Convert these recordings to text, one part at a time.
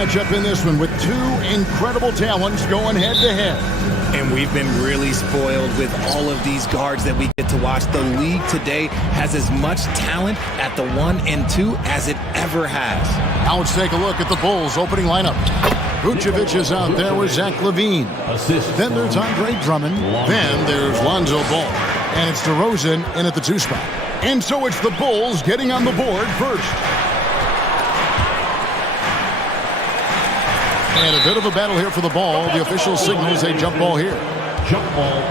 matchup in this one with two incredible talents going head-to-head. And we've been really spoiled with all of these guards that we get to watch. The league today has as much talent at the 1 and 2 as it ever has. Now let's take a look at the Bulls' opening lineup. Vucevic is out there with Zach LaVine. Then there's Andre Drummond. Then there's Lonzo Ball. And it's DeRozan in at the 2 spot. And so it's the Bulls getting on the board first. And a bit of a battle here for the ball. The official signals a jump ball here. Jump ball.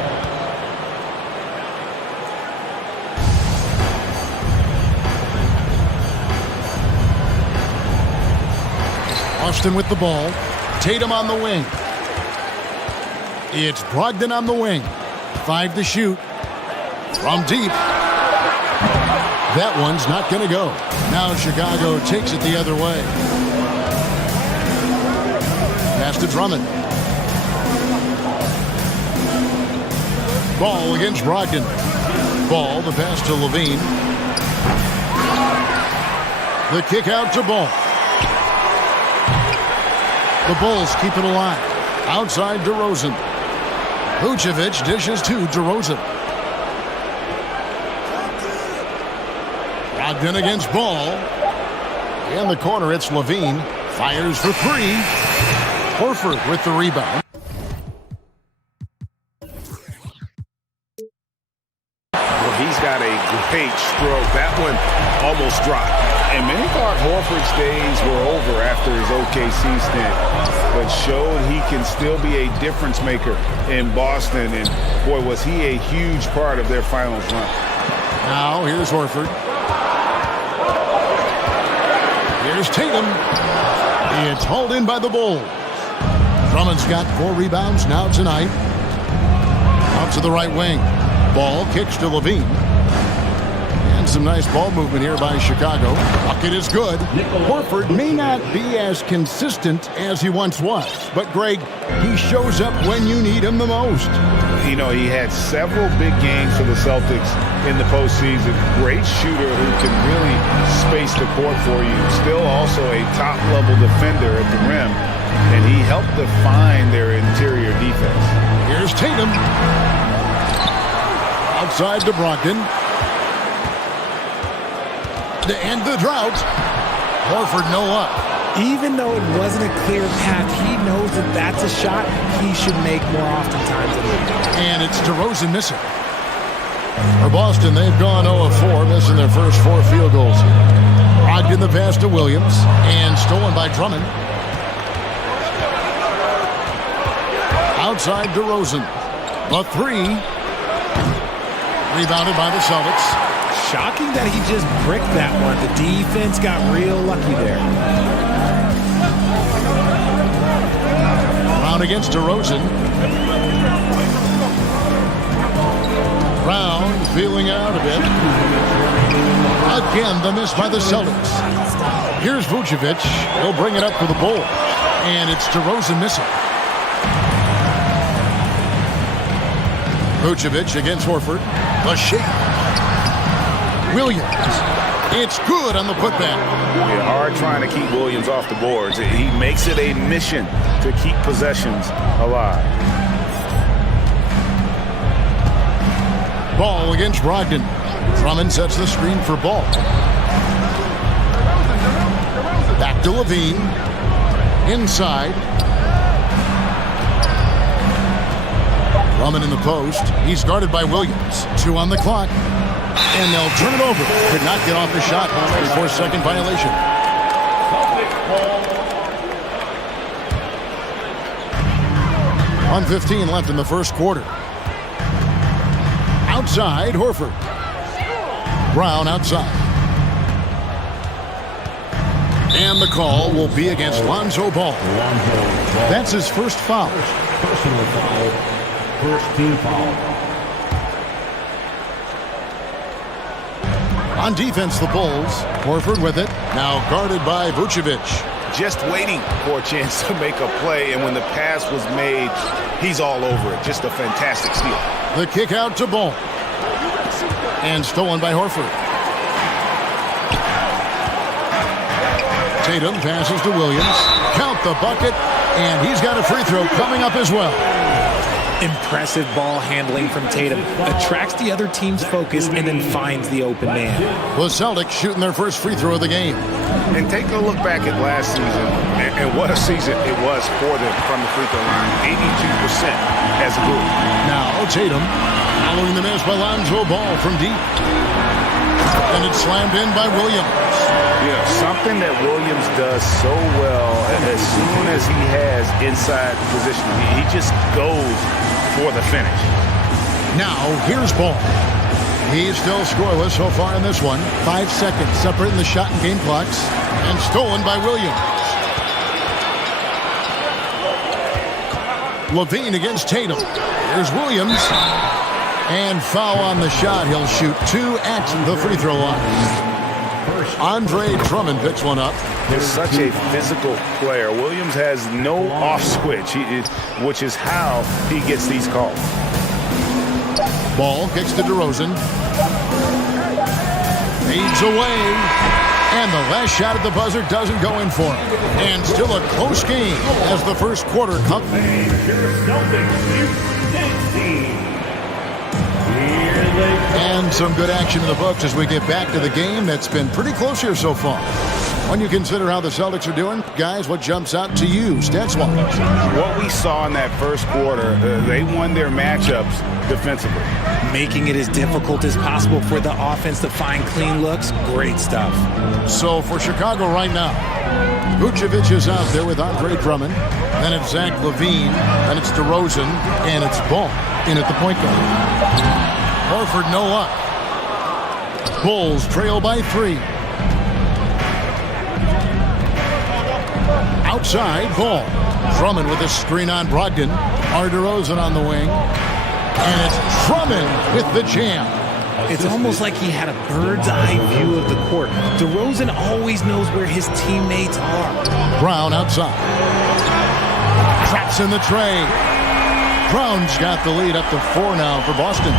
Austin with the ball. Tatum on the wing. It's Brogdon on the wing. 5 to shoot. From deep. That one's not going to go. Now Chicago takes it the other way. Pass to Drummond. Ball against Brogdon. Ball, the pass to LaVine. The kick out to Ball. The Bulls keep it alive. Outside DeRozan. Vucevic dishes to DeRozan. Brogdon against Ball. In the corner, it's LaVine. Fires for 3. Horford with the rebound. Well, he's got a great stroke. That one almost dropped. And many thought Horford's days were over after his OKC stint, but showed he can still be a difference maker in Boston. And boy, was he a huge part of their finals run. Now here's Horford. Here's Tatum. It's hauled in by the Bulls. Drummond's got 4 rebounds now tonight. Out to the right wing. Ball kicks to LaVine. And some nice ball movement here by Chicago. Bucket is good. Horford may not be as consistent as he once was, but Greg, he shows up when you need him the most. You know, he had several big games for the Celtics in the postseason. Great shooter who can really space the court for you. Still also a top-level defender at the rim. And he helped define their interior defense. Here's Tatum. Outside to Brogdon. To end the drought. Horford no up. Even though it wasn't a clear path, he knows that that's a shot he should make more oftentimes than not. And it's DeRozan missing. For Boston, they've gone 0 of 4, missing their first 4 field goals. Brogdon the pass to Williams. And stolen by Drummond. Outside DeRozan. A 3. Rebounded by the Celtics. Shocking that he just bricked that one. The defense got real lucky there. Brown against DeRozan. Brown feeling out a bit. Again, the miss by the Celtics. Here's Vucevic. He'll bring it up for the Bulls. And it's DeRozan missing. Vucevic against Horford. The shake. Williams. It's good on the putback. Yeah, hard trying to keep Williams off the boards. He makes it a mission to keep possessions alive. Ball against Brogdon. Drummond sets the screen for Ball. Back to LaVine. Inside. Drummond in the post. He's guarded by Williams. 2 on the clock. And they'll turn it over. Could not get off the shot. 24-second violation. 1:15 left in the first quarter. Outside, Horford. Brown outside. And the call will be against Lonzo Ball. That's his first foul. Personal foul. First team foul. On defense, the Bulls. Horford with it. Now guarded by Vucevic. Just waiting for a chance to make a play, and when the pass was made, he's all over it. Just a fantastic steal. The kick out to Ball. And stolen by Horford. Tatum passes to Williams. Count the bucket, and he's got a free throw coming up as well. Impressive ball handling from Tatum. Attracts the other team's focus and then finds the open man. The Celtics shooting their first free throw of the game. And take a look back at last season, and what a season it was for them from the free throw line. 82% as a group. Now Tatum following the miss by Lonzo Ball from deep. And it's slammed in by Williams. You know, something that Williams does so well, as soon as he has inside position, he just goes for the finish. Now, here's Ball. He's still scoreless so far in this one. 5 seconds separating the shot and game clocks. And stolen by Williams. Levine against Tatum. Here's Williams. And foul on the shot. He'll shoot 2 at the free throw line. Andre Drummond picks one up. He's such a physical player. Williams has no off switch, which is how he gets these calls. Ball kicks to DeRozan. Fades away. And the last shot at the buzzer doesn't go in for him. And still a close game as the first quarter comes. And some good action in the books as we get back to the game that's been pretty close here so far. When you consider how the Celtics are doing, guys, what jumps out to you, stats-wise? What we saw in that first quarter, they won their matchups defensively. Making it as difficult as possible for the offense to find clean looks. Great stuff. So for Chicago right now, Vucevic is out there with Andre Drummond. Then it's Zach LaVine. Then it's DeRozan. And it's Ball in at the point guard. Horford no luck. Bulls trail by 3. Outside, Ball. Drummond with a screen on Brogdon. DeRozan on the wing. And it's Drummond with the jam. It's almost like he had a bird's eye view of the court. DeRozan always knows where his teammates are. Brown outside. Traps in the tray. Brown's got the lead up to 4 now for Boston.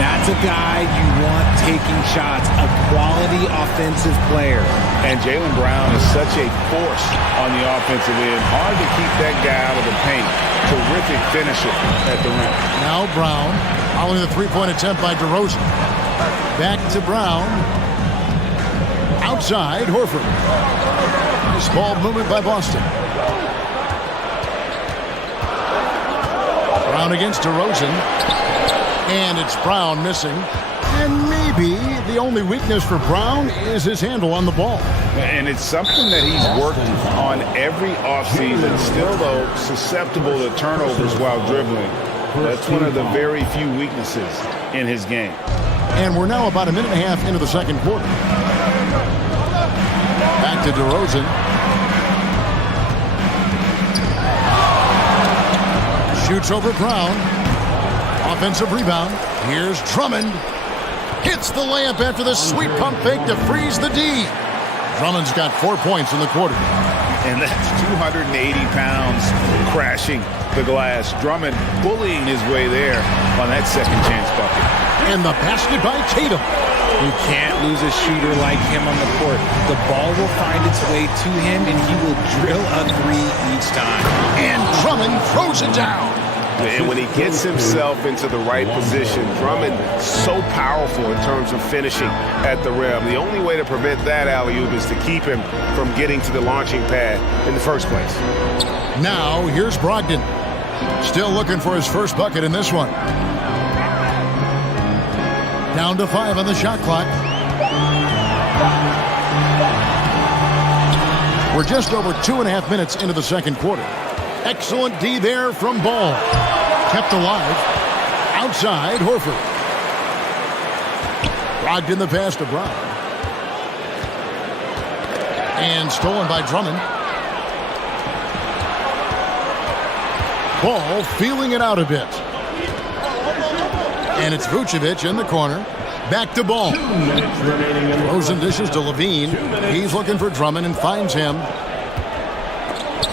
That's a guy you want taking shots, a quality offensive player. And Jaylen Brown is such a force on the offensive end. Hard to keep that guy out of the paint. Terrific finisher at the rim. Now Brown, following the three-point attempt by DeRozan. Back to Brown. Outside, Horford. Nice ball movement by Boston. Brown against DeRozan. And it's Brown missing. And maybe the only weakness for Brown is his handle on the ball. And it's something that he's worked on every offseason. Still, though, susceptible to turnovers while dribbling. That's one of the very few weaknesses in his game. And we're now about a minute and a half into the second quarter. Back to DeRozan. Shoots over Brown. Offensive rebound. Here's Drummond. Hits the layup after the sweet pump fake to freeze the D. Drummond's got 4 points in the quarter. And that's 280 pounds crashing the glass. Drummond bullying his way there on that second chance bucket. And the basket by Tatum. You can't lose a shooter like him on the court. The ball will find its way to him, and he will drill a 3 each time. And Drummond throws it down. And when he gets himself into the right position, Drummond so powerful in terms of finishing at the rim. The only way to prevent that alley-oop is to keep him from getting to the launching pad in the first place. Now, here's Brogdon. Still looking for his first bucket in this one. Down to 5 on the shot clock. We're just over 2.5 minutes into the second quarter. Excellent D there from Ball. Kept alive. Outside, Horford. Brogdon the pass to Brown. And stolen by Drummond. Ball feeling it out a bit. And it's Vucevic in the corner. Back to Ball. DeRozan dishes to Levine. He's looking for Drummond and finds him.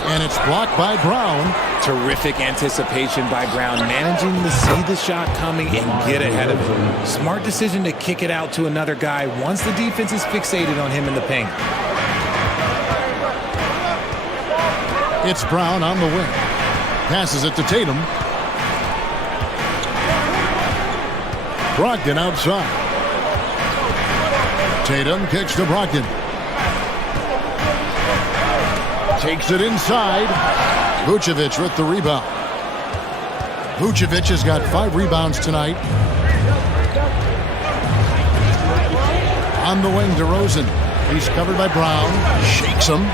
And it's blocked by Brown. Terrific anticipation by Brown, managing to see the shot coming and get ahead of it. Smart decision to kick it out to another guy once the defense is fixated on him in the paint. It's Brown on the wing. Passes it to Tatum. Brogdon outside. Tatum kicks to Brogdon. Takes it inside. Vucevic with the rebound. Vucevic has got 5 rebounds tonight. On the wing, DeRozan. He's covered by Brown. Shakes him.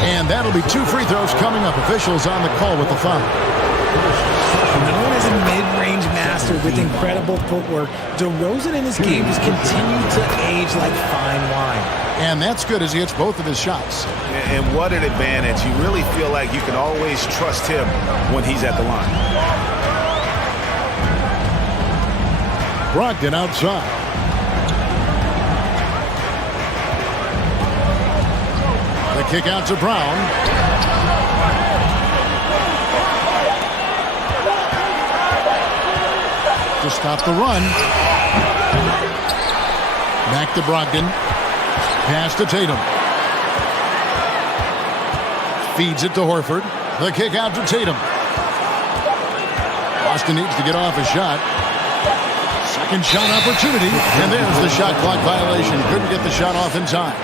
And that'll be 2 free throws coming up. Officials on the call with the foul. Known as a mid-range master with incredible footwork, DeRozan in his game has continued to age like fine wine. And that's good as he hits both of his shots. And what an advantage. You really feel like you can always trust him when he's at the line. Brogdon outside. The kick out to Brown. To stop the run. Back to Brogdon. Pass to Tatum. Feeds it to Horford. The kick out to Tatum. Boston needs to get off a shot. Second shot opportunity. And there's the shot clock violation. Couldn't get the shot off in time.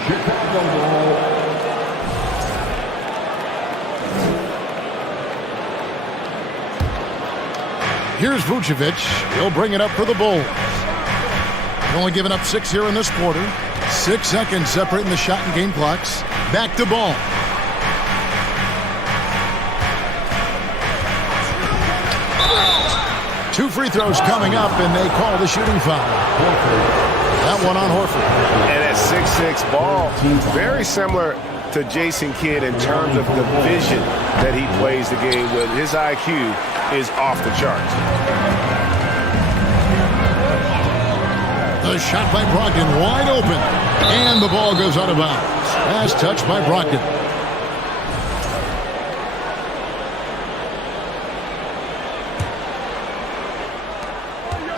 Here's Vucevic. He'll bring it up for the Bulls. Only giving up 6 here in this quarter. 6 seconds separating the shot and game clocks. Back to Ball. Two free throws coming up, and they call the shooting foul. That one on Horford. And at 6'6", Ball, very similar to Jason Kidd in terms of the vision that he plays the game with. His IQ is off the charts. The shot by Brogdon wide open. And the ball goes out of bounds. As touched by Brogdon.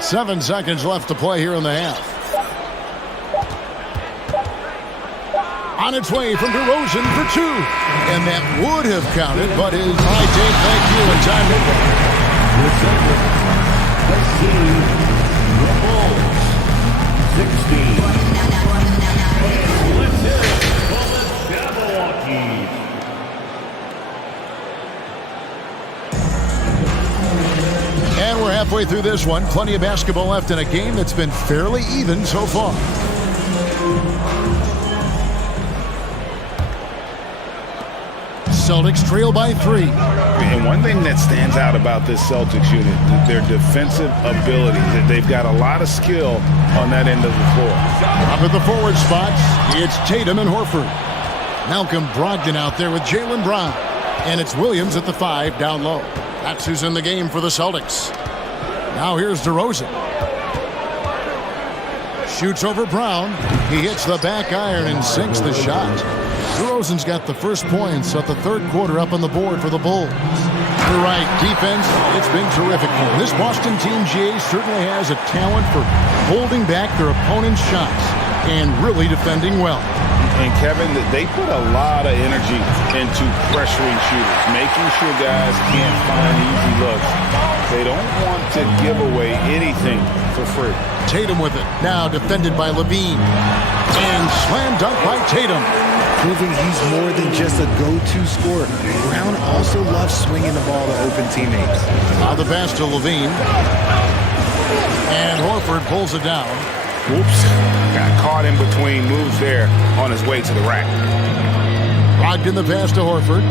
Seven seconds left to play here in the half. On its way from DeRozan for 2. And that would have counted, but his high take, thank you, and time And we're halfway through this one. Plenty of basketball left in a game that's been fairly even so far. Celtics trail by 3. And one thing that stands out about this Celtics unit, their defensive ability. They've got a lot of skill on that end of the floor. Up at the forward spots, it's Tatum and Horford. Malcolm Brogdon out there with Jaylen Brown. And it's Williams at the 5 down low. That's who's in the game for the Celtics. Now here's DeRozan. Shoots over Brown. He hits the back iron and sinks the shot. DeRozan's got the first points of the third quarter up on the board for the Bulls. You're right, defense, it's been terrific. This Boston team, GA, certainly has a talent for holding back their opponent's shots and really defending well. And Kevin, they put a lot of energy into pressuring shooters, making sure guys can't find easy looks. They don't want to give away anything for free. Tatum with it, now defended by Levine. And slam dunk by Tatum. Proving he's more than just a go-to scorer. Brown also loves swinging the ball to open teammates. Now the pass to Levine. And Horford pulls it down. Whoops. Got caught in between moves there on his way to the rack. Brogdon the pass to Horford.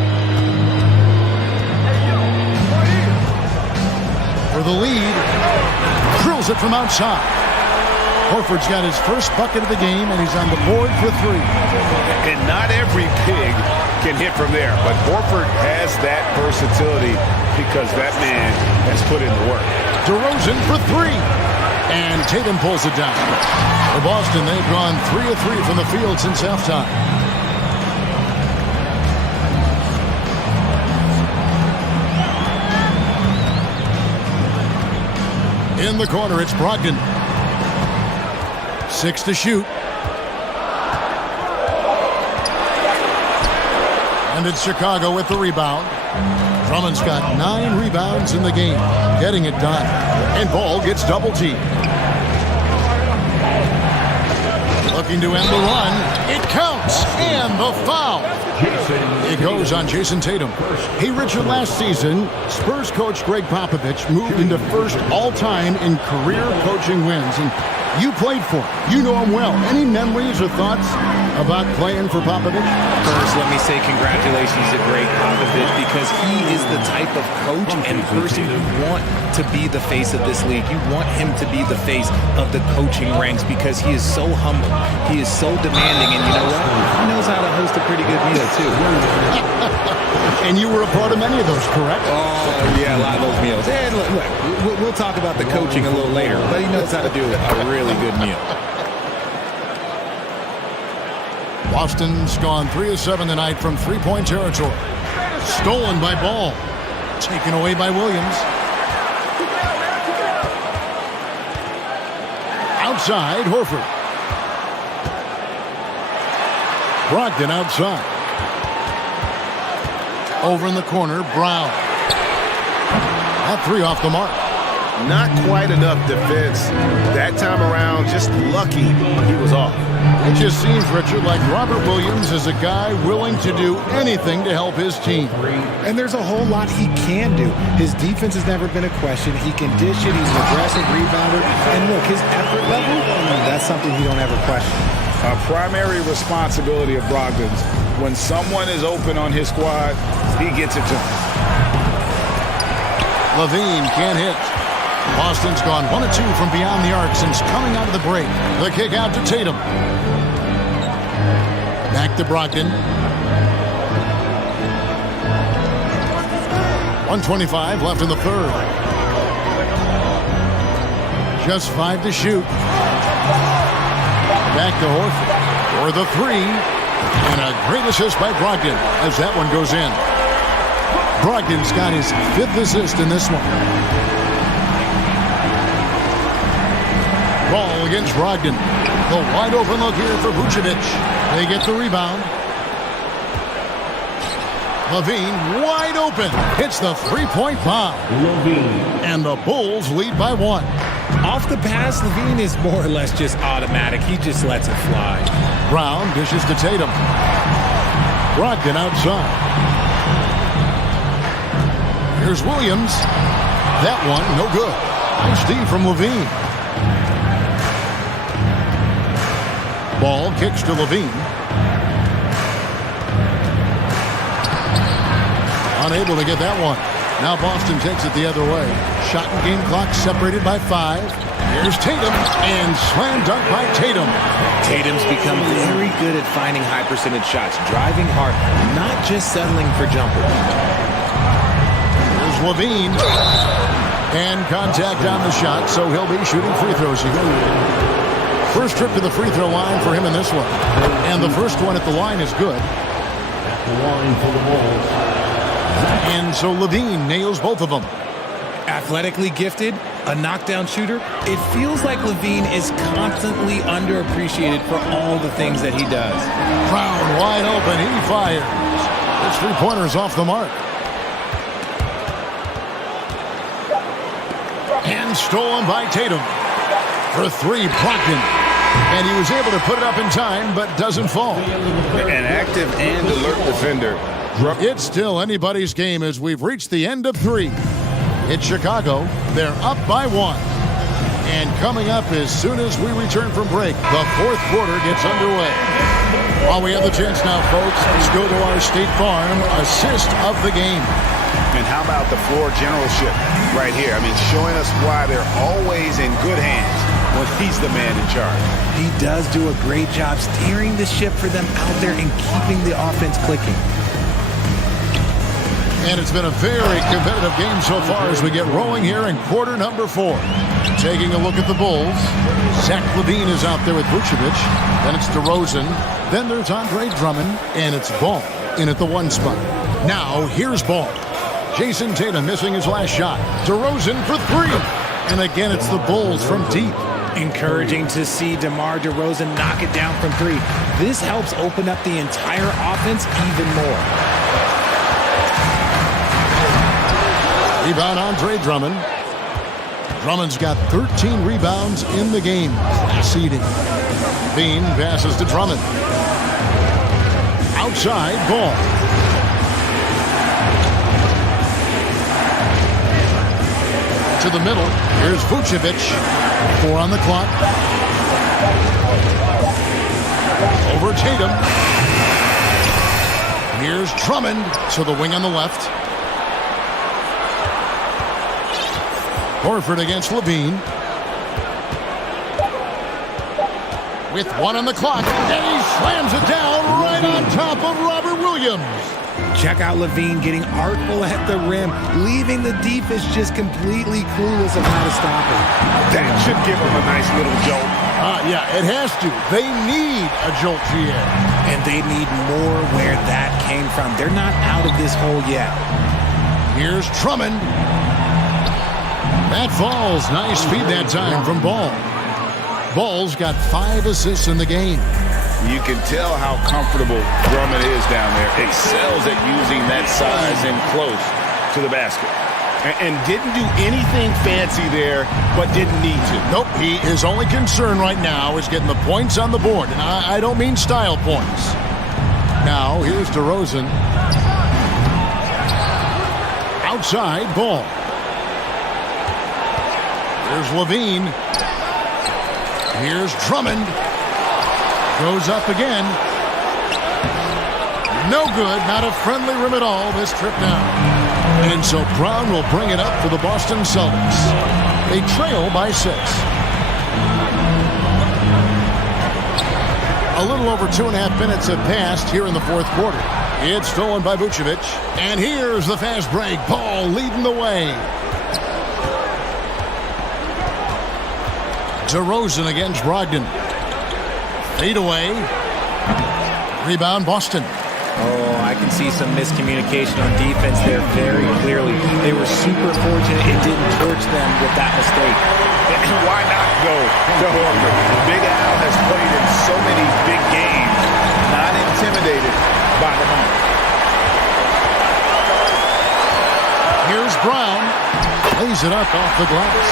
For the lead. Drills it from outside. Horford's got his first bucket of the game, and he's on the board for 3. And not every pig can hit from there, but Horford has that versatility because that man has put in the work. DeRozan for 3. And Tatum pulls it down. For Boston, they've gone 3 of 3 from the field since halftime. In the corner, it's Brogdon. 6 to shoot. And it's Chicago with the rebound. Drummond's got 9 rebounds in the game, getting it done. And Ball gets double teamed. Looking to end the run. It counts. And the foul. It goes on Jason Tatum. Hey, Richard, last season, Spurs coach Greg Popovich moved into first all-time in career coaching wins. And you played for him. You know him well. Any memories or thoughts about playing for Popovich? First, let me say congratulations to Greg Popovich, because he is the type of coach and person you want to be the face of this league. You want him to be the face of the coaching ranks, because he is so humble. He is so demanding, and you know what? He knows how to host a pretty good meal, too. And you were a part of many of those, correct? Oh, yeah, a lot of those meals. And look, we'll talk about the coaching a little later, but he knows how to do a really good meal. Boston's gone 3 of 7 tonight from three-point territory. Stolen by Ball. Taken away by Williams. Outside, Horford. Brogdon outside. Over in the corner, Brown. That 3 off the mark. Not quite enough defense that time around. Just lucky he was off. It just seems, Richard, like Robert Williams is a guy willing to do anything to help his team. And there's a whole lot he can do. His defense has never been a question. He can dish it. He's an aggressive rebounder. And look, his effort level, that's something you don't ever question. A primary responsibility of Brogdon's. When someone is open on his squad, he gets it to him. Levine can't hit. Boston's gone 1 of 2 from beyond the arc since coming out of the break. The kick out to Tatum. Back to Brogdon. 1:25 left in the third. Just 5 to shoot. Back to Horford for the 3. And a great assist by Brogdon as that one goes in. Brogdon's got his 5th assist in this one. Ball against Brogdon. The wide open look here for Vucevic. They get the rebound. Levine wide open. Hits the 3-point bomb. And the Bulls lead by 1. Off the pass, Levine is more or less just automatic. He just lets it fly. Brown dishes to Tatum. Brogdon outside. Here's Williams. That one, no good. Nice D from Levine. Ball kicks to Levine. Unable to get that one. Now Boston takes it the other way. Shot and game clock separated by 5. Here's Tatum, and slam dunk by Tatum. Tatum's become very good at finding high percentage shots, driving hard, not just settling for jumpers. Here's Levine. And contact on the shot, so he'll be shooting free throws here. First trip to the free throw line for him in this one. And the first one at the line is good. At the line for the Bulls. And so Levine nails both of them. Athletically gifted, a knockdown shooter. It feels like Levine is constantly underappreciated for all the things that he does. Brown wide open. He fires. His 3-pointer's off the mark. And stolen by Tatum. For 3, Brogdon. And he was able to put it up in time, but doesn't fall. An active and alert defender. It's still anybody's game as we've reached the end of 3. It's Chicago. They're up by 1. And coming up as soon as we return from break, the 4th quarter gets underway. While we have the chance now, folks, let's go to our State Farm assist of the game. And how about the floor generalship right here? I mean, showing us why they're always in good hands when he's the man in charge. He does do a great job steering the ship for them out there and keeping the offense clicking. And it's been a very competitive game so far as we get rolling here in quarter number 4. Taking a look at the Bulls. Zach LaVine is out there with Vucevic. Then it's DeRozan. Then there's Andre Drummond. And it's Ball in at the 1 spot. Now here's Ball. Jason Tatum missing his last shot. DeRozan for 3. And again, it's the Bulls from deep. Encouraging to see DeMar DeRozan knock it down from 3. This helps open up the entire offense even more. Rebound, Andre Drummond. Drummond's got 13 rebounds in the game. Seeding. Bean passes to Drummond. Outside, Ball. To the middle. Here's Vucevic. 4 on the clock. Over Tatum. Here's Drummond to the wing on the left. Horford against Levine. With 1 on the clock. And he slams it down right on top of Robert Williams. Check out Levine getting artful at the rim, leaving the defense just completely clueless of how to stop him. That should give him a nice little jolt. Yeah, it has to. They need a jolt here. And they need more where that came from. They're not out of this hole yet. Here's Drummond. That falls. Nice feed that time from Ball. Ball's got 5 assists in the game. You can tell how comfortable Drummond is down there. Excels at using that size in close to the basket. And didn't do anything fancy there, but didn't need to. Nope, his only concern right now is getting the points on the board. And I don't mean style points. Now, here's DeRozan. Outside, Ball. Here's Levine. Here's Drummond. Goes up again. No good. Not a friendly rim at all this trip now. And so Brown will bring it up for the Boston Celtics. They trail by 6. A little over 2.5 minutes have passed here in the fourth quarter. It's stolen by Vucevic. And here's the fast break. Ball leading the way. DeRozan against Brogdon. Fade away. Rebound, Boston. Oh, I can see some miscommunication on defense there very clearly. They were super fortunate it didn't torch them with that mistake. And why not go to Horford? Big Al has played in so many big games, not intimidated by the moment. Here's Brown. Lays it up off the glass.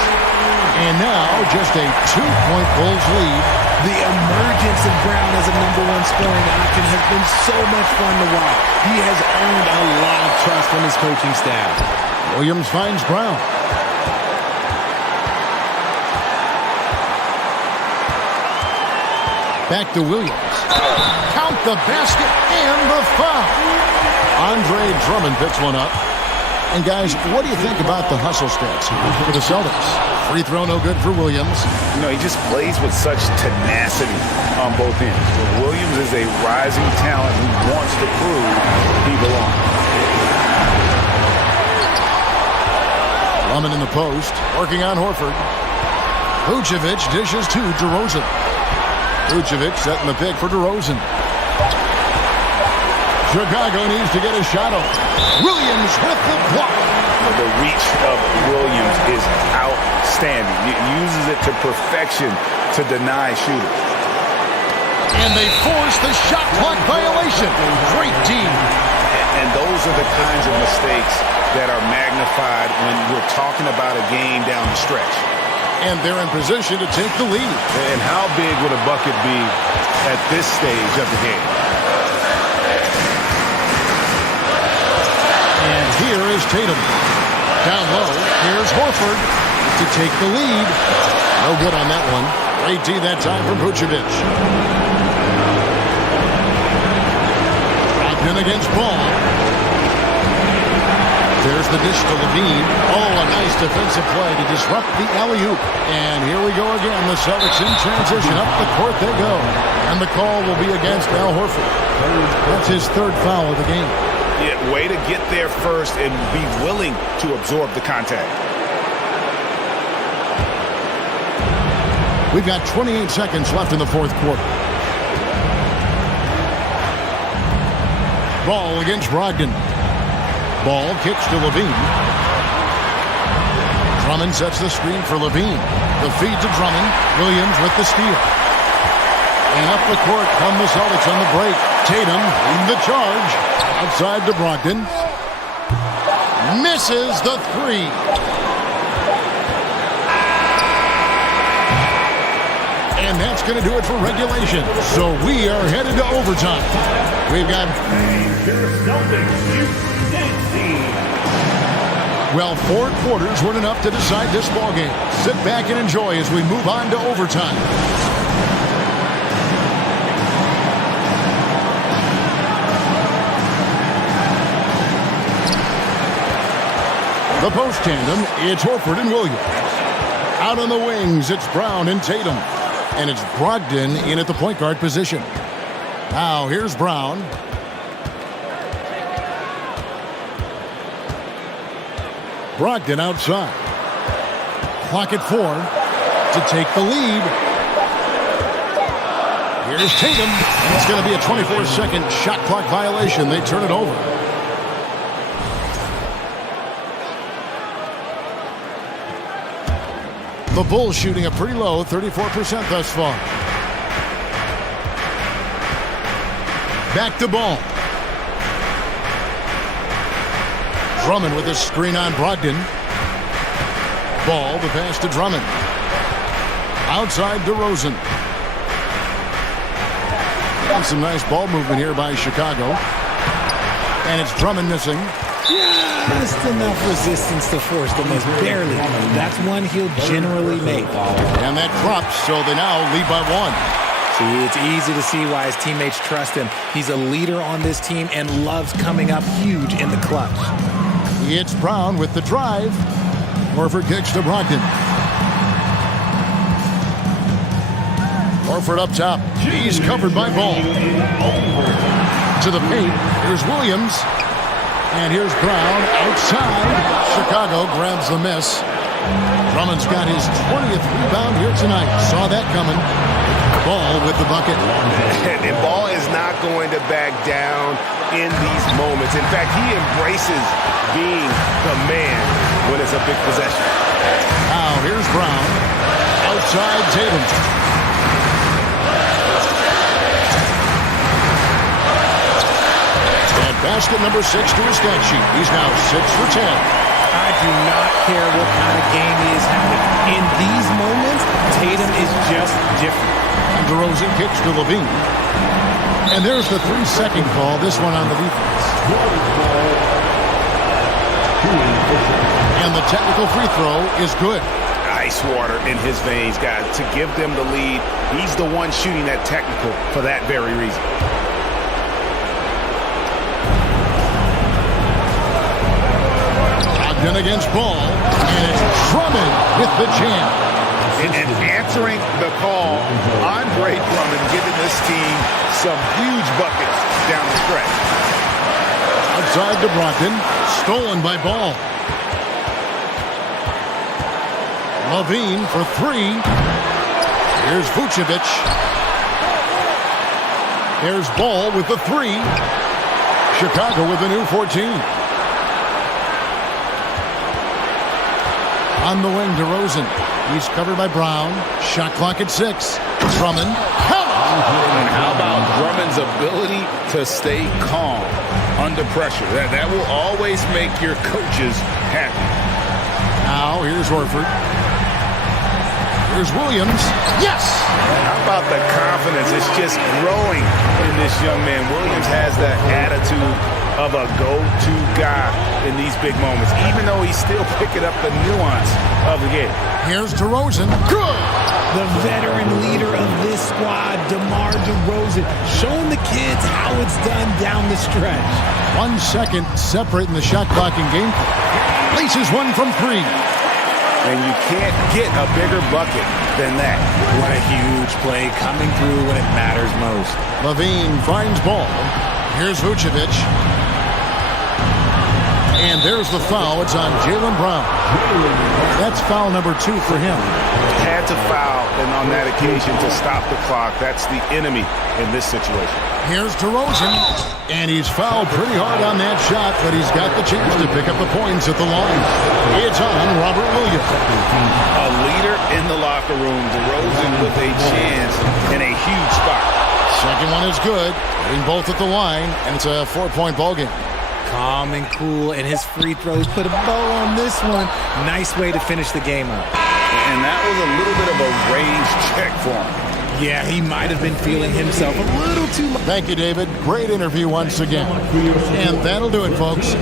And now just a 2-point Bulls lead. The emergence of Brown as a #1 scoring option has been so much fun to watch. He has earned a lot of trust from his coaching staff. Williams finds Brown. Back to Williams. Count the basket and the foul. Andre Drummond picks one up. And guys, what do you think about the hustle stats for the Celtics? Free throw no good for Williams. You know, he just plays with such tenacity on both ends. Williams is a rising talent who wants to prove he belongs. Drummond in the post, working on Horford. Vucevic dishes to DeRozan. Vucevic setting the pick for DeRozan. Chicago needs to get a shot off. Williams with the block. The reach of Williams is outstanding. It uses it to perfection to deny shooters. And they force the shot clock violation. Great team. And those are the kinds of mistakes that are magnified when we're talking about a game down the stretch. And they're in position to take the lead. And how big would a bucket be at this stage of the game? And here is Tatum. Down low, here's Horford to take the lead. No good on that one. Great D that time from Vucevic. Brogdon against Ball. There's the dish to Levine. Oh, a nice defensive play to disrupt the alley-oop. And here we go again. The Celtics in transition. Up the court they go. And the call will be against Al Horford. That's his 3rd foul of the game. Yeah, way to get there first and be willing to absorb the contact. We've got 28 seconds left in the fourth quarter. Ball against Brogdon. Ball kicks to Levine. Drummond sets the screen for Levine. The feed to Drummond. Williams with the steal. And up the court come the Celtics on the break. Tatum in the charge. Outside to Brogdon. Misses the three. And that's going to do it for regulation. So we are headed to overtime. We've got... Well, 4 quarters weren't enough to decide this ballgame. Sit back and enjoy as we move on to overtime. The post tandem, it's Horford and Williams. Out on the wings, it's Brown and Tatum. And it's Brogdon in at the point guard position. Now, here's Brown. Brogdon outside. Clock at 4 to take the lead. Here's Tatum. And it's going to be a 24-second shot clock violation. They turn it over. The Bulls shooting a pretty low 34% thus far. Back to Ball. Drummond with a screen on Brogdon. Ball, the pass to Drummond. Outside DeRozan. And some nice ball movement here by Chicago. And it's Drummond missing. Just enough resistance to force the miss, barely. That's one he'll generally make. And that drops, so they now lead by 1. See, it's easy to see why his teammates trust him. He's a leader on this team and loves coming up huge in the clutch. It's Brown with the drive. Horford kicks to Brogdon. Horford up top. He's covered by Ball. To the paint. Here's Williams. And here's Brown outside. Chicago grabs the miss. Drummond's got his 20th rebound here tonight. Saw that coming. Ball with the bucket. And Ball is not going to back down in these moments. In fact, he embraces being the man when it's a big possession. Now here's Brown. Outside Tatum. Basket number 6 to his stat sheet. He's now 6 for 10. I do not care what kind of game he is having. In these moments, Tatum is just different. And DeRozan kicks to Levine. And there's the 3-second call. This one on the defense. And the technical free throw is good. Ice water in his veins, guys. To give them the lead, he's the one shooting that technical for that very reason. Brogdon against Ball, and it's Drummond with the jam. And answering the call, Andre Drummond giving this team some huge buckets down the stretch. Outside to Brogdon, stolen by Ball. Levine for 3. Here's Vucevic. There's Ball with the 3. Chicago with a new 14. On the wing, DeRozan. He's covered by Brown. Shot clock at 6. Drummond. And how about Drummond's ability to stay calm under pressure? That will always make your coaches happy. Now, here's Horford. Here's Williams. Yes! How about the confidence? It's just growing in this young man. Williams has that attitude of a go-to guy in these big moments, even though he's still picking up the nuance of the game. Here's DeRozan. Good! The veteran leader of this squad, DeMar DeRozan, showing the kids how it's done down the stretch. 1 second separating the shot clock and game. Places one from 3. And you can't get a bigger bucket than that. What a huge play coming through when it matters most. Levine finds Ball. Here's Vucevic. And there's the foul. It's on Jaylen Brown. That's foul number 2 for him. Had to foul, and on that occasion to stop the clock. That's the enemy in this situation. Here's DeRozan. And he's fouled pretty hard on that shot, but he's got the chance to pick up the points at the line. It's on Robert Williams. A leader in the locker room. DeRozan with a chance in a huge spot. Second one is good. Hitting both at the line, and it's a 4-point ball game. Calm and cool, and his free throws put a bow on this one. Nice way to finish the game up. And that was a little bit of a range check for him. Yeah, he might have been feeling himself a little too much. Thank you, David. Great interview once again. And that'll do it, folks.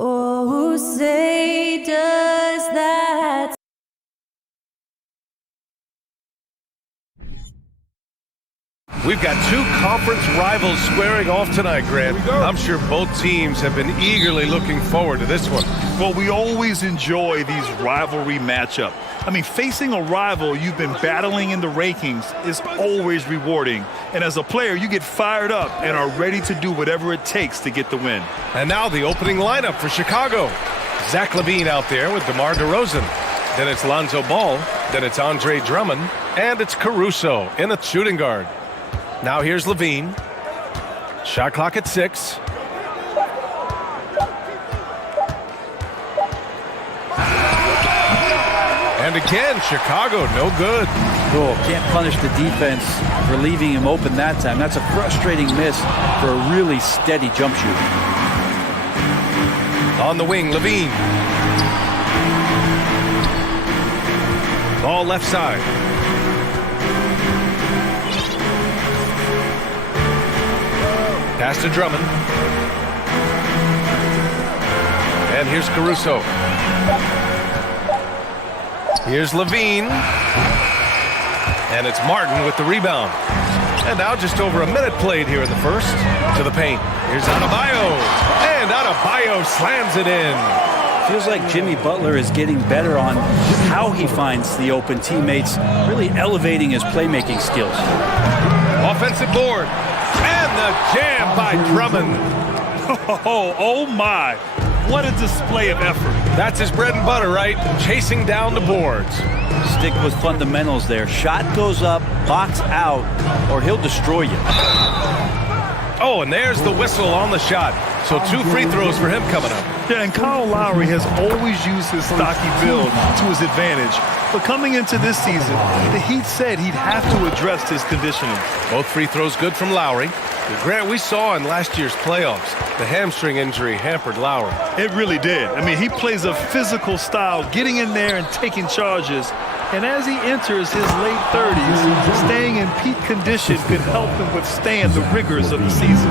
Oh, say does that. We've got two conference rivals squaring off tonight, Grant. I'm sure both teams have been eagerly looking forward to this one. Well, we always enjoy these rivalry matchups. I mean, facing a rival you've been battling in the rankings is always rewarding. And as a player, you get fired up and are ready to do whatever it takes to get the win. And now the opening lineup for Chicago. Zach LaVine out there with DeMar DeRozan. Then it's Lonzo Ball. Then it's Andre Drummond. And it's Caruso in a shooting guard. Now here's LaVine. Shot clock at 6. And again, Chicago, no good. Cool. Can't punish the defense for leaving him open that time. That's a frustrating miss for a really steady jump shoot. On the wing, LaVine. Ball left side. Pass to Drummond. And here's Caruso. Here's LaVine. And it's Martin with the rebound. And now just over a minute played here in the first. To the paint. Here's Adebayo. And Adebayo slams it in. Feels like Jimmy Butler is getting better on how he finds the open teammates, really elevating his playmaking skills. Offensive board. And the jam by Drummond. Oh my. What a display of effort. That's his bread and butter, right? Chasing down the boards. Stick with fundamentals there. Shot goes up, box out, or he'll destroy you. Oh, and there's the whistle on the shot. So 2 free throws for him coming up. Yeah, and Kyle Lowry has always used his stocky build to his advantage. But coming into this season, the Heat said he'd have to address his conditioning. Both free throws good from Lowry. Grant, we saw in last year's playoffs, the hamstring injury hampered Lowry. It really did. I mean, he plays a physical style, getting in there and taking charges. And as he enters his late 30s, staying in peak condition could help him withstand the rigors of the season.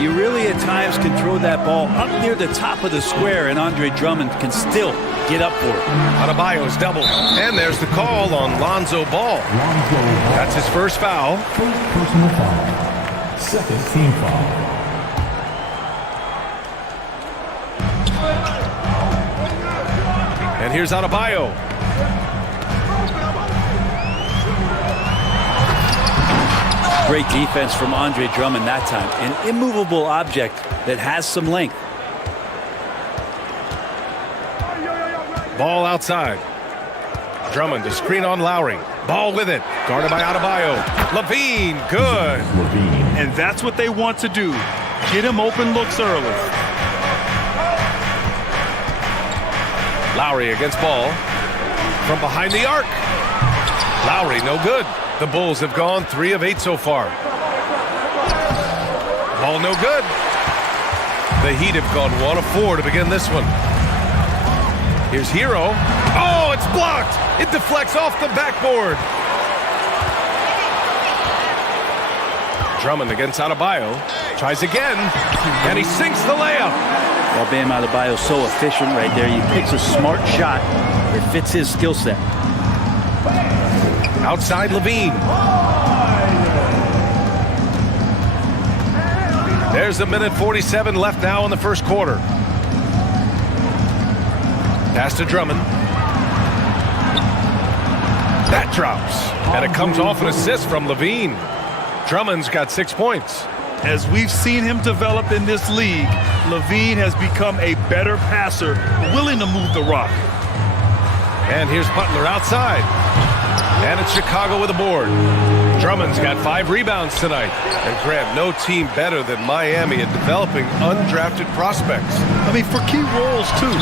You really at times can throw that ball up near the top of the square, and Andre Drummond can still get up for it. Adebayo's doubled. And there's the call on Lonzo Ball. That's his first foul. First personal foul. Second team foul. And here's Adebayo. Great defense from Andre Drummond that time. An immovable object that has some length. Ball outside. Drummond to screen on Lowry. Ball with it. Guarded by Adebayo. Levine, good. And that's what they want to do. Get him open looks early. Lowry against Ball. From behind the arc. Lowry, no good. The Bulls have gone 3 of 8 so far. Ball no good. The Heat have gone 1 of 4 to begin this one. Here's Hero. Oh, it's blocked. It deflects off the backboard. Drummond against Adebayo. Tries again. And he sinks the layup. Well, Bam Adebayo's so efficient right there. He picks a smart shot that fits his skill set. Outside Levine. There's a minute 47 left now in the first quarter. Pass to Drummond. That drops. And it comes off an assist from Levine. Drummond's got 6 points. As we've seen him develop in this league, Levine has become a better passer, willing to move the rock. And here's Butler outside. And it's Chicago with a board. Drummond's got 5 rebounds tonight. And Grant, no team better than Miami at developing undrafted prospects. I mean, for key roles, too.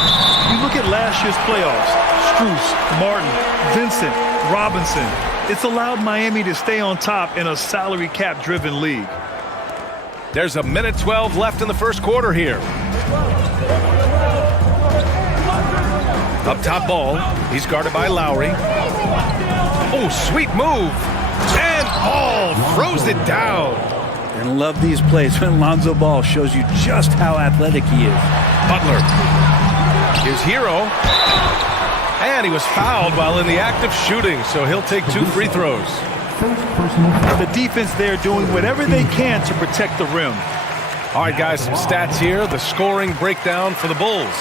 You look at last year's playoffs. Strus, Martin, Vincent, Robinson. It's allowed Miami to stay on top in a salary cap-driven league. There's a minute 12 left in the first quarter here. Up top Ball. He's guarded by Lowry. Oh, sweet move. And Ball throws it down. And love these plays when Lonzo Ball shows you just how athletic he is. Butler. Here's Hero. And he was fouled while in the act of shooting, so he'll take 2 free throws. The defense there doing whatever they can to protect the rim. All right, guys, some stats here. The scoring breakdown for the Bulls.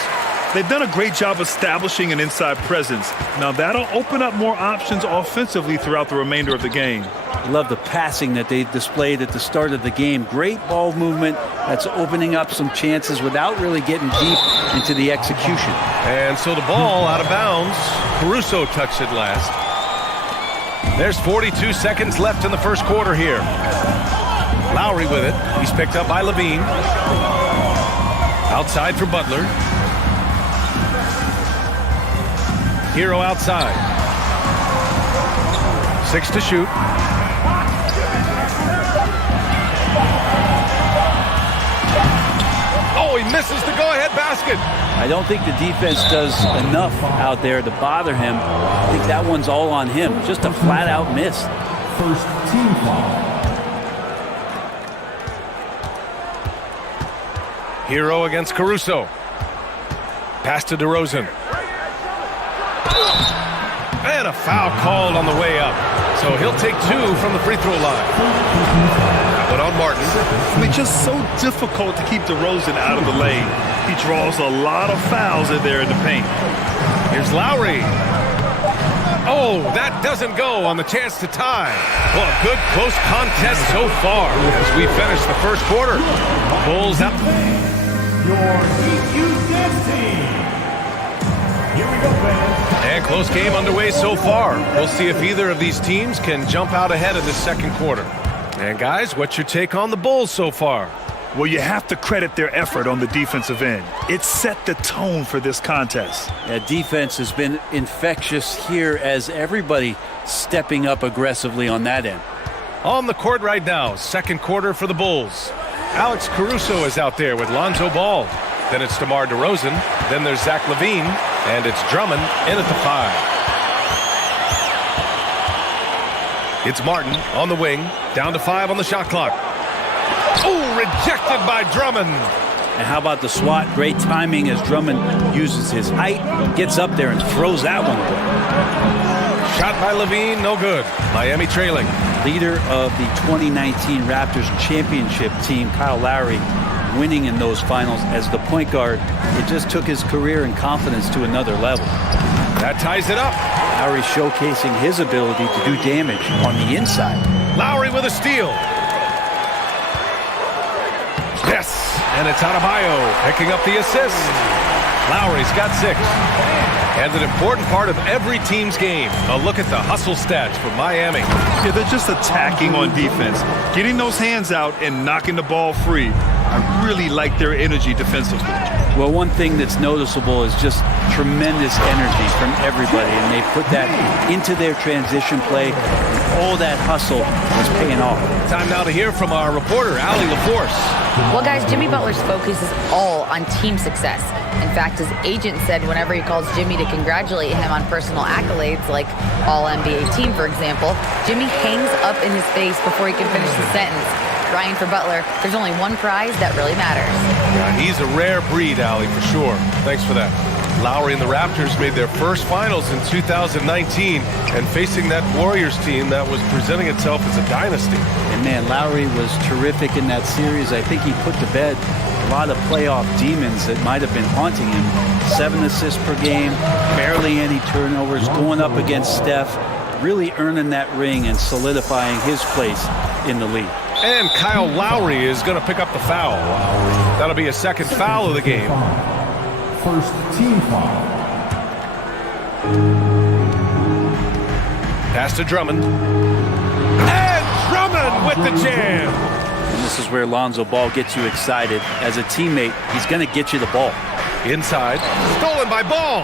They've done a great job establishing an inside presence. Now that'll open up more options offensively throughout the remainder of the game. Love the passing that they displayed at the start of the game. Great ball movement that's opening up some chances without really getting deep into the execution. And so the ball out of bounds. Caruso touched it last. There's 42 seconds left in the first quarter here. Lowry with it. He's picked up by Levine. Outside for Butler. Hero outside. 6 to shoot. Oh, he misses the go-ahead basket. I don't think the defense does enough out there to bother him. I think that one's all on him. Just a flat-out miss. First team foul. Hero against Caruso. Pass to DeRozan. And a foul called on the way up. So he'll take 2 from the free throw line. But on Martin. I mean, just so difficult to keep DeRozan out of the lane. He draws a lot of fouls in there in the paint. Here's Lowry. Oh, that doesn't go on the chance to tie. Well, a good close contest so far as we finish the first quarter. Bulls out. Your EQ Dance Team. Here we go, fans. And close game underway so far. We'll see if either of these teams can jump out ahead of this second quarter. And guys, what's your take on the Bulls so far? Well, you have to credit their effort on the defensive end. It set the tone for this contest. Yeah, defense has been infectious here as everybody stepping up aggressively on that end. On the court right now, second quarter for the Bulls. Alex Caruso is out there with Lonzo Ball. Then it's DeMar DeRozan. Then there's Zach LaVine. And it's Drummond in at the 5. It's Martin on the wing. Down to 5 on the shot clock. Oh, rejected by Drummond. And how about the swat? Great timing as Drummond uses his height, gets up there and throws that one away. Shot by LaVine, no good. Miami trailing. Leader of the 2019 Raptors championship team, Kyle Lowry, winning in those finals as the point guard. It just took his career and confidence to another level. That ties it up. Lowry showcasing his ability to do damage on the inside. Lowry with a steal. Yes, and it's Adebayo picking up the assist. Lowry's got 6. And an important part of every team's game. A look at the hustle stats for Miami. Yeah, they're just attacking on defense, getting those hands out and knocking the ball free. I really like their energy defensively. Well, one thing that's noticeable is just tremendous energy from everybody, and they put that into their transition play. And all that hustle is paying off. Time now to hear from our reporter, Allie LaForce. Well, guys, Jimmy Butler's focus is all on team success. In fact, his agent said whenever he calls Jimmy to congratulate him on personal accolades, like All-NBA team, for example, Jimmy hangs up in his face before he can finish the sentence. Ryan, for Butler, there's only one prize that really matters. Yeah, he's a rare breed, Allie, for sure. Thanks for that. Lowry and the Raptors made their first finals in 2019 and facing that Warriors team that was presenting itself as a dynasty. And man, Lowry was terrific in that series. I think he put to bed a lot of playoff demons that might have been haunting him. 7 assists per game, barely any turnovers, going up against Steph, really earning that ring and solidifying his place in the league. And Kyle Lowry is going to pick up the foul. That'll be a second foul of the game. First team foul. Pass to Drummond. And Drummond with the jam. And this is where Lonzo Ball gets you excited. As a teammate, he's going to get you the ball. Inside. Stolen by Ball.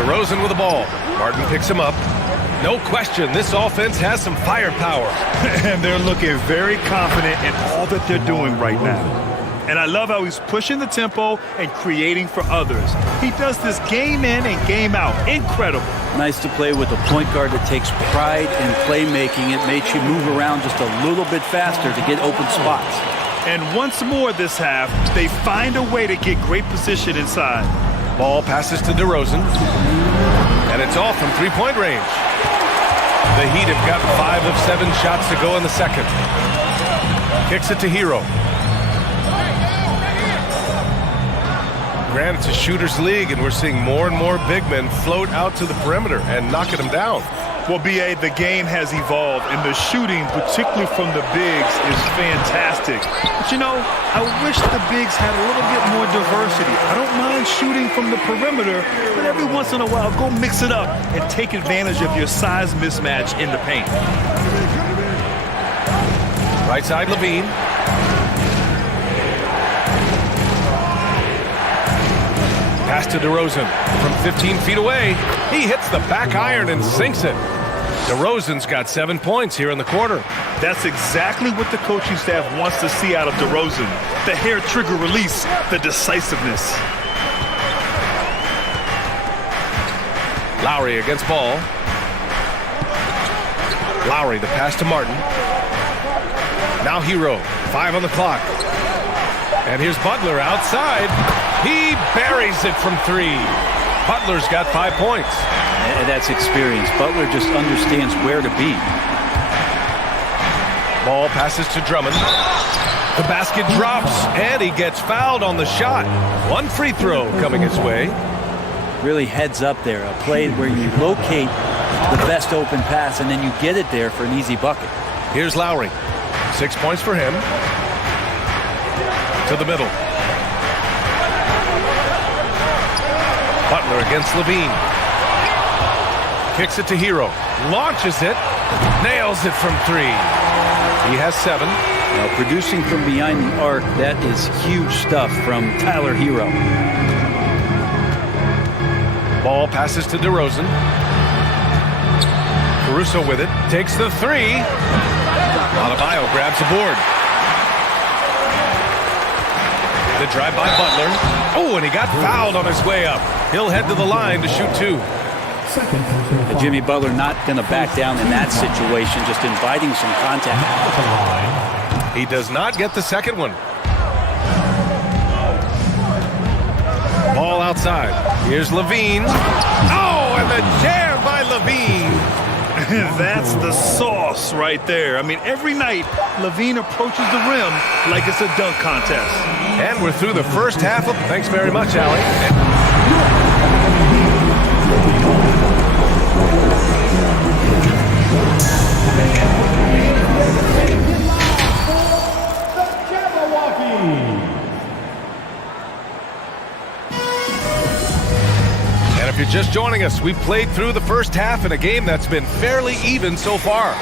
DeRozan with the ball. Martin picks him up. No question, this offense has some firepower. And they're looking very confident in all that they're doing right now. And I love how he's pushing the tempo and creating for others. He does this game in and game out. Incredible. Nice to play with a point guard that takes pride in playmaking. It makes you move around just a little bit faster to get open spots. And once more this half, they find a way to get great position inside. Ball passes to DeRozan. And it's off from three-point range. The Heat have got 5 of 7 shots to go in the second. Kicks it to Hero. Granted, it's a shooter's league, and we're seeing more and more big men float out to the perimeter and knocking them down. Well, B.A., the game has evolved, and the shooting, particularly from the bigs, is fantastic. But, you know, I wish the bigs had a little bit more diversity. I don't mind shooting from the perimeter, but every once in a while, go mix it up and take advantage of your size mismatch in the paint. Right side, LaVine. Pass to DeRozan from 15 feet away. He hits the back iron and sinks it. DeRozan's got 7 points here in the quarter. That's exactly what the coaching staff wants to see out of DeRozan. The hair trigger release, the decisiveness. Lowry against Ball. Lowry, the pass to Martin. Now Hero, 5 on the clock. And here's Butler outside. He buries it from 3. Butler's got 5 points. And that's experience. Butler just understands where to be. Ball passes to Drummond. The basket drops, and he gets fouled on the shot. 1 free throw coming his way. really heads up there. A play where you locate the best open pass and then you get it there for an easy bucket. Here's Lowry. 6 points for him. To the middle. Butler against Levine. Kicks it to Hero. Launches it. Nails it from 3. He has 7. Now, producing from behind the arc, that is huge stuff from Tyler Hero. Ball passes to DeRozan. Caruso with it. Takes the 3. Adebayo grabs the board. The drive by Butler. Oh, and he got fouled on his way up. He'll head to the line to shoot 2. Jimmy Butler not going to back down in that situation, just inviting some contact. He does not get the second one. Ball outside. Here's Levine. Oh, and the jam by Levine. That's the sauce right there. I mean, every night, Levine approaches the rim like it's a dunk contest. And we're through the first half of... Thanks very much, Allie. And if you're just joining us, we've played through the first half in a game that's been fairly even so far.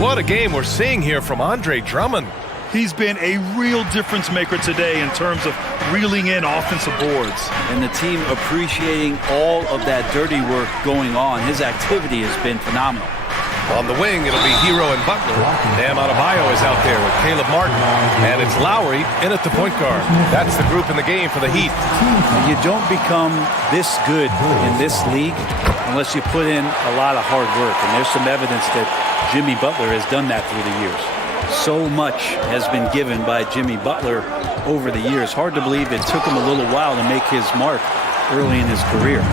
What a game we're seeing here from Andre Drummond. He's been a real difference maker today in terms of reeling in offensive boards. And the team appreciating all of that dirty work going on. His activity has been phenomenal. On the wing, it'll be Hero and Butler. Bam Adebayo is out there with Caleb Martin. And it's Lowry in at the point guard. That's the group in the game for the Heat. You don't become this good in this league unless you put in a lot of hard work. And there's some evidence that Jimmy Butler has done that through the years. So much has been given by Jimmy Butler over the years. Hard to believe it took him a little while to make his mark early in his career.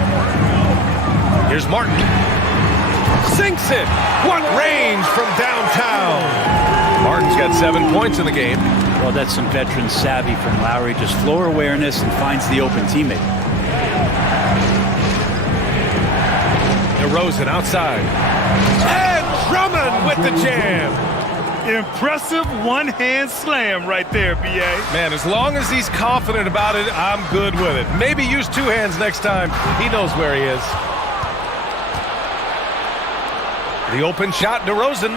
Here's Martin. Sinks it. What range from downtown. Martin's got 7 points in the game. Well, that's some veteran savvy from Lowry. Just floor awareness and finds the open teammate. DeRozan outside. And Drummond with the jam. Impressive one-hand slam right there, B.A. Man, as long as he's confident about it, I'm good with it. Maybe use 2 hands next time. He knows where he is. The open shot, DeRozan.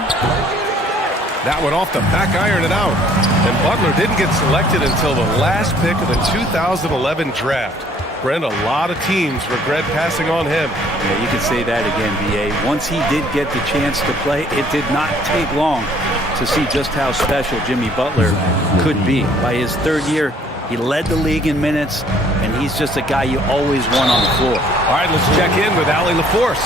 That one off the back iron and out. And Butler didn't get selected until the last pick of the 2011 draft. Brent, a lot of teams regret passing on him. Yeah, you can say that again, B.A. Once he did get the chance to play, it did not take long to see just how special Jimmy Butler could be. By his 3rd year, he led the league in minutes, and he's just a guy you always want on the floor. All right, let's check in with Allie LaForce.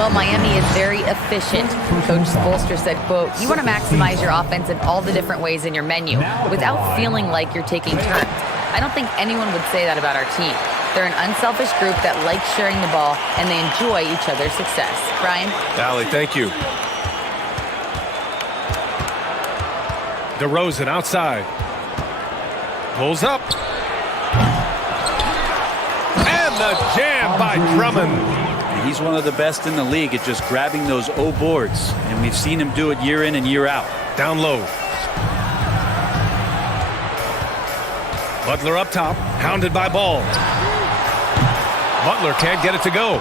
Well, Miami is very efficient. Coach Spoelstra said, quote, "You want to maximize your offense in all the different ways in your menu without feeling like you're taking turns." I don't think anyone would say that about our team. They're an unselfish group that likes sharing the ball, and they enjoy each other's success. Brian? Allie, thank you. DeRozan outside. Pulls up. And the jam by Drummond. And he's one of the best in the league at just grabbing those O boards. And we've seen him do it year in and year out. Down low. Butler up top. Hounded by Ball. Butler can't get it to go.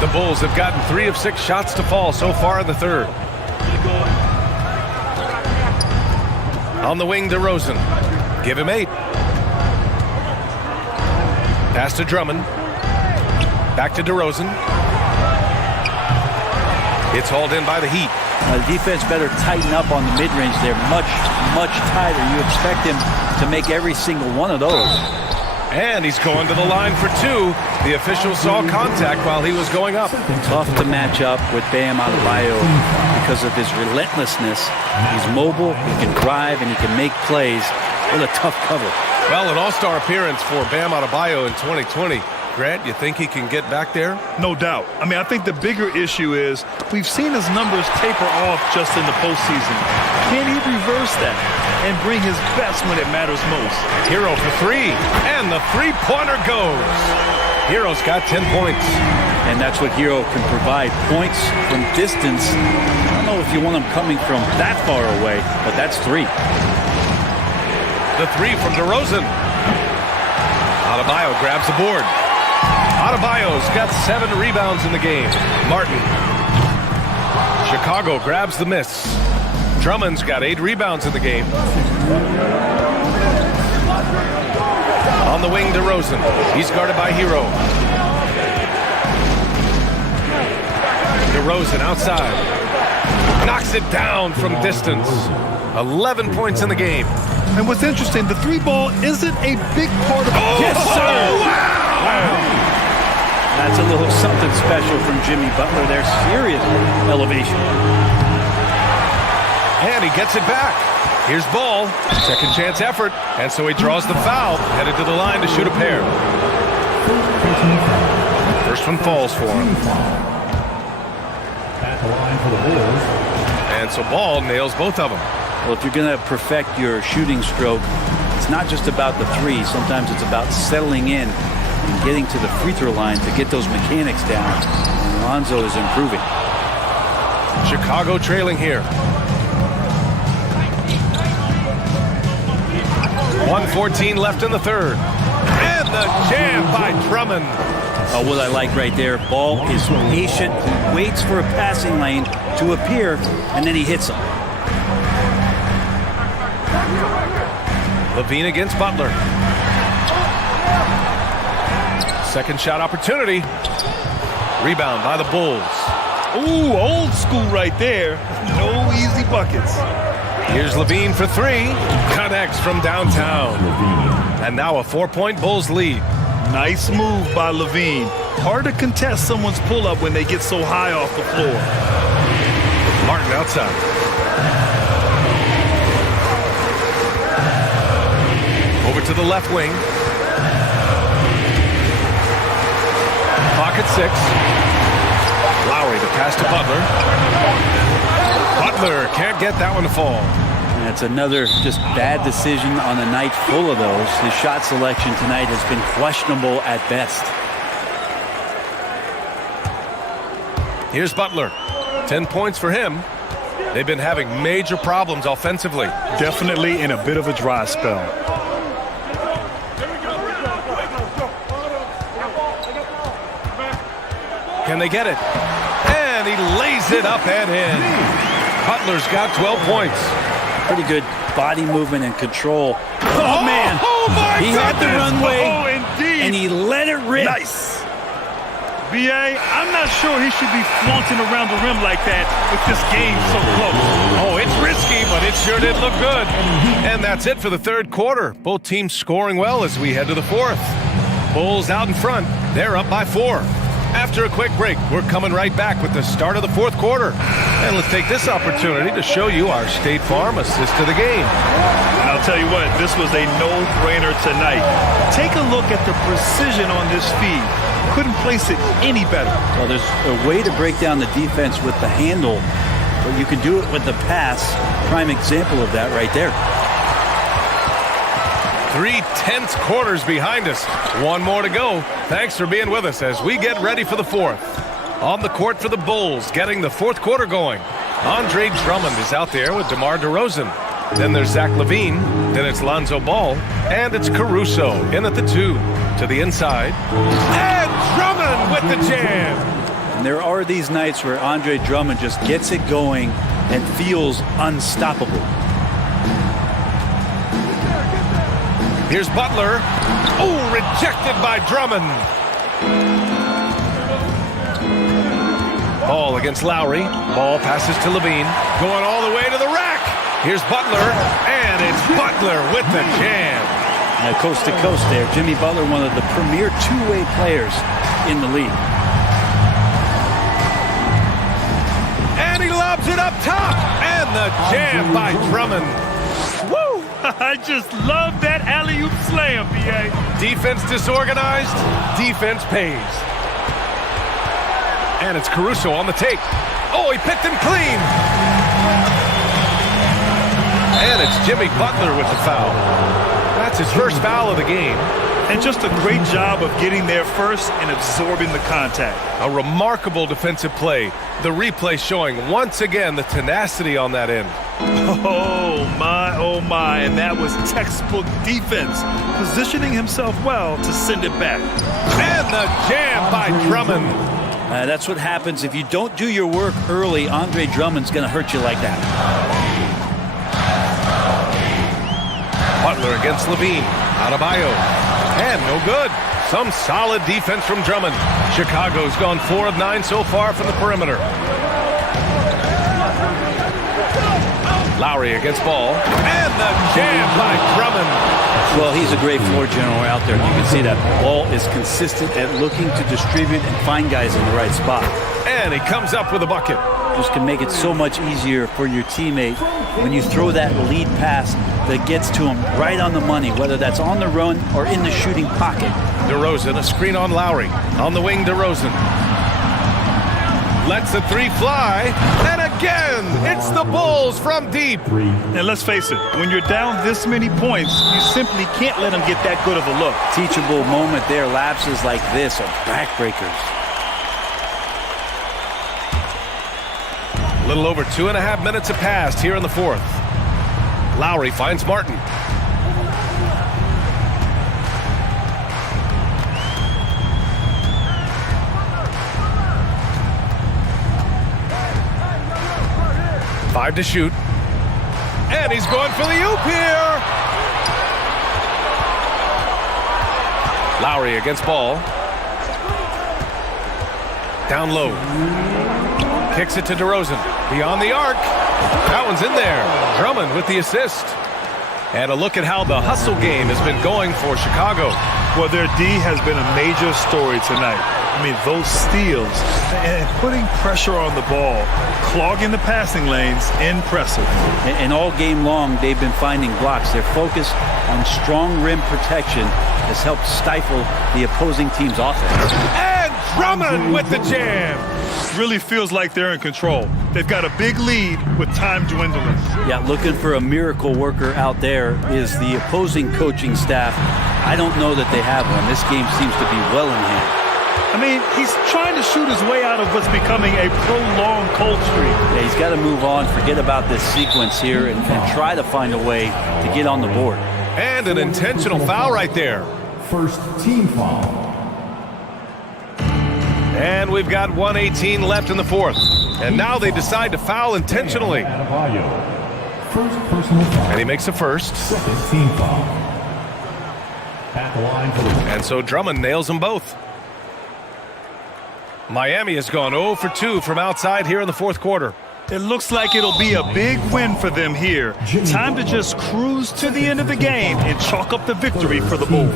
The Bulls have gotten 3 of 6 shots to fall so far in the 3rd. On the wing, DeRozan. Give him 8. Pass to Drummond. Back to DeRozan. It's hauled in by the Heat. The defense better tighten up on the mid-range. They're much, much tighter. You expect him to make every single one of those. And he's going to the line for 2. The official saw contact while he was going up. Tough to match up with Bam Adebayo because of his relentlessness. He's mobile, he can drive, and he can make plays. What a tough cover. Well, an all-star appearance for Bam Adebayo in 2020. Grant, you think he can get back there? No doubt. I mean, I think the bigger issue is we've seen his numbers taper off just in the postseason. Can he reverse that and bring his best when it matters most? Hero for 3, and the 3-pointer goes. Hero's got 10 points. And that's what Hero can provide. Points from distance. I don't know if you want them coming from that far away, but that's 3. The 3 from DeRozan. Adebayo grabs the board. Adebayo's got 7 rebounds in the game. Martin. Chicago grabs the miss. Drummond's got 8 rebounds in the game. On the wing, DeRozan. He's guarded by Hero. DeRozan outside. Knocks it down from distance. 11 points in the game. And what's interesting, the 3 ball isn't a big part of it. Yes, sir! Wow! That's a little something special from Jimmy Butler there. Serious elevation. And he gets it back. Here's Ball. Second chance effort. And so he draws the foul. Headed to the line to shoot a pair. First one falls for him. At the line for the Bulls. And so Ball nails both of them. Well, if you're going to perfect your shooting stroke, it's not just about the 3. Sometimes it's about settling in and getting to the free throw line to get those mechanics down. And Lonzo is improving. Chicago trailing here. 1:14 left in the third. And the jam by Drummond. Oh, what I like right there, Ball is patient, waits for a passing lane to appear, and then he hits him. Levine against Butler. Second shot opportunity. Rebound by the Bulls. Ooh, old school right there. No easy buckets. Here's Levine for 3. Connects from downtown. And now a 4-point Bulls lead. Nice move by Levine. Hard to contest someone's pull-up when they get so high off the floor. Martin outside. Over to the left wing. Pocket 6. Lowry the pass to Butler. Butler can't get that one to fall. That's another just bad decision on a night full of those. His shot selection tonight has been questionable at best. Here's Butler. 10 points for him. They've been having major problems offensively. Definitely in a bit of a dry spell. Can they get it? And he lays it up and in. Butler's got 12 points. Pretty good body movement and control. Oh, man. Oh, my He goodness. had the runway, Oh, indeed. and he let it rip. Nice. B.A., I'm not sure he should be flaunting around the rim like that with this game so close. Oh, it's risky, but it sure did look good. And that's it for the third quarter. Both teams scoring well as we head to the fourth. Bulls out in front. They're up by 4. After a quick break, we're coming right back with the start of the fourth quarter. And let's take this opportunity to show you our State Farm assist to the game. And I'll tell you what, this was a no-brainer tonight. Take a look at the precision on this feed. Couldn't place it any better. Well, there's a way to break down the defense with the handle, but you can do it with the pass. Prime example of that right there. 3 tense quarters behind us. One more to go. Thanks for being with us as we get ready for the fourth. On the court for the Bulls, getting the fourth quarter going. Andre Drummond is out there with DeMar DeRozan. Then there's Zach LaVine. Then it's Lonzo Ball. And it's Caruso in at the 2. To the inside. And Drummond with the jam. And there are these nights where Andre Drummond just gets it going and feels unstoppable. Here's Butler. Oh, rejected by Drummond. Ball against Lowry. Ball passes to LaVine. Going all the way to the rack. Here's Butler. And it's Butler with the jam. Coast to coast there. Jimmy Butler, one of the premier two-way players in the league. And he lobs it up top. And the jam by Drummond. Woo! I just love that alley-oop slam, B.A. Defense disorganized. Defense pays. And it's Caruso on the take. Oh, he picked him clean. And it's Jimmy Butler with the foul. That's It's his first foul of the game. And just a great job of getting there first and absorbing the contact. A remarkable defensive play. The replay showing once again the tenacity on that end. Oh my, and that was textbook defense, positioning himself well to send it back. And the jam by Drummond. That's what happens if you don't do your work early. Andre Drummond's going to hurt you like that. Butler against Levine. Adebayo. And no good. Some solid defense from Drummond. Chicago's gone 4 of 9 so far from the perimeter. Lowry against Ball. And the jam by Drummond. Well, he's a great floor general out there. You can see that Ball is consistent at looking to distribute and find guys in the right spot. And he comes up with a bucket. Just can make it so much easier for your teammate when you throw that lead pass that gets to him right on the money, whether that's on the run or in the shooting pocket. DeRozan, a screen on Lowry. On the wing, DeRozan. Lets the three fly. And again, it's the Bulls from deep. And let's face it, when you're down this many points, you simply can't let them get that good of a look. Teachable moment there. Lapses like this are backbreakers. A little over 2.5 minutes have passed here in the fourth. Lowry finds Martin. Five to shoot. And he's going for the oop here. Lowry against Ball. Down low. Kicks it to DeRozan. Beyond the arc. That one's in there. Drummond with the assist. And a look at how the hustle game has been going for Chicago. Well, their D has been a major story tonight. I mean, those steals and putting pressure on the ball, clogging the passing lanes, impressive. And all game long, they've been finding blocks. Their focus on strong rim protection has helped stifle the opposing team's offense. And Drummond with the jam. Really feels like they're in control. They've got a big lead with time dwindling. Yeah, looking for a miracle worker out there is the opposing coaching staff. I don't know that they have one. This game seems to be well in hand. I mean, he's trying to shoot his way out of what's becoming a prolonged cold streak. Yeah, he's got to move on, forget about this sequence here, and try to find a way to get on the board. And an intentional foul right there. First team foul. And we've got 1:18 left in the fourth. And now they decide to foul intentionally. First personal foul. And he makes a first. Second team foul. At the line for the And so Drummond nails them both. Miami has gone 0 for 2 from outside here in the fourth quarter. It looks like it'll be a big win for them here. Time to just cruise to the end of the game and chalk up the victory for the Bulls.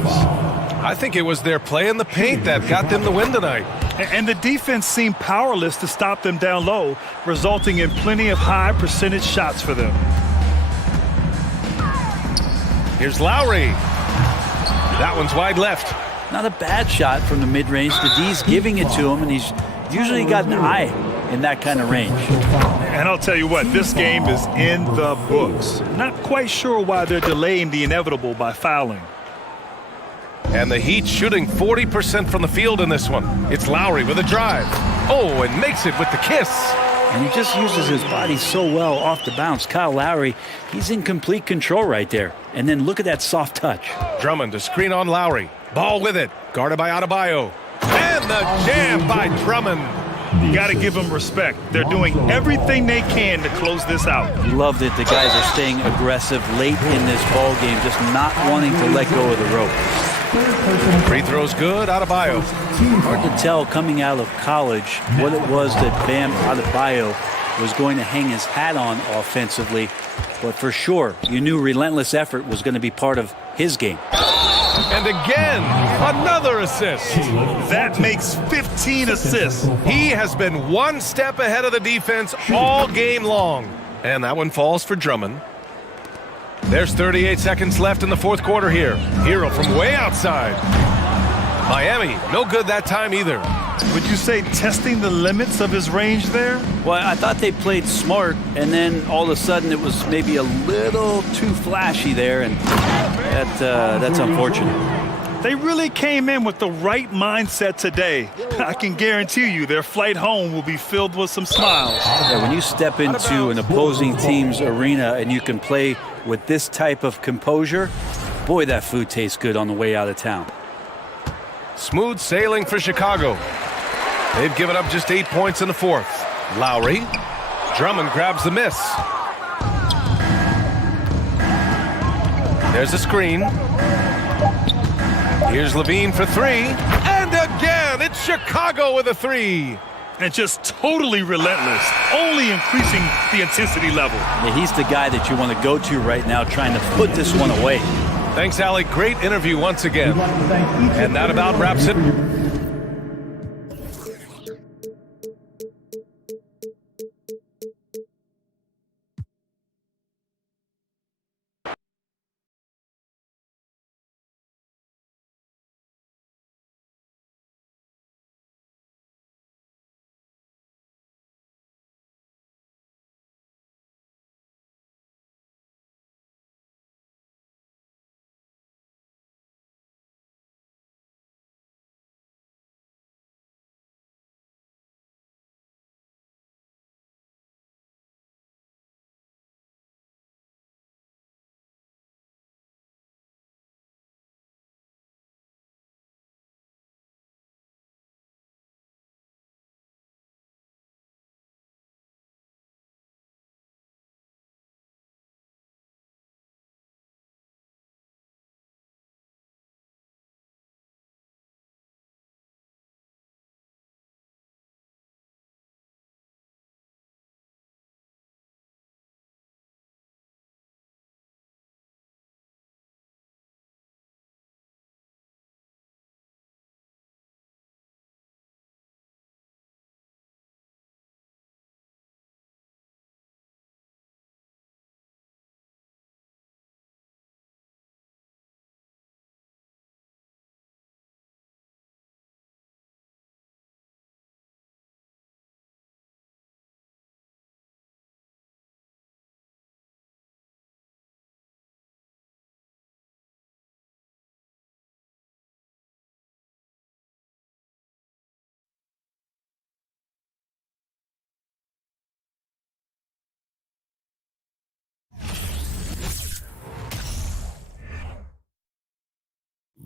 I think it was their play in the paint that got them the win tonight. And the defense seemed powerless to stop them down low, resulting in plenty of high percentage shots for them. Here's Lowry. That one's wide left. Not a bad shot from the mid-range. The D's giving it to him, and he's usually got an eye in that kind of range. And I'll tell you what, this game is in the books. Not quite sure why they're delaying the inevitable by fouling. And the Heat shooting 40% from the field in this one. It's Lowry with a drive. Oh, and makes it with the kiss. And he just uses his body so well off the bounce. Kyle Lowry, he's in complete control right there. And then look at that soft touch. Drummond to screen on Lowry. Ball with it. Guarded by Adebayo. And the jam by Drummond. You got to give them respect. They're doing everything they can to close this out. You love that the guys are staying aggressive late in this ball game, just not wanting to let go of the rope. Free throw's good. Adebayo. Hard to tell coming out of college what it was that Bam Adebayo was going to hang his hat on offensively. But for sure, you knew relentless effort was going to be part of his game. And again, another assist. That makes 15 assists. He has been one step ahead of the defense all game long. And that one falls for Drummond. There's 38 seconds left in the fourth quarter here. Hero from way outside. Miami, no good that time either. Would you say testing the limits of his range there? Well, I thought they played smart, and then all of a sudden it was maybe a little too flashy there, and that's unfortunate. They really came in with the right mindset today. I can guarantee you their flight home will be filled with some smiles. Yeah, when you step into an opposing team's arena and you can play with this type of composure, boy, that food tastes good on the way out of town. Smooth sailing for Chicago. They've given up just 8 points in the fourth. Lowry. Drummond grabs the miss. There's a screen. Here's Levine for three. And again, it's Chicago with a three. And just totally relentless, only increasing the intensity level. Yeah, he's the guy that you want to go to right now, trying to put this one away. Thanks, Allie. Great interview once again. And that about wraps it.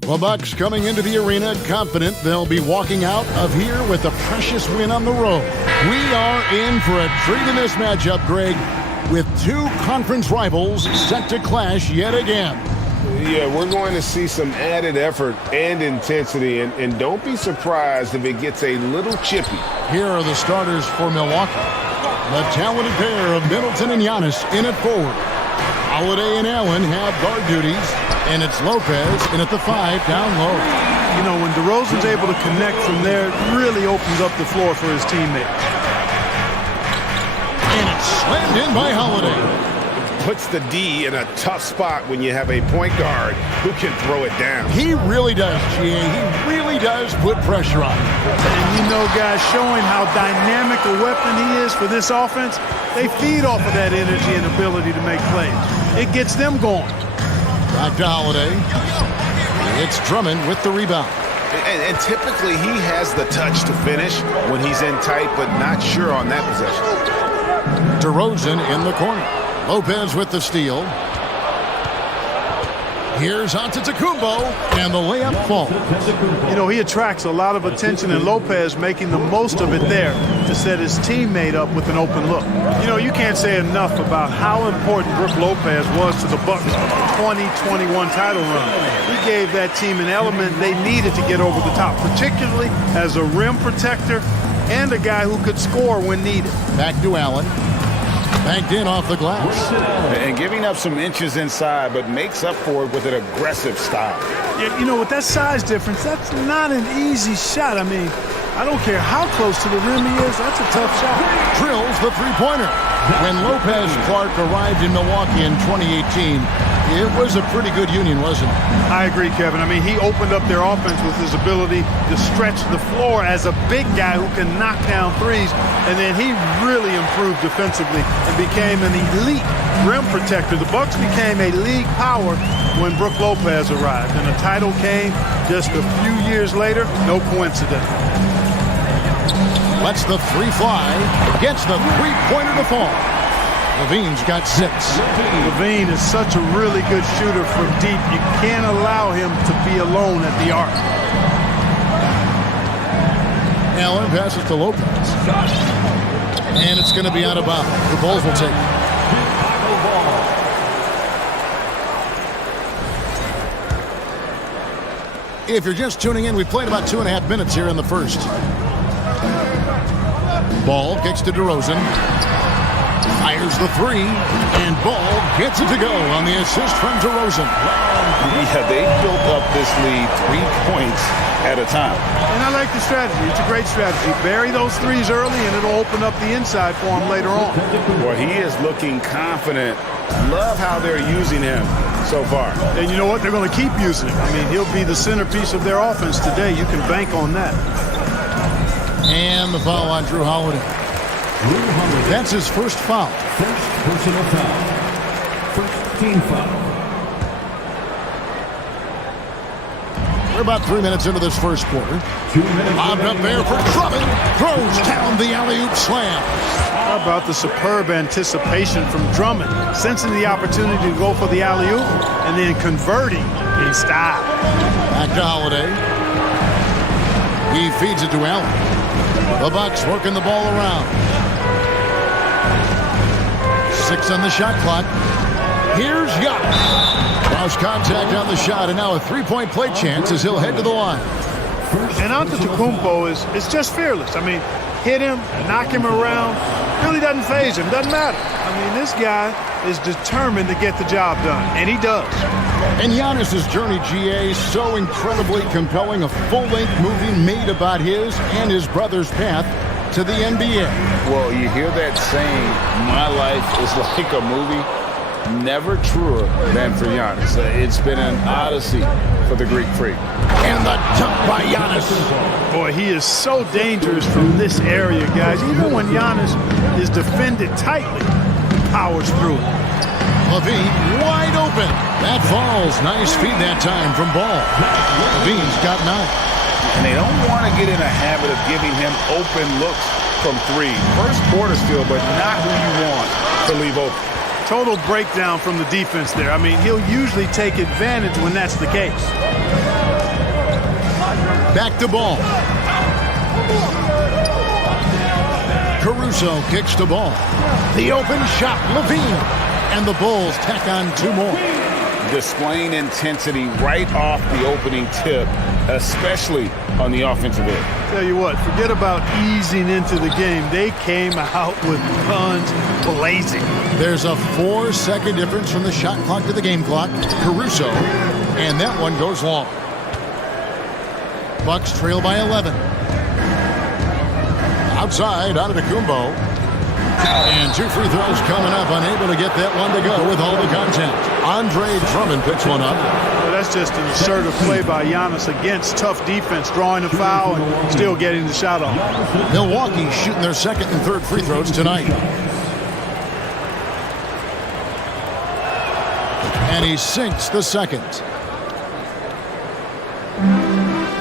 The Bucks coming into the arena confident they'll be walking out of here with a precious win on the road. We are in for a treat in this matchup, Greg, with two conference rivals set to clash yet again. Yeah, we're going to see some added effort and intensity, and don't be surprised if it gets a little chippy. Here are the starters for Milwaukee. The talented pair of Middleton and Giannis in at forward. Holiday and Allen have guard duties, and it's Lopez in at the 5 down low. You know, when DeRozan's able to connect from there, it really opens up the floor for his teammates. And it's slammed in by Holiday. Puts the D in a tough spot when you have a point guard who can throw it down. He really does, G.A. He really does put pressure on him. And you know, guys, showing how dynamic a weapon he is for this offense, they feed off of that energy and ability to make plays. It gets them going. Back to Holiday. It's Drummond with the rebound. And typically he has the touch to finish when he's in tight, but not sure on that possession. DeRozan in the corner. Lopez with the steal. Here's Antetokounmpo, and the layup falls. You know, he attracts a lot of attention, and Lopez making the most of it there to set his teammate up with an open look. You know, you can't say enough about how important Brook Lopez was to the Bucks' 2021 title run. He gave that team an element they needed to get over the top, particularly as a rim protector and a guy who could score when needed. Back to Allen. Banked in off the glass. And giving up some inches inside, but makes up for it with an aggressive style. Yeah, you know, with that size difference, that's not an easy shot. I mean, I don't care how close to the rim he is, that's a tough shot. Drills the three-pointer. When Lopez Clark arrived in Milwaukee in 2018, It was a pretty good union, wasn't it? I agree, Kevin. I mean, he opened up their offense with his ability to stretch the floor as a big guy who can knock down threes, and then he really improved defensively and became an elite rim protector. The Bucks became a league power when Brook Lopez arrived, and the title came just a few years later. No coincidence. Lets the three fly, gets the three-pointer to fall. Levine's got 6. Levine is such a really good shooter from deep. You can't allow him to be alone at the arc. Allen passes to Lopez. And it's going to be out of bounds. The Bulls will take it. If you're just tuning in, we played about 2.5 minutes here in the first. Ball kicks to DeRozan. Fires the three, and Ball gets it to go on the assist from DeRozan. Yeah, they built up this lead 3 points at a time. And I like the strategy. It's a great strategy. Bury those threes early, and it'll open up the inside for him later on. Boy, he is looking confident. Love how they're using him so far. And you know what? They're going to keep using him. I mean, he'll be the centerpiece of their offense today. You can bank on that. And the foul on Drew Holiday. That's his first foul. First personal foul. First team foul. We're about 3 minutes into this first quarter. 2 minutes. Lobbed up there for Drummond. Throws down the alley-oop slam. How about the superb anticipation from Drummond, sensing the opportunity to go for the alley-oop and then converting in style. Back to Holiday. He feeds it to Allen. The Bucks working the ball around. 6 on the shot clock. Here's Giannis. Lost contact on the shot, and now a three-point play chance as he'll head to the line. And Antetokounmpo is just fearless. I mean, hit him, knock him around, really doesn't faze him, doesn't matter. I mean, this guy is determined to get the job done, and he does. And Giannis's journey, GA, so incredibly compelling. A full-length movie made about his and his brother's path to the NBA. Well, you hear that saying, my life is like a movie. Never truer than for Giannis. It's been an odyssey for the Greek Freak. And the dunk by Giannis. Boy, he is so dangerous from this area, guys. Even when Giannis is defended tightly, he powers through it. Levine wide open. That falls. Nice feed that time from Ball. Levine's got 9. And they don't want to get in a habit of giving him open looks from 3. First quarter still, but not who you want to leave open. Total breakdown from the defense there. I mean, he'll usually take advantage when that's the case. Back to Ball. Caruso kicks to Ball. The open shot, Levine. And the Bulls tack on 2 more. Displaying intensity right off the opening tip, especially on the offensive end. Tell you what, forget about easing into the game. They came out with guns blazing. There's a 4-second difference from the shot clock to the game clock. Caruso, and that one goes long. Bucks trail by 11. Outside, Antetokounmpo. And 2 free throws coming up, unable to get that one to go with all the contact. Andre Drummond picks one up. Well, that's just an assertive play by Giannis against tough defense, drawing a foul and still getting the shot off. Milwaukee shooting their 2nd and 3rd free throws tonight. And he sinks the 2nd.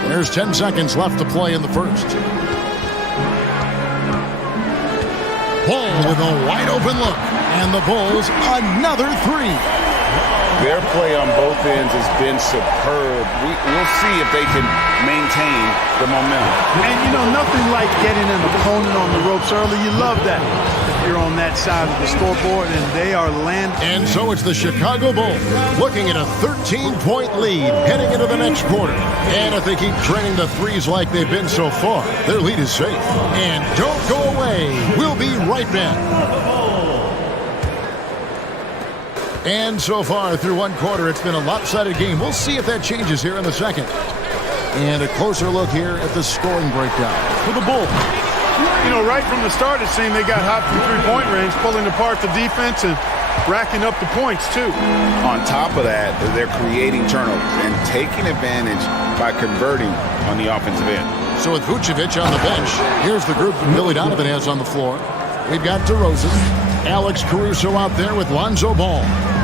There's 10 seconds left to play in the first. Ball with a wide open look. And the Bulls, another 3. Their play on both ends has been superb. We'll see if they can maintain the momentum. And, you know, nothing like getting an opponent on the ropes early. You love that. You're on that side of the scoreboard, and they are landing. And so it's the Chicago Bulls looking at a 13-point lead heading into the next quarter. And if they keep training the threes like they've been so far, their lead is safe. And don't go away. We'll be right back. And so far through one quarter, it's been a lopsided game. We'll see if that changes here in the second. And a closer look here at the scoring breakdown for the Bulls. You know, right from the start, it seemed they got hot from 3-point range, pulling apart the defense and racking up the points, too. On top of that, they're creating turnovers and taking advantage by converting on the offensive end. So with Vucevic on the bench, here's the group that Billy Donovan has on the floor. We've got DeRozan, Alex Caruso out there with Lonzo Ball.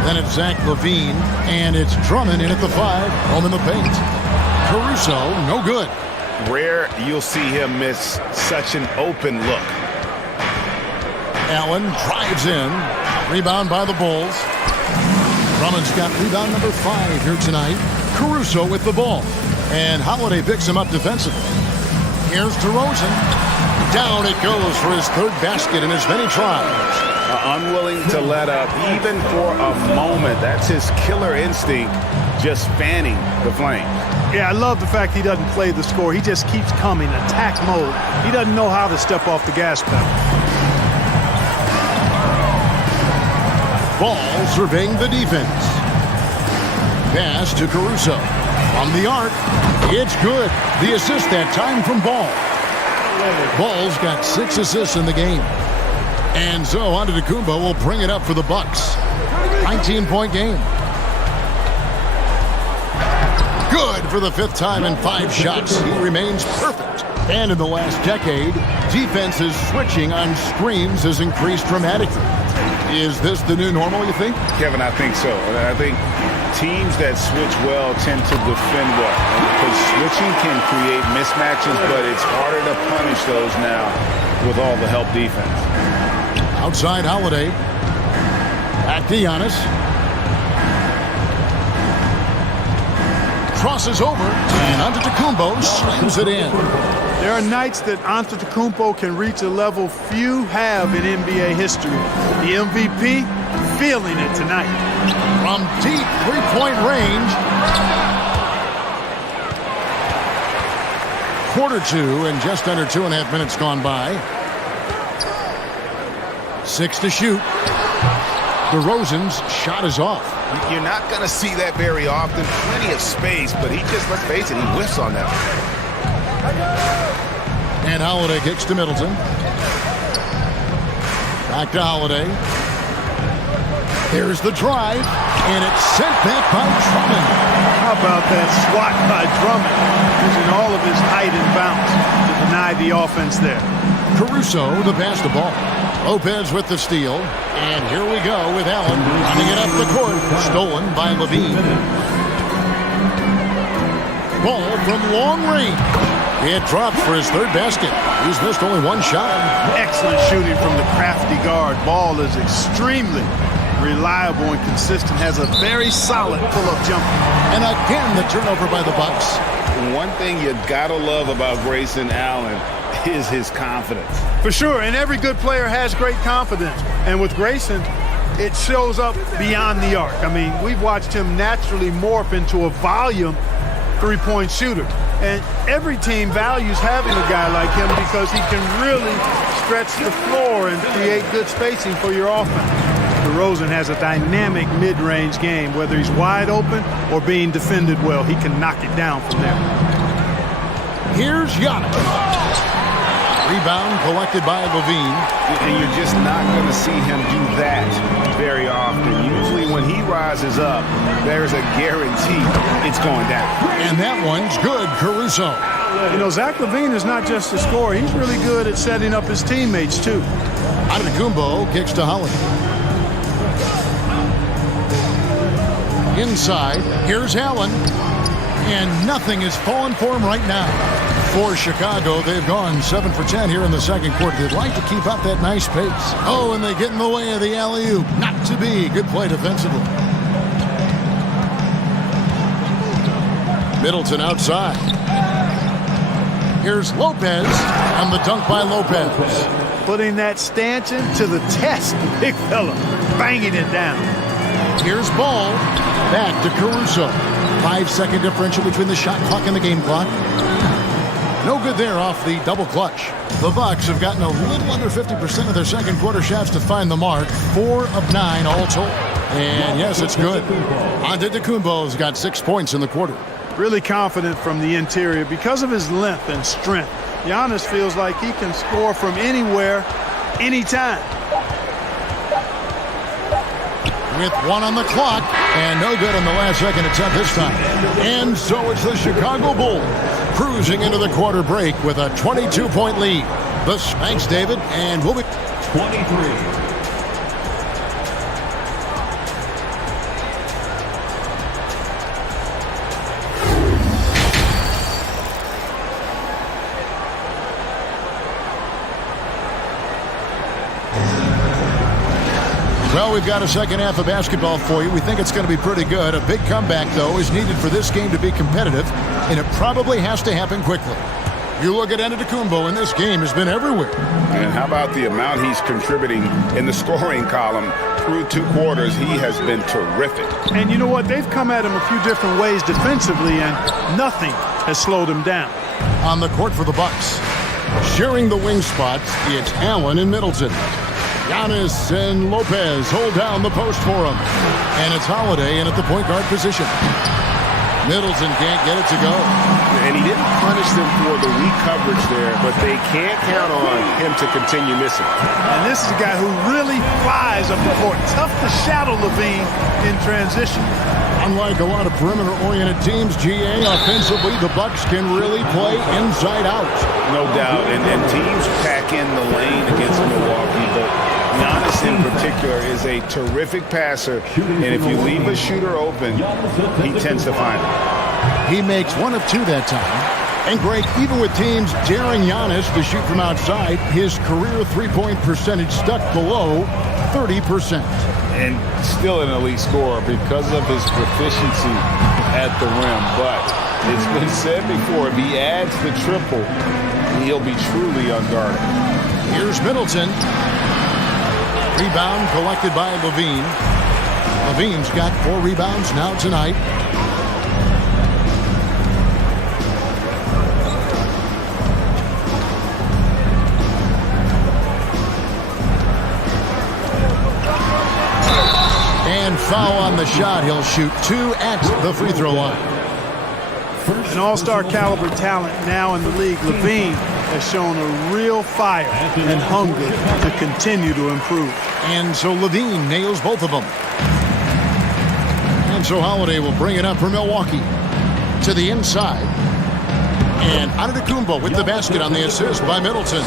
Then it's Zach LaVine, and it's Drummond in at the 5, home in the paint. Caruso, no good. Rare you'll see him miss such an open look. Allen drives in. Rebound by the Bulls. Drummond's got rebound number 5 here tonight. Caruso with the ball. And Holiday picks him up defensively. Here's DeRozan. Down it goes for his 3rd basket in as many tries. Unwilling to let up even for a moment. That's his killer instinct, just fanning the flames. Yeah, I love the fact he doesn't play the score. He just keeps coming, attack mode. He doesn't know how to step off the gas pedal. Ball surveying the defense. Pass to Caruso. From the arc, it's good. The assist that time from Ball. Ball's got 6 assists in the game. And so Antetokounmpo will bring it up for the Bucks. 19-point game. Good for the 5th time in 5 shots. He remains perfect. And in the last decade, defenses switching on screens has increased dramatically. Is this the new normal, you think? Kevin, I think so. I think teams that switch well tend to defend well. Because switching can create mismatches, but it's harder to punish those now with all the help defense. Outside Holiday. Back to Giannis. Crosses over, and Antetokounmpo slams it in. There are nights that Antetokounmpo can reach a level few have in NBA history. The MVP feeling it tonight. From deep 3-point range. Quarter 2 and just under 2.5 minutes gone by. 6 to shoot. DeRozan's shot is off. You're not going to see that very often. Plenty of space, but he just, let's face it, he whiffs on that one. And Holiday kicks to Middleton. Back to Holiday. Here's the drive, and it's sent back by Drummond. How about that swat by Drummond, using all of his height and bounce to deny the offense there. Caruso to pass the ball. Lopez with the steal. And here we go with Allen running it up the court. Stolen by LaVine. Ball from long range. It dropped for his 3rd basket. He's missed only 1 shot. Excellent shooting from the crafty guard. Ball is extremely reliable and consistent. Has a very solid pull-up jumper. And again, the turnover by the Bucks. One thing you gotta love about Grayson Allen is his confidence. For sure, and every good player has great confidence. And with Grayson, it shows up beyond the arc. I mean, we've watched him naturally morph into a volume 3-point shooter. And every team values having a guy like him because he can really stretch the floor and create good spacing for your offense. DeRozan has a dynamic mid-range game. Whether he's wide open or being defended well, he can knock it down from there. Here's Giannis. Rebound collected by LaVine. And you're just not going to see him do that very often. Usually when he rises up, there's a guarantee it's going down. And that one's good, Caruso. You know, Zach LaVine is not just a scorer. He's really good at setting up his teammates, too. Antetokounmpo kicks to Holiday. Inside, here's Allen. And nothing is falling for him right now. For Chicago, they've gone 7 for 10 here in the second quarter. They'd like to keep up that nice pace. Oh, and they get in the way of the alley-oop. Not to be. Good play defensively. Middleton outside. Here's Lopez, and the dunk by Lopez. Putting that stanchion to the test, big fella. Banging it down. Here's Ball. Back to Caruso. 5-second differential between the shot clock and the game clock. No good there off the double clutch. The Bucks have gotten a little under 50% of their second quarter shots to find the mark. 4 of 9 all told. And yes, it's good. Antetokounmpo's got 6 points in the quarter. Really confident from the interior because of his length and strength. Giannis feels like he can score from anywhere, anytime. with 1 on the clock, and no good on the last second attempt this time. And so it's the Chicago Bulls cruising into the quarter break with a 22-point lead. Thanks, David, and we'll be 23. Well, we've got a second half of basketball for you. We think it's going to be pretty good. A big comeback, though, is needed for this game to be competitive, and it probably has to happen quickly. You look at Antetokounmpo, and this game has been everywhere. And how about the amount he's contributing in the scoring column through 2 quarters? He has been terrific. And you know what? They've come at him a few different ways defensively, and nothing has slowed him down. On the court for the Bucks, sharing the wing spots, it's Allen and Middleton. Giannis and Lopez hold down the post for him. And it's Holiday in at the point guard position. Middleton can't get it to go. And he didn't punish them for the weak coverage there, but they can't count on him to continue missing. And this is a guy who really flies up the court. Tough to shadow Levine in transition. Unlike a lot of perimeter-oriented teams, GA, offensively, the Bucks can really play inside out. No doubt. And teams pack in the lane against Milwaukee, but Giannis in particular is a terrific passer, and if you leave a shooter open, he tends to find it. He makes 1 of 2 that time. And Greg, even with teams daring Giannis to shoot from outside, his career three-point percentage stuck below 30%. And still an elite scorer because of his proficiency at the rim. But it's been said before, if he adds the triple, he'll be truly unguarded. Here's Middleton. Rebound collected by Levine. Levine's got 4 rebounds now tonight. And foul on the shot. He'll shoot 2 at the free throw line. An all-star caliber talent now in the league. Levine has shown a real fire and hunger to continue to improve. And so Levine nails both of them. And so Holiday will bring it up for Milwaukee to the inside. And Antetokounmpo with the basket on the assist by Middleton.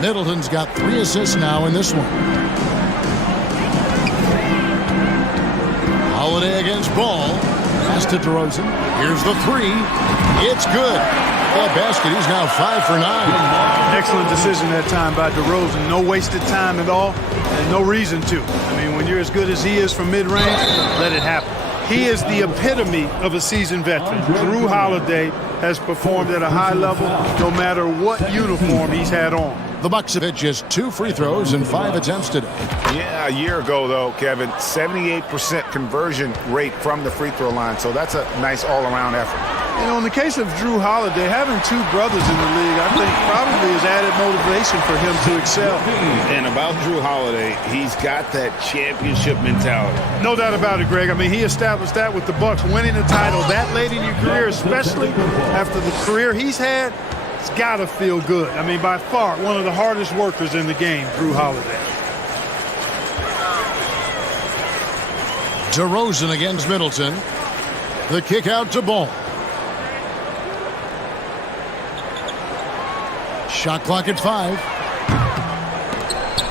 Middleton's got 3 assists now in this one. Holiday against Ball. Pass to DeRozan. Here's the 3. It's good. That basket, he's now 5 for 9. Excellent decision that time by DeRozan. No wasted time at all, and no reason to. I mean, when you're as good as he is from mid-range, let it happen. He is the epitome of a seasoned veteran. Drew Holiday has performed at a high level no matter what uniform he's had on. The Bucks have hit just 2 free throws and 5 attempts today. Yeah, a year ago, though, Kevin, 78% conversion rate from the free throw line. So that's a nice all-around effort. You know, in the case of Drew Holiday, having 2 brothers in the league, I think probably is added motivation for him to excel. And about Drew Holiday, he's got that championship mentality. No doubt about it, Greg. I mean, he established that with the Bucks, winning a title that late in your career, especially after the career he's had. It's got to feel good. I mean, by far, one of the hardest workers in the game, Drew Holiday. DeRozan against Middleton. The kick out to Ball. Shot clock at 5.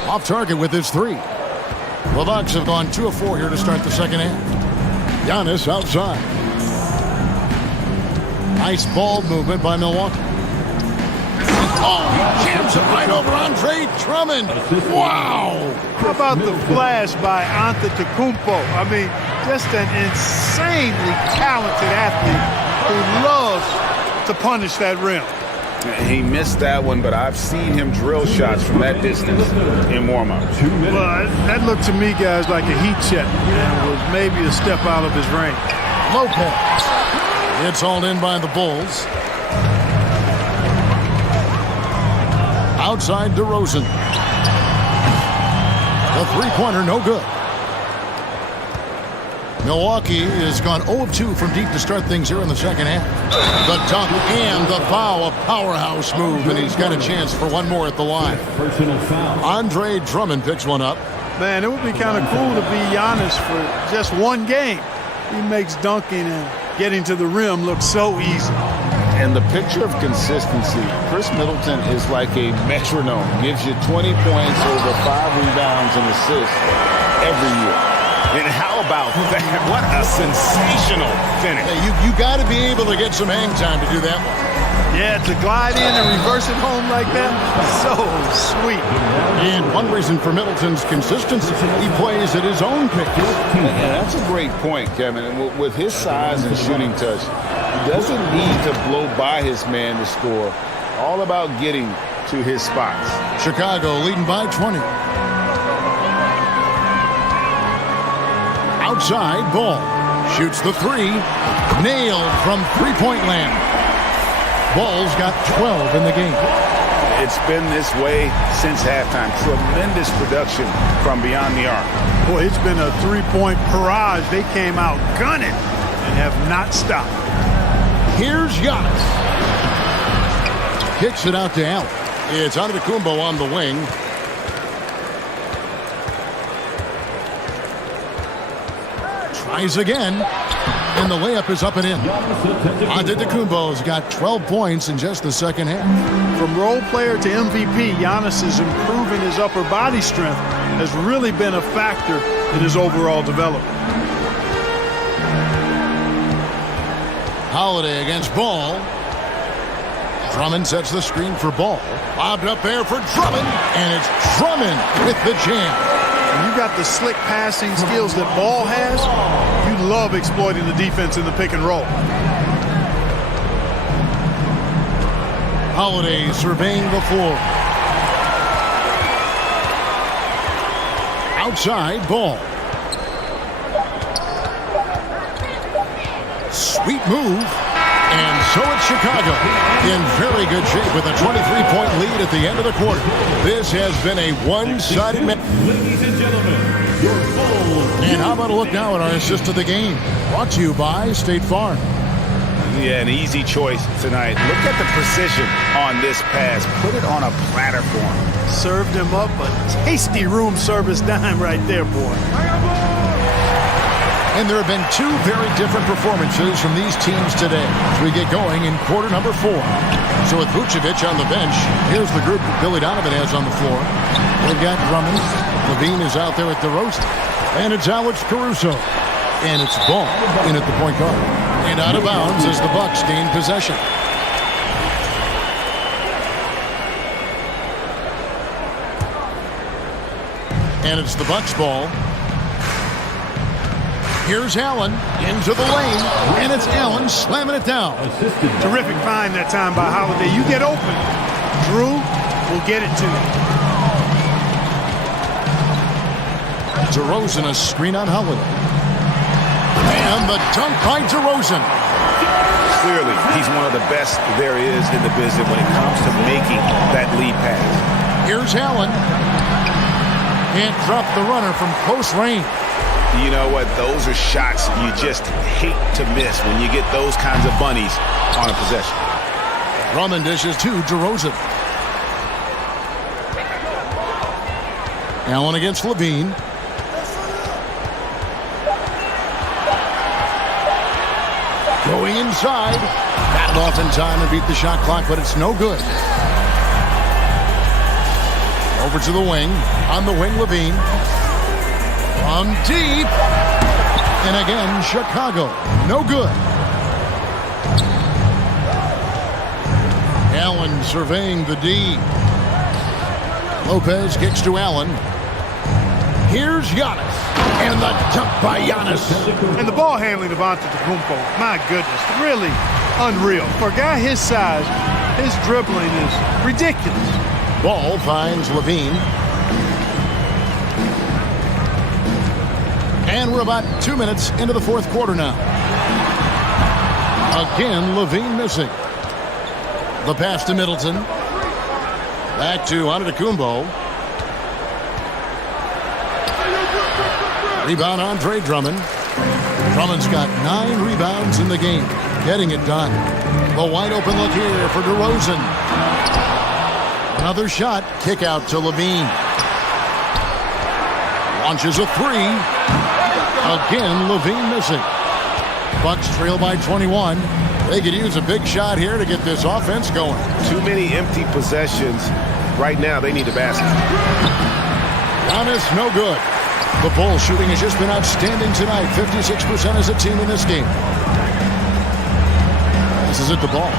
Off target with his 3. The Bucks have gone 2 of 4 here to start the second half. Giannis outside. Nice ball movement by Milwaukee. Oh, he jams it right over Andre Drummond. Wow. How about the flash by Antetokounmpo? I mean, just an insanely talented athlete who loves to punish that rim. He missed that one, but I've seen him drill shots from that distance in warm-ups. Well, that looked to me, guys, like a heat check. It was maybe a step out of his range. Lopez. It's hauled in by the Bulls. Outside DeRozan. The three-pointer, no good. Milwaukee has gone 0 of 2 from deep to start things here in the second half. The dunk and the foul, a powerhouse move, and he's got a chance for one more at the line. Personal foul. Andre Drummond picks one up. Man, it would be kind of cool to be Giannis for just one game. He makes dunking and getting to the rim look so easy. And the picture of consistency, Chris Middleton is like a metronome. Gives you 20 points, over 5 rebounds and assists every year. And how about that? What a sensational finish. Hey, you got to be able to get some hang time to do that one. Yeah, to glide in and reverse it home like that, so sweet. And one reason for Middleton's consistency, he plays at his own pace. Yeah, that's a great point, Kevin. And with his size and shooting touch, he doesn't need to blow by his man to score. All about getting to his spots. Chicago leading by 20. Outside, Ball shoots the three. Nailed from three-point land. Ball's got 12 in the game. It's been this way since halftime. Tremendous production from beyond the arc. Boy, it's been a three-point barrage. They came out gunning and have not stopped. Here's Giannis. Kicks it out to Allen. It's Antetokounmpo on the wing. Tries again. And the layup is up and in. Antetokounmpo's got 12 points in just the second half. From role player to MVP, Giannis is improving his upper body strength has really been a factor in his overall development. Holiday against Ball. Drummond sets the screen for Ball. Lobbed up there for Drummond. And it's Drummond with the jam. When you got the slick passing skills that Ball has, you love exploiting the defense in the pick and roll. Holiday surveying the floor. Outside, Ball. Sweet move. And so it's Chicago in very good shape with a 23-point lead at the end of the quarter. This has been a one-sided match. Ladies and gentlemen, your full. And how about a look now at our assist of the game? Brought to you by State Farm. Yeah, an easy choice tonight. Look at the precision on this pass. Put it on a platter for him. Served him up a tasty room service dime right there, boy. And there have been two very different performances from these teams today as we get going in quarter number 4. So with Vucevic on the bench, here's the group that Billy Donovan has on the floor. They've got Drummond. Levine is out there at DeRozan. And it's Alex Caruso. And it's Ball in at the point guard. And out of bounds as the Bucks gain possession. And it's the Bucks ball. Here's Allen into the lane, and it's Allen slamming it down. Terrific find that time by Holiday. You get open, Drew will get it to you. DeRozan, a screen on Holiday. And the dunk by DeRozan. Clearly, he's one of the best there is in the business when it comes to making that lead pass. Here's Allen. Can't drop the runner from close range. You know what? Those are shots you just hate to miss when you get those kinds of bunnies on a possession. Drummond dishes to DeRozan. Allen against Levine. Going inside. Battled off in time and beat the shot clock, but it's no good. Over to the wing. On the wing, Levine. From deep. And again, Chicago. No good. Allen surveying the D. Lopez kicks to Allen. Here's Giannis. And the dunk by Giannis. And the ball handling of Antetokounmpo, my goodness, really unreal. For a guy his size, his dribbling is ridiculous. Ball finds Levine. And we're about 2 minutes into the fourth quarter now. Again, Levine missing. The pass to Middleton. Back to Antetokounmpo. Rebound, Andre Drummond. Drummond's got 9 rebounds in the game. Getting it done. The wide open look here for DeRozan. Another shot. Kick out to Levine. Launches a three. Again, Levine missing. Bucks trail by 21. They could use a big shot here to get this offense going. Too many empty possessions. Right now, they need a basket. Giannis, no good. The Bulls shooting has just been outstanding tonight. 56% as a team in this game. This is at the ball.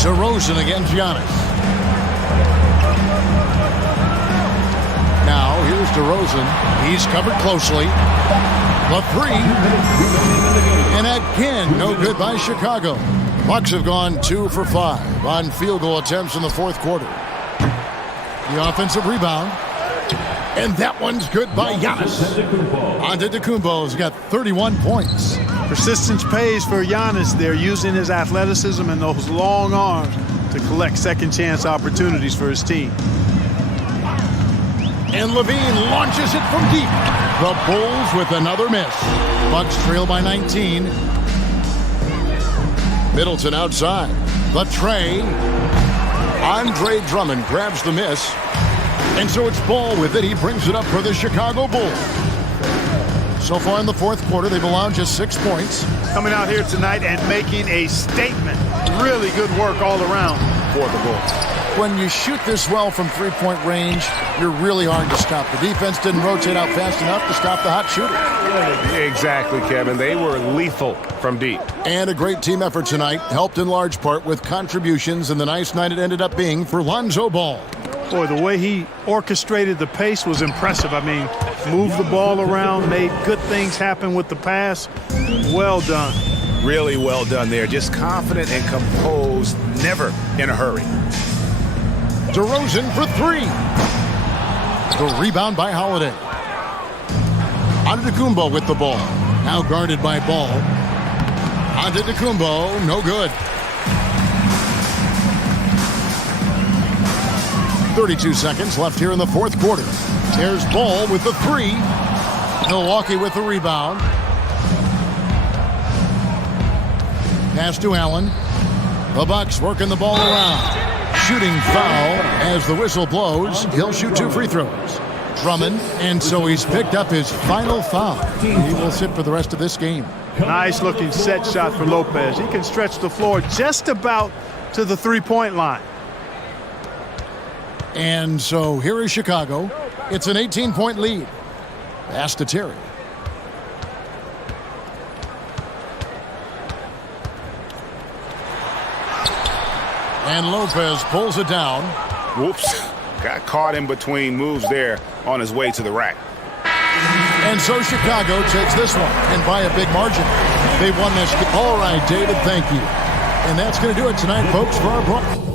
DeRozan against Giannis. Now, here's DeRozan. He's covered closely. The three. And again, no good by Chicago. Bucks have gone 2 for 5 on field goal attempts in the fourth quarter. The offensive rebound. And that one's good by Giannis. Antetokounmpo's got 31 points. Persistence pays for Giannis. They're using his athleticism and those long arms to collect second chance opportunities for his team. And Levine launches it from deep. The Bulls with another miss. Bucks trail by 19. Middleton outside. The tray. Andre Drummond grabs the miss. And so it's Ball with it. He brings it up for the Chicago Bulls. So far in the fourth quarter, they've allowed just 6 points. Coming out here tonight and making a statement. Really good work all around for the Bulls. When you shoot this well from three-point range, you're really hard to stop. The defense didn't rotate out fast enough to stop the hot shooter. Exactly, Kevin. They were lethal from deep. And a great team effort tonight, helped in large part with contributions, and the nice night it ended up being for Lonzo Ball. Boy, the way he orchestrated the pace was impressive. I mean, moved the ball around, made good things happen with the pass. Well done. Really well done there. Just confident and composed, never in a hurry. DeRozan for three. The rebound by Holiday. Antetokounmpo with the ball. Now guarded by Ball. Antetokounmpo, no good. 32 seconds left here in the fourth quarter. There's Ball with the three. Milwaukee with the rebound. Pass to Allen. The Bucks working the ball around. Shooting foul as the whistle blows. He'll shoot 2 free throws. Drummond, and so he's picked up his final foul. He will sit for the rest of this game. Nice looking set shot for Lopez. He can stretch the floor just about to the three-point line. And so here is Chicago. It's an 18-point lead. Pass to Terry. And Lopez pulls it down. Whoops. Got caught in between moves there on his way to the rack. And so Chicago takes this one, and by a big margin. They won this. All right, David, thank you. And that's going to do it tonight, folks, for our broadcast.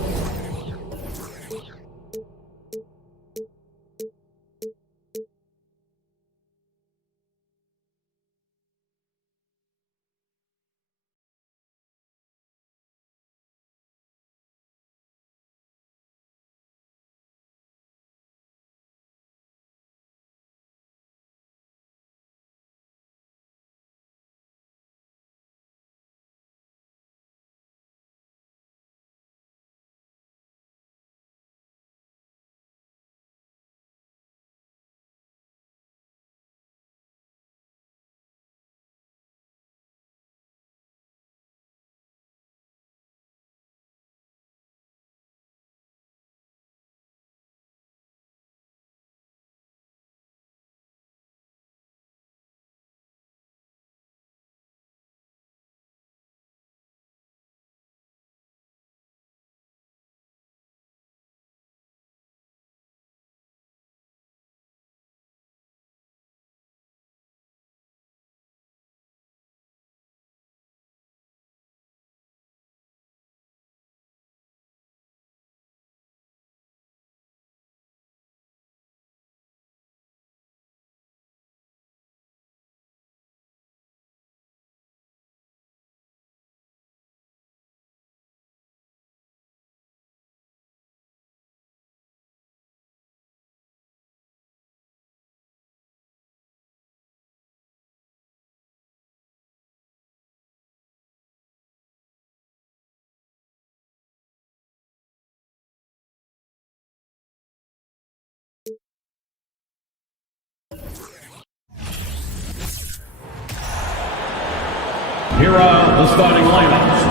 starting lineups.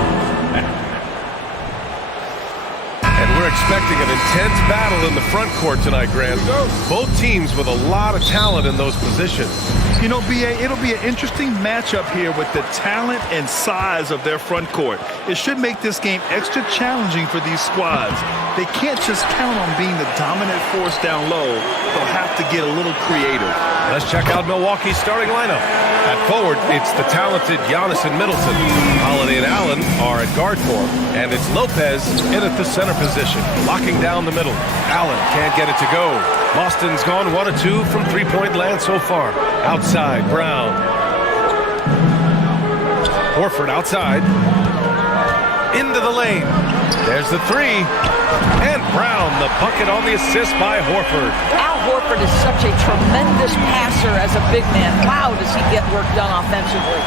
And we're expecting an intense battle in the front court tonight, Grant. Both teams with a lot of talent in those positions. You know, B.A., it'll be an interesting matchup here with the talent and size of their front court. It should make this game extra challenging for these squads. They can't just count on being the dominant force down low. They'll have to get a little creative. Let's check out Milwaukee's starting lineup. At forward, it's the talented Giannis and Middleton. Holiday and Allen are at guard form, and it's Lopez in at the center position, locking down the middle. Allen can't get it to go. Boston's gone 1 of 2 from three-point land so far. Outside, Brown. Horford outside. Into the lane. There's the three. And Brown, the bucket on the assist by Horford. Al Horford is such a tremendous passer as a big man. Wow, does he get work done offensively.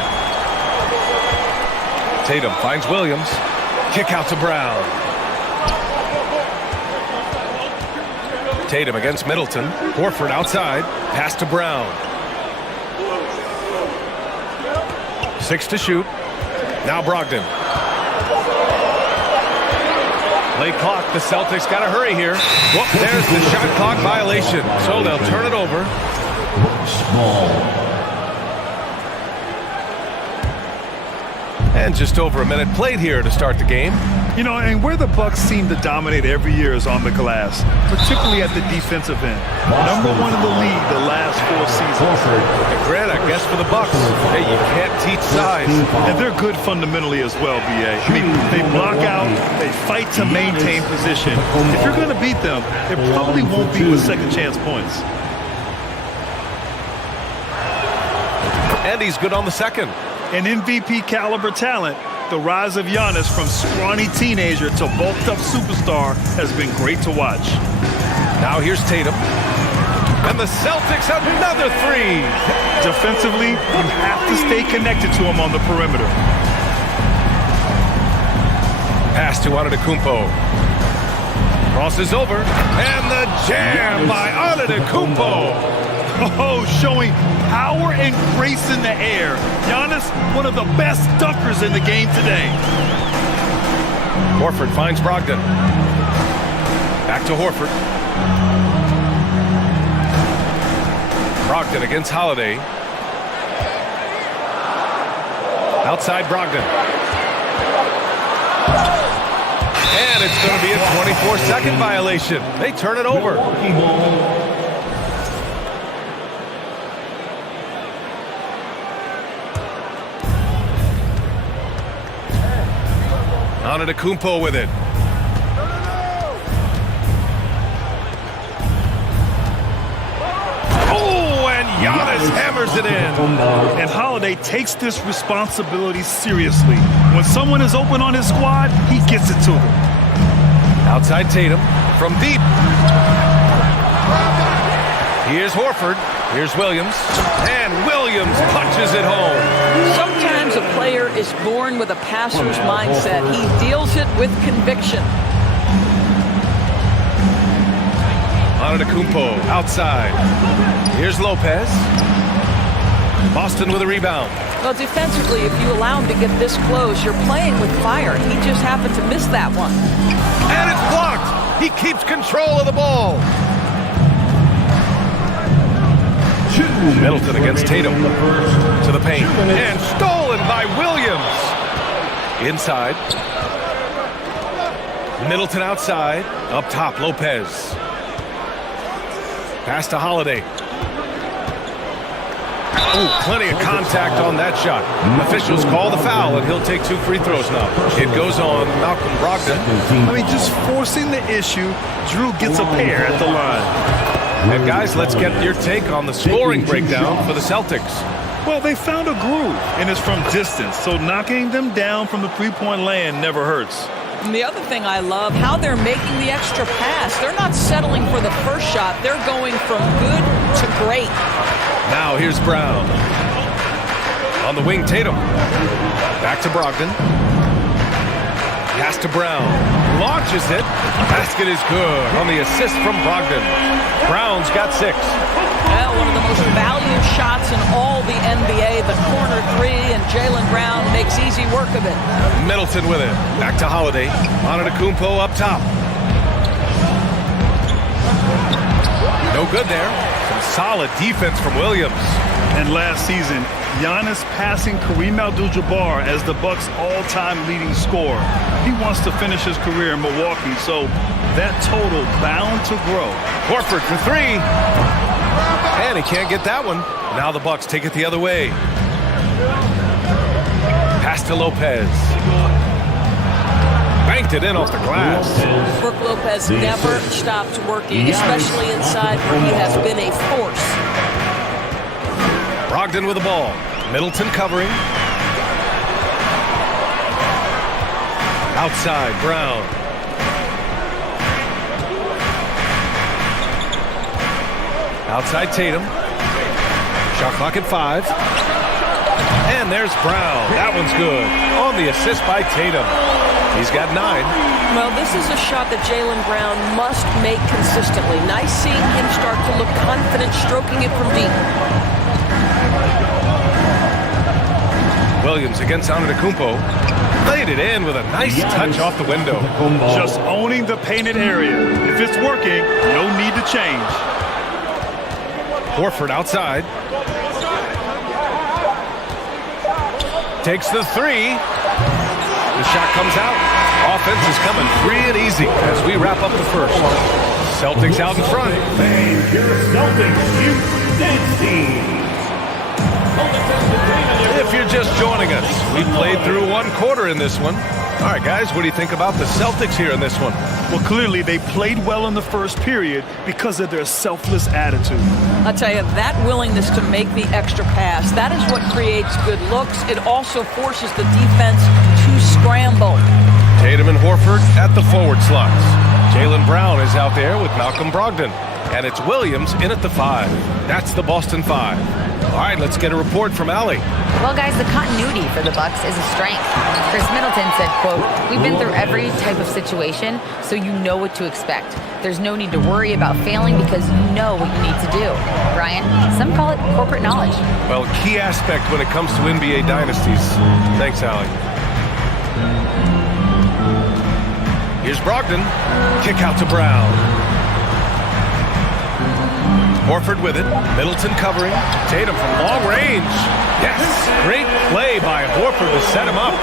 Tatum finds Williams. Kick out to Brown. Tatum against Middleton. Horford outside. Pass to Brown. 6 to shoot. Now Brogdon. Late clock. The Celtics got to hurry here. Whoop, there's the shot clock violation. So they'll turn it over. Small. And just over a minute played here to start the game. You know, and where the Bucks seem to dominate every year is on the glass, particularly at the defensive end. Number 1 in the league the last 4 seasons. And Grant, I guess for the Bucks, hey, you can't teach size. And they're good fundamentally as well, B.A. I mean, they block out, they fight to maintain position. If you're going to beat them, it probably won't be with second chance points. And he's good on the second. An MVP caliber talent, the rise of Giannis from scrawny teenager to bulked up superstar has been great to watch. Now here's Tatum. And the Celtics another three. Defensively, you have to stay connected to him on the perimeter. Pass to Antetokounmpo. Crosses over. And the jam by Antetokounmpo. Oh, showing power and grace in the air. Giannis, one of the best dunkers in the game today. Horford finds Brogdon. Back to Horford. Brogdon against Holiday. Outside Brogdon. And it's going to be a 24-second violation. They turn it over. Antetokounmpo with it. Oh, and Giannis hammers it in. And Holiday takes this responsibility seriously. When someone is open on his squad, he gets it to them. Outside Tatum from deep. Here's Horford. Here's Williams. And Williams punches it home. Sometimes a player is born with a passer's mindset. He deals it with conviction. Antetokounmpo outside. Here's Lopez. Boston with a rebound. Well, defensively, if you allow him to get this close, you're playing with fire. He just happened to miss that one. And it's blocked. He keeps control of the ball. Middleton against Tatum. To the paint. And stolen by Williams. Inside. Middleton outside. Up top, Lopez. Pass to Holiday. Ooh, plenty of contact on that shot. Officials call the foul, and he'll take 2 free throws now. It goes on Malcolm Brogdon. I mean, just forcing the issue, Drew gets a pair at the line. And guys, let's get your take on the scoring breakdown for the Celtics. Well, they found a groove, and it's from distance, so knocking them down from the three-point land never hurts. And the other thing I love, how they're making the extra pass. They're not settling for the first shot. They're going from good to great. Now here's Brown. On the wing, Tatum. Back to Brogdon. Pass to Brown. Launches it. Basket is good on the assist from Brogdon. Brown's got 6. Well, one of the most valued shots in all the NBA, the corner three, and Jaylen Brown makes makes easy work of it. Middleton with it. Back to Holiday. Antetokounmpo up top. No good there. Some solid defense from Williams. And last season, Giannis passing Kareem Abdul-Jabbar as the Bucks' all-time leading scorer. He wants to finish his career in Milwaukee, so that total bound to grow. Horford for three. And he can't get that one. Now the Bucks take it the other way. Pass to Lopez. Banked it in off the glass. Brook Lopez never stopped working, especially inside where he has been a force. Brogdon with the ball. Middleton covering. Outside, Brown. Outside Tatum. Shot clock at 5. And there's Brown. That one's good. On the assist by Tatum. He's got 9. Well, this is a shot that Jaylen Brown must make consistently. Nice seeing him start to look confident stroking it from deep. Williams against Antetokounmpo. Laid it in with a nice touch off the window. Just owning the painted area. If it's working, no need to change. Horford outside. Takes the 3. The shot comes out. Offense is coming free and easy as we wrap up the first. Celtics out in front. If you're just joining us, we played through 1 quarter in this one. All right, guys, what do you think about the Celtics here in this one? Well, clearly they played well in the first period because of their selfless attitude. I'll tell you, that willingness to make the extra pass, that is what creates good looks. It also forces the defense to scramble. Tatum and Horford at the forward slots. Jaylen Brown is out there with Malcolm Brogdon. And it's Williams in at the 5. That's the Boston 5. All right, let's get a report from Allie. Well, guys, the continuity for the Bucks is a strength. Chris Middleton said, quote, "We've been through every type of situation, so you know what to expect. There's no need to worry about failing because you know what you need to do." Brian, some call it corporate knowledge. Well, key aspect when it comes to NBA dynasties. Thanks, Allie. Here's Brogdon. Kick out to Brown. Horford with it. Middleton covering. Tatum from long range. Yes, great play by Horford to set him up.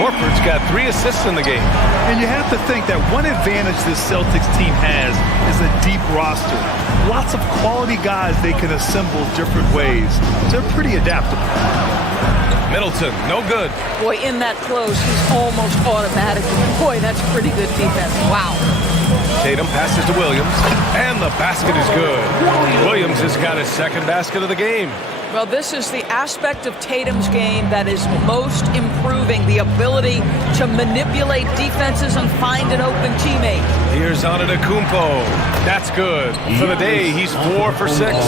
Horford's got 3 assists in the game. And you have to think that one advantage this Celtics team has is a deep roster. Lots of quality guys they can assemble different ways. They're pretty adaptable. Middleton, no good. Boy, in that close, he's almost automatic. Boy, that's pretty good defense. Wow. Tatum passes to Williams, and the basket is good. Williams has got his 2nd basket of the game. Well, this is the aspect of Tatum's game that is most improving, the ability to manipulate defenses and find an open teammate. Here's Antetokounmpo. That's good. For the day, he's 4 for 6.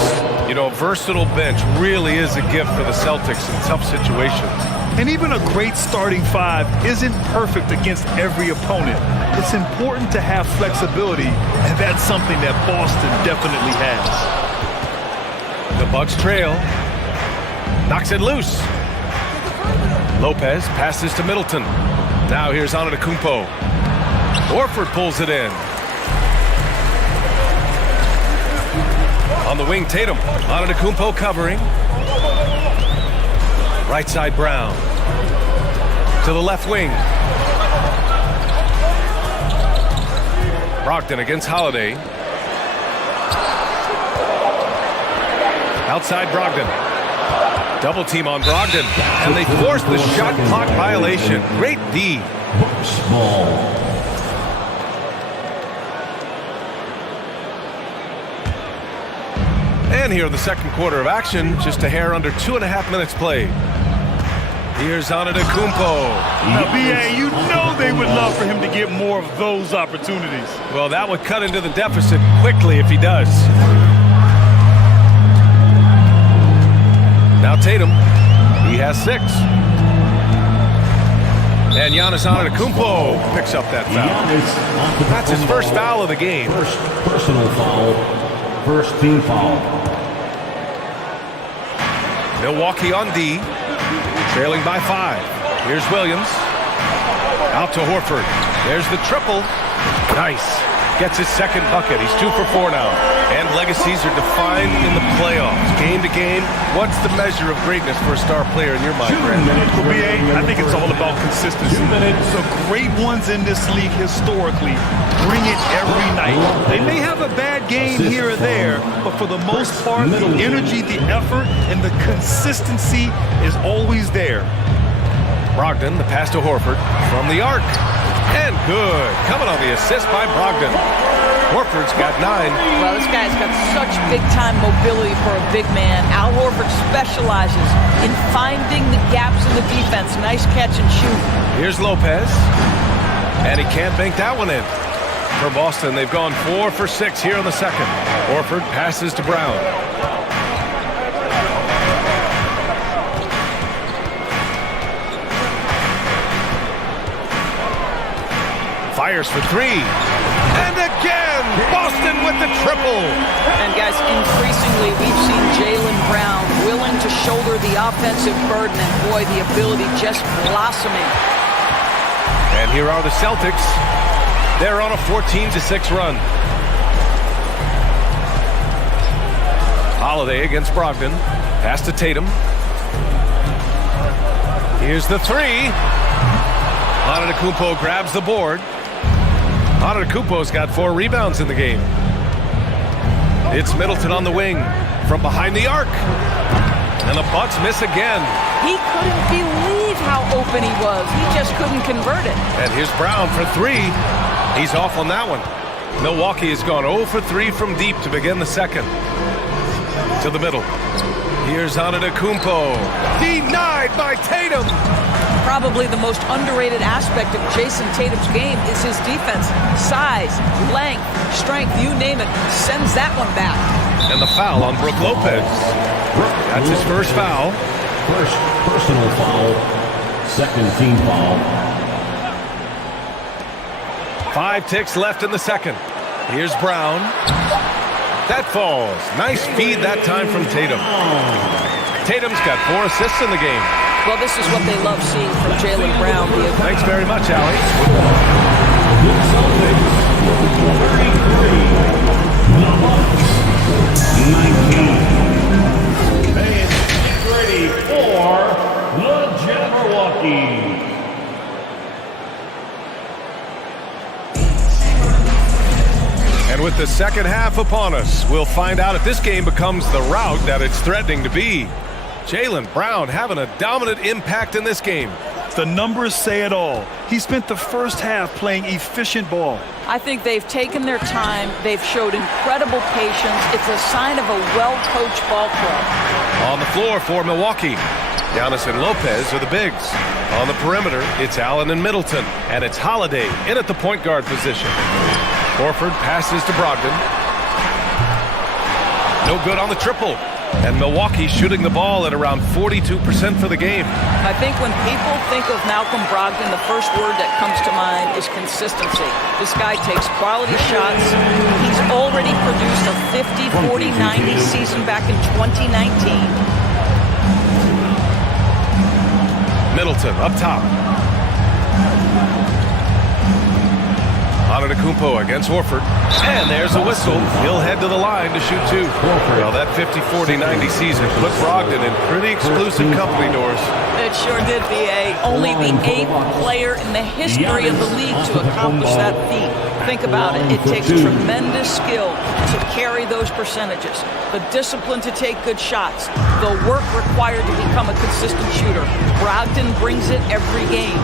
You know, a versatile bench really is a gift for the Celtics in tough situations. And even a great starting 5 isn't perfect against every opponent. It's important to have flexibility, and that's something that Boston definitely has. The Bucks trail. Knocks it loose. Lopez passes to Middleton. Now here's Antetokounmpo. Horford pulls it in. On the wing, Tatum. Antetokounmpo covering. Right side, Brown. To the left wing. Brogdon against Holiday. Outside Brogdon. Double team on Brogdon. And they force the shot clock violation. Great D. Small. And here in the 2nd quarter of action, just a hair under 2.5 minutes played. Here's Antetokounmpo. Now, B.A., you know they would love for him to get more of those opportunities. Well, that would cut into the deficit quickly if he does. Now Tatum, he has 6. And Giannis Antetokounmpo picks up that foul. That's his first foul of the game. First personal foul. First team foul. Milwaukee on D, trailing by 5. Here's Williams. Out to Horford. There's the triple. Nice. Gets his second bucket. He's 2 for 4 now. And legacies are defined in the playoffs. Game to game, what's the measure of greatness for a star player in your mind, Brandon? For me, I think it's all about consistency. So great ones in this league historically bring it every night. They may have a bad game here or there, but for the most part, the energy, the effort, and the consistency is always there. Brogdon, the pass to Horford from the arc. And good. Coming on the assist by Brogdon. Horford's got 9. Well, this guy's got such big-time mobility for a big man. Al Horford specializes in finding the gaps in the defense. Nice catch and shoot. Here's Lopez. And he can't bank that one in. For Boston, they've gone 4 for 6 here in the second. Horford passes to Brown. Fires for 3. And again, Boston with the triple. And guys, increasingly, we've seen Jaylen Brown willing to shoulder the offensive burden, and boy, the ability just blossoming. And here are the Celtics. They're on a 14-6 run. Holiday against Brogdon. Pass to Tatum. Here's the 3. Antetokounmpo grabs the board. Antetokounmpo's got 4 rebounds in the game. It's Middleton on the wing from behind the arc. And the Bucks miss again. He couldn't believe how open he was. He just couldn't convert it. And here's Brown for 3. He's off on that one. Milwaukee has gone 0 for 3 from deep to begin the second. To the middle. Here's Antetokounmpo. Denied by Tatum. Probably the most underrated aspect of Jason Tatum's game is his defense. Size, length, strength, you name it, sends that one back. And the foul on Brook Lopez. That's his first foul. First personal foul. Second team foul. 5 ticks left in the second. Here's Brown. That falls. Nice feed that time from Tatum. Tatum's got 4 assists in the game. Well, this is what they love seeing from Jaylen Brown. Thanks very much, Alex. Get ready for the Jabberwocky. And with the second half upon us, we'll find out if this game becomes the rout that it's threatening to be. Jaylen Brown having a dominant impact in this game. The numbers say it all. He spent the first half playing efficient ball. I think they've taken their time. They've showed incredible patience. It's a sign of a well-coached ball club. On the floor for Milwaukee, Giannis and Lopez are the bigs. On the perimeter, it's Allen and Middleton. And it's Holiday in at the point guard position. Horford passes to Brogdon. No good on the triple. And Milwaukee shooting the ball at around 42% for the game. I think when people think of Malcolm Brogdon, the first word that comes to mind is consistency. This guy takes quality shots. He's already produced a 50-40-90 season back in 2019. Middleton up top. Antetokounmpo against Horford. And there's a whistle. He'll head to the line to shoot 2. Well, that 50-40-90 season put Brogdon in pretty exclusive company, Doris. It sure did, B.A. Only the 8th player in the history of the league to accomplish that feat. Think about it. It takes tremendous skill to carry those percentages. The discipline to take good shots. The work required to become a consistent shooter. Brogdon brings it every game.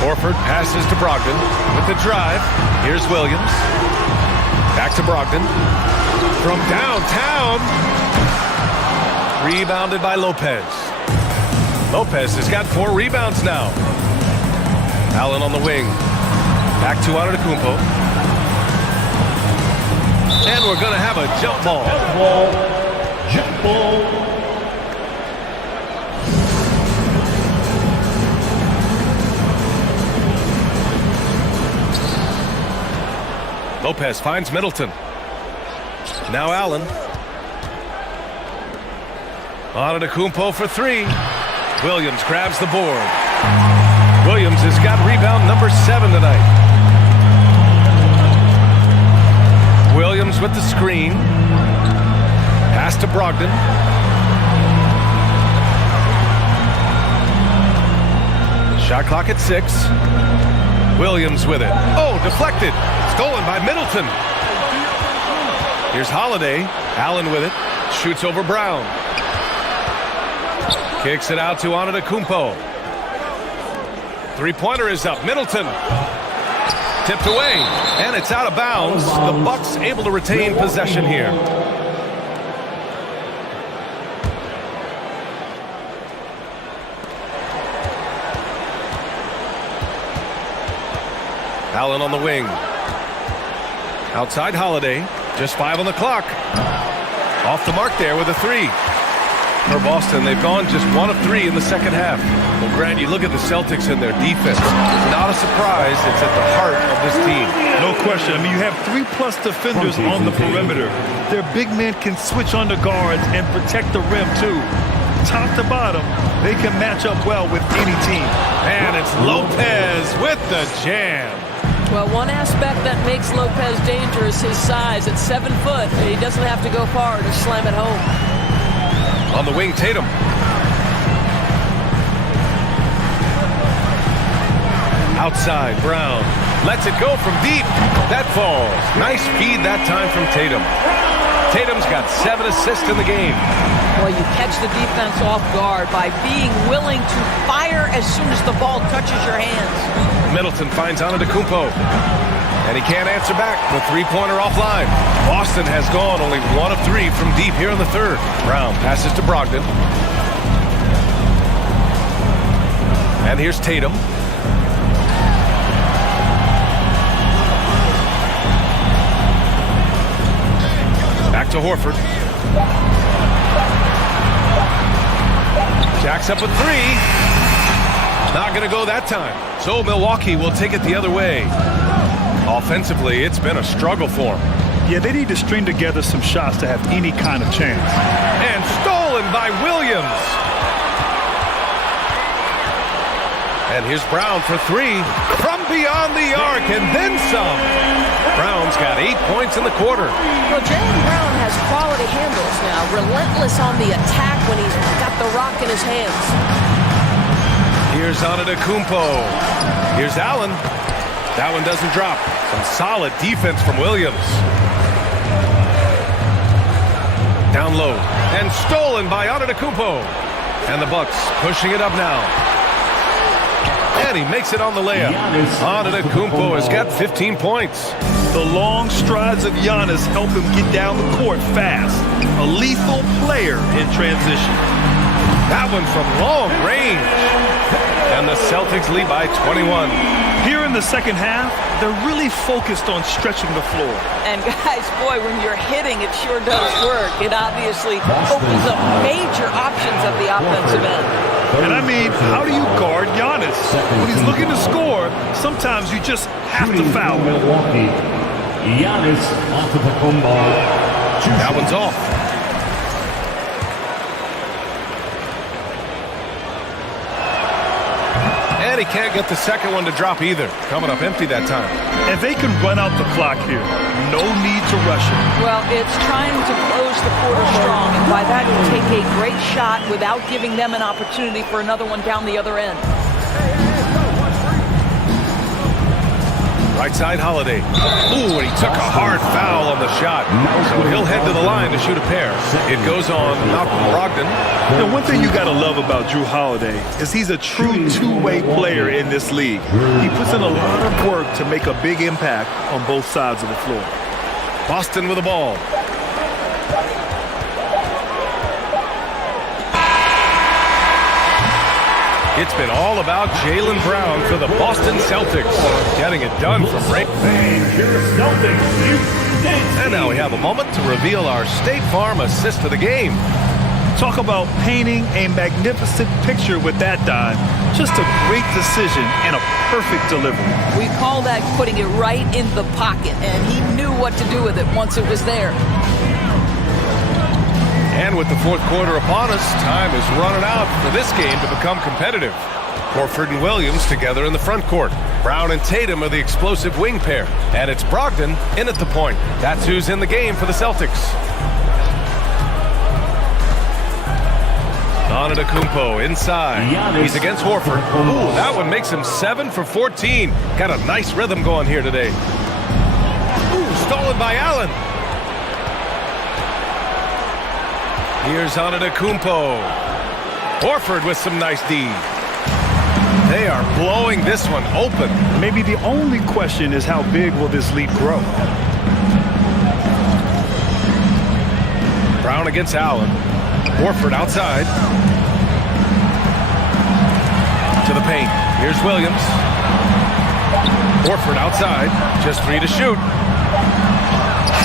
Horford passes to Brogdon with the drive. Here's Williams. Back to Brogdon. From downtown. Rebounded by Lopez. Lopez has got 4 rebounds now. Allen on the wing. Back to Antetokounmpo. And we're going to have a jump ball. Jump ball. Lopez finds Middleton. Now Allen. Antetokounmpo for 3. Williams grabs the board. Williams has got rebound number 7 tonight. Williams with the screen. Pass to Brogdon. Shot clock at 6. Williams with it. Oh, deflected. Stolen by Middleton. Here's Holiday. Allen with it. Shoots over Brown. Kicks it out to Antetokounmpo. Three-pointer is up. Middleton. Tipped away. And it's out of bounds. The Bucks able to retain possession here. Allen on the wing. Outside Holiday. Just 5 on the clock. Off the mark there with a 3. For Boston, they've gone just 1 of 3 in the second half. Well, Grant, you look at the Celtics and their defense. Not a surprise. It's at the heart of this team. No question. I mean, you have 3+ defenders on the perimeter. Their big men can switch on the guards and protect the rim, too. Top to bottom, they can match up well with any team. And it's Lopez with the jam. Well, one aspect that makes Lopez dangerous, his size. At 7 foot, he doesn't have to go far to slam it home. On the wing, Tatum. Outside, Brown. Lets it go from deep. That falls. Nice feed that time from Tatum. Tatum's got 7 assists in the game. Well, you catch the defense off guard by being willing to fire as soon as the ball touches your hands. Middleton finds Antetokounmpo. And he can't answer back. The three-pointer offline. Boston has gone only 1 of 3 from deep here in the third. Brown passes to Brogdon. And here's Tatum. Back to Horford. Jacks up with 3. Not going to go that time. So Milwaukee will take it the other way. Offensively, it's been a struggle for them. Yeah, they need to string together some shots to have any kind of chance. And stolen by Williams. And here's Brown for 3 from beyond the arc and then some. Brown's got 8 points in the quarter. Well, Jaylen Brown has quality handles now. Relentless on the attack when he's got the rock in his hands. Here's Antetokounmpo. Here's Allen. That one doesn't drop. Some solid defense from Williams. Down low. And stolen by Antetokounmpo. And the Bucks pushing it up now. And he makes it on the layup. Antetokounmpo has got 15 points. The long strides of Giannis help him get down the court fast. A lethal player in transition. That one from long range. And the Celtics lead by 21. Here in the second half, they're really focused on stretching the floor. And guys, boy, when you're hitting, it sure does work. It obviously opens up major options at the offensive end. And I mean, how do you guard Giannis? When he's looking to score, sometimes you just have to foul. Milwaukee, Giannis Antetokounmpo. That one's off. And he can't get the second one to drop either. Coming up empty that time. And they can run out the clock here. No need to rush it. Well, it's trying to close the quarter strong. And by that, you take a great shot without giving them an opportunity for another one down the other end. Right side, Holiday. Ooh, and he took a hard foul on the shot. So he'll head to the line to shoot a pair. It goes on Malcolm Brogdon. You know, one thing you got to love about Jrue Holiday is he's a true two-way player in this league. He puts in a lot of work to make a big impact on both sides of the floor. Boston with the ball. It's been all about Jaylen Brown for the Boston Celtics. Getting it done from right. And now we have a moment to reveal our State Farm assist of the game. Talk about painting a magnificent picture with that dive. Just a great decision and a perfect delivery. We call that putting it right in the pocket, and he knew what to do with it once it was there. And with the fourth quarter upon us, time is running out for this game to become competitive. Horford and Williams together in the front court. Brown and Tatum are the explosive wing pair. And it's Brogdon in at the point. That's who's in the game for the Celtics. Antetokounmpo inside. He's against Horford. Ooh, that one makes him 7 for 14. Got a nice rhythm going here today. Ooh, stolen by Allen. Here's Antetokounmpo. Horford with some nice D. They are blowing this one open. Maybe the only question is how big will this lead grow? Brown against Allen. Horford outside. To the paint. Here's Williams. Horford outside. Just 3 to shoot.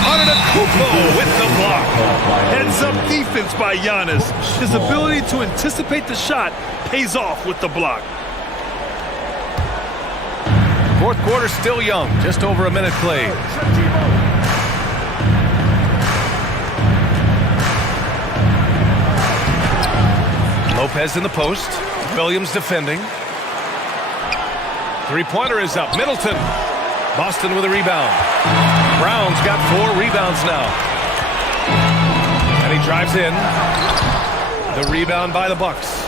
Antetokounmpo with the block. Heads-up defense by Giannis. His ability to anticipate the shot pays off with the block. Fourth quarter still young. Just over a minute played. Lopez in the post. Williams defending. Three-pointer is up. Middleton. Boston with a rebound. Brown's got 4 rebounds now. And he drives in. The rebound by the Bucks.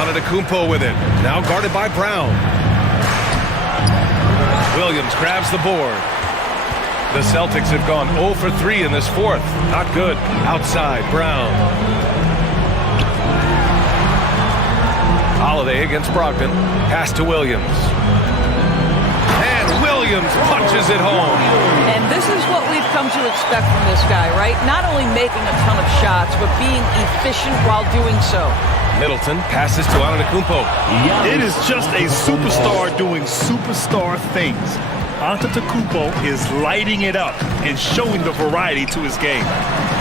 Antetokounmpo with it. Now guarded by Brown. Williams grabs the board. The Celtics have gone 0 for 3 in this fourth. Not good. Outside, Brown. Holiday against Brogdon. Pass to Williams. And Williams punches it home. And this is what we've come to expect from this guy, right? Not only making a ton of shots, but being efficient while doing so. Middleton passes to Antetokounmpo. It is just a superstar doing superstar things. Antetokounmpo is lighting it up and showing the variety to his game.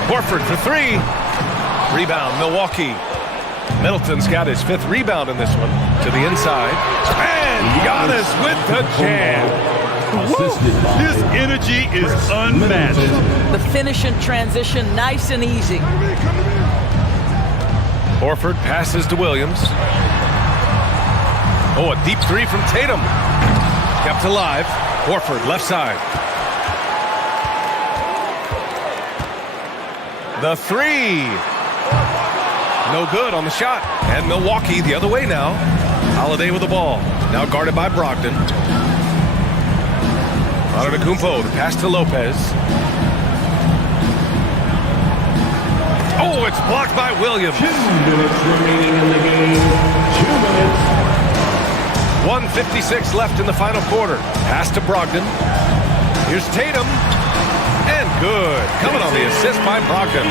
Horford for 3. Rebound, Milwaukee. Middleton's got his 5th rebound in this one. To the inside. And Giannis with the jam. His energy is unmatched. The finish and transition, nice and easy. Horford passes to Williams. Oh, a deep 3 from Tatum. Kept alive. Horford left side. The 3. No good on the shot. And Milwaukee the other way now. Holiday with the ball. Now guarded by Brogdon. Antetokounmpo, the pass to Lopez. Oh, it's blocked by Williams. 2 minutes remaining in the game. 2 minutes. 1:56 left in the final quarter. Pass to Brogdon. Here's Tatum. And good. Coming on the assist by Brogdon.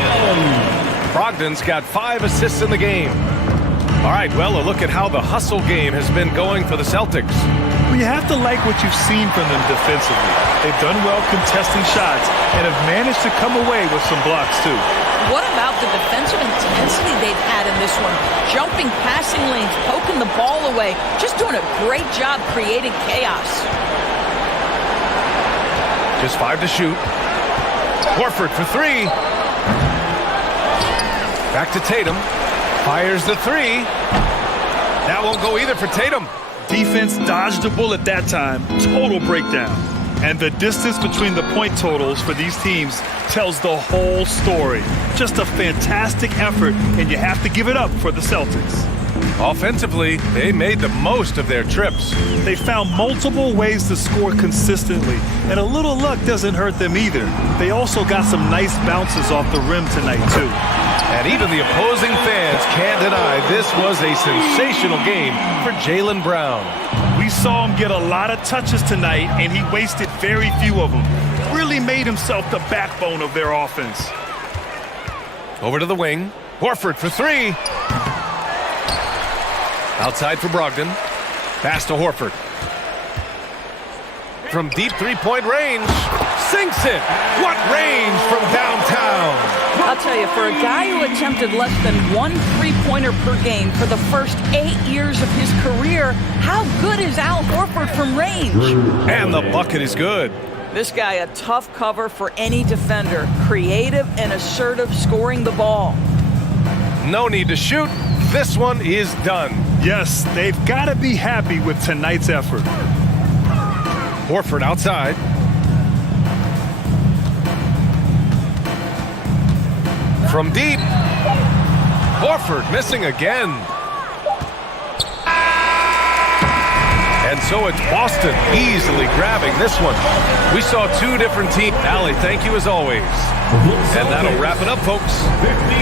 Brogdon's got 5 assists in the game. All right, well, a look at how the hustle game has been going for the Celtics. Well, you have to like what you've seen from them defensively. They've done well contesting shots and have managed to come away with some blocks, too. What about the defensive intensity they've had in this one? Jumping passing lanes, poking the ball away, just doing a great job creating chaos. Just 5 to shoot. Horford for 3. Back to Tatum. Fires the 3. That won't go either for Tatum. Defense dodged a bullet that time. Total breakdown. And the distance between the point totals for these teams tells the whole story. Just a fantastic effort, and you have to give it up for the Celtics. Offensively, they made the most of their trips. They found multiple ways to score consistently, and a little luck doesn't hurt them either. They also got some nice bounces off the rim tonight, too. And even the opposing fans can't deny this was a sensational game for Jaylen Brown. We saw him get a lot of touches tonight, and he wasted very few of them. Really made himself the backbone of their offense. Over to the wing. Horford for 3. Outside for Brogdon. Pass to Horford. From deep 3-point range. Sinks it. What range from downtown. I'll tell you, for a guy who attempted less than 1 3-pointer per game for the first 8 years of his career, how good is Al Horford from range? And the bucket is good. This guy, a tough cover for any defender. Creative and assertive scoring the ball. No need to shoot. This one is done. Yes, they've got to be happy with tonight's effort. Horford outside. From deep. Horford missing again. And so it's Boston easily grabbing this one. We saw two different teams. Allie, thank you as always. And that'll wrap it up, folks.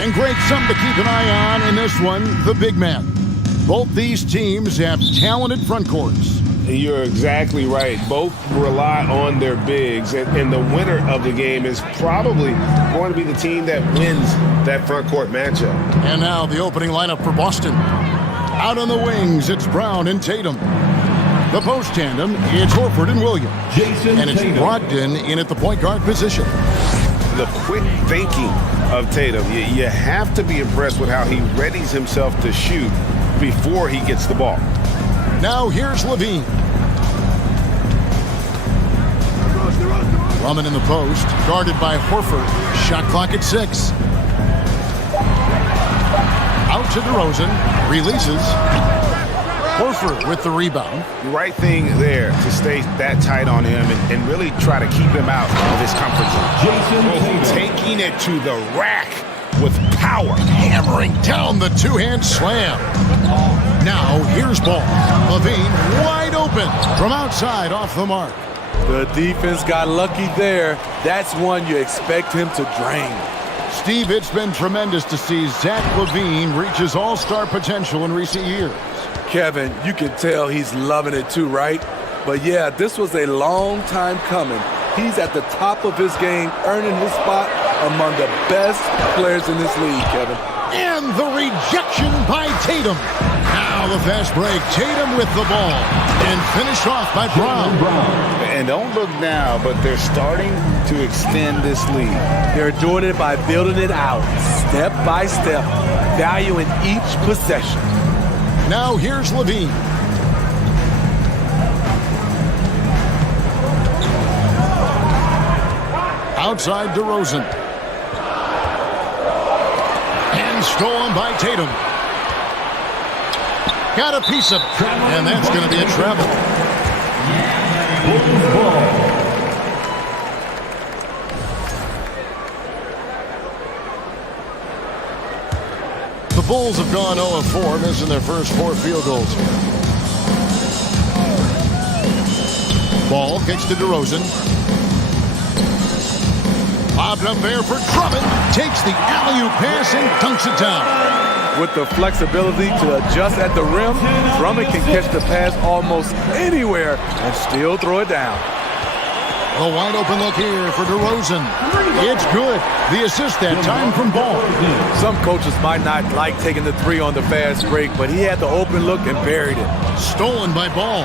And great, something to keep an eye on in this one, the big man. Both these teams have talented front courts. You're exactly right. Both rely on their bigs, and the winner of the game is probably going to be the team that wins that front court matchup. And now the opening lineup for Boston. Out on the wings, it's Brown and Tatum. The post tandem, it's Horford and Williams. And it's Brogdon in at the point guard position. The quick thinking of Tatum, you have to be impressed with how he readies himself to shoot before he gets the ball. Now here's Levine. Drummond in the post, guarded by Horford. Shot clock at 6. Out to DeRozan, releases. Horford with the rebound. The right thing there to stay that tight on him and really try to keep him out of his comfort zone. Taking it to the rack with power. Hammering down the two-hand slam. Now here's ball. Levine wide open from outside off the mark. The defense got lucky there. That's one you expect him to drain. Steve, it's been tremendous to see Zach LaVine reach his all-star potential in recent years. Kevin, you can tell he's loving it too, right? But yeah, this was a long time coming. He's at the top of his game, earning his spot among the best players in this league, Kevin. And the rejection by Tatum. Now the fast break. Tatum with the ball. And finished off by Brown. And don't look now, but they're starting to extend this lead. They're doing it by building it out, step by step, valuing each possession. Now here's Levine. Outside DeRozan. And stolen by Tatum. Got a piece of it. And that's going to be a travel. The Bulls have gone 0-4, missing their first 4 field goals. Ball kicks to DeRozan. Lobbed up there for Drummond. Takes the alley-oop pass and dunks it down. With the flexibility to adjust at the rim, Drummond can catch the pass almost anywhere and still throw it down. A wide open look here for DeRozan. It's good. The assist that time from Ball. Some coaches might not like taking the 3 on the fast break, but he had the open look and buried it. Stolen by Ball.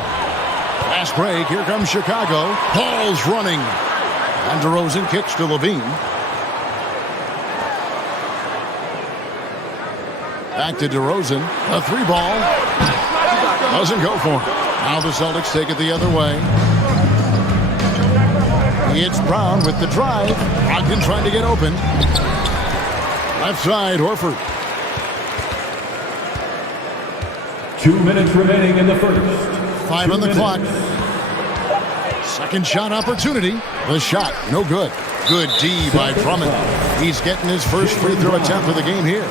Fast break. Here comes Chicago. Ball's running. And DeRozan kicks to Levine. Back to DeRozan. A 3-ball. Doesn't go for him. Now the Celtics take it the other way. It's Brown with the drive. Brogdon trying to get open. Left side, Horford. 2 minutes remaining in the first. 5 on the clock. Second shot opportunity. The shot, no good. Good D by Drummond. He's getting his first free throw attempt of the game here.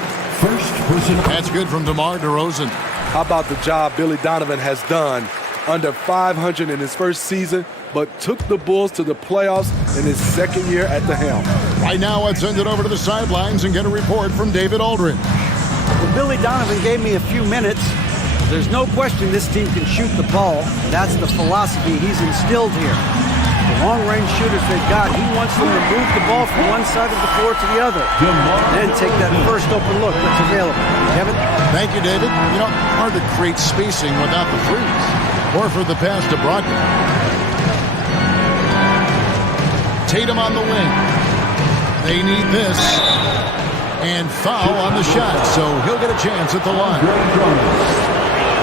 That's good from DeMar DeRozan. How about the job Billy Donovan has done? Under 500 in his first season, but took the Bulls to the playoffs in his second year at the helm. Right now, let's send it over to the sidelines and get a report from David Aldridge. Well, Billy Donovan gave me a few minutes. There's no question this team can shoot the ball. That's the philosophy he's instilled here. The long-range shooters they've got, he wants them to move the ball from one side of the floor to the other. Then take that first open look that's available. Kevin? Thank you, David. You know, hard to create spacing without the threes. Or for the pass to Brogdon. Tatum on the wing. They need this. And foul on the shot, so he'll get a chance at the line.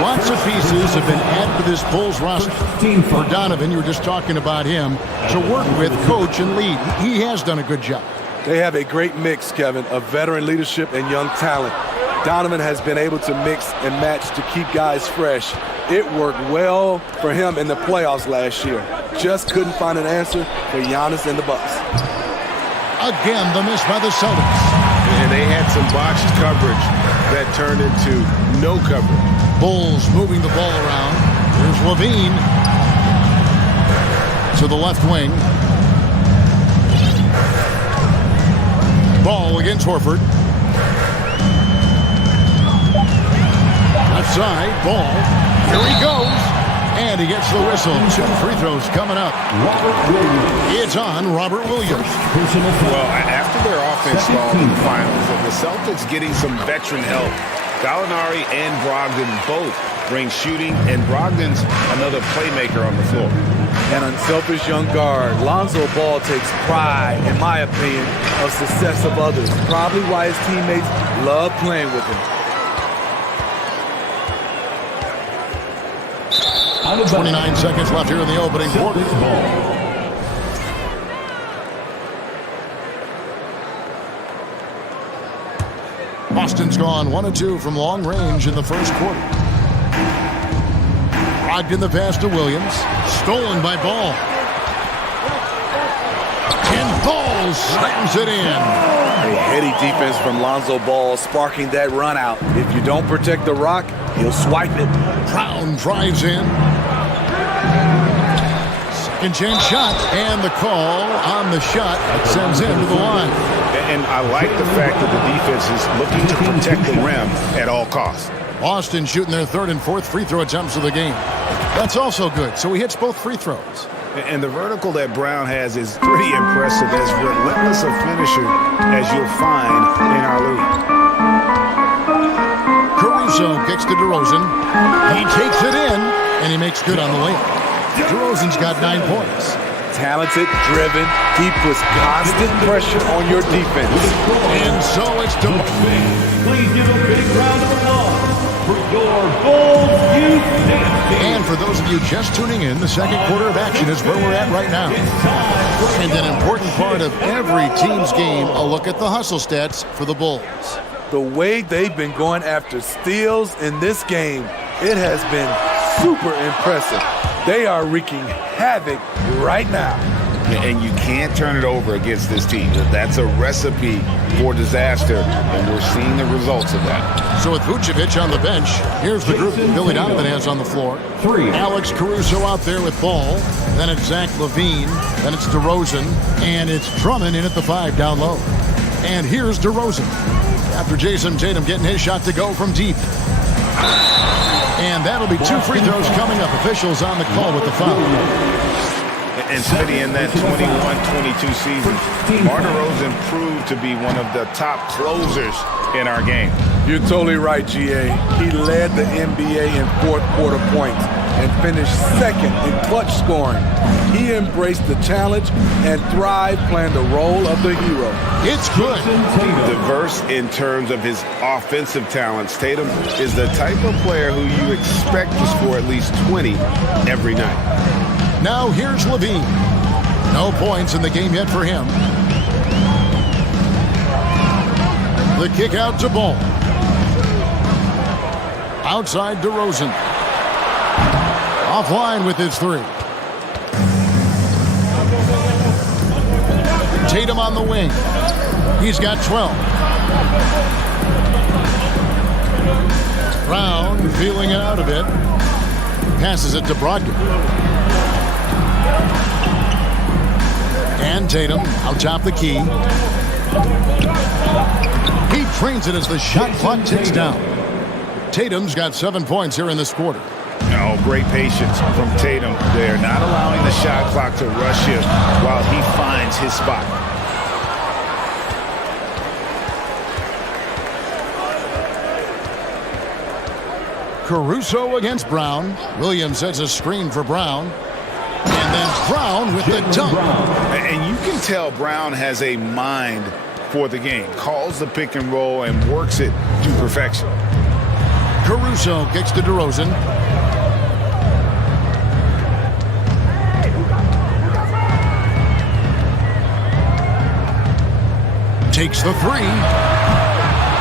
Lots of pieces have been added to this Bulls roster. For Donovan, you were just talking about him, to work with, coach, and lead. He has done a good job. They have a great mix, Kevin, of veteran leadership and young talent. Donovan has been able to mix and match to keep guys fresh. It worked well for him in the playoffs last year. Just couldn't find an answer for Giannis and the Bucks. Again, the miss by the Celtics. And they had some botched coverage that turned into no coverage. Bulls moving the ball around. Here's Levine to the left wing. Ball against Horford. Left side, Ball. Here he goes. And he gets the whistle. 2 free throws coming up. It's on Robert Williams. Well, after their offense stalled in the finals, and the Celtics getting some veteran help, Gallinari and Brogdon both bring shooting, and Brogdon's another playmaker on the floor. An unselfish young guard. Lonzo Ball takes pride, in my opinion, of success of others. Probably why his teammates love playing with him. 29 seconds left here in the opening quarter. Boston's gone 1 of 2 from long range in the first quarter. Brogdon the pass to Williams. Stolen by Ball. And Ball slams it in. A heady defense from Lonzo Ball sparking that run out. If you don't protect the rock, he'll swipe it. Brown drives in. Second chance shot, and the call on the shot sends him to the line. And I like the fact that the defense is looking to protect the rim at all costs. Boston shooting their 3rd and 4th free throw attempts of the game. That's also good, so he hits both free throws. And the vertical that Brown has is pretty impressive, as relentless a finisher as you'll find in our league. Caruso kicks to DeRozan. He takes it in, and he makes good on the layup. DeRozan's got 9 points. Talented, driven, he puts constant pressure on your defense. And so it's DeMar. Please give a big round of applause for your Bulls Youth Dance Team. And for those of you just tuning in, the second quarter of action is where we're at right now. And an important part of every team's game, a look at the hustle stats for the Bulls. The way they've been going after steals in this game, it has been super impressive. They are wreaking havoc right now. And you can't turn it over against this team. That's a recipe for disaster, and we're seeing the results of that. So with Vucevic on the bench, here's the group that Billy Donovan has on the floor. 3. Alex Caruso out there with Ball. Then it's Zach LaVine. Then it's DeRozan. And it's Drummond in at the 5 down low. And here's DeRozan. After Jason Tatum getting his shot to go from deep. And that'll be 2 free throws coming up. Officials on the call with the foul. And Smitty, in that 21-22 season, DeMar DeRozan proved to be one of the top closers in our game. You're totally right, GA. He led the NBA in 4th quarter points and finished 2nd in clutch scoring. He embraced the challenge and thrived playing the role of the hero. It's good. Diverse in terms of his offensive talents, Tatum is the type of player who you expect to score at least 20 every night. Now here's LaVine. No points in the game yet for him. The kick out to Ball. Outside DeRozan. Offline with his 3. Tatum on the wing. He's got 12. Brown feeling it out a bit. Passes it to Brogdon. And Tatum out top the key. He trains it as the shot clock ticks down. Tatum's got 7 points here in this quarter. Oh, great patience from Tatum there, not allowing the shot clock to rush him while he finds his spot. Caruso against Brown. Williams sets a screen for Brown. And then Brown with the dunk. And you can tell Brown has a mind for the game. Calls the pick and roll and works it to perfection. Caruso kicks to DeRozan. Takes the 3.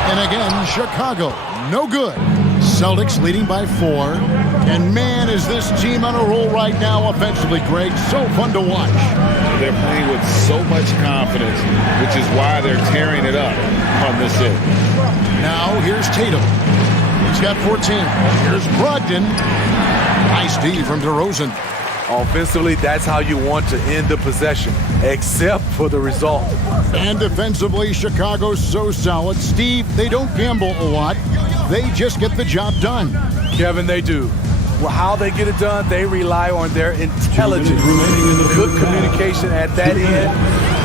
And again, Chicago, no good. Celtics leading by 4. And man, is this team on a roll right now offensively, Greg. So fun to watch. They're playing with so much confidence, which is why they're tearing it up on this end. Now here's Tatum. He's got 14. Here's Brogdon. Nice D from DeRozan. Offensively, that's how you want to end the possession, except for the result. And defensively, Chicago's so solid. Steve, they don't gamble a lot. they just get the job done. Kevin, they do. Well, how they get it done, they rely on their intelligence. Good communication at that end.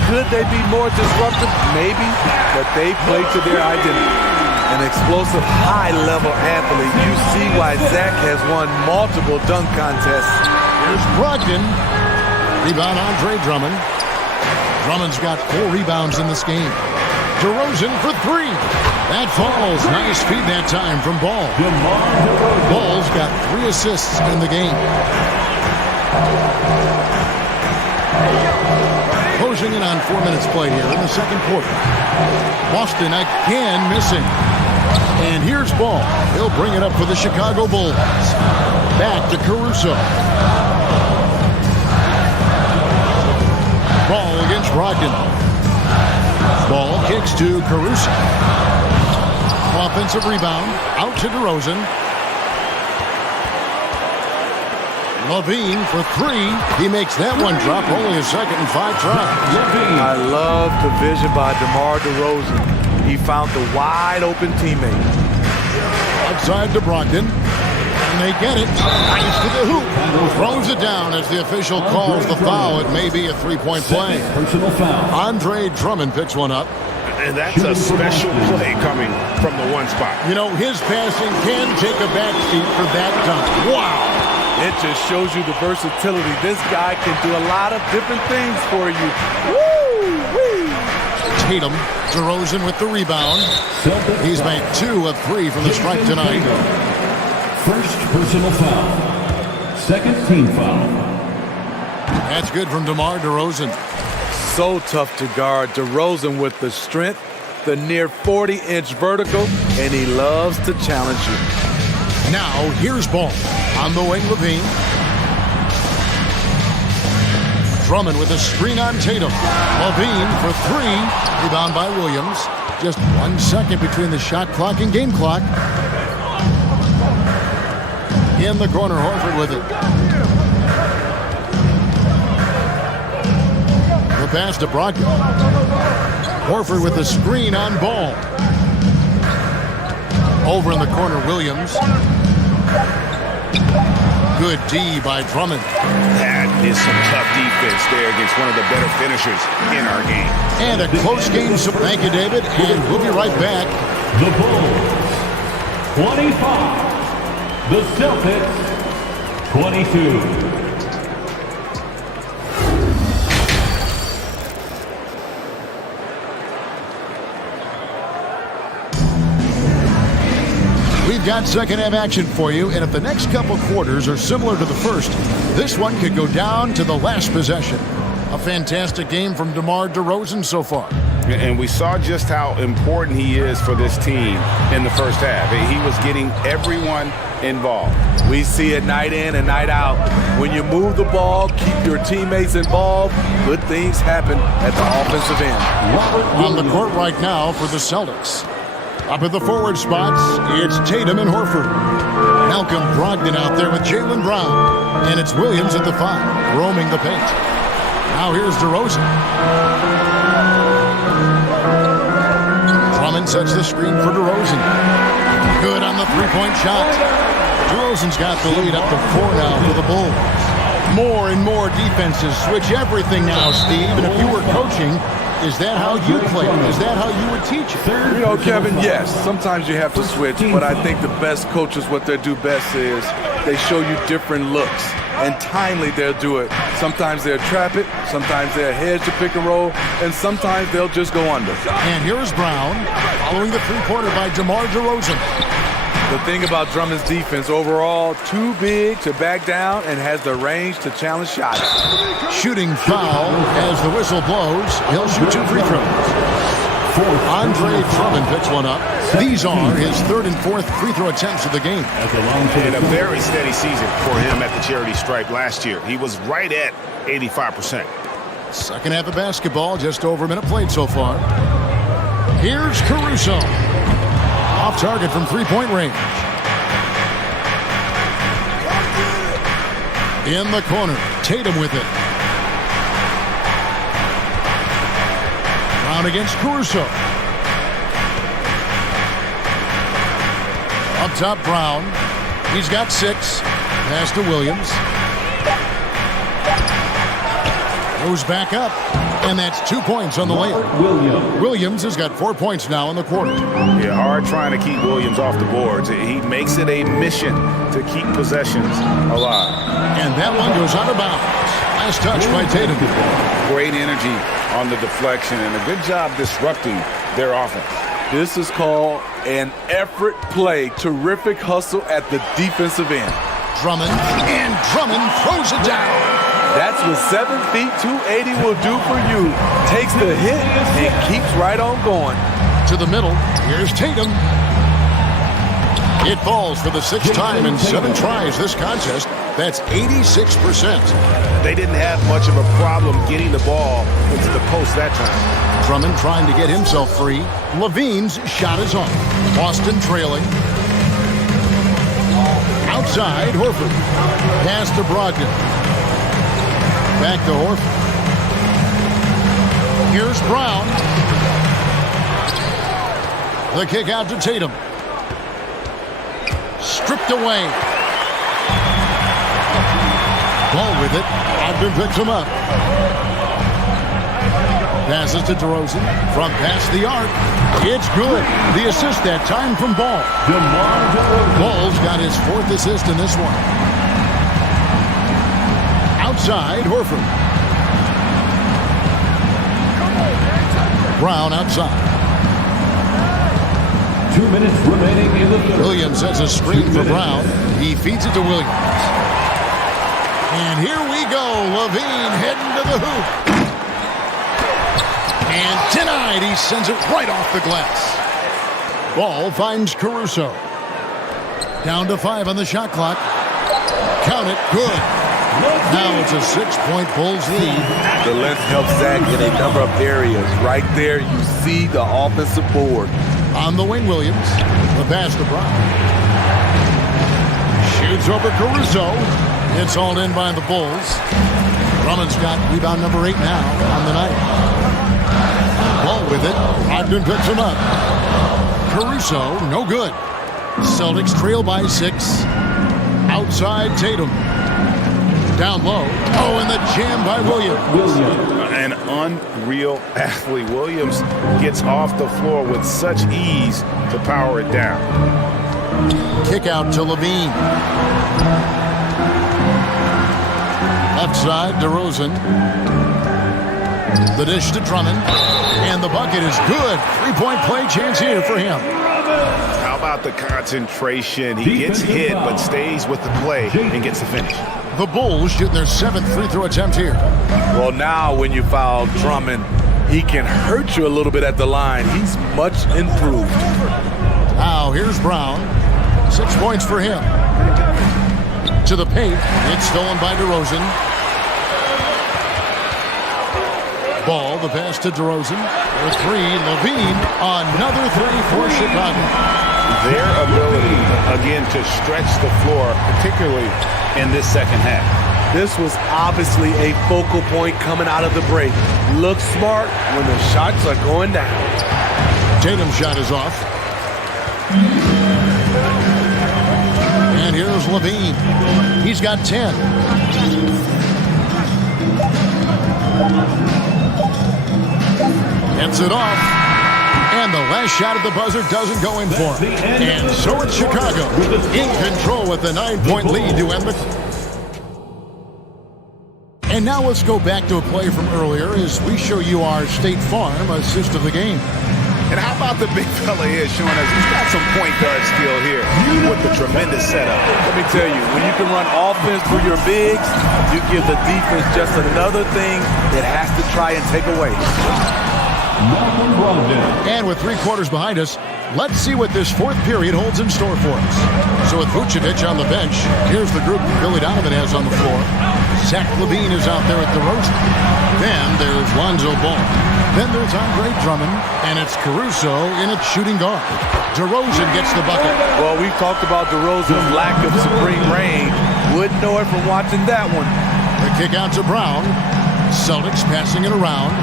Could they be more disruptive? Maybe, but they play to their identity. An explosive, high-level athlete. You see why Zach has won multiple dunk contests. Here's Brogdon. Rebound Andre Drummond. Drummond's got 4 rebounds in this game. DeRozan for 3. That falls. Nice feed that time from Ball. Ball's got 3 assists in the game. Closing in on 4 minutes played here in the second quarter. Boston again missing. And here's Ball. He'll bring it up for the Chicago Bulls. Back to Caruso. Ball against Brogdon. Ball kicks to Caruso. Offensive rebound. Out to DeRozan. Levine for 3. He makes that one drop. Only a second and 5 tries. I love the vision by DeMar DeRozan. He found the wide open teammate. Outside to Brogdon. And they get it. Nice to the hoop. Throws it down as the official calls the foul. It may be a 3-point play. Andre Drummond picks one up. And that's a special play coming from the one spot. You know, his passing can take a back seat for that dunk. Wow. It just shows you the versatility. This guy can do a lot of different things for you. Woo-wee. Tatum, DeRozan with the rebound. He's made 2 of 3 from the stripe tonight. First personal foul. Second team foul. That's good from DeMar DeRozan. So tough to guard. DeRozan with the strength, the near 40-inch vertical, and he loves to challenge you. Now, here's Ball. On the wing, Levine. Drummond with a screen on Tatum. Levine for 3. Rebound by Williams. Just 1 second between the shot clock and game clock. In the corner, Horford with it. The pass to Brogdon. Horford with the screen on Ball. Over in the corner, Williams. Good D by Drummond. That is some tough defense there against one of the better finishers in our game. And a close game, so thank you, David. And we'll be right back. The Bulls, 25. The Celtics, 22. We've got second half action for you, and if the next couple quarters are similar to the first, this one could go down to the last possession. A fantastic game from DeMar DeRozan so far. And we saw just how important he is for this team in the first half. He was getting everyone involved. We see it night in and night out. When you move the ball, keep your teammates involved, good things happen at the offensive end. On the court right now for the Celtics. Up at the forward spots, it's Tatum and Horford. Malcolm Brogdon out there with Jaylen Brown. And it's Williams at the 5, roaming the paint. Now here's DeRozan. Drummond sets the screen for DeRozan. Good on the 3-point shot. DeRozan's got the lead up to 4 now for the Bulls. More and more defenses switch everything now, Steve. And if you were coaching, is that how you play? Is that how you would teach it? You know, Kevin, yes. Sometimes you have to switch, but I think the best coaches, what they do best is they show you different looks. And timely, they'll do it. Sometimes they'll trap it. Sometimes they'll hedge the pick and roll. And sometimes they'll just go under. And here's Brown following the 3-pointer by DeMar DeRozan. The thing about Drummond's defense overall, too big to back down and has the range to challenge shots. Shooting foul as the whistle blows. He'll shoot 2 free throws. Andre Drummond picks one up. These are his 3rd and 4th free throw attempts of the game. And a very steady season for him at the charity stripe last year. He was right at 85%. Second half of basketball, just over a minute played so far. Here's Caruso. Off target from 3-point range. In the corner, Tatum with it. Brown against Caruso. Up top, Brown. He's got 6. Pass to Williams. Goes back up. And that's 2 points on the layup. Williams has got 4 points now in the quarter. Yeah, hard trying to keep Williams off the boards. He makes it a mission to keep possessions alive. And that one goes out of bounds. Last touch by Tatum. Great energy on the deflection and a good job disrupting their offense. This is called an effort play. Terrific hustle at the defensive end. Drummond, and Drummond throws it down. That's what 7 feet, 280 will do for you. Takes the hit and keeps right on going. To the middle, here's Tatum. It falls for the 6th time in 7 tries this contest. That's 86%. They didn't have much of a problem getting the ball into the post that time. Drummond trying to get himself free. Levine's shot is on. Boston trailing. Outside, Horford. Pass to Brogdon. Back to Horford. Here's Brown. The kick out to Tatum. Stripped away. Ball with it. Ogden picks him up. Passes to DeRozan from past the arc. It's good. The assist that time from Ball. Ball's got his 4th assist in this one. Outside, Horford. Brown outside. 2 minutes remaining in the third. Williams has a screen for Brown. He feeds it to Williams. And here we go. Levine heading to the hoop. And denied. He sends it right off the glass. Ball finds Caruso. Down to 5 on the shot clock. Count it. Good. Now it's a 6-point Bulls lead. The length helps Zach in a number of areas. Right there, you see the offensive board. On the wing, Williams. The pass to Brown. Shoots over Caruso. It's hauled in by the Bulls. Drummond's got rebound number 8 now on the night. Ball with it. Ogden picks him up. Caruso, no good. Celtics trail by 6. Outside Tatum. Down low. Oh, and the jam by Williams. An unreal athlete. Williams gets off the floor with such ease to power it down. Kick out to Levine. Left side, DeRozan. The dish to Drummond. And the bucket is good. 3-point play chance here for him. How about the concentration? He gets hit but stays with the play and gets the finish. The Bulls shooting their 7th free throw attempt here. Well, now when you foul Drummond, he can hurt you a little bit at the line. He's much improved. Now here's Brown. 6 points for him. To the paint. It's stolen by DeRozan. Ball, the pass to DeRozan. For 3, Levine. Another 3 for Chicago. Their ability, again, to stretch the floor, particularly in this second half. This was obviously a focal point coming out of the break. Look smart when the shots are going down. Tatum's shot is off. And here's Levine. He's got 10. Gets it off. And the last shot at the buzzer doesn't go in for him. And so it's Chicago in control with the 9-point lead to end the... And now let's go back to a play from earlier as we show you our State Farm assist of the game. And how about the big fella here showing us he's got some point guard skill here with the tremendous setup. Let me tell you, when you can run offense through your bigs, you give the defense just another thing it has to try and take away. And with 3 quarters behind us, let's see what this 4th period holds in store for us. So with Vucevic on the bench, here's the group Billy Donovan has on the floor. Zach LaVine is out there at DeRozan. Then there's Lonzo Ball. Then there's Andre Drummond, and it's Caruso in at shooting guard. DeRozan gets the bucket. Well, we've talked about DeRozan's lack of supreme range. Wouldn't know it from watching that one. The kick out to Brown. Celtics passing it around.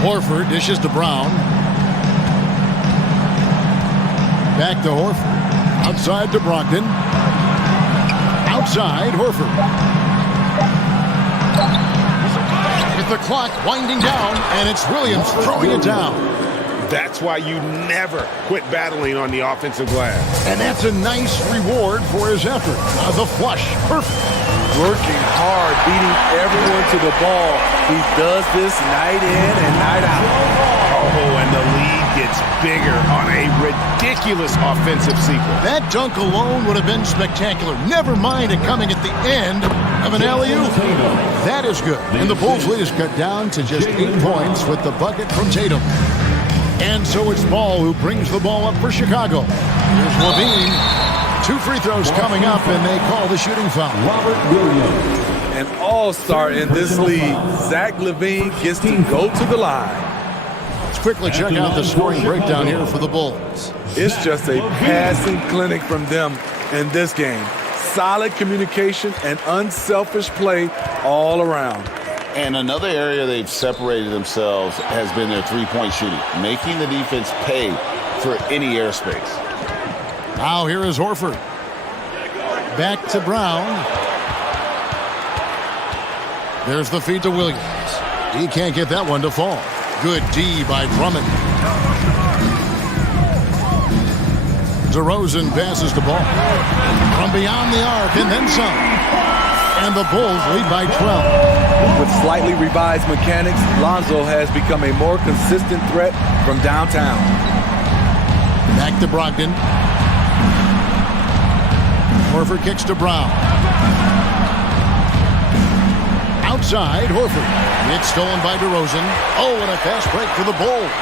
Horford dishes to Brown. Back to Horford. Outside to Brogdon. Outside, Horford. With the clock winding down, and it's Williams throwing it down. That's why you never quit battling on the offensive glass. And that's a nice reward for his effort. The flush. Perfect. Working hard, beating everyone to the ball. He does this night in and night out. Oh, and the lead gets bigger on a ridiculous offensive sequence. That dunk alone would have been spectacular. Never mind it coming at the end of an alley-oop. That is good. And the Bulls' lead is cut down to just 8 points with the bucket from Tatum. And so it's Ball who brings the ball up for Chicago. Here's Levine. 2 free throws coming up, and they call the shooting foul. Robert Williams. An all-star in this league. Zach LaVine gets to go to the line. Let's quickly check out the scoring breakdown here for the Bulls. It's just a passing clinic from them in this game. Solid communication and unselfish play all around. And another area they've separated themselves has been their three-point shooting, making the defense pay for any airspace. Now here is Horford. Back to Brown. There's the feed to Williams. He can't get that one to fall. Good D by Drummond. DeRozan passes the ball. From beyond the arc and then some. And the Bulls lead by 12. With slightly revised mechanics, Lonzo has become a more consistent threat from downtown. Back to Brogdon. Horford kicks to Brown. Outside, Horford. It's stolen by DeRozan. Oh, and a fast break for the Bulls.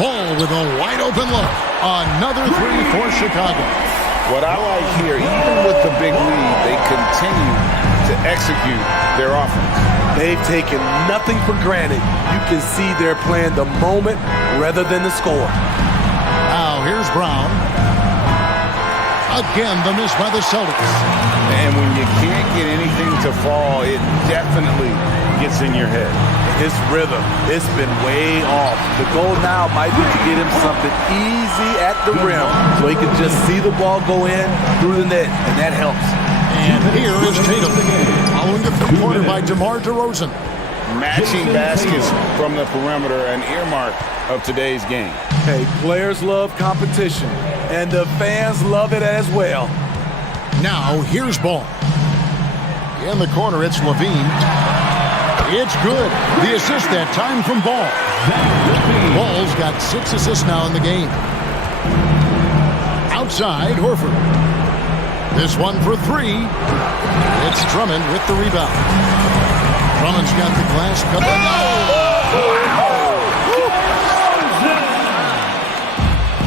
Ball with a wide open look. Another 3 for Chicago. What I like here, even with the big lead, they continue to execute their offense. They've taken nothing for granted. You can see they're playing the moment rather than the score. Now here's Brown. Again, the miss by the Celtics. And when you can't get anything to fall, it definitely gets in your head. His rhythm, it's been way off. The goal now might be to get him something easy at the rim so he can just see the ball go in through the net, and that helps. And here is Tatum, following the three-pointer by DeMar DeRozan. Matching baskets from the perimeter, an earmark of today's game. Hey, players love competition, and the fans love it as well. Now, here's Ball. In the corner, it's Levine. It's good. The assist that time from Ball. Ball's got 6 assists now in the game. Outside, Horford. This one for 3. It's Drummond with the rebound. Drummond's got the glass covered.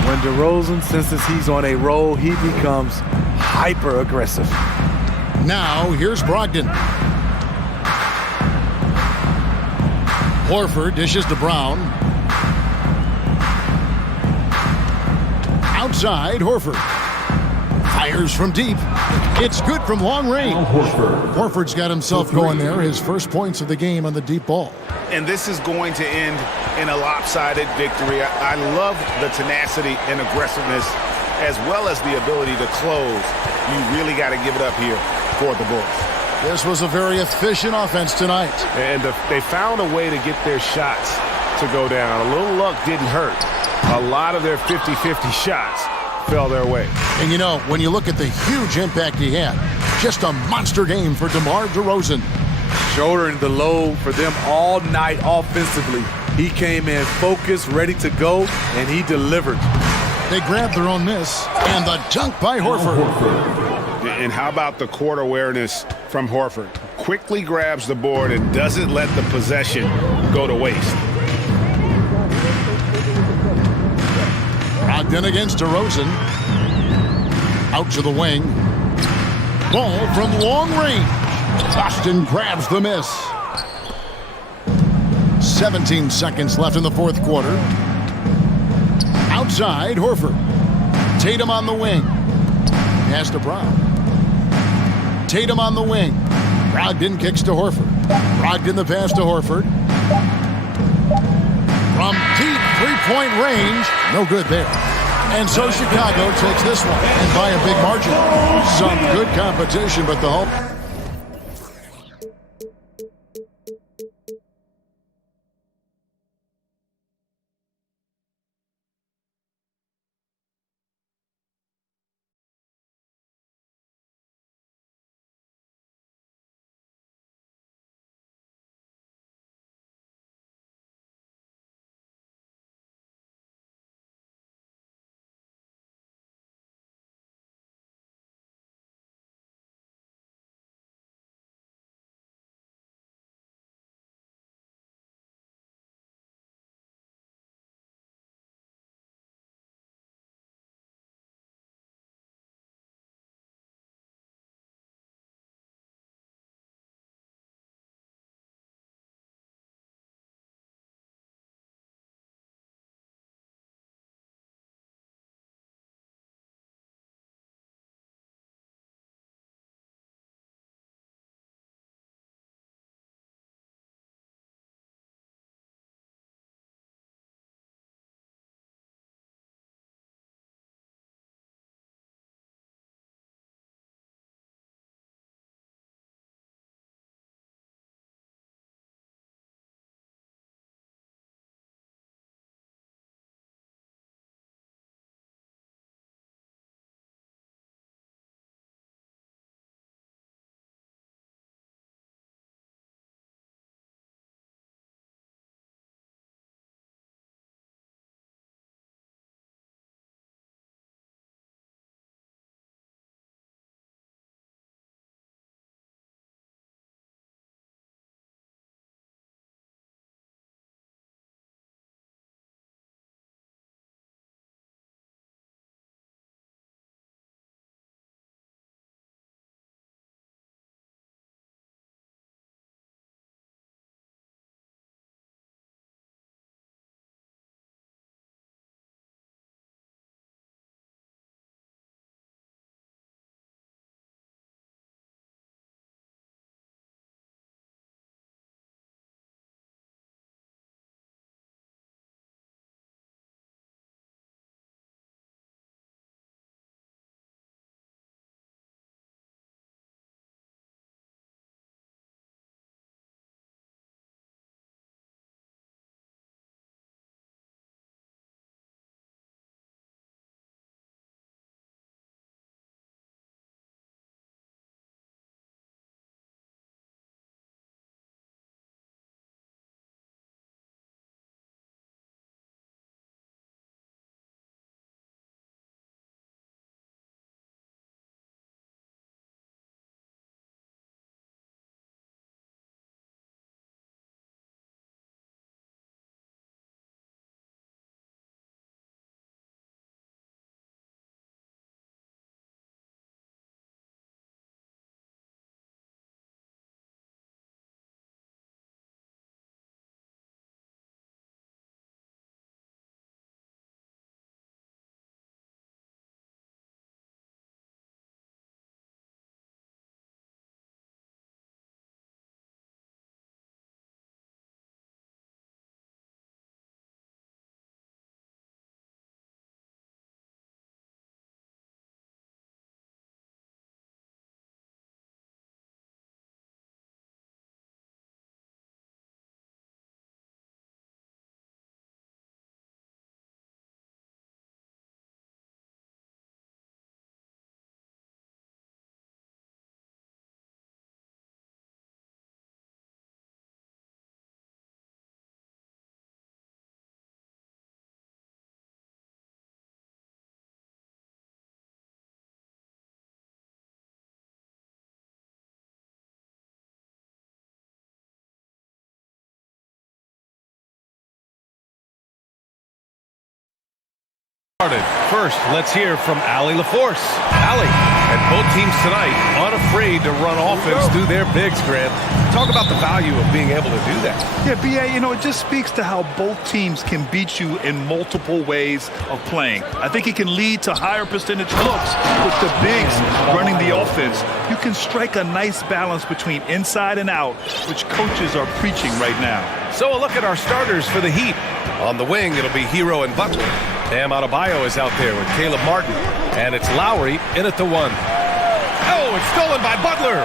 When DeRozan senses he's on a roll, he becomes hyper-aggressive. Now, here's Brogdon. Horford dishes to Brown. Outside, Horford. Fires from deep. It's good from long range. Horford's got himself going there. His first points of the game on the deep ball. And this is going to end in a lopsided victory. I love the tenacity and aggressiveness as well as the ability to close. You really got to give it up here for the Bulls. This was a very efficient offense tonight. And they found a way to get their shots to go down. A little luck didn't hurt. A lot of their 50-50 shots fell their way. And you know, when you look at the huge impact he had, just a monster game for DeMar DeRozan. Shouldering the load for them all night offensively. He came in focused, ready to go, and he delivered. They grabbed their own miss, and the dunk by Horford. And how about the court awareness from Horford? Quickly grabs the board and doesn't let the possession go to waste. Brogdon against DeRozan. Out to the wing. Ball from long range. Boston grabs the miss. 17 seconds left in the fourth quarter. Outside, Horford. Tatum on the wing. Pass to Brown. Tatum on the wing. Brogdon kicks to Horford. Brogdon the pass to Horford. From deep three-point range. No good there. And so Chicago takes this one, and by a big margin. Some good competition, but the home. First, let's hear from Allie LaForce. Allie, and both teams tonight unafraid to run offense through their bigs, Grant. Talk about the value of being able to do that. Yeah, B.A., it just speaks to how both teams can beat you in multiple ways of playing. I think it can lead to higher percentage looks with the bigs running the offense. You can strike a nice balance between inside and out, which coaches are preaching right now. So a look at our starters for the Heat. On the wing, it'll be Hero and Butler. Bam Adebayo is out there with Caleb Martin. And it's Lowry in at the 1. Oh, it's stolen by Butler.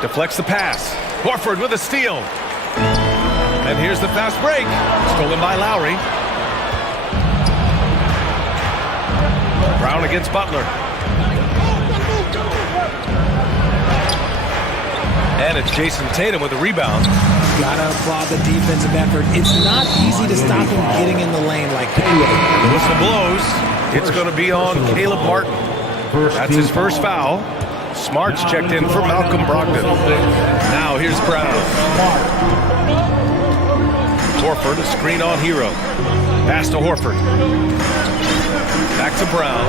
Deflects the pass. Horford with a steal. And here's the fast break. Stolen by Lowry. Brown against Butler. And it's Jason Tatum with a rebound. Gotta applaud the defensive effort. It's not easy to stop him getting in the lane like that. The whistle blows. It's going to be on Caleb Martin. That's his first foul. Smart's checked in for Malcolm Brogdon. Now here's Brown. Horford, a screen on Hero. Pass to Horford. Back to Brown.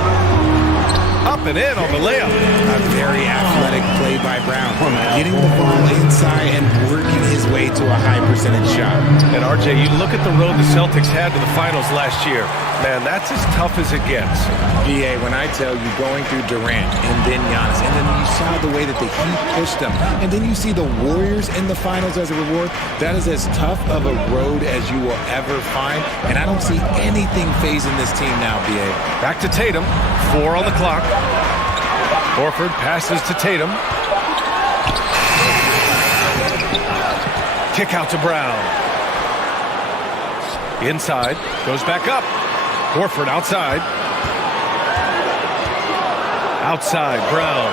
Up and in on the layup. A very athletic play by Brown. Getting the ball inside and working his way to a high percentage shot. And RJ, you look at the road the Celtics had to the finals last year. Man, that's as tough as it gets. BA, when I tell you going through Durant and then Giannis, and then you saw the way that the Heat pushed them, and then you see the Warriors in the finals as a reward, that is as tough of a road as you will ever find. And I don't see anything phasing this team now, BA. Back to Tatum. 4 on the clock. Horford passes to Tatum. Kick out to Brown. Inside. Goes back up. Horford outside. Outside. Brown.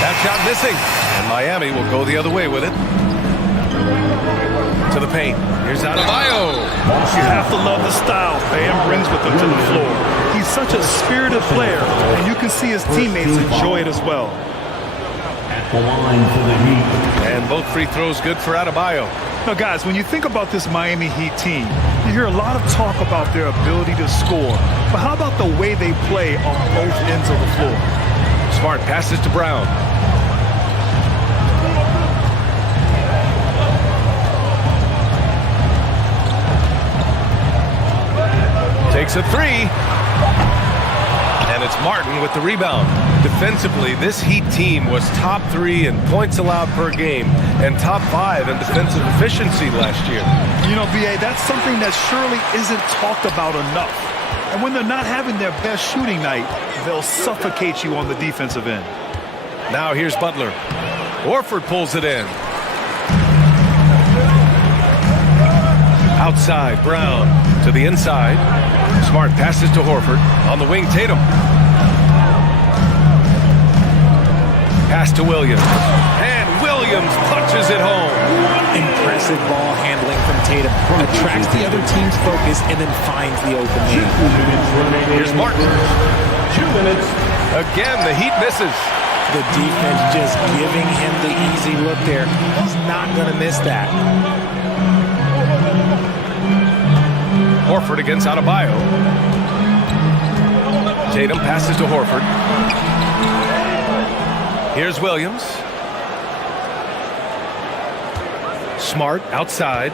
That shot missing. And Miami will go the other way with it. To the paint. Here's Adebayo. You have to love the style Bam brings with him to the floor. He's such a spirited player, and you can see his teammates enjoy it as well. At the line for the Heat. And both free throws good for Adebayo. Now, guys, when you think about this Miami Heat team, you hear a lot of talk about their ability to score. But how about the way they play on both ends of the floor? Smart passes to Brown. Takes a 3. And it's Martin with the rebound. Defensively, this Heat team was top 3 in points allowed per game and top 5 in defensive efficiency last year. You know, VA, that's something that surely isn't talked about enough. And when they're not having their best shooting night, they'll suffocate you on the defensive end. Now here's Butler. Horford pulls it in. Outside, Brown to the inside. Smart passes to Horford. On the wing, Tatum. Pass to Williams. And Williams punches it home. Impressive ball handling from Tatum. Attracts the other team's focus and then finds the open man. Here's Martin. 2 minutes. Again, the Heat misses. The defense just giving him the easy look there. He's not going to miss that. Horford against Adebayo. Tatum passes to Horford. Here's Williams. Smart outside.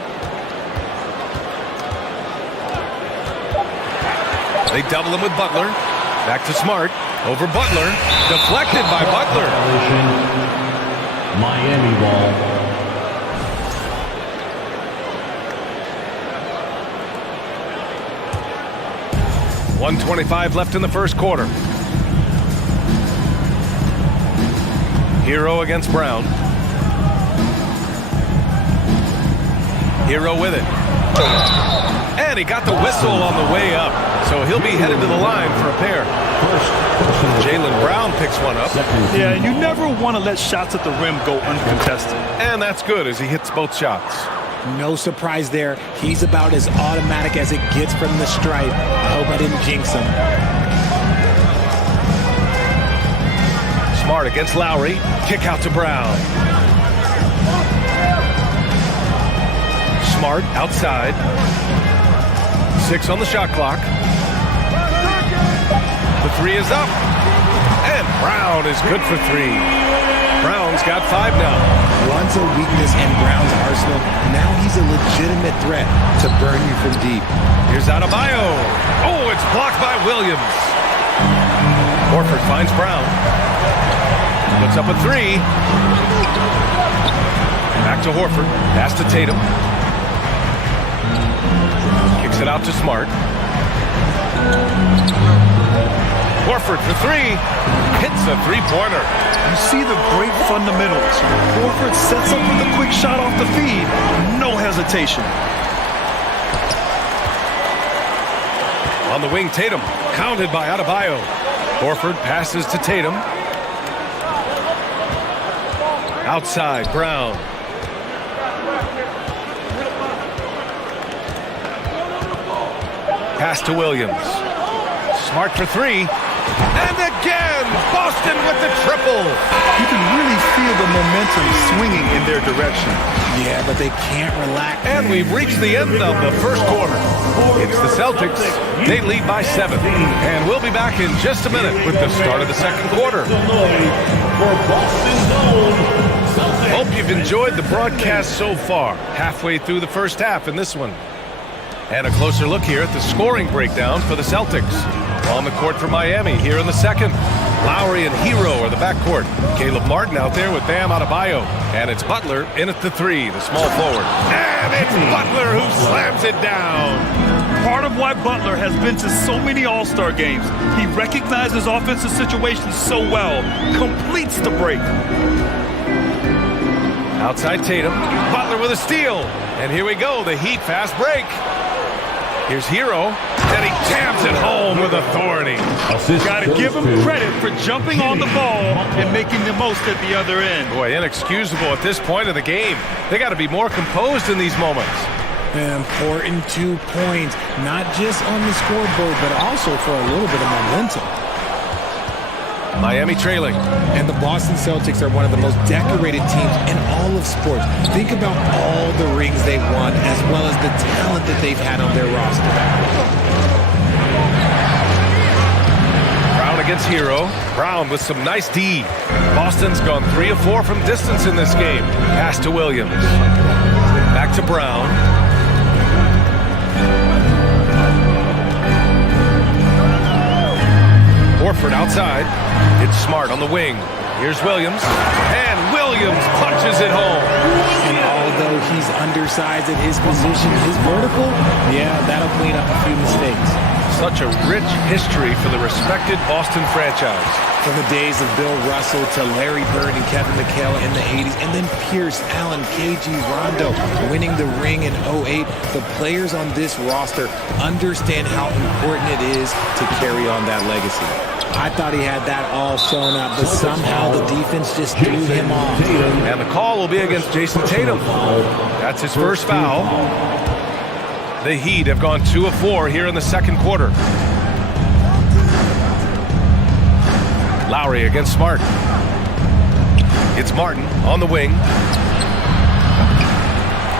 They double him with Butler. Back to Smart. Over Butler. Deflected by Butler. Miami ball. 1:25 left in the first quarter. Hero against Brown. Hero with it. And he got the whistle on the way up. So he'll be headed to the line for a pair. Jaylen Brown picks one up. Yeah, you never want to let shots at the rim go uncontested. And that's good as he hits both shots. No surprise there. He's about as automatic as it gets from the stripe. I hope I didn't jinx him. Smart against Lowry. Kick out to Brown. Smart outside. 6 on the shot clock. The 3 is up. And Brown is good for 3. Brown's got 5 now. Once a weakness in Brown's arsenal, now he's a legitimate threat to burn you from deep. Here's Adebayo. Oh, it's blocked by Williams. Horford finds Brown. Puts up a 3. Back to Horford. Pass to Tatum. Kicks it out to Smart. Horford for three. Hits a three-pointer. You see the great fundamentals. Horford sets up with a quick shot off the feed. No hesitation. On the wing, Tatum. Counted by Adebayo. Horford passes to Tatum. Outside, Brown. Pass to Williams. Smart for three. And again, Boston with the triple. You can really feel the momentum swinging in their direction. Yeah, but they can't relax. And we've reached the end of the first quarter. It's the Celtics. They lead by 7. And we'll be back in just a minute with the start of the second quarter. Hope you've enjoyed the broadcast so far. Halfway through the first half in this one. And a closer look here at the scoring breakdown for the Celtics. On the court for Miami here in the second. Lowry and Hero are the backcourt. Caleb Martin out there with Bam Adebayo. And it's Butler in at the 3, the small forward. And it's Butler who slams it down. Part of why Butler has been to so many All-Star games. He recognizes offensive situations so well. Completes the break. Outside Tatum. Butler with a steal. And here we go, the Heat fast break. Here's Hero, and he jams it home with authority. Got to give him credit for jumping on the ball and making the most at the other end. Boy, inexcusable at this point of the game. They got to be more composed in these moments. An important 2 points, not just on the scoreboard, but also for a little bit of momentum. Miami trailing. And the Boston Celtics are one of the most decorated teams in all of sports. Think about all the rings they've won, as well as the talent that they've had on their roster. Brown against Hero. Brown with some nice D. Boston's gone 3 of 4 from distance in this game. Pass to Williams. Back to Brown. Horford outside. It's Smart on the wing. Here's Williams. And Williams punches it home. And although he's undersized at his position, his vertical, yeah, that'll clean up a few mistakes. Such a rich history for the respected Boston franchise. From the days of Bill Russell to Larry Bird and Kevin McHale in the 80s, and then Pierce, Allen, KG, Rondo winning the ring in 08. The players on this roster understand how important it is to carry on that legacy. I thought he had that all sewn up, but somehow the defense just threw him off. And the call will be against Jason Tatum. That's his first foul. The Heat have gone 2 of 4 here in the second quarter. Lowry against Smart. It's Martin on the wing.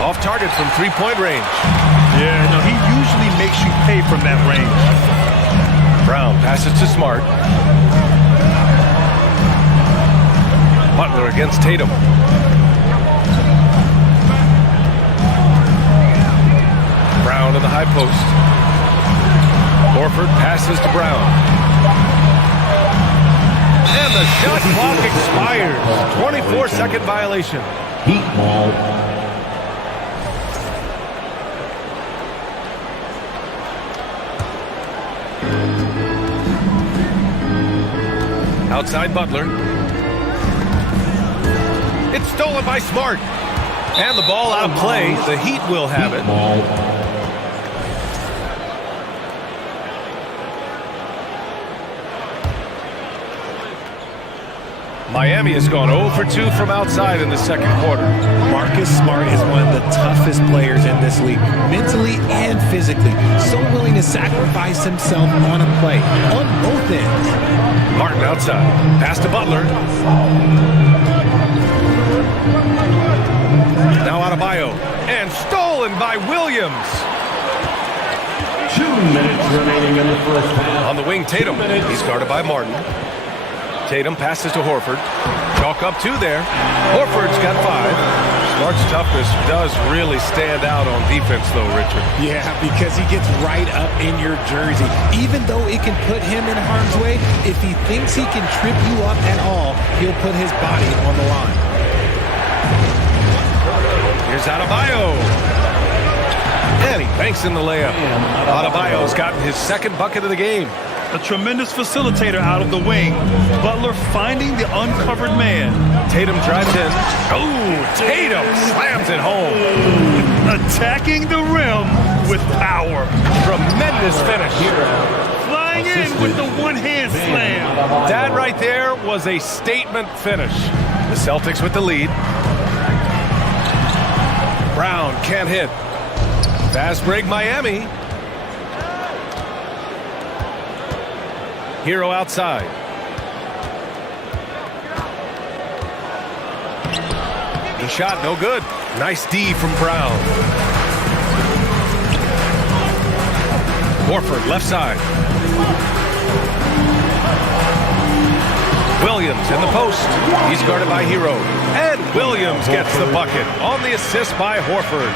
Off target from three-point range. Yeah, no, he usually makes you pay from that range. Brown passes to Smart. Butler against Tatum. Brown in the high post. Horford passes to Brown. And the shot clock expires. 24-second violation. Heat ball. Outside Butler. It's stolen by Smart. And the ball out of play. The Heat will have it. Miami has gone 0 for 2 from outside in the second quarter. Marcus Smart is one of the toughest players in this league, mentally and physically. So willing to sacrifice himself on a play, on both ends. Martin outside. Pass to Butler. Now Adebayo. And stolen by Williams. 2 minutes remaining in the first half. On the wing, Tatum. He's guarded by Martin. Tatum passes to Horford. Chalk up 2 there. Horford's got 5. Smart's toughness does really stand out on defense, though, Richard. Yeah, because he gets right up in your jersey. Even though it can put him in harm's way, if he thinks he can trip you up at all, he'll put his body on the line. Here's Adebayo. And he banks in the layup. Adebayo's gotten his second bucket of the game. A tremendous facilitator out of the wing. Butler finding the uncovered man. Tatum drives in. Oh, Tatum slams it home. Attacking the rim with power. Tremendous finish. Flying in with the one-hand slam. That right there was a statement finish. The Celtics with the lead. Brown can't hit. Fast break Miami. Hero outside. The shot no good. Nice D from Brown. Horford left side. Williams in the post. He's guarded by Hero. And Williams gets the bucket on the assist by Horford.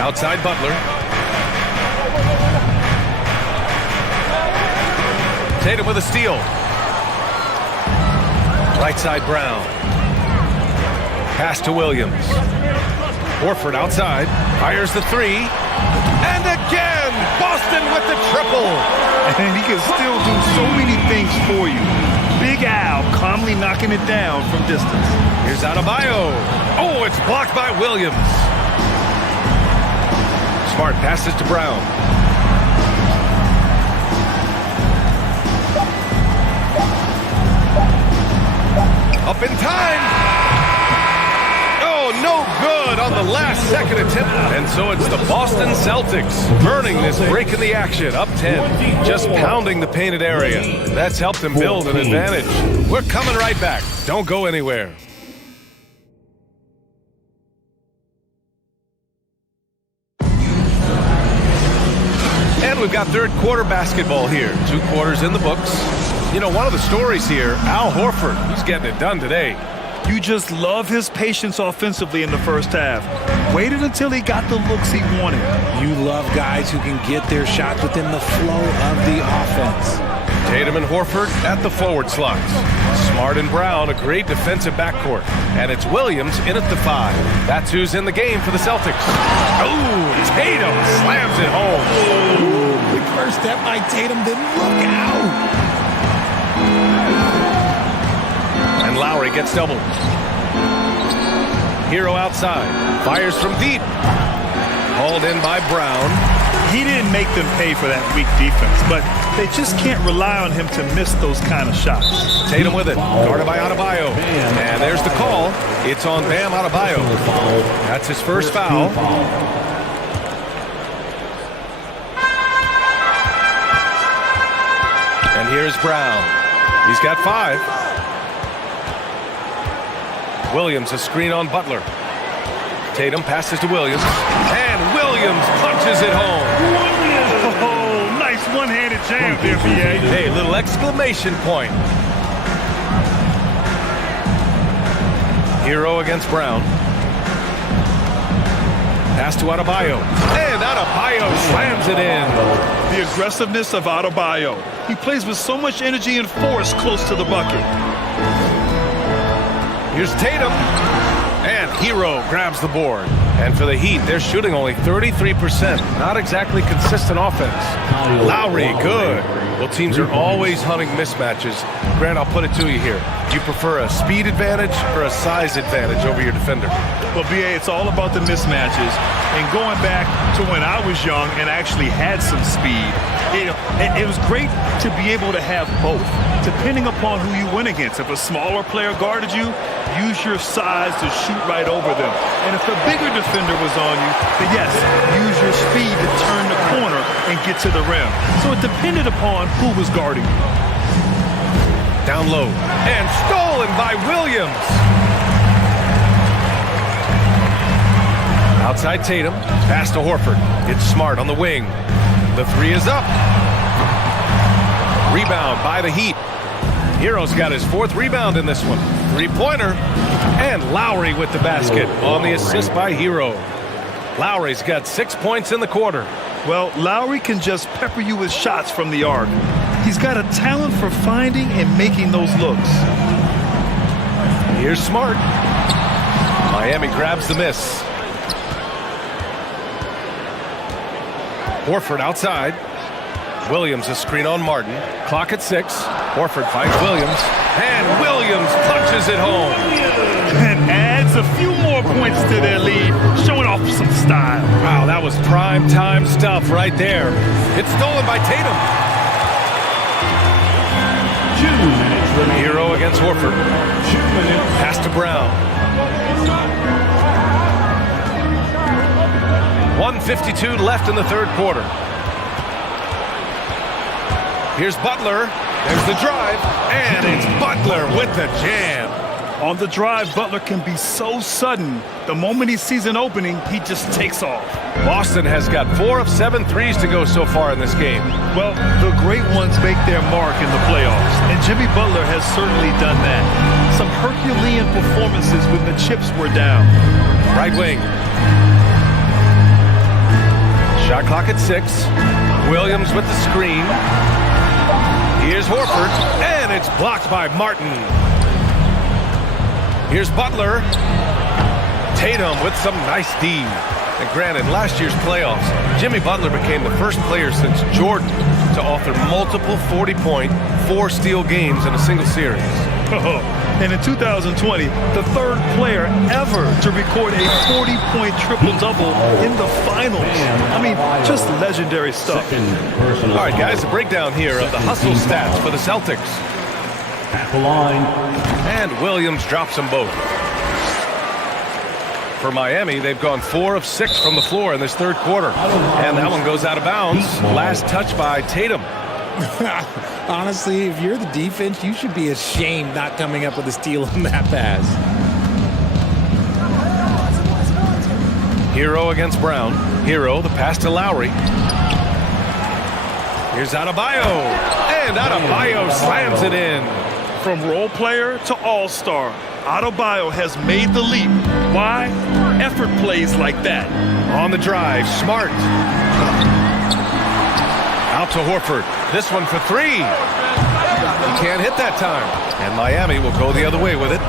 Outside Butler. Tatum with a steal. Right side Brown. Pass to Williams. Horford outside. Fires the three. And again, Boston with the triple. And he can still do so many things for you. Big Al calmly knocking it down from distance. Here's Adebayo. Oh, it's blocked by Williams. Smart passes to Brown. Up in time. Oh, no good on the last second attempt. And so it's the Boston Celtics burning this break in the action. Up 10. Just pounding the painted area. That's helped them build an advantage. We're coming right back. Don't go anywhere. And we've got third quarter basketball here. 2 quarters in the books. You know, one of the stories here, Al Horford, he's getting it done today. You just love his patience offensively in the first half. Waited until he got the looks he wanted. You love guys who can get their shot within the flow of the offense. Tatum and Horford at the forward slots. Smart and Brown, a great defensive backcourt. And it's Williams in at the 5. That's who's in the game for the Celtics. Oh, Tatum slams it home. Ooh, big first step by Tatum, then look out. And Lowry gets doubled. Hero outside. Fires from deep. Hauled in by Brown. He didn't make them pay for that weak defense, but they just can't rely on him to miss those kind of shots. Tatum with it. Guarded by Adebayo. And there's the call. It's on Bam Adebayo. That's his first foul. And here's Brown. He's got 5. Williams a screen on Butler. Tatum passes to Williams. And Williams punches it home. Oh, nice one-handed jam there, BA. Hey, little exclamation point. Hero against Brown. Pass to Adebayo. And Adebayo slams it in. The aggressiveness of Adebayo. He plays with so much energy and force close to the bucket. Here's Tatum. And Hero grabs the board. And for the Heat, they're shooting only 33%. Not exactly consistent offense. Lowry, good. Well, teams are always hunting mismatches. Grant, I'll put it to you here. Do you prefer a speed advantage or a size advantage over your defender? Well, BA, it's all about the mismatches. And going back to when I was young and actually had some speed, it was great to be able to have both, depending upon who you went against. If a smaller player guarded you, use your size to shoot right over them. And if a bigger defender was on you, then yes, use your speed to turn the corner and get to the rim. So it depended upon who was guarding you. Down low. And stolen by Williams. Outside Tatum. Pass to Horford. It's Smart on the wing. The 3 is up. Rebound by the Heat. Hero's got his 4th rebound in this one. 3-pointer. And Lowry with the basket on the assist by Hero. Lowry's got 6 points in the quarter. Well, Lowry can just pepper you with shots from the arc. He's got a talent for finding and making those looks. Here's Smart. Miami grabs the miss. Horford outside. Williams a screen on Martin. Clock at 6. Horford finds Williams. And Williams punches it home. And adds a few more points to their lead, showing off some style. Wow, that was prime time stuff right there. It's stolen by Tatum. 2 minutes remaining. Hero against Horford. 2 minutes. Pass to Brown. 1:52 left in the third quarter. Here's Butler. There's the drive. And it's Butler with the jam. On the drive, Butler can be so sudden. The moment he sees an opening, he just takes off. Boston has got 4 of 7 threes to go so far in this game. Well, the great ones make their mark in the playoffs, and Jimmy Butler has certainly done that. Some Herculean performances when the chips were down. Right wing. Shot clock at 6. Williams with the screen. Here's Horford, and it's blocked by Martin. Here's Butler. Tatum with some nice D. And granted, last year's playoffs, Jimmy Butler became the first player since Jordan to author multiple 40-point, 4-steal games in a single series. And in 2020, the third player ever to record a 40-point triple-double in the finals. I mean, just legendary stuff. All right, guys, a breakdown here of the hustle stats for the Celtics. At the line. And Williams drops them both. For Miami, they've gone 4 of 6 from the floor in this third quarter. And that one goes out of bounds. Last touch by Tatum. Honestly, if you're the defense, you should be ashamed not coming up with a steal on that pass. Hero against Brown. Hero, the pass to Lowry. Here's Adebayo. And Adebayo slams it in. From role player to all-star, Adebayo has made the leap. Why? Effort plays like that. On the drive, Smart. Out to Horford. This one for 3. He can't hit that time. And Miami will go the other way with it.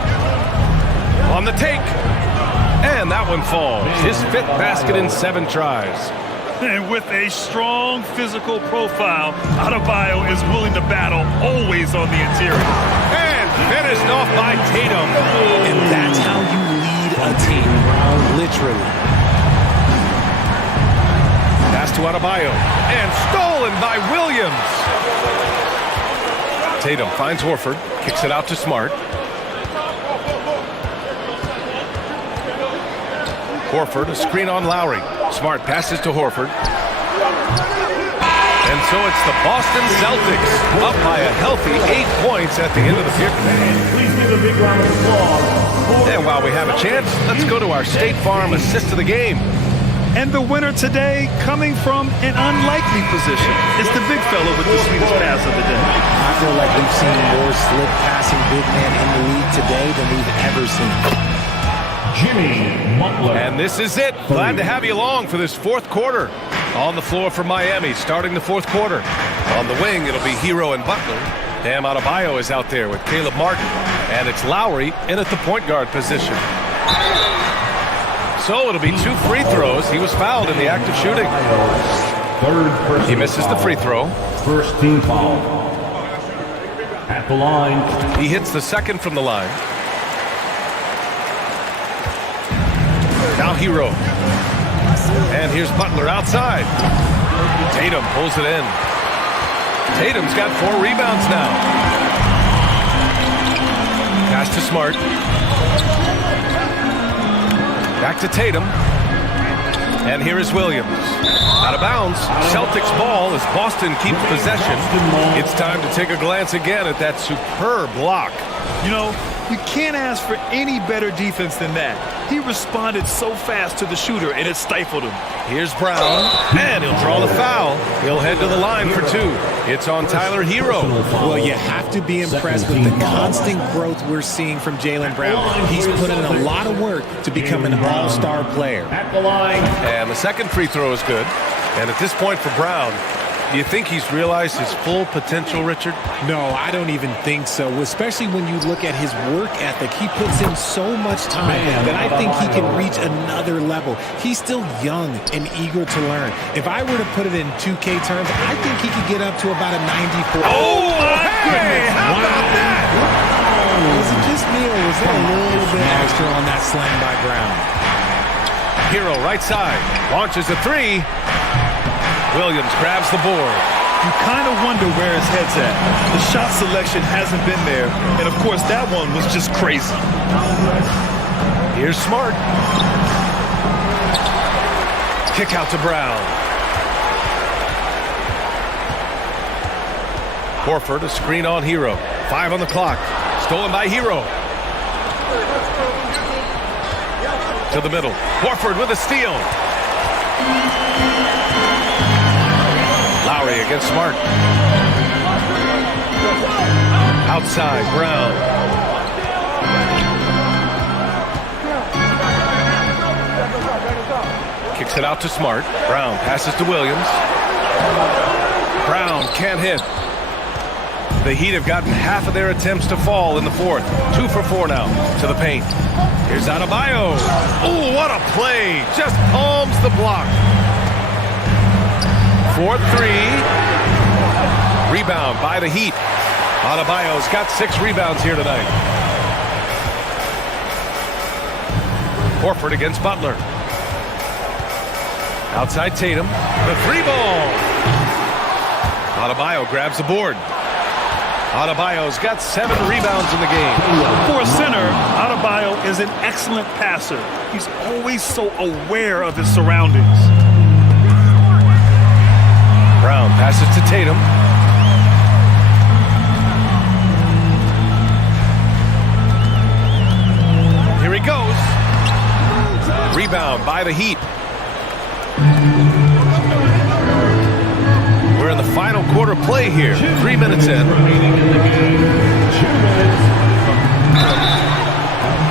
On the take. And that one falls. His 5th basket in 7 tries. And with a strong physical profile, Adebayo is willing to battle, always on the interior. And finished off by Tatum. And that's how you lead a team. Literally. Pass to Adebayo. And stolen by Williams. Tatum finds Horford. Kicks it out to Smart. Horford, a screen on Lowry. Smart passes to Horford. And so it's the Boston Celtics up by a healthy 8 points at the end of the period. Please give a big round of applause. And while we have a chance, let's go to our State Farm assist of the game. And the winner today, coming from an unlikely position, is the big fellow with the sweetest pass of the day. I feel like we've seen more slip passing big man in the league today than we've ever seen. Jimmy Butler. And this is it. Glad to have you along for this 4th quarter. On the floor for Miami, starting the 4th quarter. On the wing, it'll be Hero and Butler. Bam Adebayo is out there with Caleb Martin. And it's Lowry in at the point guard position. So it'll be 2 free throws. He was fouled in the act of shooting. He misses the free throw. First team foul. At the line. He hits the second from the line. Now Hero. And here's Butler outside. Tatum pulls it in. Tatum's got 4 rebounds now. Pass to Smart. Back to Tatum. And here is Williams. Out of bounds. Celtics ball as Boston keeps possession. It's time to take a glance again at that superb block. You know, you can't ask for any better defense than that. He responded so fast to the shooter, and it stifled him. Here's Brown, and he'll draw the foul. He'll head to the line for 2. It's on Tyler Hero. Well, you have to be impressed with the constant growth we're seeing from Jaylen Brown. He's put in a lot of work to become an all-star player. At the line. And the second free throw is good. And at this point for Brown, You think he's realized his full potential, Richard? No, I don't even think so, especially when you look at his work ethic. He puts in so much time that I think he can reach another level. He's still young and eager to learn. If I were to put it in 2K terms, I think he could get up to about a 94. Oh, my goodness! How about that? Was it just me, or was there a little bit extra on that slam by Brown? Hero right side, launches a three. Williams grabs the board. You kind of wonder where his head's at. The shot selection hasn't been there, and of course that one was just crazy. Here's Smart. Kick out to Brown. Horford, a screen on Hero. 5 on the clock. Stolen by Hero. To the middle. Horford with a steal. Lowry against Smart. Outside, Brown. Kicks it out to Smart. Brown passes to Williams. Brown can't hit. The Heat have gotten half of their attempts to fall in the fourth. 2 for 4 now to the paint. Here's Adebayo. Oh, what a play. Just palms the block. 4-3. Rebound by the Heat. Adebayo's got 6 rebounds here tonight. Horford against Butler. Outside Tatum. The 3 ball. Adebayo grabs the board. Adebayo's got 7 rebounds in the game. For a center, Adebayo is an excellent passer. He's always so aware of his surroundings. Brown passes to Tatum. Here he goes. Rebound by the Heat. We're in the final quarter play here. 3 minutes in.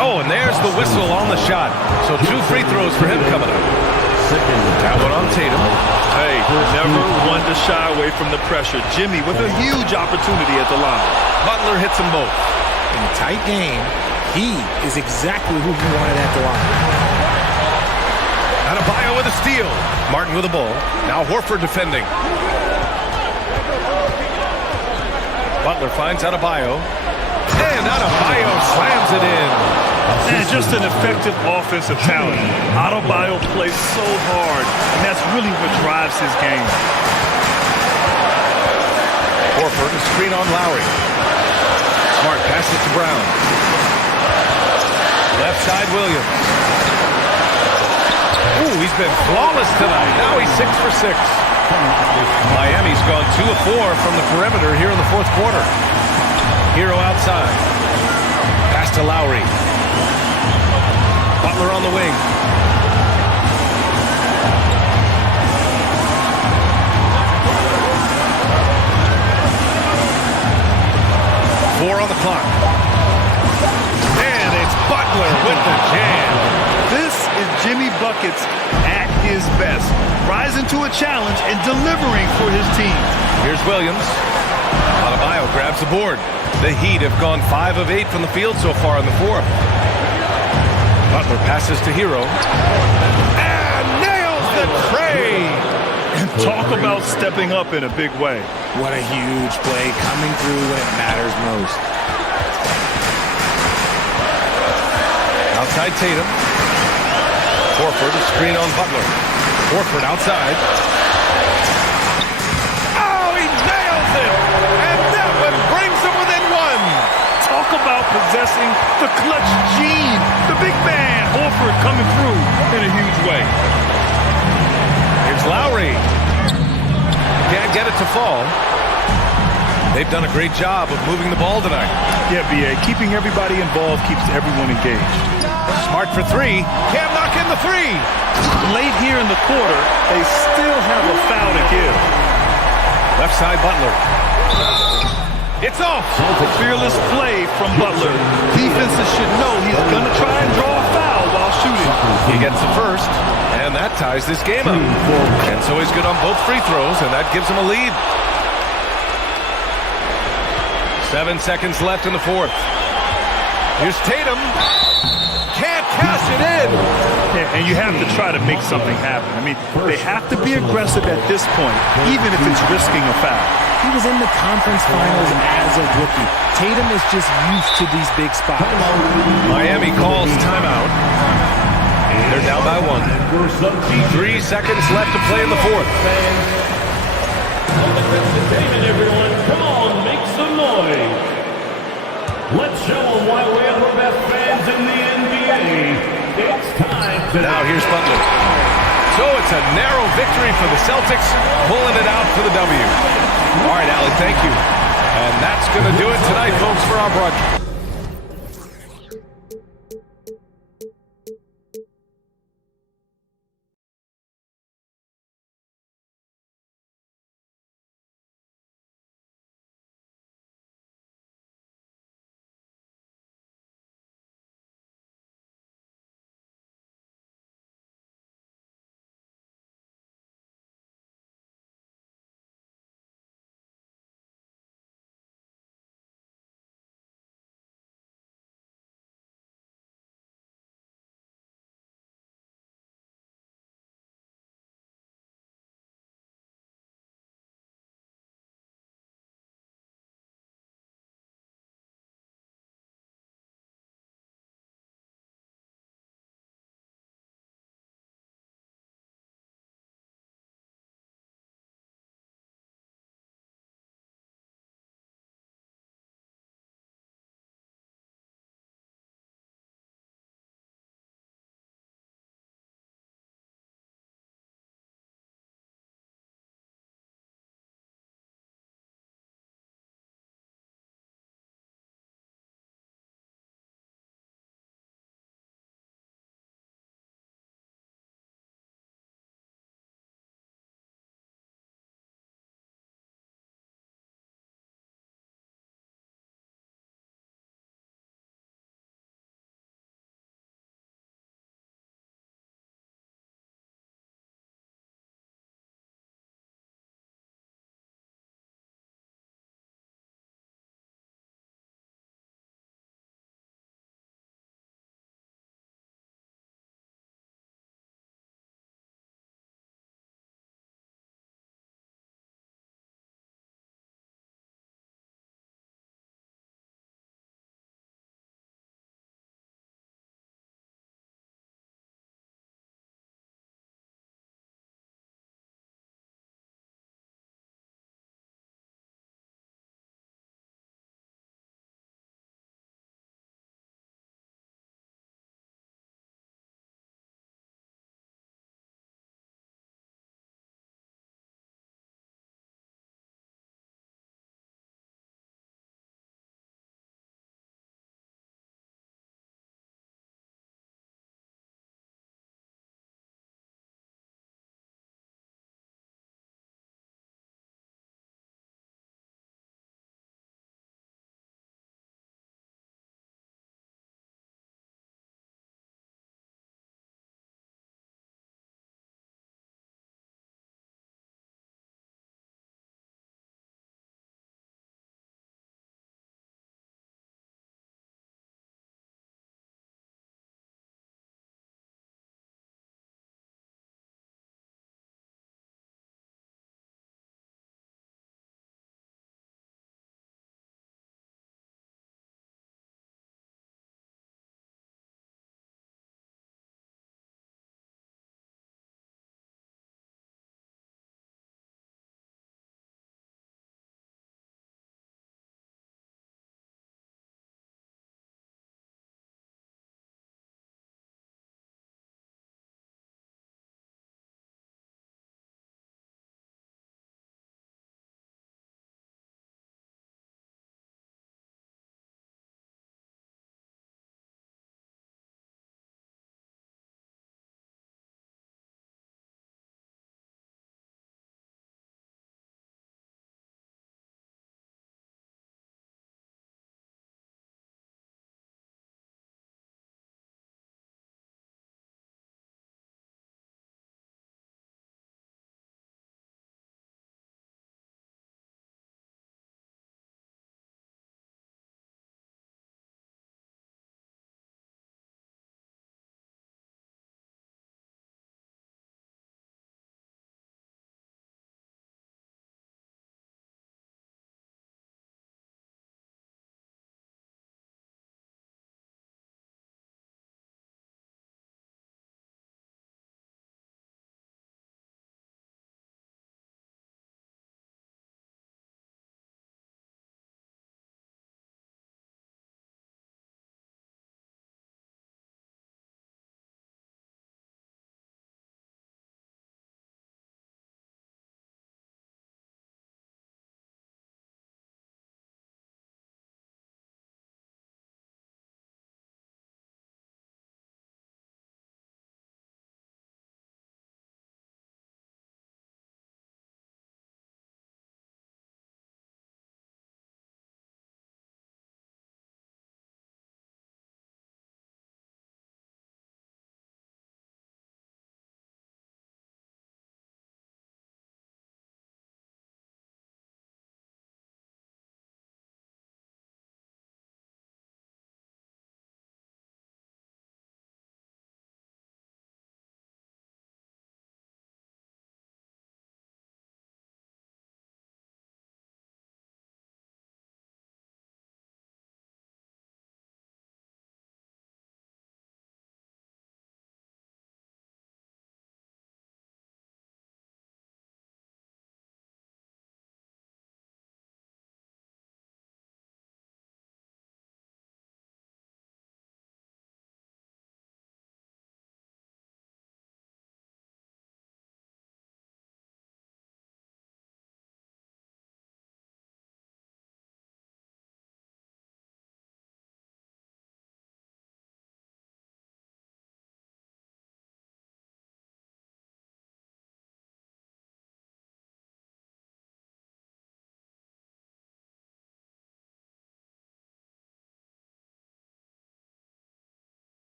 Oh, and there's the whistle on the shot. So 2 free throws for him coming up. That one on Tatum. Hey, never one to shy away from the pressure. Jimmy with a huge opportunity at the line. Butler hits them both. In a tight game, he is exactly who he wanted at the line. Adebayo with a steal. Martin with a ball. Now Horford defending. Butler finds Adebayo. And Adebayo slams it in. And just an effective offensive talent. Adebayo plays so hard, and that's really what drives his game. Horford, a screen on Lowry. Smart passes to Brown. Left side, Williams. Ooh, he's been flawless tonight. Now he's 6 for 6. Miami's gone 2 of 4 from the perimeter here in the fourth quarter. Hero outside. Pass to Lowry. Butler on the wing. Four on the clock. And it's Butler with the jam. This is Jimmy Buckets at his best. Rising to a challenge and delivering for his team. Here's Williams. Adebayo grabs the board. The Heat have gone 5 of 8 from the field so far in the fourth. Butler passes to Hero. And nails the tray. And talk about stepping up in a big way. What a huge play, coming through when it matters most. Outside Tatum. Horford, a screen on Butler. Horford outside. Oh, he nails it! And that one brings him within 1. Talk about possessing the clutch gene. The big man, Horford, coming through in a huge way. Here's Lowry. Can't get it to fall. They've done a great job of moving the ball tonight. Yeah, B.A. Keeping everybody involved keeps everyone engaged. Smart for 3. Can't knock in the 3. Late here in the quarter, they still have a foul to give. Left side, Butler. It's off. A fearless play from Butler. Defenses should know he's going to try and draw a foul while shooting. He gets the first, and that ties this game up. And so he's good on both free throws, and that gives him a lead. 7 seconds left in the fourth. Here's Tatum. Can't cash it in. Yeah, and you have to try to make something happen. I mean, they have to be aggressive at this point, even if it's risking a foul. He was in the conference finals as a rookie. Tatum is just used to these big spots. Miami calls timeout. They're down by 1. 3 seconds left to play in the fourth. Entertainment, everyone. Come on, make some noise. Let's show them why we're the best fans in the NBA. It's time to... Now here's Butler. So it's a narrow victory for the Celtics, pulling it out for the W. All right, Allie, thank you. And that's going to do it tonight, folks, for our broadcast.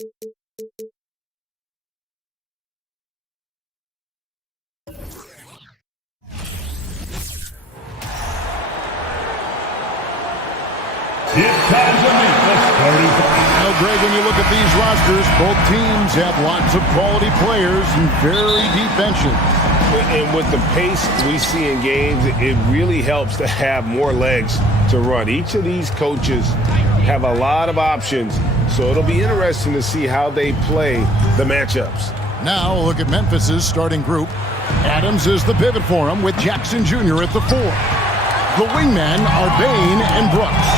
It's time to make the starting five. Now, Greg, when you look at these rosters, both teams have lots of quality players and very deep benches. And with the pace we see in games, it really helps to have more legs to run. Each of these coaches have a lot of options, so it'll be interesting to see how they play the matchups. Now, look at Memphis's starting group. Adams is the pivot for him with Jackson Jr. at the 4. The wingmen are Bain and Brooks.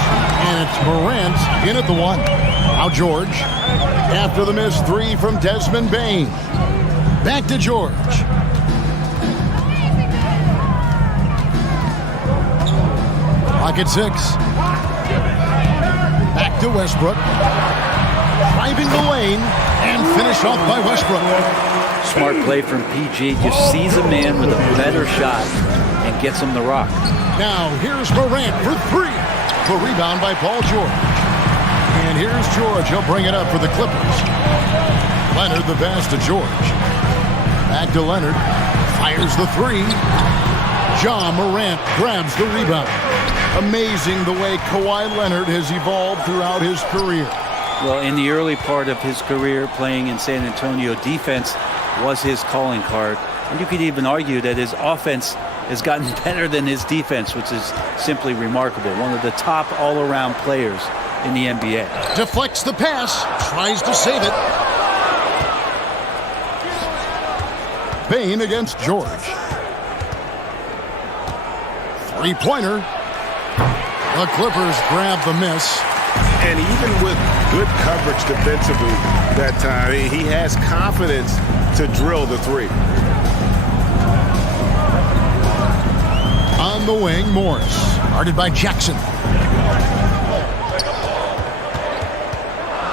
And it's Morant in at the 1. Now George. After the missed 3 from Desmond Bain. Back to George. Pocket 6. Back to Westbrook. Driving the lane and finished off by Westbrook. Smart play from PG. Just sees a man with a better shot and gets him the rock. Now here's Morant for 3. The rebound by Paul George. And here's George. He'll bring it up for the Clippers. Leonard the pass to George. Back to Leonard. Fires the 3. Ja Morant grabs the rebound. Amazing the way Kawhi Leonard has evolved throughout his career. Well, in the early part of his career playing in San Antonio, defense was his calling card. And you could even argue that his offense has gotten better than his defense, which is simply remarkable. One of the top all-around players in the NBA. Deflects the pass, tries to save it. Bain against George. 3-pointer. The Clippers grab the miss. And even with good coverage defensively that time, he has confidence to drill the 3. On the wing, Morris. Guarded by Jackson.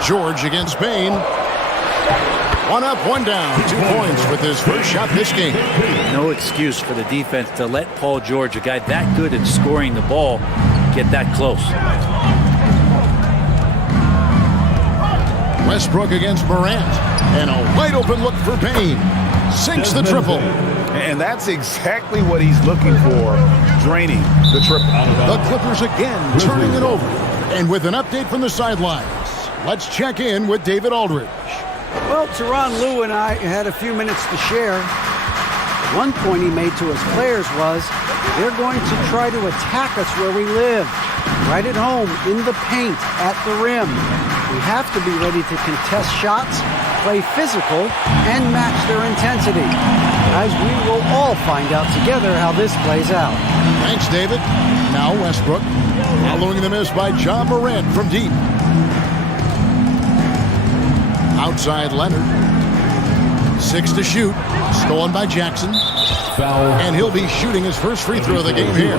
George against Bain. 1 up, 1 down. 2 points with his first shot this game. No excuse for the defense to let Paul George, a guy that good at scoring the ball, get that close. Westbrook against Morant. And a wide open look for Bain. Sinks the triple. And that's exactly what he's looking for, draining the triple. The Clippers again turning it over. And with an update from the sidelines, let's check in with David Aldridge. Well, Tyronn Lue and I had a few minutes to share. One point he made to his players was, they're going to try to attack us where we live, right at home, in the paint, at the rim. We have to be ready to contest shots, play physical, and match their intensity. Guys, we will all find out together how this plays out. Thanks, David. Now Westbrook, following the miss by Ja Morant from deep. Outside Leonard. 6 to shoot. Stolen by Jackson. Foul. And he'll be shooting his first free throw of the game here.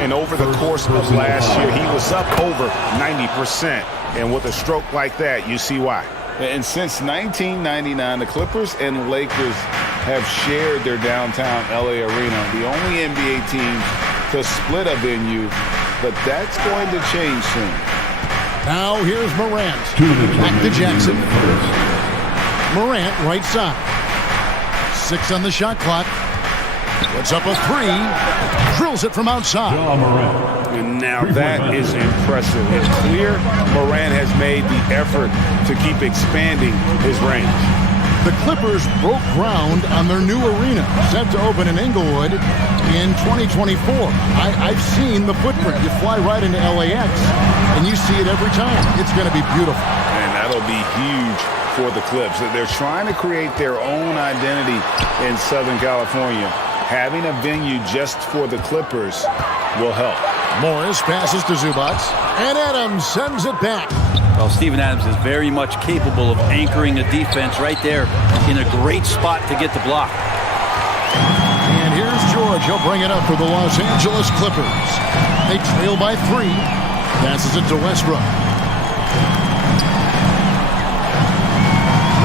And over the course of last year, he was up over 90%. And with a stroke like that, you see why. And since 1999, the Clippers and Lakers have shared their downtown LA arena. The only NBA team to split a venue, but that's going to change soon. Now here's Morant. Back to Jackson. Morant right side. 6 on the shot clock. Puts up a 3. Drills it from outside. And now that is impressive. It's clear Morant has made the effort to keep expanding his range. The Clippers broke ground on their new arena, set to open in Inglewood in 2024. I've seen the footprint. You fly right into LAX, and you see it every time. It's going to be beautiful. And that'll be huge for the Clips. They're trying to create their own identity in Southern California. Having a venue just for the Clippers will help. Morris passes to Zubac, and Adams sends it back. Well, Steven Adams is very much capable of anchoring a defense right there in a great spot to get the block. And here's George. He'll bring it up for the Los Angeles Clippers. They trail by 3. Passes it to Westbrook.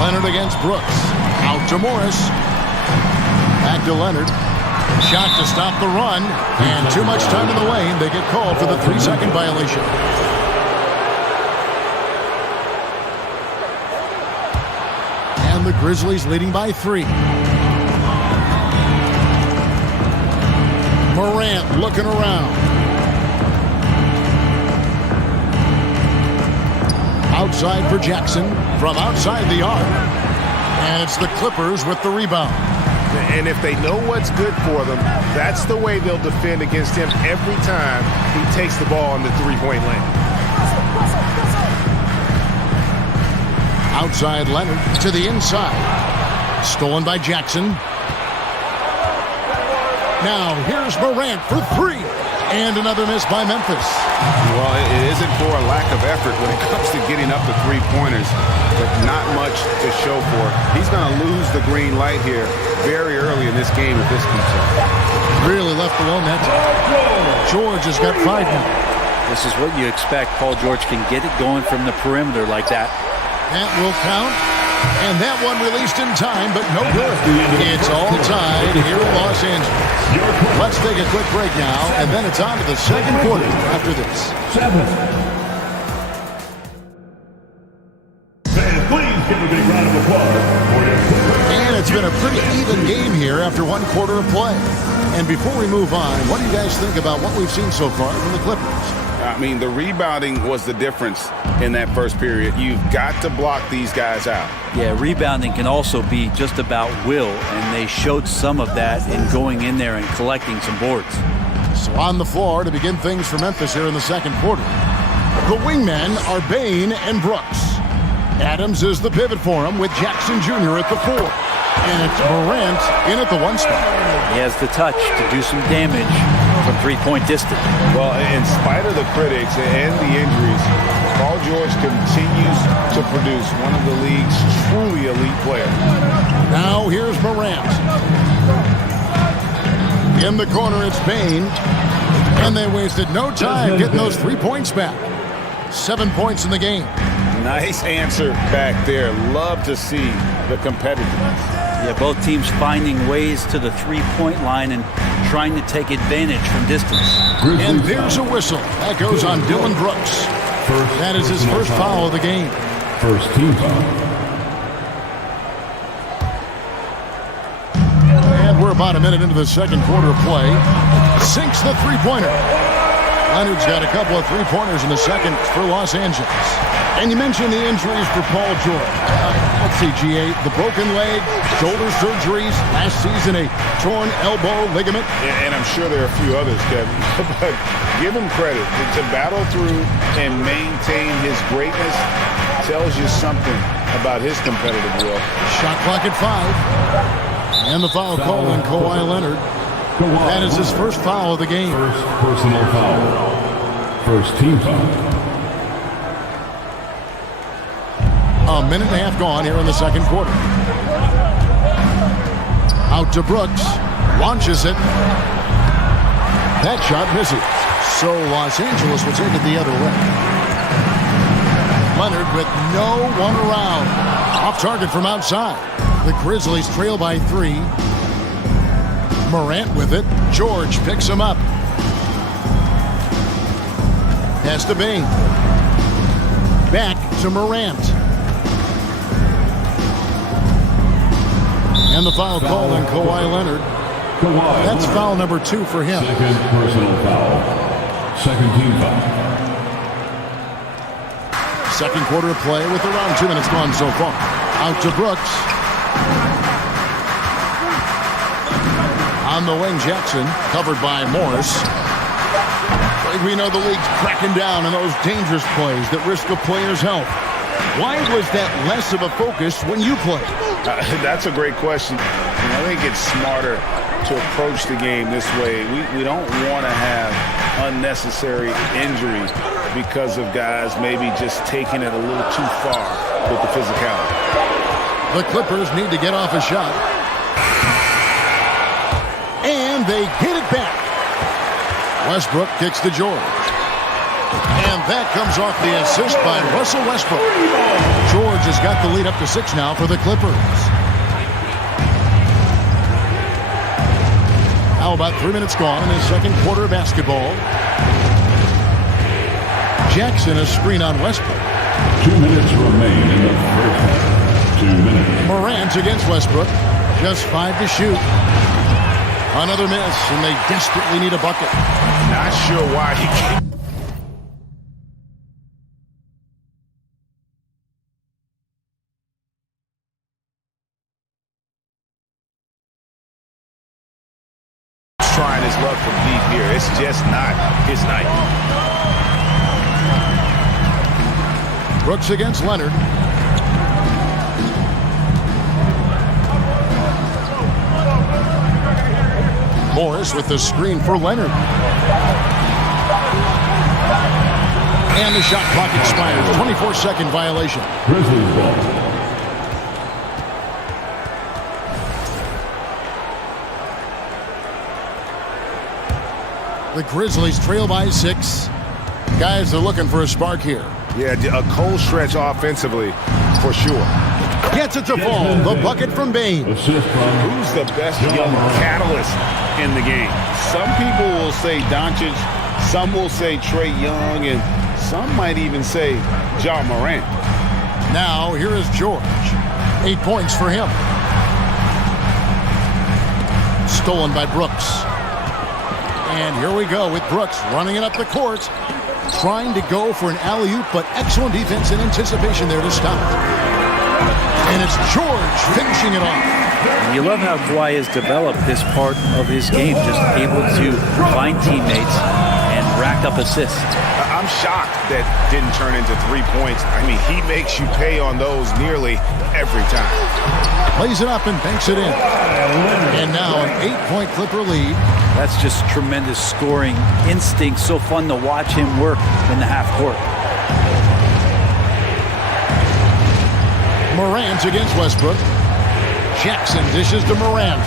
Leonard against Brooks. Out to Morris. Back to Leonard. Shot to stop the run. And too much time in the lane. They get called for the 3-second violation. And the Grizzlies leading by 3. Morant looking around. Outside for Jackson from outside the arc. And it's the Clippers with the rebound. And if they know what's good for them, that's the way they'll defend against him every time he takes the ball in the three-point lane. Outside Leonard to the inside. Stolen by Jackson. Now here's Morant for 3. And another miss by Memphis. Well, it isn't for a lack of effort when it comes to getting up the three-pointers, but not much to show for it. He's going to lose the green light here very early in this game if this keeps up. Really left alone that time. George has got 5 now. This is what you expect. Paul George can get it going from the perimeter like that. That will count. And that one released in time, but no good. It's all tied here in Los Angeles. Let's take a quick break now, and then it's on to the second quarter after this. 7. Fans, please give a big round of applause for your Clippers. And it's been a pretty even game here after 1 quarter of play. And before we move on, what do you guys think about what we've seen so far from the Clippers? I mean, the rebounding was the difference in that first period. You've got to block these guys out. Yeah, rebounding can also be just about will, and they showed some of that in going in there and collecting some boards. So on the floor to begin things for Memphis here in the second quarter. The wingmen are Bain and Brooks. Adams is the pivot for him with Jackson Jr. at the 4. And it's Morant in at the 1 spot. He has the touch to do some damage from three-point distance. Well, in spite of the critics and the injuries, Paul George continues to produce one of the league's truly elite players. Now here's Morant. In the corner, it's Bain. And they wasted no time getting those 3 points back. 7 points in the game. Nice answer back there. Love to see the competitiveness. Yeah, both teams finding ways to the three-point line and trying to take advantage from distance. And there's a whistle. That goes on Dylan Brooks. That is his first foul of the game. First team foul. And we're about a minute into the second quarter of play. Sinks the three-pointer. Leonard's got a couple of three-pointers in the second for Los Angeles. And you mentioned the injuries for Paul George. Let's see, GA, the broken leg, shoulder surgeries, last season a torn elbow ligament. And I'm sure there are a few others, Kevin. But give him credit. To battle through and maintain his greatness tells you something about his competitive will. Shot clock at 5. And the foul called on Kawhi Leonard. That is his first foul of the game. First personal foul. First team foul. A minute and a half gone here in the second quarter. Out to Brooks. Launches it. That shot misses. So Los Angeles will take it the other way. Leonard with no one around. Off target from outside. The Grizzlies trail by 3. Morant with it. George picks him up. Pass to Bain. Back to Morant. And the foul called on Kawhi Leonard. That's foul number 2 for him. Second personal foul. Second team foul. Second quarter of play with around 2 minutes gone so far. Out to Brooks. On the wing, Jackson, covered by Morris. We know the league's cracking down on those dangerous plays that risk a player's health. Why was that less of a focus when you play? That's a great question. I think it's smarter to approach the game this way. We don't want to have unnecessary injuries because of guys maybe just taking it a little too far with the physicality. The Clippers need to get off a shot. And they get it back. Westbrook kicks to George. And that comes off the assist by Russell Westbrook. George has got the lead up to 6 now for the Clippers. How about 3 minutes gone in the second quarter of basketball? Jackson, a screen on Westbrook. 2 minutes remain in the first half. Morant against Westbrook. Just 5 to shoot. Another miss, and they desperately need a bucket. Not sure why he can't. Trying his luck from deep here. It's just not his night. Brooks against Leonard. Morris with the screen for Leonard. And the shot clock expires. 24-second violation. Grizzlies ball. The Grizzlies trail by 6. Guys are looking for a spark here. Yeah, a cold stretch offensively, for sure. Gets it to fall. The bucket from Bane. Who's the best young catalyst in the game? Some people will say Doncic, some will say Trae Young, and some might even say Ja Morant. Now, here is George. 8 points for him. Stolen by Brooks. And here we go with Brooks running it up the court. Trying to go for an alley-oop, but excellent defense and anticipation there to stop it. And it's George finishing it off. And you love how Kawhi has developed this part of his game, just able to find teammates and rack up assists. I'm shocked that didn't turn into 3 points. I mean, he makes you pay on those nearly every time. Plays it up and banks it in. And now an 8-point Clipper lead. That's just tremendous scoring instinct. So fun to watch him work in the half court. Morant against Westbrook. Jackson dishes to Morant.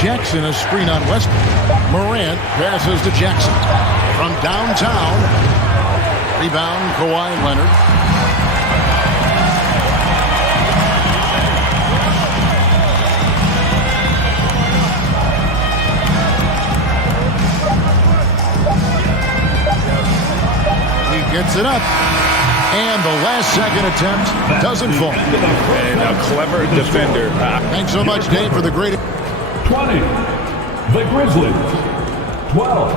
Jackson a screen on Westbrook. Morant passes to Jackson. From downtown. Rebound Kawhi Leonard. Gets it up. And the last second attempt doesn't fall. And a clever defender. Thanks so much, Dave, for the great... 20. The Grizzlies. 12.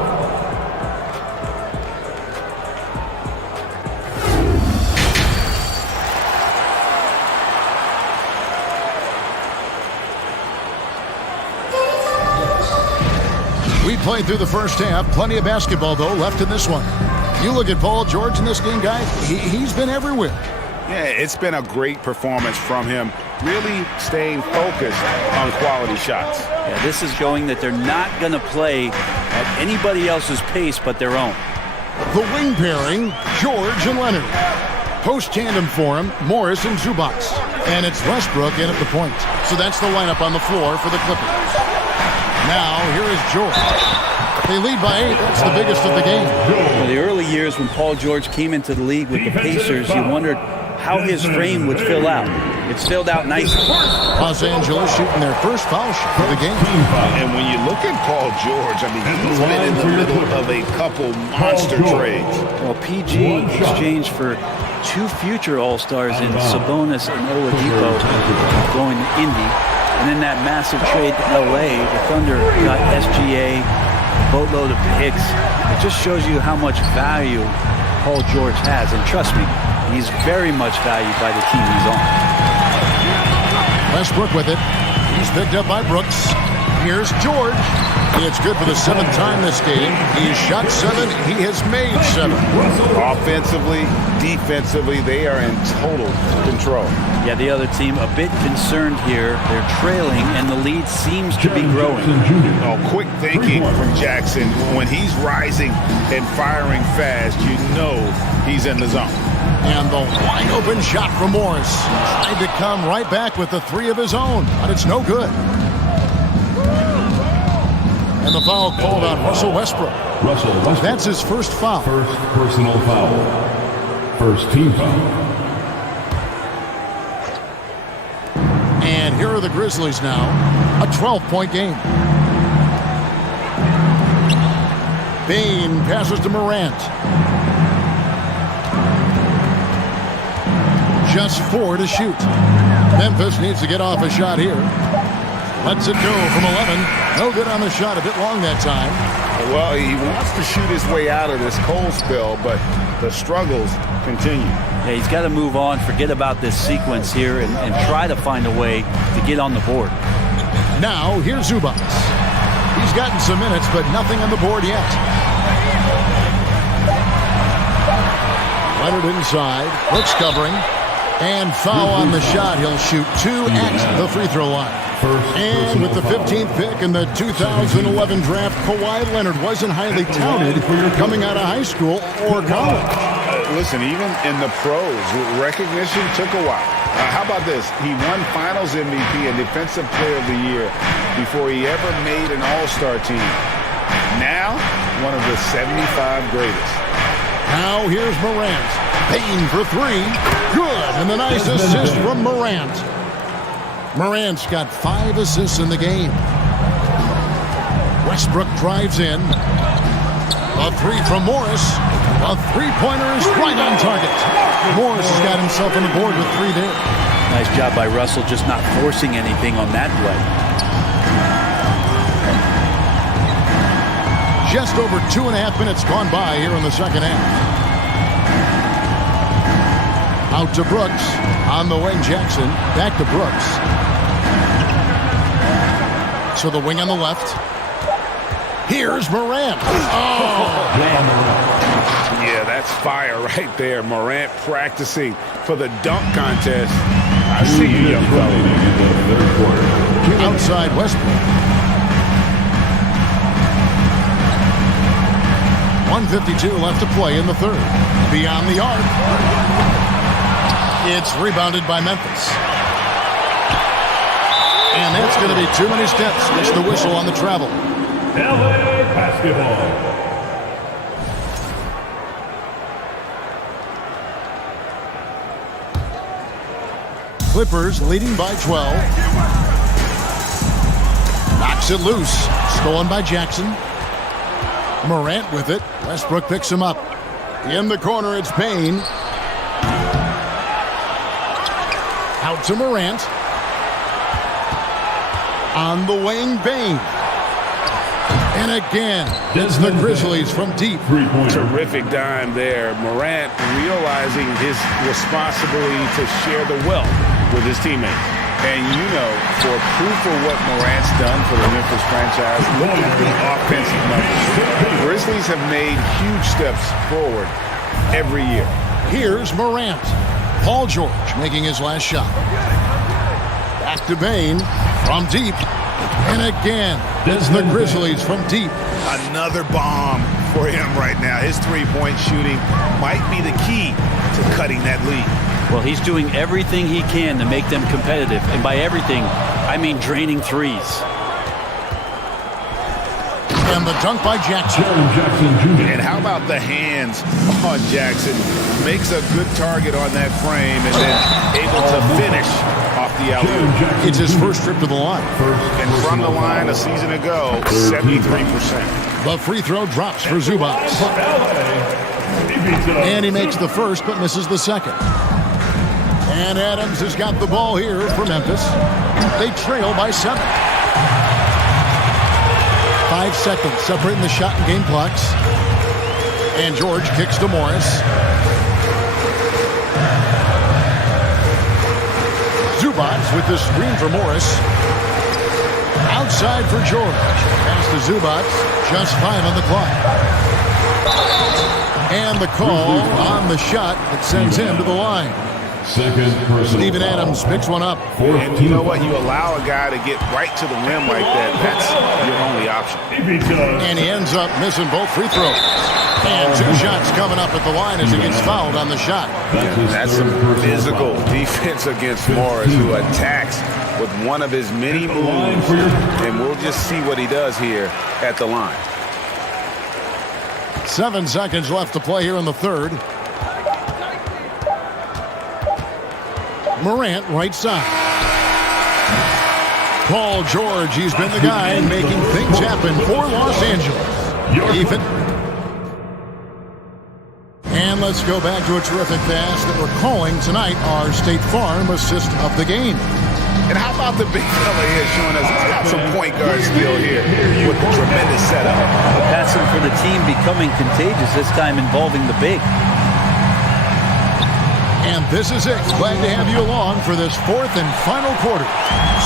We played through the first half. Plenty of basketball, though, left in this one. You look at Paul George in this game, guys, he's been everywhere. Yeah, it's been a great performance from him, really staying focused on quality shots. Yeah, this is showing that they're not going to play at anybody else's pace but their own. The wing pairing, George and Leonard. Post tandem for him, Morris and Zubac. And it's Westbrook in at the point. So that's the lineup on the floor for the Clippers. Now, here is George. They lead by 8. That's the biggest of the game. In the early years when Paul George came into the league with the Pacers, you wondered how his frame would fill out. It's filled out nicely. Los Angeles shooting their first foul shot of the game. And when you look at Paul George, I mean, he's been in the middle of a couple monster trades. Well, PG exchanged for 2 future All-Stars in Sabonis and Oladipo going to Indy. And then that massive trade to LA, the Thunder got SGA, boatload of picks. It just shows you how much value Paul George has. And trust me, he's very much valued by the team he's on. Westbrook with it. He's picked up by Brooks. Here's George. It's good for the 7th time this game. He's shot 7. He has made 7. Offensively, defensively, they are in total control. Yeah, the other team a bit concerned here. They're trailing, and the lead seems to be growing. Oh, quick thinking from Jackson. When he's rising and firing fast, you know he's in the zone. And the wide open shot from Morris. Tried to come right back with the 3 of his own, but it's no good. And the foul called on Russell Westbrook. That's his first foul. First personal foul. First team foul. And here are the Grizzlies now. A 12-point game. Bane passes to Morant. Just 4 to shoot. Memphis needs to get off a shot here. Lets it go from 11. No good on the shot. A bit long that time. Well, he wants to shoot his way out of this cold spell, but the struggles continue. Yeah, he's got to move on, forget about this sequence here, and try to find a way to get on the board. Now, here's Zubac. He's gotten some minutes, but nothing on the board yet. Leonard inside. Brooks covering. And foul on the shot. He'll shoot 2 at the free throw line. And with the 15th pick in the 2011 draft, Kawhi Leonard wasn't highly touted coming out of high school or college. Listen, even in the pros, recognition took a while. How about this? He won Finals MVP and Defensive Player of the Year before he ever made an All-Star team. Now, one of the 75 greatest. Now here's Morant. Payne for 3. Good. And the nice assist from Morant. Morant's got 5 assists in the game. Westbrook drives in. A 3 from Morris. A three-pointer is right on target. Morris has got himself on the board with 3 there. Nice job by Russell just not forcing anything on that play. Just over 2.5 minutes gone by here in the second half. Out to Brooks. On the wing, Jackson. Back to Brooks. So the wing on the left. Here's Morant. Oh, yeah, that's fire right there. Morant practicing for the dunk contest. I see you, young fella. Outside Westbrook. 1:52 left to play in the third. Beyond the arc. It's rebounded by Memphis. And that's going to be too many steps. It's the whistle on the travel. LA basketball. Clippers leading by 12. Knocks it loose. Stolen by Jackson. Morant with it. Westbrook picks him up. In the corner, it's Payne. Out to Morant. On the wing, Payne. And again, it's the Grizzlies from deep. Terrific dime there. Morant realizing his responsibility to share the wealth with his teammates. And you know, for proof of what Morant's done for the Memphis franchise, look at the offensive numbers. The Grizzlies have made huge steps forward every year. Here's Morant. Paul George making his last shot. Back to Payne from deep. And again, it's the Grizzlies from deep. Another bomb for him right now. His three-point shooting might be the key to cutting that lead. Well, he's doing everything he can to make them competitive. And by everything, I mean draining threes. And the dunk by Jackson. And how about the hands on Jackson? Makes a good target on that frame and then able to finish off the alley-oop. It's his first trip to the line. And from the line a season ago, 73%. The free throw drops for Zubac. And he makes the first but misses the second. And Adams has got the ball here for Memphis. They trail by 7. 5 seconds separating the shot and game clocks. And George kicks to Morris. Zubac with the screen for Morris. Outside for George. Pass to Zubac. Just 5 on the clock. And the call on the shot that sends him to the line. Steven Adams picks one up. And you know what? You allow a guy to get right to the rim like that. That's your only option. And he ends up missing both free throws. And 2 shots coming up at the line as he gets fouled on the shot. That's some physical defense against Morris, who attacks with one of his many moves. And we'll just see what he does here at the line. 7 seconds left to play here in the third. Morant, right side. Paul George, he's been the guy making things happen for Los Angeles. And let's go back to a terrific pass that we're calling tonight our State Farm assist of the game. And how about the big fella here showing us he's got some point guard skill here with a tremendous setup. A passing for the team becoming contagious, this time involving the big. And this is it. Glad to have you along for this fourth and final quarter.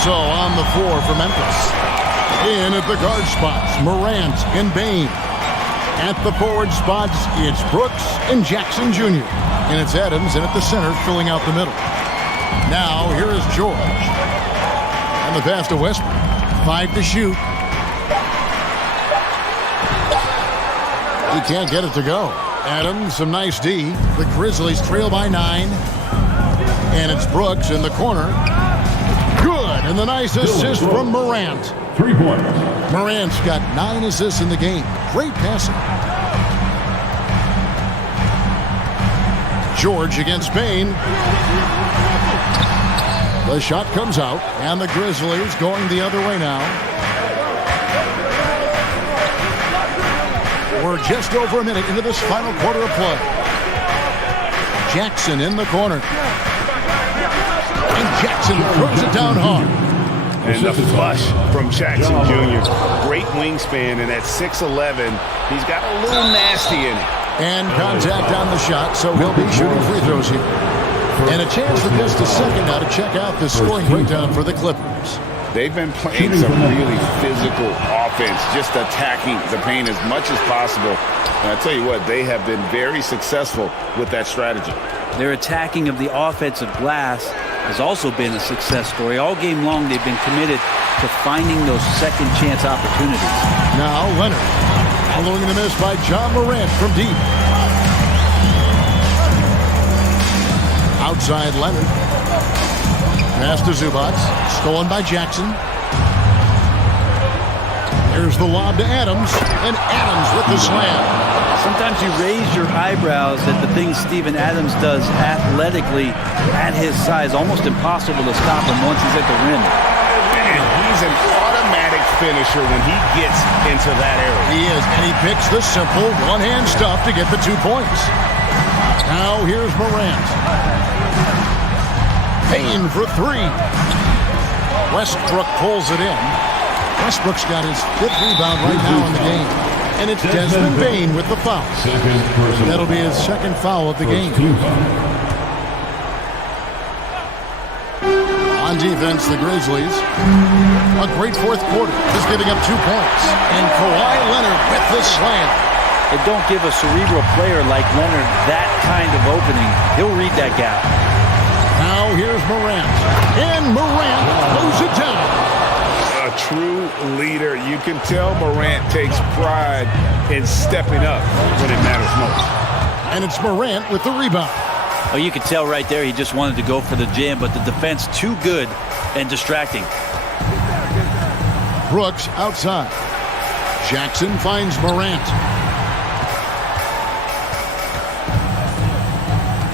So on the floor for Memphis. In at the guard spots, Morant and Bain. At the forward spots, it's Brooks and Jackson Jr. And it's Adams in at the center filling out the middle. Now here is George. And the pass to Westbrook. 5 to shoot. He can't get it to go. Adams, some nice D. The Grizzlies trail by 9. And it's Brooks in the corner. Good. And the nice assist from Morant. 3 points. Morant's got 9 assists in the game. Great passing. George against Bain. The shot comes out, and the Grizzlies going the other way now. We're just over a minute into this final quarter of play. Jackson in the corner. And Jackson throws it down hard. And the flush from Jackson Jr. Great wingspan, and at 6'11", he's got a little nasty in it. And contact on the shot, so he'll be shooting free throws here. And a chance for just a second now to check out the scoring breakdown for the Clippers. They've been playing some really physical offense, just attacking the paint as much as possible. And I tell you what, they have been very successful with that strategy. Their attacking of the offensive glass has also been a success story. All game long, they've been committed to finding those second chance opportunities. Now Leonard, following the miss by John Morant from deep. Outside Leonard. Pass to Zubac. Stolen by Jackson. Here's the lob to Adams. And Adams with the slam. Sometimes you raise your eyebrows at the things Steven Adams does athletically at his size. Almost impossible to stop him once he's at the rim. And he's an automatic finisher when he gets into that area. He is, and he picks the simple one-hand stuff to get the 2 points. Now here's Morant. Bain for 3. Westbrook pulls it in. Westbrook's got his 5th rebound right now in the game. And it's Desmond Bain with the foul. That'll be his 2nd foul of the game. On defense, the Grizzlies. A great 4th quarter. Just giving up 2 points. And Kawhi Leonard with the slam. They don't give a cerebral player like Leonard that kind of opening. He'll read that gap. Now here's Morant. And Morant throws it down. A true leader. You can tell Morant takes pride in stepping up when it matters most. And it's Morant with the rebound. Oh, you can tell right there he just wanted to go for the jam, but the defense too good and distracting. Brooks outside. Jackson finds Morant.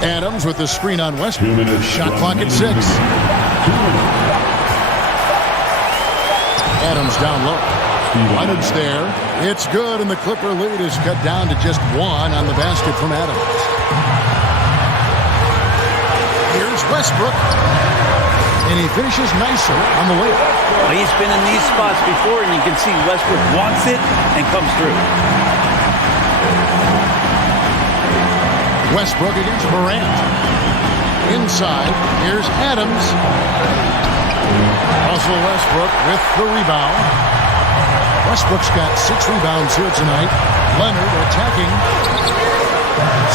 Adams with the screen on Westbrook. Shot clock at 6. Adams down low. Leonard's there. It's good, and the Clipper lead is cut down to just 1 on the basket from Adams. Here's Westbrook. And he finishes nicely on the layup. Well, he's been in these spots before, and you can see Westbrook wants it and comes through. Westbrook against Morant. Inside, here's Adams. Russell Westbrook with the rebound. Westbrook's got 6 rebounds here tonight. Leonard attacking.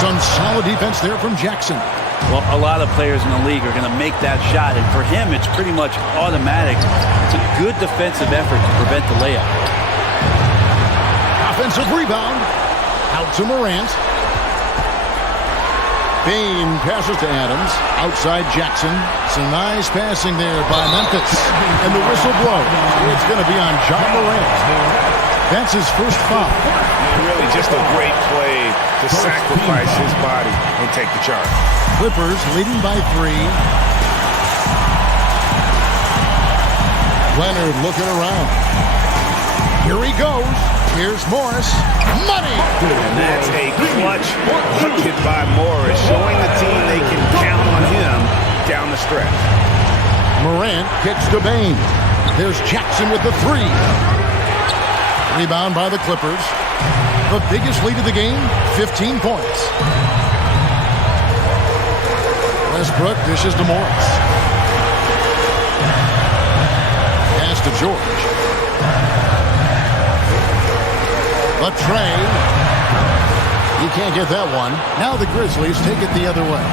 Some solid defense there from Jackson. Well, a lot of players in the league are going to make that shot, and for him, it's pretty much automatic. It's a good defensive effort to prevent the layup. Offensive rebound. Out to Morant. Bain passes to Adams. Outside Jackson. Some nice passing there by Memphis. And the whistle blows. It's going to be on John Morant. That's his first foul. Really just a great play to sacrifice his body and take the charge. Clippers leading by 3. Leonard looking around. Here he goes. Here's Morris. Money! And that's a clutch bucket by Morris, showing the team they can count on him down the stretch. Morant kicks to Bain. There's Jackson with the three. Rebound by the Clippers. The biggest lead of the game, 15 points. Westbrook dishes to Morris. Pass to George. The tray. You can't get that one. Now the Grizzlies take it the other way.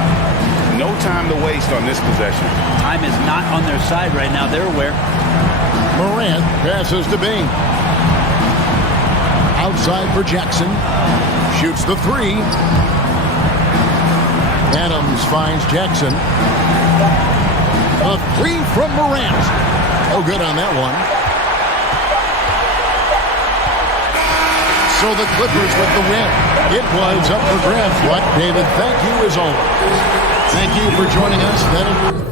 No time to waste on this possession. Time is not on their side right now. They're aware. Morant passes to Bain. Outside for Jackson. Shoots the three. Adams finds Jackson. A three from Morant. No good on that one. So the Clippers with the win. It was up for grabs. But David, thank you as always. Thank you for joining us.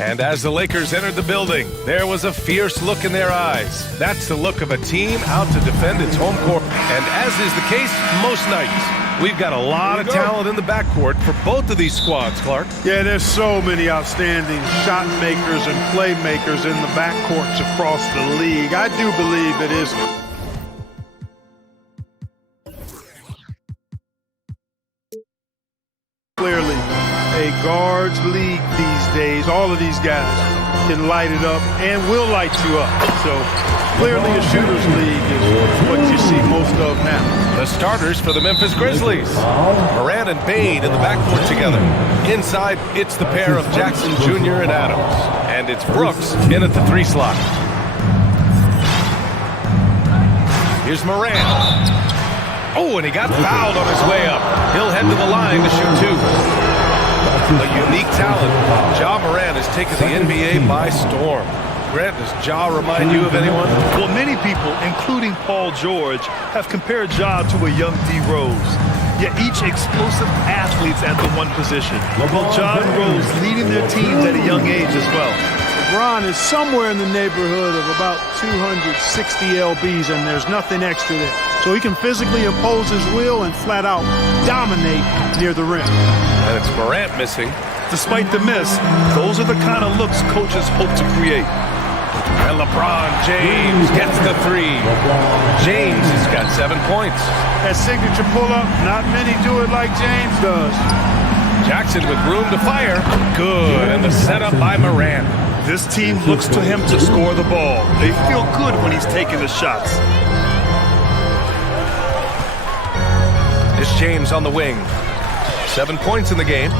And as the Lakers entered the building, there was a fierce look in their eyes. That's the look of a team out to defend its home court. And as is the case most nights, we've got a lot of talent in the backcourt for both of these squads, Clark. Yeah, there's so many outstanding shot makers and playmakers in the backcourts across the league. I do believe it is Clearly, a guards league these days. All of these guys can light it up and will light you up. So clearly a shooter's league is what you see most of now. The starters for the Memphis Grizzlies. Morant and Bane in the backcourt together. Inside, it's the pair of Jackson Jr. and Adams. And it's Brooks in at the 3 slot. Here's Morant. Oh, and he got fouled on his way up. He'll head to the line to shoot 2. A unique talent. Ja Morant has taken the NBA by storm. Grant, does Ja remind you of anyone? Well, many people, including Paul George, have compared Ja to a young D. Rose. Yet each explosive athletes at the one position. Well, Ja and Rose leading their teams at a young age as well. LeBron is somewhere in the neighborhood of about 260 lbs, and there's nothing extra there. So he can physically impose his will and flat out dominate near the rim. And it's Morant missing. Despite the miss, those are the kind of looks coaches hope to create. And LeBron James gets the 3. James has got 7 points. That signature pull-up, not many do it like James does. Jackson with room to fire. Good, and the setup by Morant. This team looks to him to score the ball. They feel good when he's taking the shots. It's James on the wing. 7 points in the game.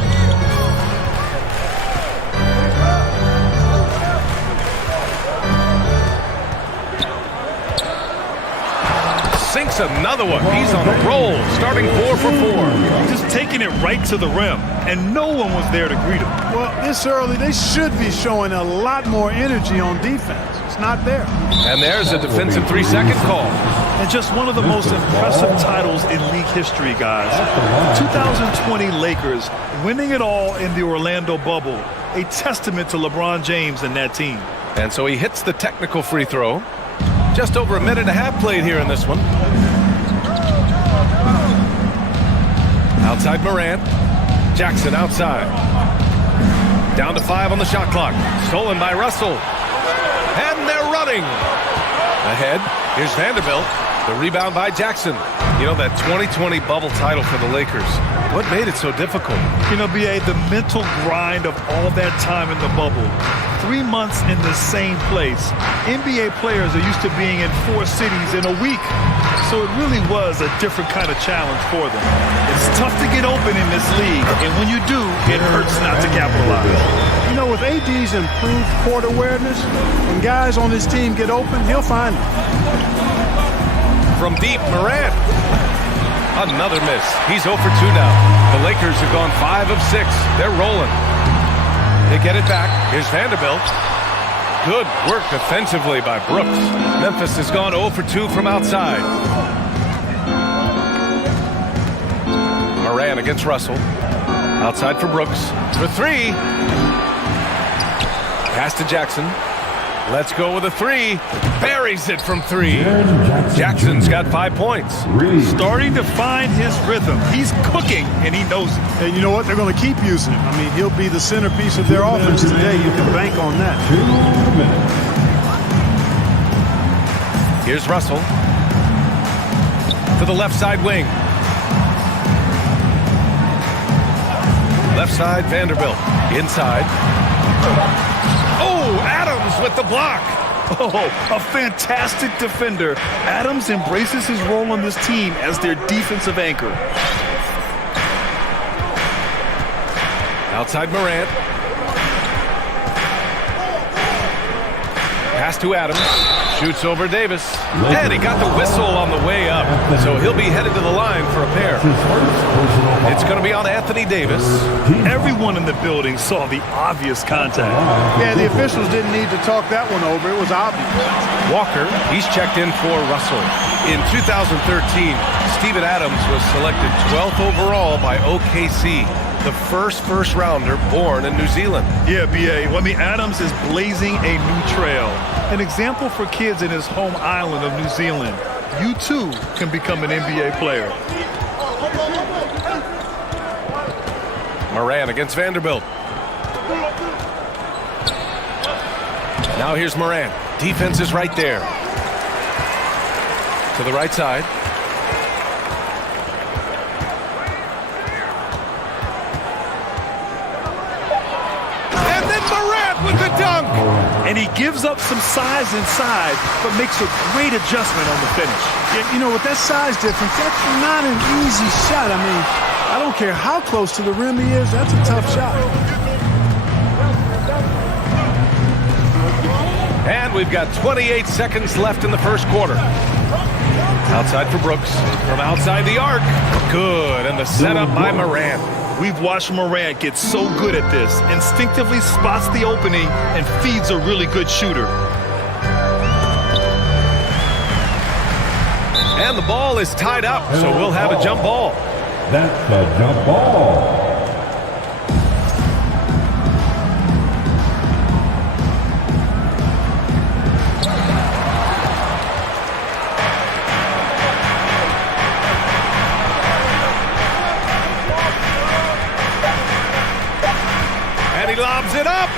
Sinks another one. He's on a roll, starting 4 for 4. Just taking it right to the rim, and no one was there to greet him. Well, this early, they should be showing a lot more energy on defense. It's not there. And there's a defensive 3-second call. And just one of the most impressive titles in league history, guys. 2020 Lakers winning it all in the Orlando bubble. A testament to LeBron James and that team. And so he hits the technical free throw. Just over a minute and a half played here in this one. Outside Morant. Jackson outside. Down to 5 on the shot clock. Stolen by Russell. And they're running. Ahead. Here's Vanderbilt. The rebound by Jackson. You know, that 2020 bubble title for the Lakers. What made it so difficult? You know, B.A., the mental grind of all that time in the bubble. 3 months in the same place. NBA players are used to being in 4 cities in a week. So it really was a different kind of challenge for them. It's tough to get open in this league, and when you do, it hurts not to capitalize. You know, with AD's improved court awareness, when guys on his team get open, he'll find them. From deep, Morant. Another miss. He's 0 for 2 now. The Lakers have gone 5 of 6. They're rolling. They get it back. Here's Vanderbilt. Good work defensively by Brooks. Memphis has gone 0 for 2 from outside. Morant against Russell. Outside for Brooks. For 3. Pass to Jackson. Let's go with a 3. Buries it from 3. Jackson's got 5 points. Starting to find his rhythm. He's cooking, and he knows it. And you know what? They're going to keep using him. I mean, he'll be the centerpiece of their offense today. You can bank on that. Here's Russell. To the left side wing. Left side, Vanderbilt. Inside. Oh, Adams with the block. Oh, a fantastic defender. Adams embraces his role on this team as their defensive anchor. Outside Morant. Pass to Adams. Shoots over Davis. And he got the whistle on the way up. So he'll be headed to the line for a pair. It's going to be on Anthony Davis. Everyone in the building saw the obvious contact. Yeah, the officials didn't need to talk that one over. It was obvious. Walker, he's checked in for Russell. In 2013, Steven Adams was selected 12th overall by OKC. The first rounder born in New Zealand. Yeah, B.A. I mean, Adams is blazing a new trail. An example for kids in his home island of New Zealand. You, too, can become an NBA player. Morant against Vanderbilt. Now here's Morant. Defense is right there. To the right side. and he gives up some size inside, but makes a great adjustment on the finish. Yeah, you know, with that size difference, that's not an easy shot. I mean, I don't care how close to the rim he is, that's a tough shot. And we've got 28 seconds left in the first quarter. Outside for Brooks. From outside the arc. Good. And the setup by Morant. We've watched Morant get so good at this. Instinctively spots the opening and feeds a really good shooter. And the ball is tied up, so we'll have a jump ball. That's a jump ball. And he lobs it up.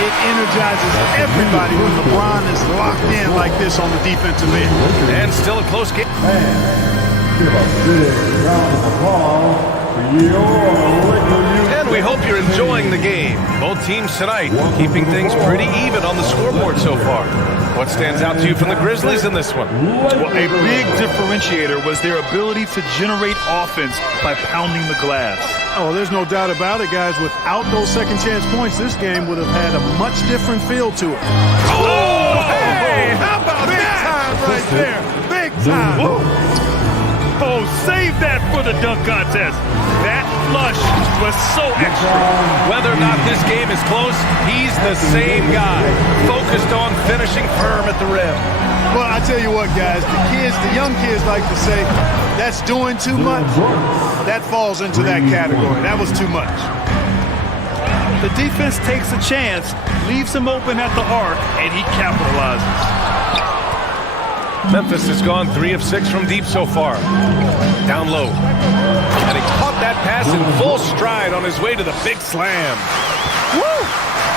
It energizes everybody when LeBron is locked in like this on the defensive end. And still a close game. Give a big round of applause for your Lakers. And we hope you're enjoying the game. Both teams tonight keeping things pretty even on the scoreboard so far. What stands out to you from the Grizzlies in this one? Well, a big differentiator was their ability to generate offense by pounding the glass. Oh, there's no doubt about it, guys. Without those second chance points, this game would have had a much different feel to it. Oh, hey, how about Big that? time right there. Big time. Whoa. Oh, save that for the dunk contest. That flush was so extra. Whether or not this game is close, he's the same guy, focused on finishing firm at the rim. Well, I tell you what, guys, the young kids like to say, that's doing too much. That falls into that category. That was too much. The defense takes a chance, leaves him open at the arc, and he capitalizes. Memphis has gone 3 of 6 from deep so far. Down low. And he caught that pass in full stride on his way to the big slam. Woo!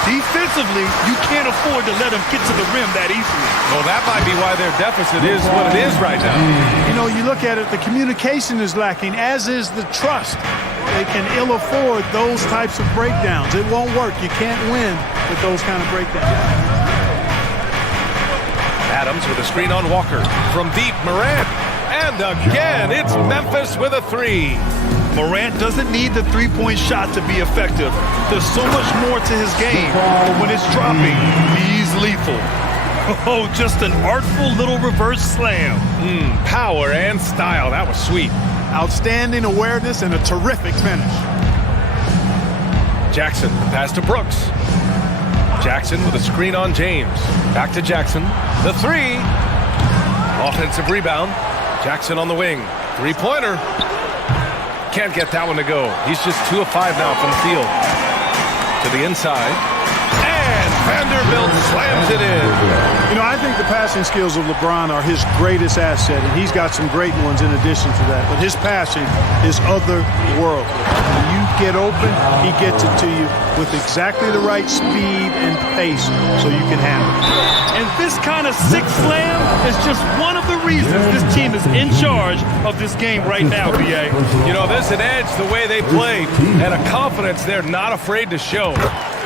Defensively, you can't afford to let him get to the rim that easily. Well, that might be why their deficit is what it is right now. You know, you look at it, the communication is lacking, as is the trust. They can ill afford those types of breakdowns. It won't work. You can't win with those kind of breakdowns. Adams with a screen on Walker. From deep, Morant. And again, it's Memphis with a 3. Morant doesn't need the three-point shot to be effective. There's so much more to his game, but when it's dropping, he's lethal. Oh, just an artful little reverse slam. Power and style. That was sweet. Outstanding awareness and a terrific finish. Jackson, pass to Brooks. Jackson with a screen on James. Back to Jackson. The 3. Offensive rebound. Jackson on the wing. Three-pointer. Can't get that one to go. He's just 2 of 5 now from the field. To the inside. And Vanderbilt slams it in. You know, I think the passing skills of LeBron are his greatest asset, and he's got some great ones in addition to that. But his passing is otherworldly. When you get open, he gets it to you with exactly the right speed and pace so you can handle it. And this kind of sick slam is just one of the reasons this team is in charge of this game right now, B.A. You know, there's an edge the way they play and a confidence they're not afraid to show.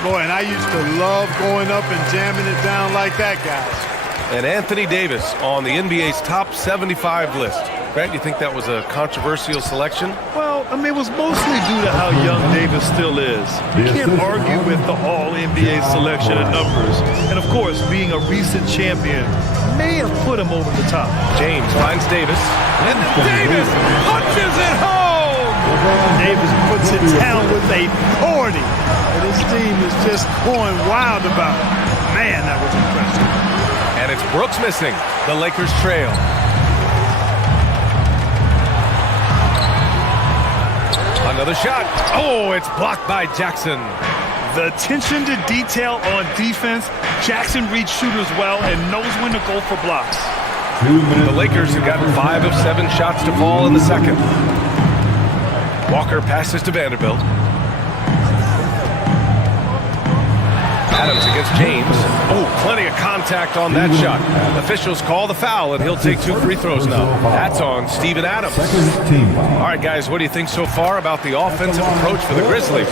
Boy, and I used to love going up and jamming it down like that, guys. And Anthony Davis on the NBA's top 75 list. Grant, you think that was a controversial selection? Well, I mean, it was mostly due to how young Davis still is. You can't argue with the all-NBA selection and numbers. And, of course, being a recent champion may have put him over the top. James finds Davis. And Davis punches it home! Davis puts it down with a 40. And his team is just going wild about it. Man, that was impressive. And it's Brooks missing. The Lakers trail. Another shot. Oh, it's blocked by Jackson. The attention to detail on defense. Jackson reads shooters well and knows when to go for blocks. The Lakers have gotten 5 of 7 shots to fall in the second. Walker passes to Vanderbilt. Adams against James. Oh, plenty of contact on that shot. Officials call the foul, and he'll take 2 free throws now. That's on Steven Adams. All right, guys, what do you think so far about the offensive approach for the Grizzlies?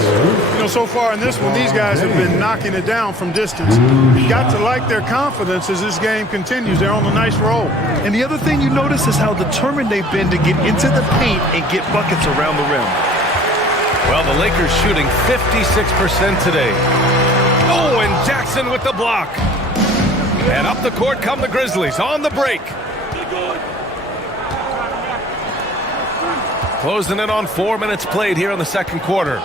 You know, so far in this one, these guys have been knocking it down from distance. You got to like their confidence as this game continues. They're on a nice roll. And the other thing you notice is how determined they've been to get into the paint and get buckets around the rim. Well, the Lakers shooting 56% today. Oh, and Jackson with the block. And up the court come the Grizzlies on the break. Closing in on 4 minutes played here in the second quarter.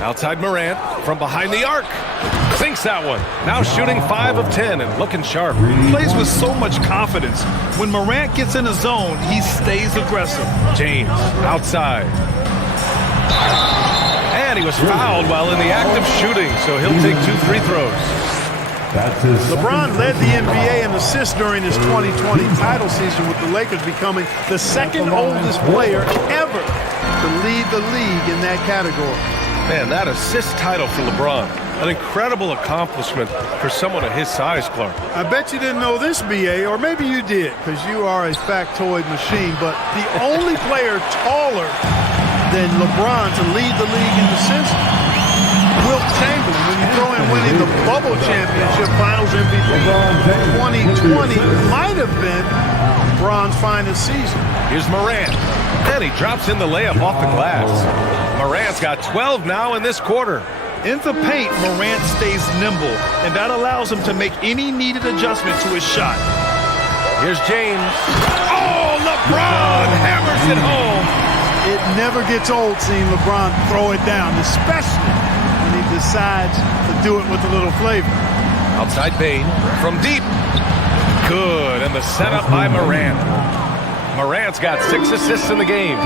Outside Morant from behind the arc. Sinks that one. Now shooting 5 of 10 and looking sharp. He plays with so much confidence. When Morant gets in the zone, he stays aggressive. James outside. And he was fouled while in the act of shooting, so he'll take 2 free throws. LeBron led the NBA in assists during his 2020 title season, with the Lakers becoming the second oldest player ever to lead the league in that category. Man, that assist title for LeBron. An incredible accomplishment for someone of his size, Clark. I bet you didn't know this, B.A., or maybe you did, because you are a factoid machine, but the only player taller than LeBron to lead the league in assists, Wilt Chamberlain. When you throw in winning the Bubble Championship Finals MVP, 2020 might have been LeBron's finest season. Here's Morant, and he drops in the layup off the glass. Morant's got 12 now in this quarter. In the paint, Morant stays nimble, and that allows him to make any needed adjustment to his shot. Here's James. Oh, LeBron hammers it home. It never gets old seeing LeBron throw it down, especially when he decides to do it with a little flavor. Outside Bane from deep. Good, and the setup by Morant. Morant's got 6 assists in the game.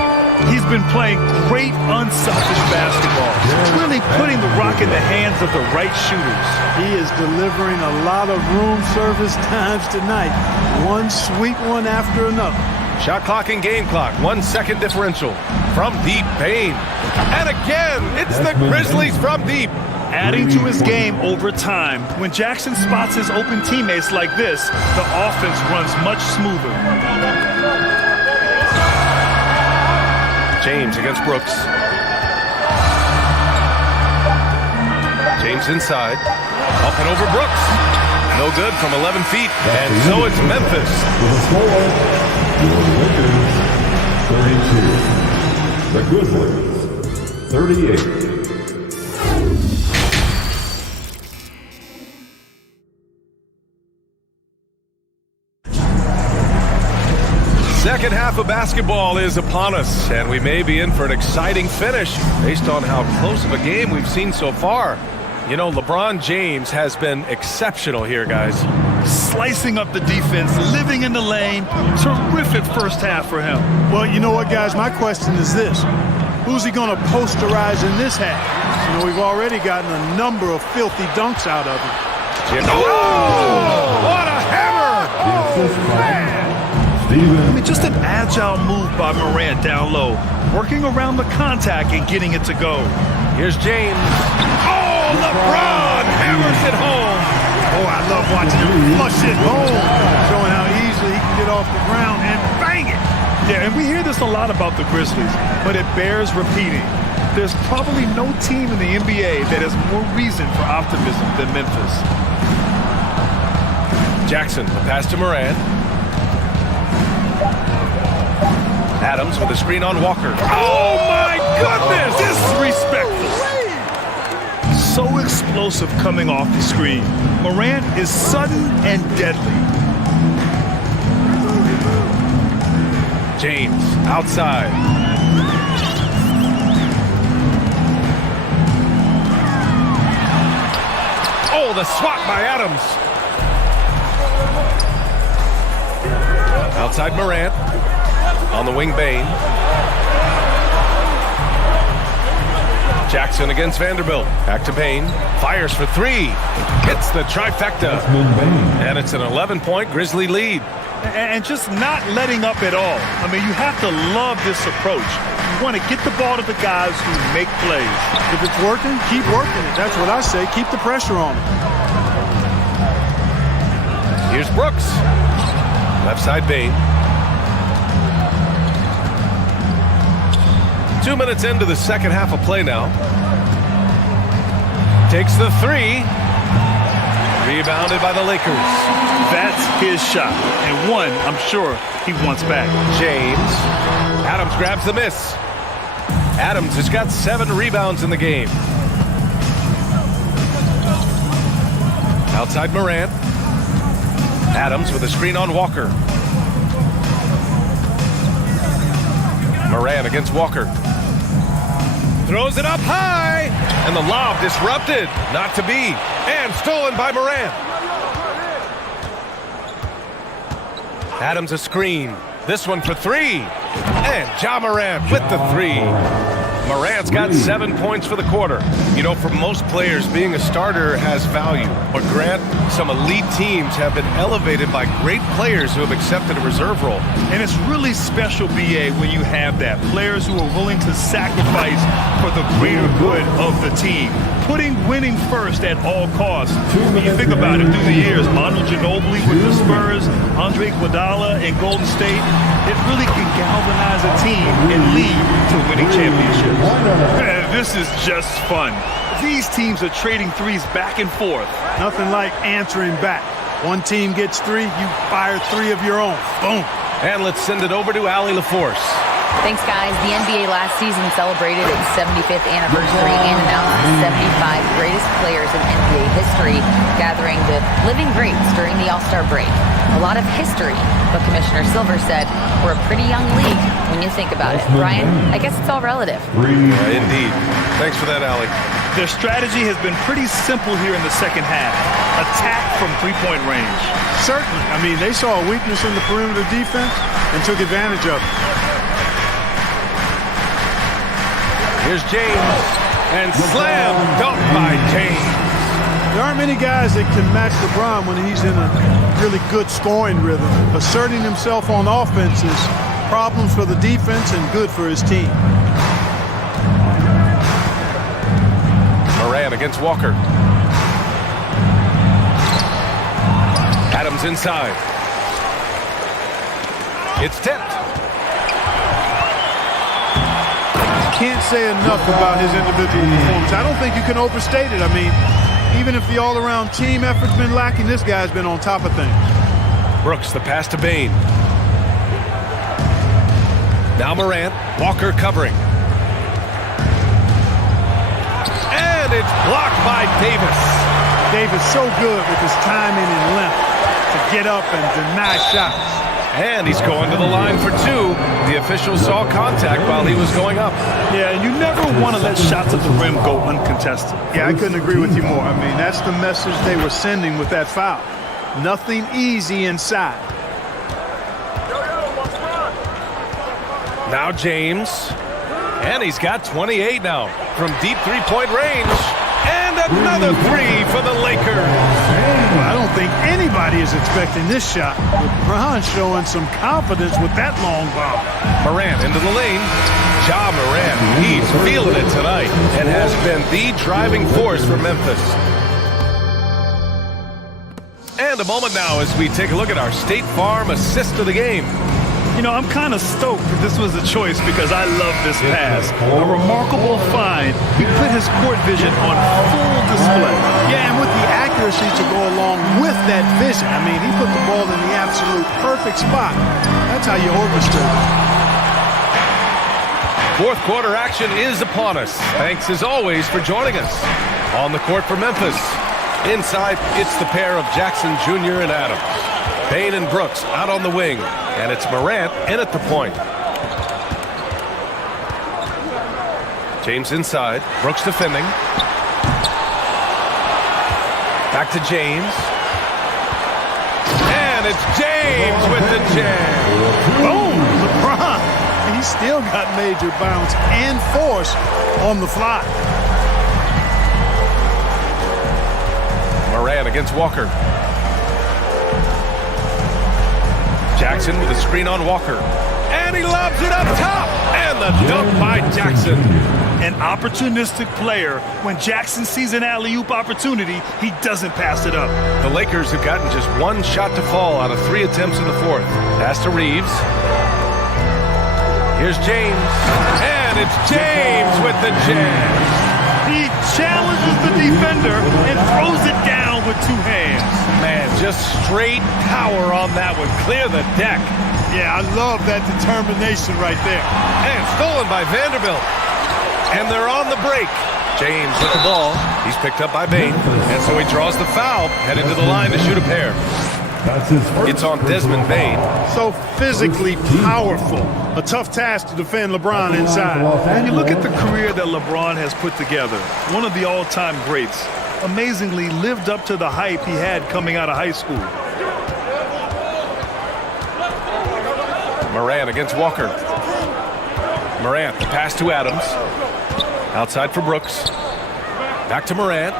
He's been playing great, unselfish basketball. Really putting the rock in the hands of the right shooters. He is delivering a lot of room service times tonight. One sweet one after another. Shot clock and game clock, 1 second differential. From deep, Bane. And again, it's the Grizzlies from deep. Adding to his game over time. When Jackson spots his open teammates like this, the offense runs much smoother. James against Brooks. James inside. Up and over Brooks. No good from 11 feet. And so it's Memphis. The Grizzlies, 38. Second half of basketball is upon us, and we may be in for an exciting finish based on how close of a game we've seen so far. You know, LeBron James has been exceptional here, guys. Slicing up the defense, living in the lane. Terrific first half for him. Well, you know what, guys? My question is this. Who's he going to posterize in this half? You know, we've already gotten a number of filthy dunks out of him. Oh! What a hammer! Oh, man! I mean, just an agile move by Morant down low, working around the contact and getting it to go. Here's James. Oh, LeBron hammers it home. Oh, I love watching him flush it home, showing how easily he can get off the ground and bang it. Yeah, and we hear this a lot about the Grizzlies, but it bears repeating. There's probably no team in the NBA that has more reason for optimism than Memphis. Jackson, the pass to Morant. Adams with a screen on Walker. Oh, my goodness! Disrespectful. So explosive coming off the screen. Morant is sudden and deadly. James outside. Oh, the swat by Adams. Outside Morant. On the wing, Bane. Jackson against Vanderbilt. Back to Bane. Fires for 3. Hits the trifecta. And it's an 11-point Grizzly lead. And just not letting up at all. I mean, you have to love this approach. You want to get the ball to the guys who make plays. If it's working, keep working it. That's what I say. Keep the pressure on them. Here's Brooks. Left side Bain. 2 minutes into the second half of play now. Takes the three. Rebounded by the Lakers. That's his shot. And one, I'm sure, he wants back. James. Adams grabs the miss. Adams has got 7 rebounds in the game. Outside Morant. Adams with a screen on Walker. Morant against Walker. Throws it up high. And the lob disrupted. Not to be. And stolen by Morant. Adams a screen. This one for 3. And Ja Morant with the 3. Morant's got 7 points for the quarter. You know, for most players, being a starter has value. But Grant, some elite teams have been elevated by great players who have accepted a reserve role. And it's really special, B.A., when you have that. Players who are willing to sacrifice for the greater good of the team. Putting winning first at all costs. When you think about it through the years, Manu Ginobili with the Spurs, Andre Iguodala in Golden State, it really can galvanize a team and lead to winning championships. This is just fun. These teams are trading threes back and forth. Nothing like answering back. One team gets 3, you fire 3 of your own. Boom. And let's send it over to Allie LaForce. Thanks, guys. The NBA last season celebrated its 75th anniversary and announced the 75 greatest players in NBA history, gathering the living greats during the All-Star break. A lot of history, but Commissioner Silver said we're a pretty young league when you think about it. Brian, I guess it's all relative. Indeed. Thanks for that, Allie. Their strategy has been pretty simple here in the second half. Attack from three-point range. Certainly. I mean, they saw a weakness in the perimeter defense and took advantage of it. Here's James. And slam dunk by James. There aren't many guys that can match LeBron when he's in a really good scoring rhythm. Asserting himself on offense is problems for the defense and good for his team. Morant against Walker. Adams inside. It's tipped. Can't say enough about his individual performance. I don't think you can overstate it. I mean, even if the all-around team effort's been lacking, this guy's been on top of things. Brooks, the pass to Bain. Now Morant, Walker covering. And it's blocked by Davis. Davis so good with his timing and length to get up and deny shots. And he's going to the line for 2. The official saw contact while he was going up. Yeah, and you never want to let shots at the rim go uncontested. Yeah, I couldn't agree with you more. I mean, that's the message they were sending with that foul. Nothing easy inside. Now James. And he's got 28 now from deep three-point range. And another 3 for the Lakers. Well, I don't think anybody is expecting this shot. LeBron showing some confidence with that long bomb. Morant into the lane. Ja Morant, he's feeling it tonight and has been the driving force for Memphis. And a moment now as we take a look at our State Farm assist of the game. You know, I'm kind of stoked that this was a choice because I love this pass. A remarkable find. He put his court vision on full display. Yeah, and with the accuracy to go along with that vision. I mean, he put the ball in the absolute perfect spot. That's how you orchestrate it. Fourth quarter action is upon us. Thanks as always for joining us. On the court for Memphis. Inside, it's the pair of Jackson Jr. and Adams. Bain and Brooks out on the wing. And it's Morant in at the point. James inside. Brooks defending. Back to James. And it's James with the jam. Boom! LeBron. He's still got major bounce and force on the fly. Morant against Walker. Jackson with a screen on Walker. And he lobs it up top. And the dunk by Jackson. An opportunistic player. When Jackson sees an alley-oop opportunity, he doesn't pass it up. The Lakers have gotten just one shot to fall out of 3 attempts in the fourth. Pass to Reeves. Here's James. And it's James with the jam. He challenges the defender and throws it down with 2 hands. Man, just straight power on that one. Clear the deck. Yeah, I love that determination right there. And stolen by Vanderbilt. And they're on the break. James with the ball. He's picked up by Bain. And so he draws the foul, headed to the line to shoot a pair. It's on Desmond Bain. So physically powerful. A tough task to defend LeBron inside. And you look at the career that LeBron has put together. One of the all-time greats. Amazingly lived up to the hype he had coming out of high school. Morant against Walker. Morant, the pass to Adams. Outside for Brooks. Back to Morant.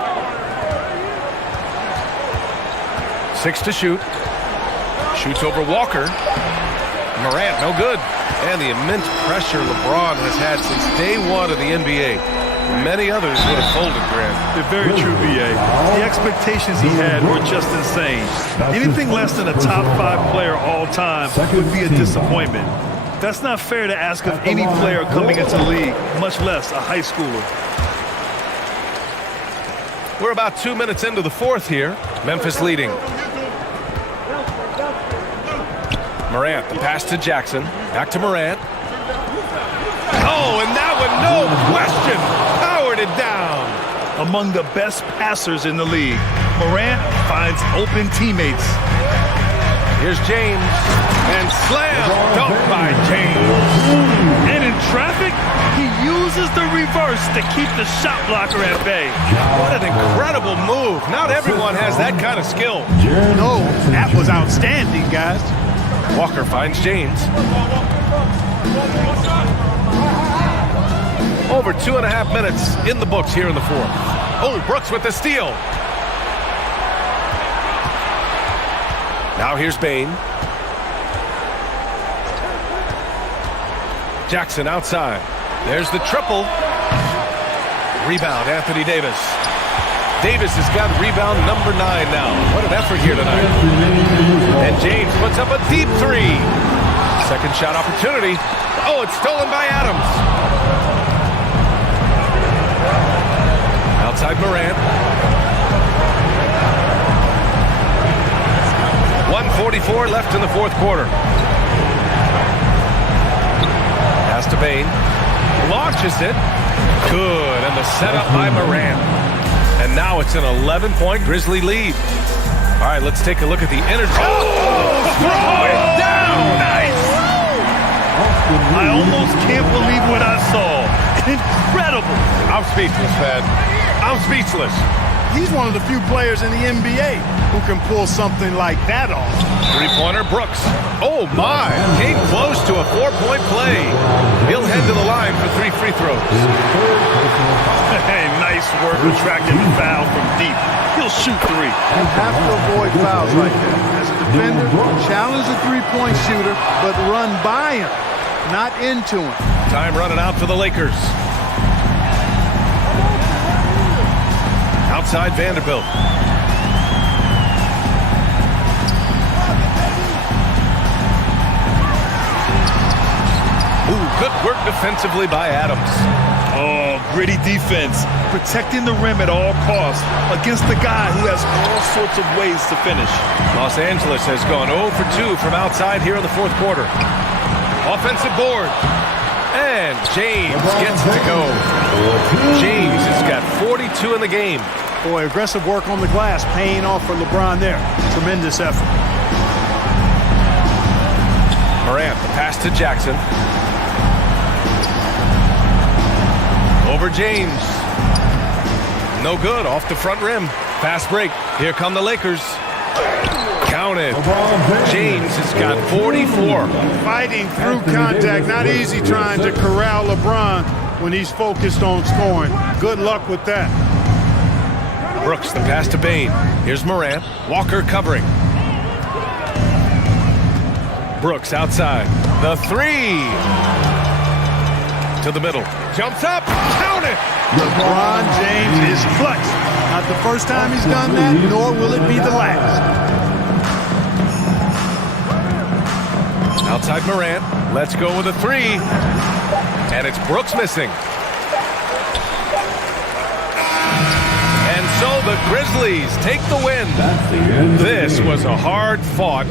6 to shoot. Shoots over Walker. Morant, no good. And the immense pressure LeBron has had since day one of the NBA. Many others would have folded, Grant. They're very true, B.A. The expectations he had were just insane. Anything less than a top 5 player all time would be a disappointment. That's not fair to ask of any player coming into the league, much less a high schooler. We're about 2 minutes into the fourth here. Memphis leading. Morant, the pass to Jackson. Back to Morant. Oh, and that one, no question, powered it down. Among the best passers in the league, Morant finds open teammates. Here's James. And slam dunk by James. And in traffic, he uses the reverse to keep the shot blocker at bay. What an incredible move. Not everyone has that kind of skill. No, that was outstanding, guys. Walker finds James. Over 2.5 minutes in the books here in the fourth. Oh, Brooks with the steal. Now here's Bain. Jackson outside. There's the triple. Rebound, Anthony Davis. Davis has got rebound number 9 now. What an effort here tonight. And James puts up a deep 3. Second shot opportunity. Oh, it's stolen by Adams. Outside Morant. 1:44 left in the fourth quarter. Pass to Bain. Launches it. Good. And the setup by Morant. And now it's an 11-point Grizzly lead. All right, let's take a look at the energy. Oh, throw it down. Nice. I almost can't believe what I saw. Incredible. I'm speechless, man. I'm speechless. He's one of the few players in the NBA who can pull something like that off. Three-pointer Brooks. Oh, my. Came close to a 4-point play. He'll head to the line for 3 free throws. Hey, nice work attracting the foul from deep. He'll shoot 3. You have to avoid fouls like that. As a defender, challenge the three-point shooter, but run by him, not into him. Time running out for the Lakers. Outside Vanderbilt. Ooh, good work defensively by Adams. Oh, gritty defense. Protecting the rim at all costs against the guy who has all sorts of ways to finish. Los Angeles has gone 0 for 2 from outside here in the fourth quarter. Offensive board. And James gets to go. James has got 42 in the game. Boy, aggressive work on the glass, paying off for LeBron there. Tremendous effort. Morant, the pass to Jackson. Over James. No good, off the front rim. Fast break. Here come the Lakers. Counted. James has got 44. Fighting through contact. Not easy trying to corral LeBron when he's focused on scoring. Good luck with that. Brooks, the pass to Bain. Here's Morant. Walker covering. Brooks outside. The three. To the middle. Jumps up. Count it. LeBron James is clutch. Not the first time he's done that, nor will it be the last. Outside Morant. Let's go with a three. And it's Brooks missing. And so the Grizzlies take the win. This was a hard-fought.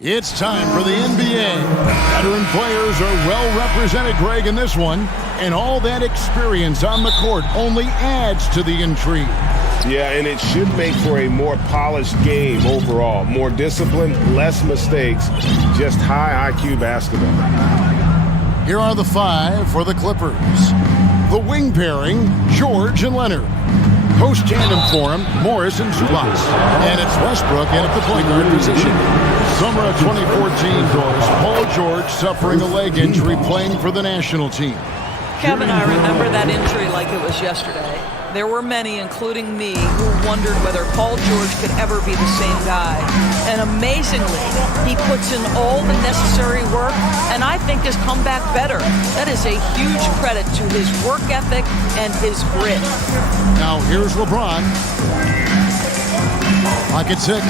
It's time for the NBA. Veteran players are well represented, Greg, in this one. And all that experience on the court only adds to the intrigue. Yeah, and it should make for a more polished game overall. More discipline, less mistakes, just high IQ basketball. Here are the five for the Clippers. The wing pairing, George and Leonard. Post tandem for him, Morris and Zubac. And it's Westbrook in at the point guard position. Summer of 2014 doors. Paul George suffering a leg injury playing for the national team. Kevin, I remember that injury like it was yesterday. There were many, including me, who wondered whether Paul George could ever be the same guy. And amazingly, he puts in all the necessary work, and I think has come back better. That is a huge credit to his work ethic and his grit. Now here's LeBron. Pocket 6.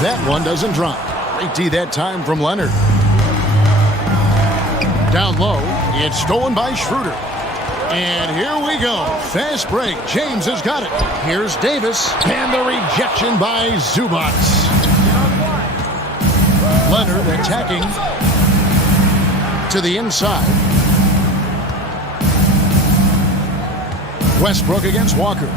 That one doesn't drop. Great D that time from Leonard. Down low, it's stolen by Schroeder. And here we go. Fast break. James has got it. Here's Davis. And the rejection by Zubac. Leonard attacking to the inside. Westbrook against Walker.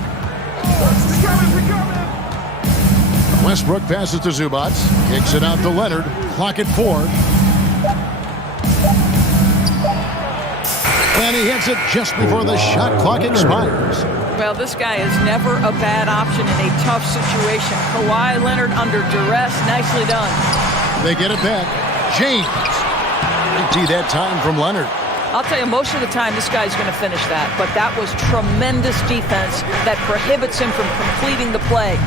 Westbrook passes to Zubac. Kicks it out to Leonard. Clock at 4. And he hits it just before the shot clock expires. Well, this guy is never a bad option in a tough situation. Kawhi Leonard under duress. Nicely done. They get it back. James. Great D that time from Leonard. I'll tell you, most of the time this guy's going to finish that. But that was tremendous defense that prohibits him from completing the play.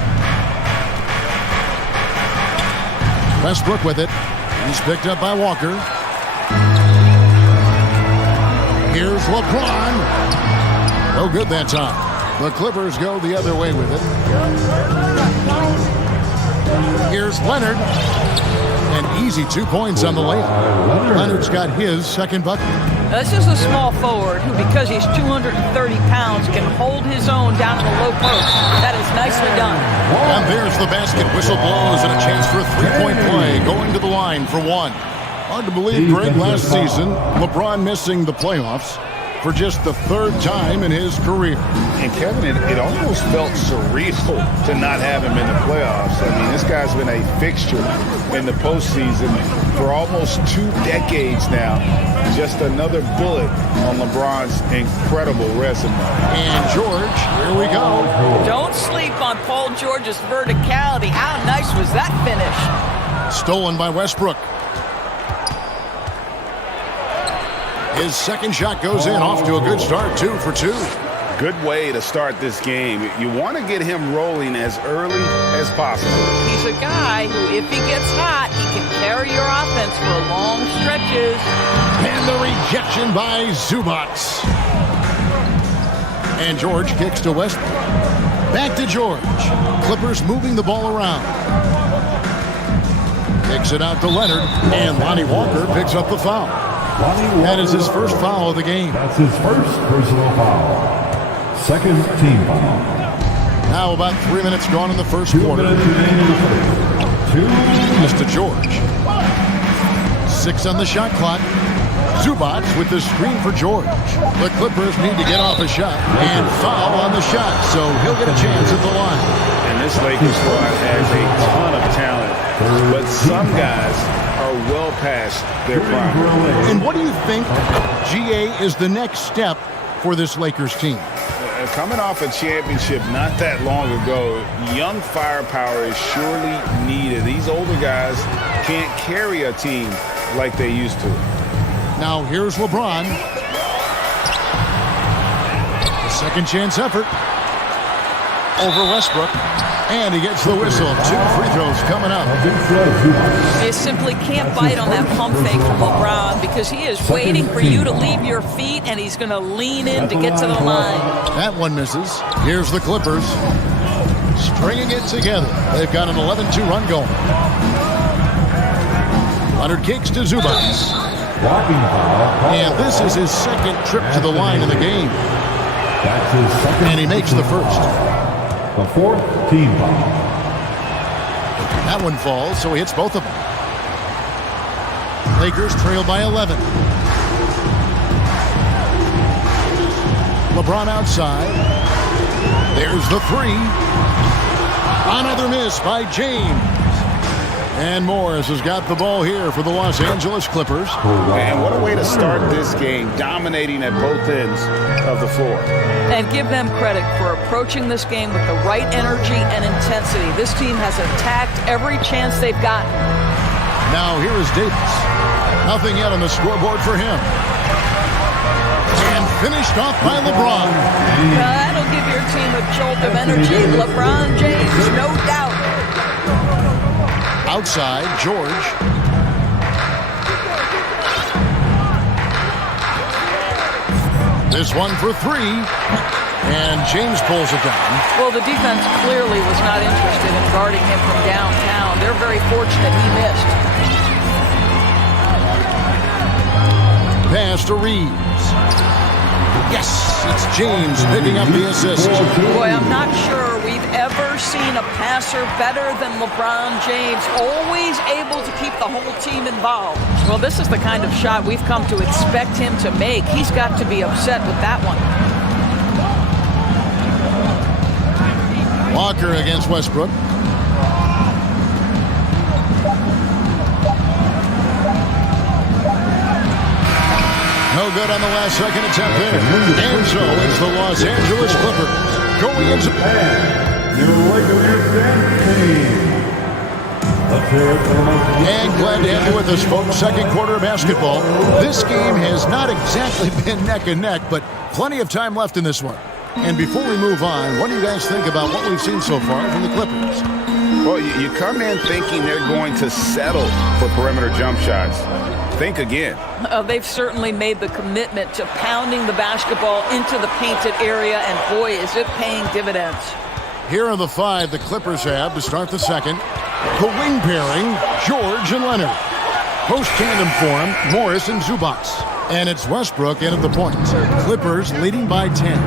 Westbrook with it. He's picked up by Walker. Here's LeBron. No good that time. The Clippers go the other way with it. Here's Leonard. An easy 2 points on the layup. Leonard's got his second bucket. This is a small forward who, because he's 230 pounds, can hold his own down in the low post. That is nicely done. And there's the basket. Whistle blows and a chance for a three-point play. Going to the line for one. Hard to believe, Greg, last season, LeBron missing the playoffs for just the third time in his career. And Kevin, it almost felt surreal to not have him in the playoffs. I mean, this guy's been a fixture in the postseason for almost 2 decades now. Just another bullet on LeBron's incredible resume. And George, here we go. Don't sleep on Paul George's verticality. How nice was that finish? Stolen by Westbrook. His second shot goes in, off to a good start, 2 for 2. Good way to start this game. You want to get him rolling as early as possible. He's a guy who, if he gets hot, he can carry your offense for long stretches. And the rejection by Zubac. And George kicks to Westbrook. Back to George. Clippers moving the ball around. Kicks it out to Leonard. And Lonnie Walker picks up the foul. That is his first foul of the game. That's his first personal foul. Second team foul. Now about 3 minutes gone in the first quarter. Just to George. 6 on the shot clock. Zubac with the screen for George. The Clippers need to get off a shot and foul on the shot, so he'll get a chance at the line. And this Lakers squad has a ton of talent, but some guys are well past their prime. And what do you think, GA, is the next step for this Lakers team? Coming off a championship not that long ago, young firepower is surely needed. These older guys can't carry a team like they used to. Now here's LeBron. Second chance effort over Westbrook. And he gets the whistle. 2 free throws coming up. You simply can't bite on that pump fake from LeBron because he is waiting for you to leave your feet, and he's going to lean in to get to the line. That one misses. Here's the Clippers stringing it together. They've got an 11-2 run going. Leonard kicks to Zubac. And this is his second trip to the line in the game. And he makes the first. The fourth team foul. That one falls, so he hits both of them. Lakers trail by 11. LeBron outside. There's the 3. Another miss by James. And Morris has got the ball here for the Los Angeles Clippers. And what a way to start this game, dominating at both ends of the floor. And give them credit for approaching this game with the right energy and intensity. This team has attacked every chance they've gotten. Now here is Davis. Nothing yet on the scoreboard for him. And finished off by LeBron. That'll give your team a jolt of energy. LeBron James, no doubt. Outside, George. This one for three. And James pulls it down. Well, the defense clearly was not interested in guarding him from downtown. They're very fortunate he missed. Pass to Reeves. Yes, it's James picking up the assist. Boy, I'm not sure we've ever seen a passer better than LeBron James, always able to keep the whole team involved. Well, this is the kind of shot we've come to expect him to make. He's got to be upset with that one. Walker against Westbrook. No good on the last second attempt there. And so it's the Los Angeles Clippers going into And glad to have you with us, folks. Second quarter of basketball. This game has not exactly been neck and neck, but plenty of time left in this one. And before we move on, what do you guys think about what we've seen so far from the Clippers? Well, you come in thinking they're going to settle for perimeter jump shots. Think again. They've certainly made the commitment to pounding the basketball into the painted area, and boy, is it paying dividends. Here are the five the Clippers have to start the second. The wing pairing, George and Leonard. Post tandem form, Morris and Zubac. And it's Westbrook in at the point. Clippers leading by 10.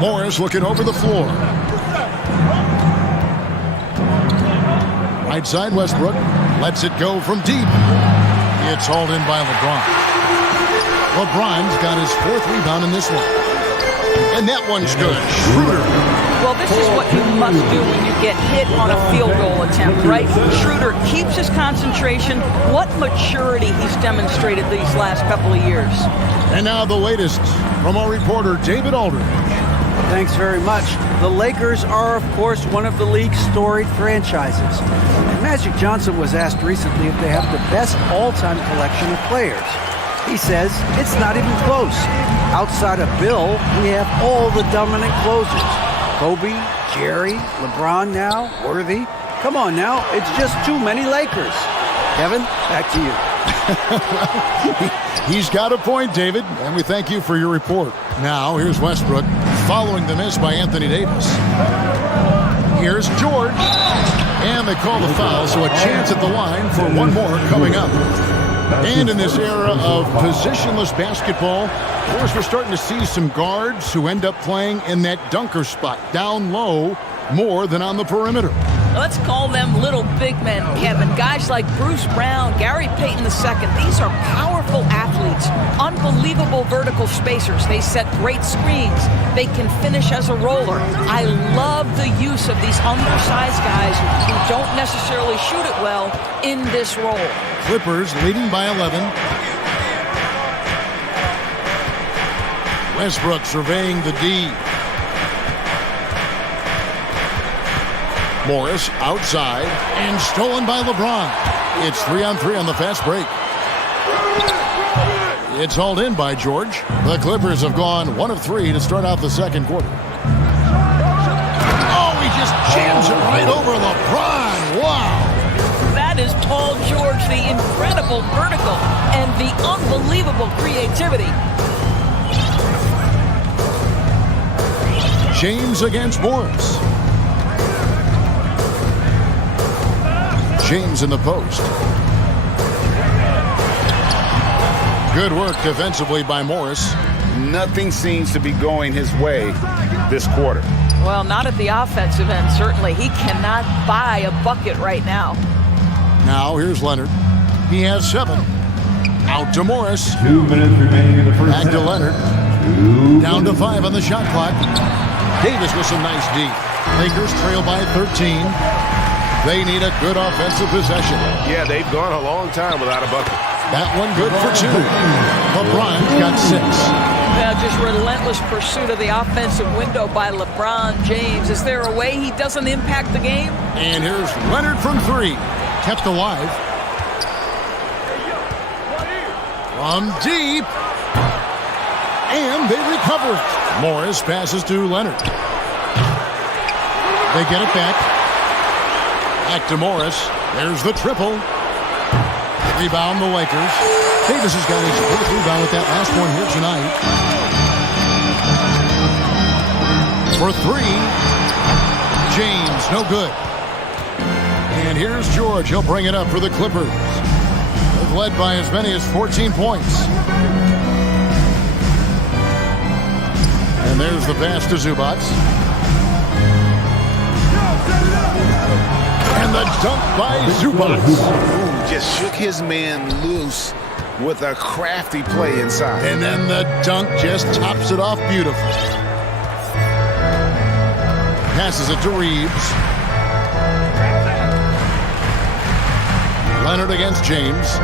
Morris looking over the floor. Right side, Westbrook lets it go from deep. It's hauled in by LeBron. LeBron's got his fourth rebound in this one. And that one's good. Schroeder. Well, this is what you must do when you get hit on a field goal attempt, right? Schroeder keeps his concentration. What maturity he's demonstrated these last couple of years. And now the latest from our reporter, David Aldridge. Thanks very much. The Lakers are, of course, one of the league's storied franchises. And Magic Johnson was asked recently if they have the best all-time collection of players. He says it's not even close. Outside of Bill, we have all the dominant closers. Kobe, Jerry, LeBron now, Worthy. Come on now, it's just too many Lakers. Kevin, back to you. He's got a point, David, and we thank you for your report. Now, here's Westbrook following the miss by Anthony Davis. Here's George. And they call the foul, so a chance at the line for one more coming up. And in this era of positionless basketball, of course, we're starting to see some guards who end up playing in that dunker spot, down low, more than on the perimeter. Let's call them little big men, Kevin. Guys like Bruce Brown, Gary Payton II. These are powerful athletes, unbelievable vertical spacers. They set great screens. They can finish as a roller. I love the use of these undersized guys who don't necessarily shoot it well in this role. Clippers leading by 11. Westbrook surveying the D. Morris outside and stolen by LeBron. It's 3-on-3 on the fast break. It's hauled in by George. The Clippers have gone 1 of 3 to start out the second quarter. Oh, he just jams it right over LeBron. Wow. That is Paul George, the incredible vertical and the unbelievable creativity. James against Morris. James in the post. Good work defensively by Morris. Nothing seems to be going his way this quarter. Well, not at the offensive end, certainly. He cannot buy a bucket right now. Now here's Leonard. He has 7. Out to Morris. 2 minutes remaining in the first Back to half. Leonard. Down to 5 on the shot clock. Davis with some nice D. Lakers trail by 13. They need a good offensive possession. Yeah, they've gone a long time without a bucket. That one good for 2. LeBron's got 6. Yeah, just relentless pursuit of the offensive window by LeBron James. Is there a way he doesn't impact the game? And here's Leonard from 3. Kept alive. From deep. And they recover it. Morris passes to Leonard. They get it back. Back to Morris. There's the triple. Rebound the Lakers. Davis has got his 4th rebound with that last one here tonight. For 3. James, no good. And here's George. He'll bring it up for the Clippers. They've led by as many as 14 points. And there's the pass to Zubac. And the dunk by Zubac. Ooh, just shook his man loose with a crafty play inside. And then the dunk just tops it off beautifully. Passes it to Reeves. Leonard against James.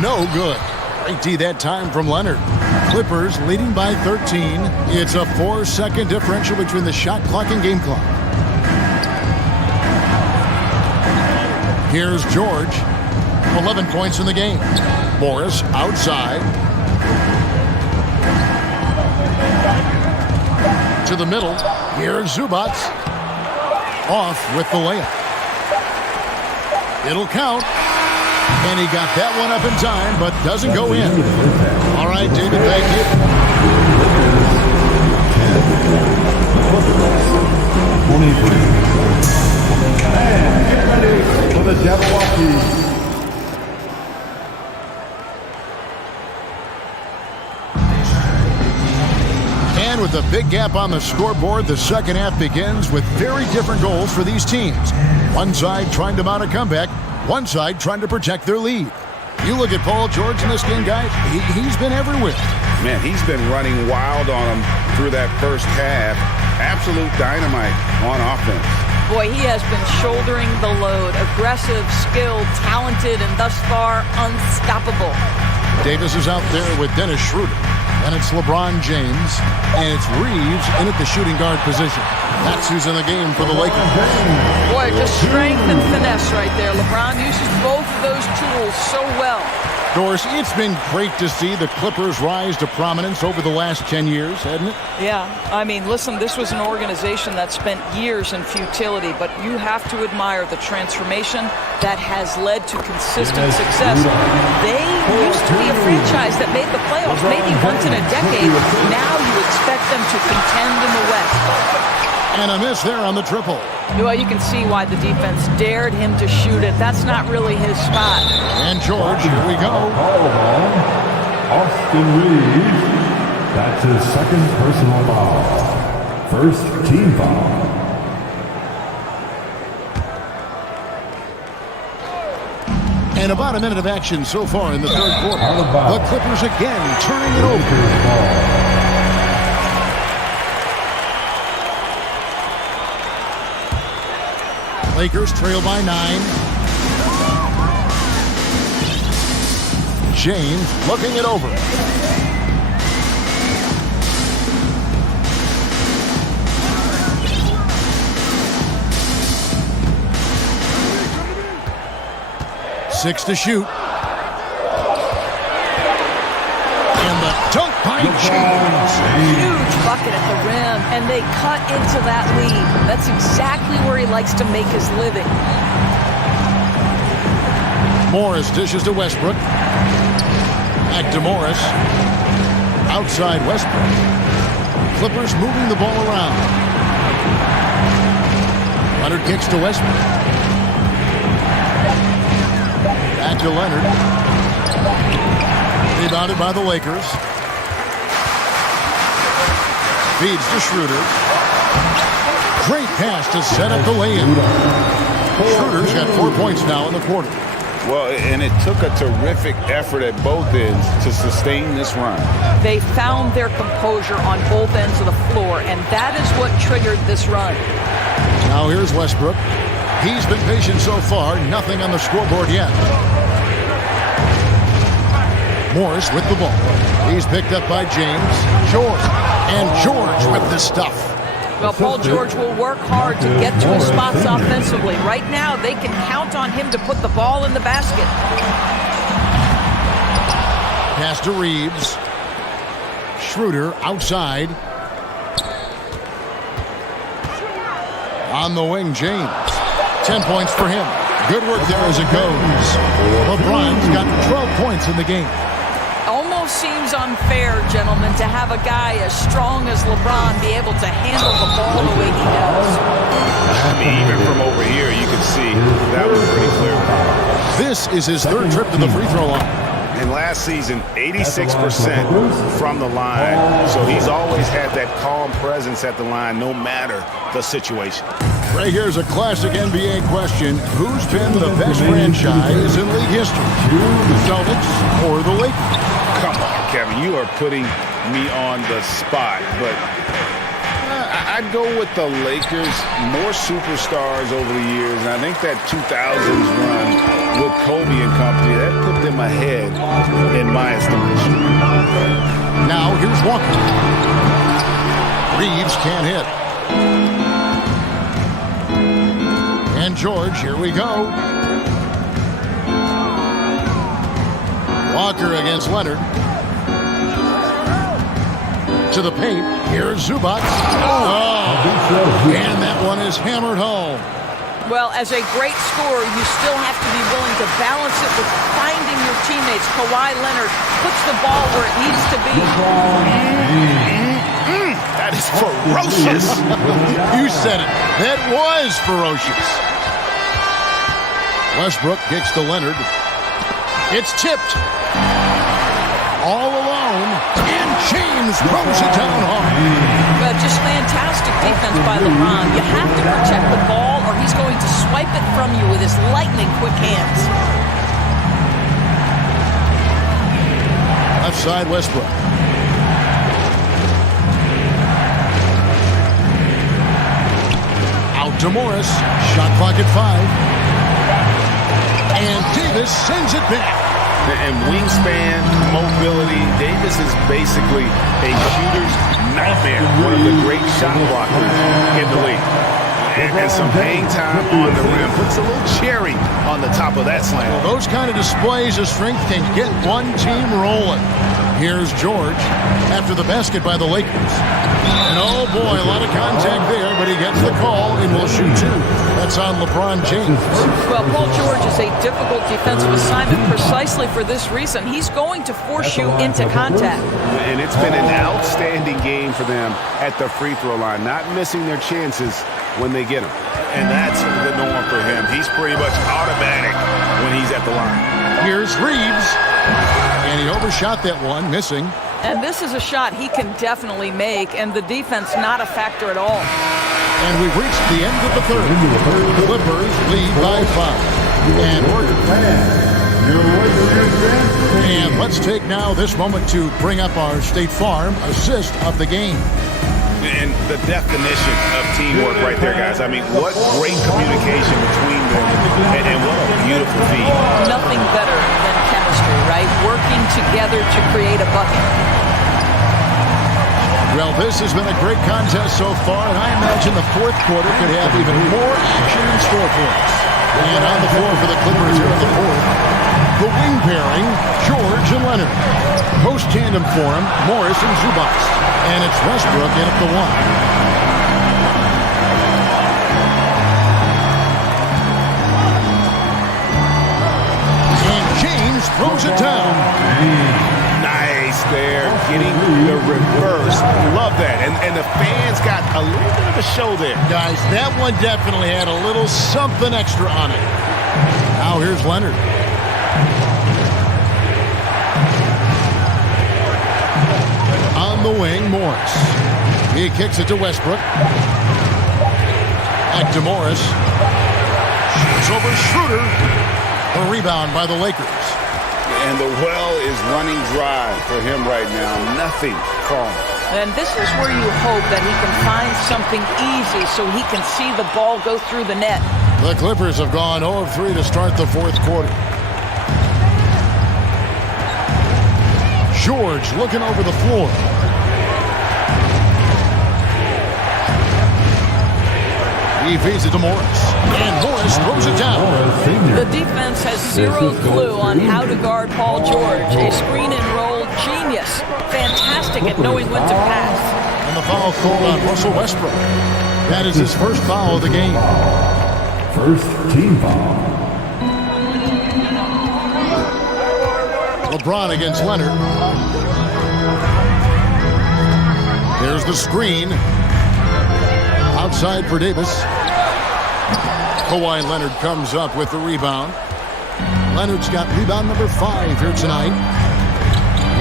No good. Great D that time from Leonard. Clippers leading by 13. It's a 4-second differential between the shot clock and game clock. Here's George. 11 points in the game. Morris outside. To the middle. Here's Zubac. Off with the layup. It'll count. And he got that one up in time, but doesn't go in. All right, David, thank you. And get ready for the Jabberwockies. And with a big gap on the scoreboard, the second half begins with very different goals for these teams. One side trying to mount a comeback, one side trying to protect their lead. You look at Paul George in this game, guys, he's been everywhere. Man, he's been running wild on him through that first half. Absolute dynamite on offense. Boy, he has been shouldering the load. Aggressive, skilled, talented, and thus far unstoppable. Davis is out there with Dennis Schroeder. And it's LeBron James. And it's Reeves in at the shooting guard position. That's who's in the game for the Lakers. Boy, just strength and finesse right there. LeBron uses both of those tools so well. Doris, it's been great to see the Clippers rise to prominence over the last 10 years, hasn't it? Yeah, I mean, listen, this was an organization that spent years in futility, but you have to admire the transformation that has led to consistent success. They used to be a franchise that made the playoffs maybe once in a decade. Now you expect them to contend in the West. And a miss there on the triple. Well, you can see why the defense dared him to shoot it. That's not really his spot. And George, here we go. Austin Reeves. That's his second personal foul. First team foul. And about a minute of action so far in the third quarter. The Clippers again turning it over. Lakers trail by 9. James looking it over. Six to shoot. And the dunk by James. Huge bucket at the rim, and they cut into that lead. That's exactly where he likes to make his living. Morris dishes to Westbrook. Back to Morris. Outside Westbrook. Clippers moving the ball around. Leonard kicks to Westbrook. Back to Leonard. Rebounded by the Lakers. Feeds to Schroeder. Great pass to set up the lay-in. Schroeder's got 4 points now in the quarter. Well, and it took a terrific effort at both ends to sustain this run. They found their composure on both ends of the floor, and that is what triggered this run. Now here's Westbrook. He's been patient so far. Nothing on the scoreboard yet. Morris with the ball. He's picked up by James. George. And George with the stuff. Well, Paul George will work hard to get to his spots offensively. Right now, they can count on him to put the ball in the basket. Pass to Reeves. Schroeder outside. On the wing, James. 10 points for him. Good work there as it goes. LeBron's got 12 points in the game. Almost seems unfair, gentlemen, to have a guy as strong as LeBron be able to handle the ball the way he does. I mean, even from over here, you can see that was pretty clear. This is his third trip to the free throw line. And last season, 86% from the line. So he's always had that calm presence at the line, no matter the situation. Right here's a classic NBA question. Who's been the best franchise in league history? The Celtics or the Lakers? Come on, Kevin. You are putting me on the spot. But I'd go with the Lakers. More superstars over the years. And I think that 2000s run with Kobe and company, that put them ahead in my estimation. Now here's Walker. Reeves can't hit. And George, here we go. Walker against Leonard. To the paint. Here's Zubac. Oh! And that one is hammered home. Well, as a great scorer, you still have to be willing to balance it with finding your teammates. Kawhi Leonard puts the ball where it needs to be. That is ferocious. You said it. That was ferocious. Westbrook kicks to Leonard. It's tipped. All alone. And James throws it down hard. But just fantastic defense by LeBron. You have to protect the ball or he's going to swipe it from you with his lightning quick hands. Left side, Westbrook. Out to Morris. Shot clock at 5. And Davis sends it back. And wingspan, mobility, Davis is basically a shooter's nightmare. One of the great shot blockers in the league. And some hang time on the rim. Puts a little cherry on the top of that slam. Well, those kind of displays of strength can get one team rolling. Here's George after the basket by the Lakers. And oh boy, a lot of contact there, but he gets the call and will shoot 2. That's on LeBron James. Well, Paul George is a difficult defensive assignment precisely for this reason. He's going to force you into contact. And it's been an outstanding game for them at the free throw line, not missing their chances when they get them. And that's the norm for him. He's pretty much automatic when he's at the line. Here's Reeves. And he overshot that one, missing. And this is a shot he can definitely make, and the defense not a factor at all. And we've reached the end of the third. The Clippers lead by 5. And let's take now this moment to bring up our State Farm assist of the game. And the definition of teamwork right there, guys. I mean, what great communication between them, and what a beautiful feat. Nothing better than chemistry, right? Working together to create a bucket. Well, this has been a great contest so far, and I imagine the fourth quarter could have even more action in store for us. And on the floor for the Clippers here in the fourth, the wing pairing, George and Leonard. Post tandem for him, Morris and Zubac. And it's Westbrook in at the 1. And James throws it down. Nice there, getting the reverse. Love that. And the fans got a little bit of a show there. Guys, that one definitely had a little something extra on it. Now here's Leonard. On the wing, Morris. He kicks it to Westbrook. Back to Morris. Shoots over Schroeder. The rebound by the Lakers. And the well is running dry for him right now. Nothing falling. And this is where you hope that he can find something easy so he can see the ball go through the net. The Clippers have gone 0 of 3 to start the fourth quarter. George looking over the floor. He feeds it to Morris. And Morris throws it down. The defense has zero clue on how to guard Paul George. A screen and roll genius. Fantastic at knowing when to pass. And the foul called on Russell Westbrook. That is his first foul of the game. First team foul. LeBron against Leonard. There's the screen. Outside for Davis. Kawhi Leonard comes up with the rebound. Leonard's got rebound number 5 here tonight.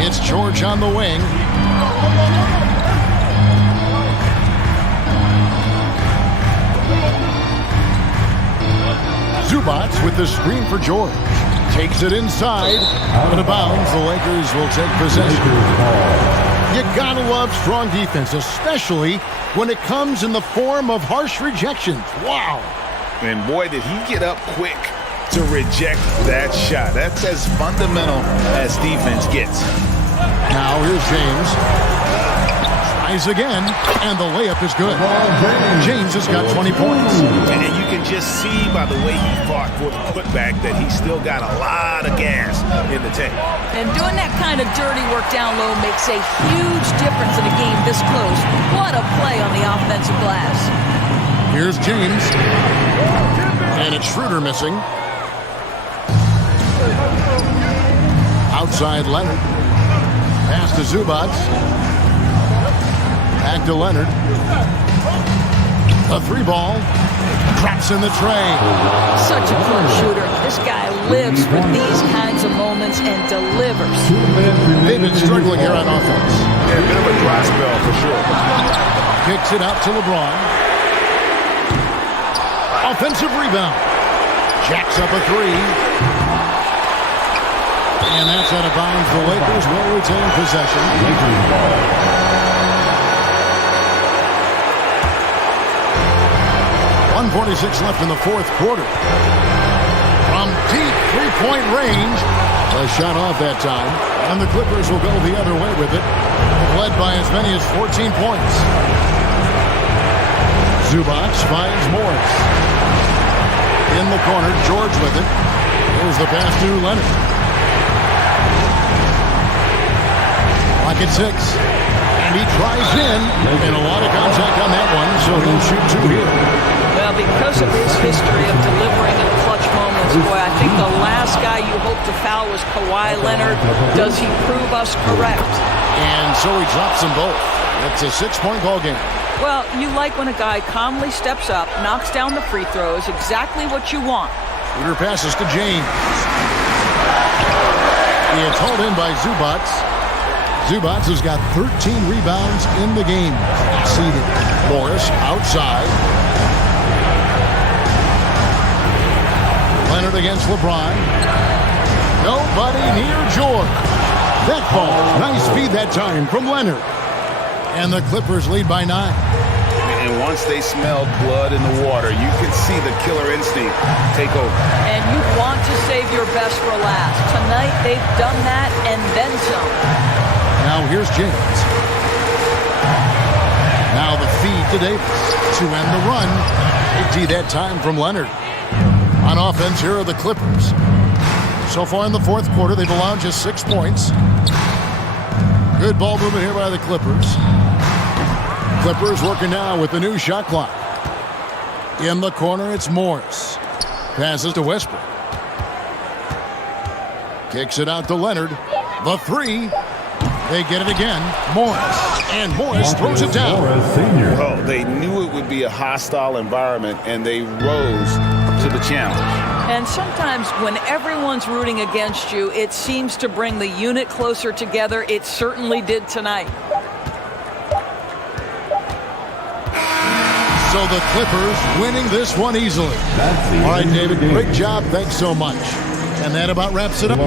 It's George on the wing. Zubac with the screen for George. Takes it inside. Out of bounds. The Lakers will take possession. You gotta love strong defense, especially when it comes in the form of harsh rejections. Wow. And boy, did he get up quick to reject that shot. That's as fundamental as defense gets. Now here's James. Tries again, and the layup is good. James has got 20 points. And you can just see by the way he fought for the putback that he's still got a lot of gas in the tank. And doing that kind of dirty work down low makes a huge difference in a game this close. What a play on the offensive glass. Here's James. And it's Schroeder missing. Outside Leonard. Pass to Zubac. Back to Leonard. A 3-ball. Drops in the tray. Such a clutch shooter. This guy lives for these kinds of moments and delivers. They've been struggling here on offense. Yeah, a bit of a dry spell for sure. Kicks it out to LeBron. Offensive rebound. Jacks up a 3. And that's out of bounds. The Lakers will retain possession. 1:46 left in the fourth quarter. From deep three-point range. A shot off that time. And the Clippers will go the other way with it. Led by as many as 14 points. Zubac finds Morris. In the corner, George with it. Here's the pass to Leonard. Clock at 6. And he tries in. And a lot of contact on that one, so he'll shoot 2 here. Well, because of his history of delivering in clutch moments, boy, I think the last guy you hope to foul was Kawhi Leonard. Does he prove us correct? And so he drops them both. It's a 6-point ball game. Well, you like when a guy calmly steps up, knocks down the free throws, exactly what you want. Shooter passes to James. He is hauled in by Zubac. Zubac has got 13 rebounds in the game. Seated. Morris outside. Leonard against LeBron. Nobody near George. That ball. Nice feed that time from Leonard. And the Clippers lead by 9. And once they smelled blood in the water, you can see the killer instinct take over. And you want to save your best for last. Tonight, they've done that and then some. Now here's James. Now the feed to Davis to end the run. 80 that time from Leonard. On offense, here are the Clippers. So far in the fourth quarter, they've allowed just 6 points. Good ball movement here by the Clippers. Clippers working now with the new shot clock. In the corner, it's Morris. Passes to Westbrook. Kicks it out to Leonard. The 3. They get it again. Morris. And Morris throws it down. Oh, they knew it would be a hostile environment, and they rose to the challenge. And sometimes when everyone's rooting against you, it seems to bring the unit closer together. It certainly did tonight. So the Clippers winning this one easily. All right, David, great job. Thanks so much. And that about wraps it up.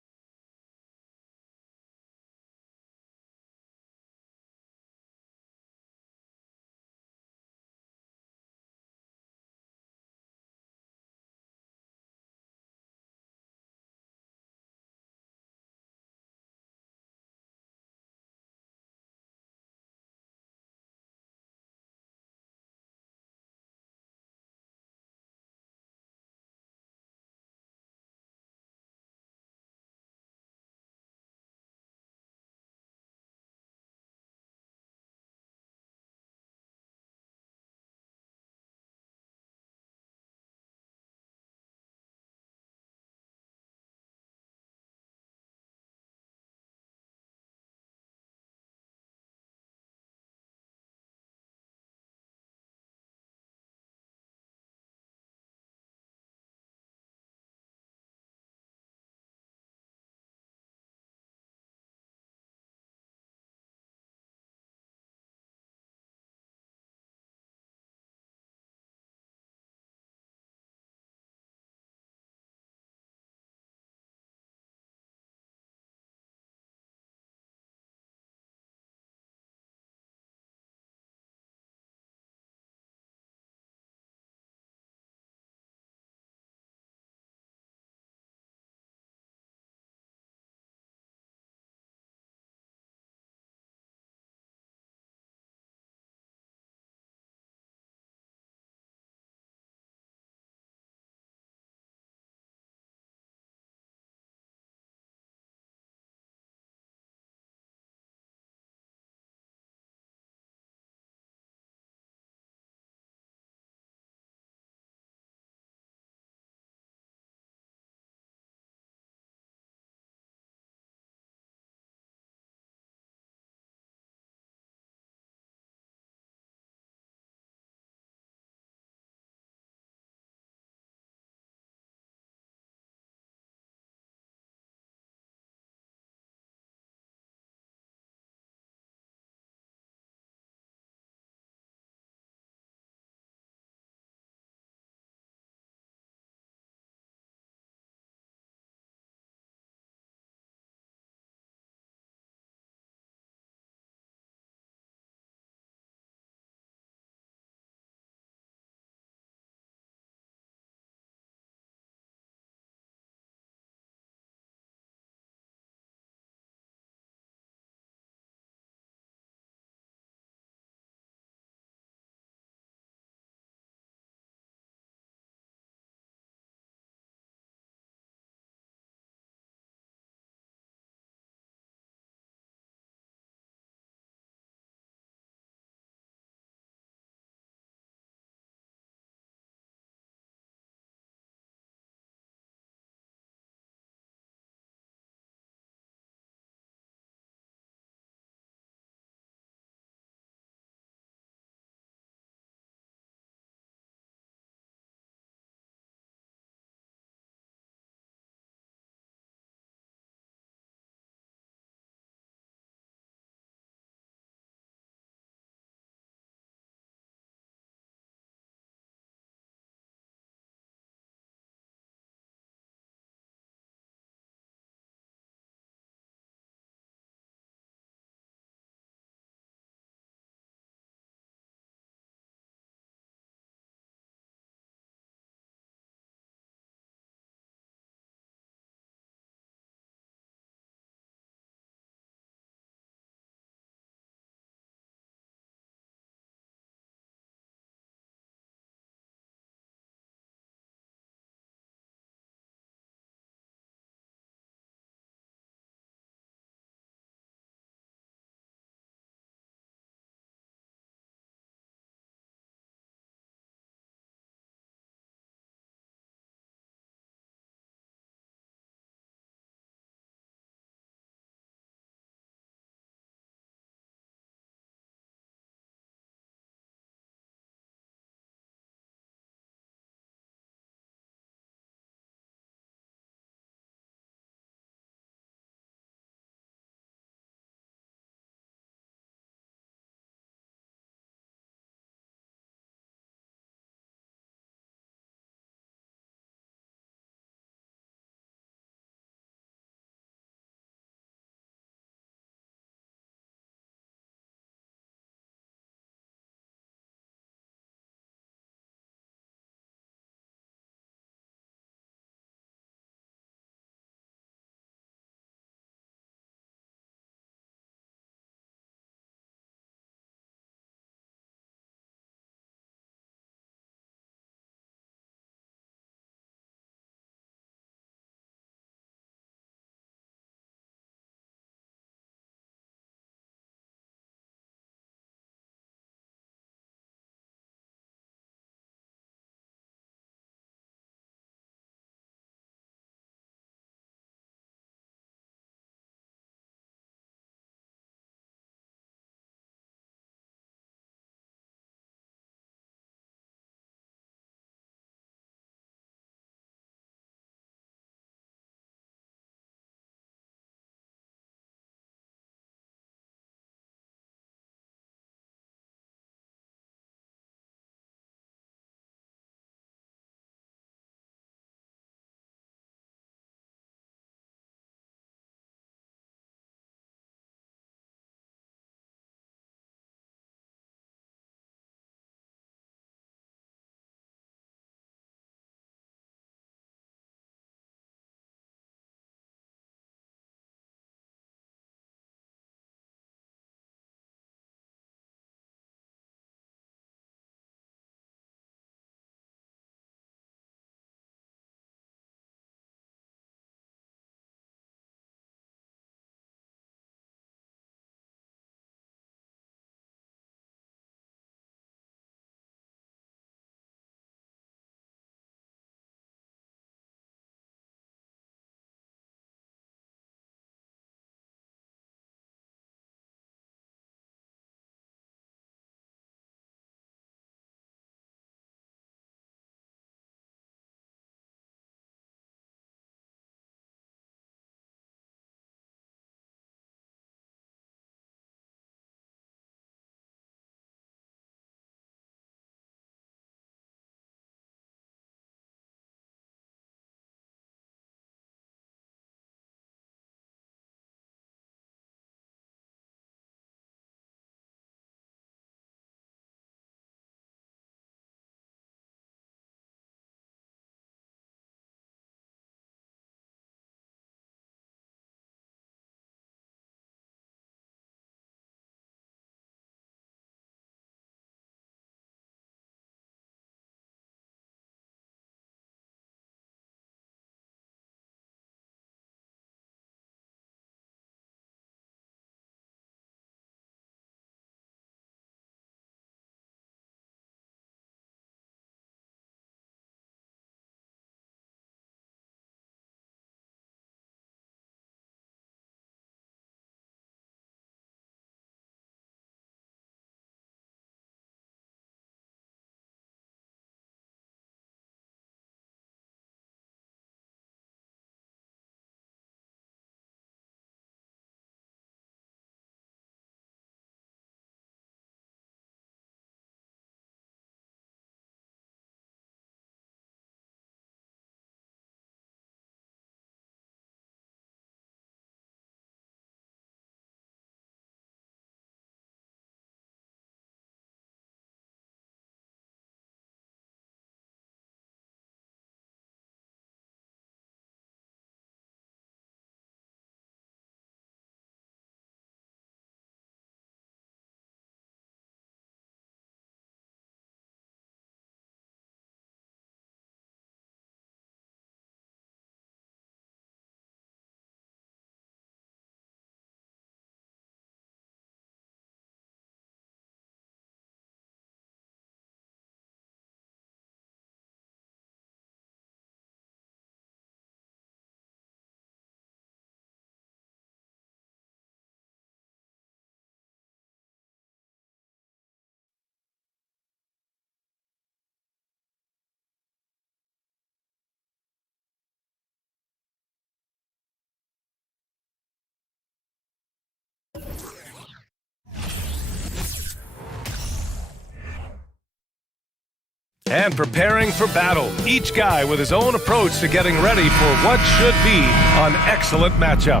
And preparing for battle. Each guy with his own approach to getting ready for what should be an excellent matchup.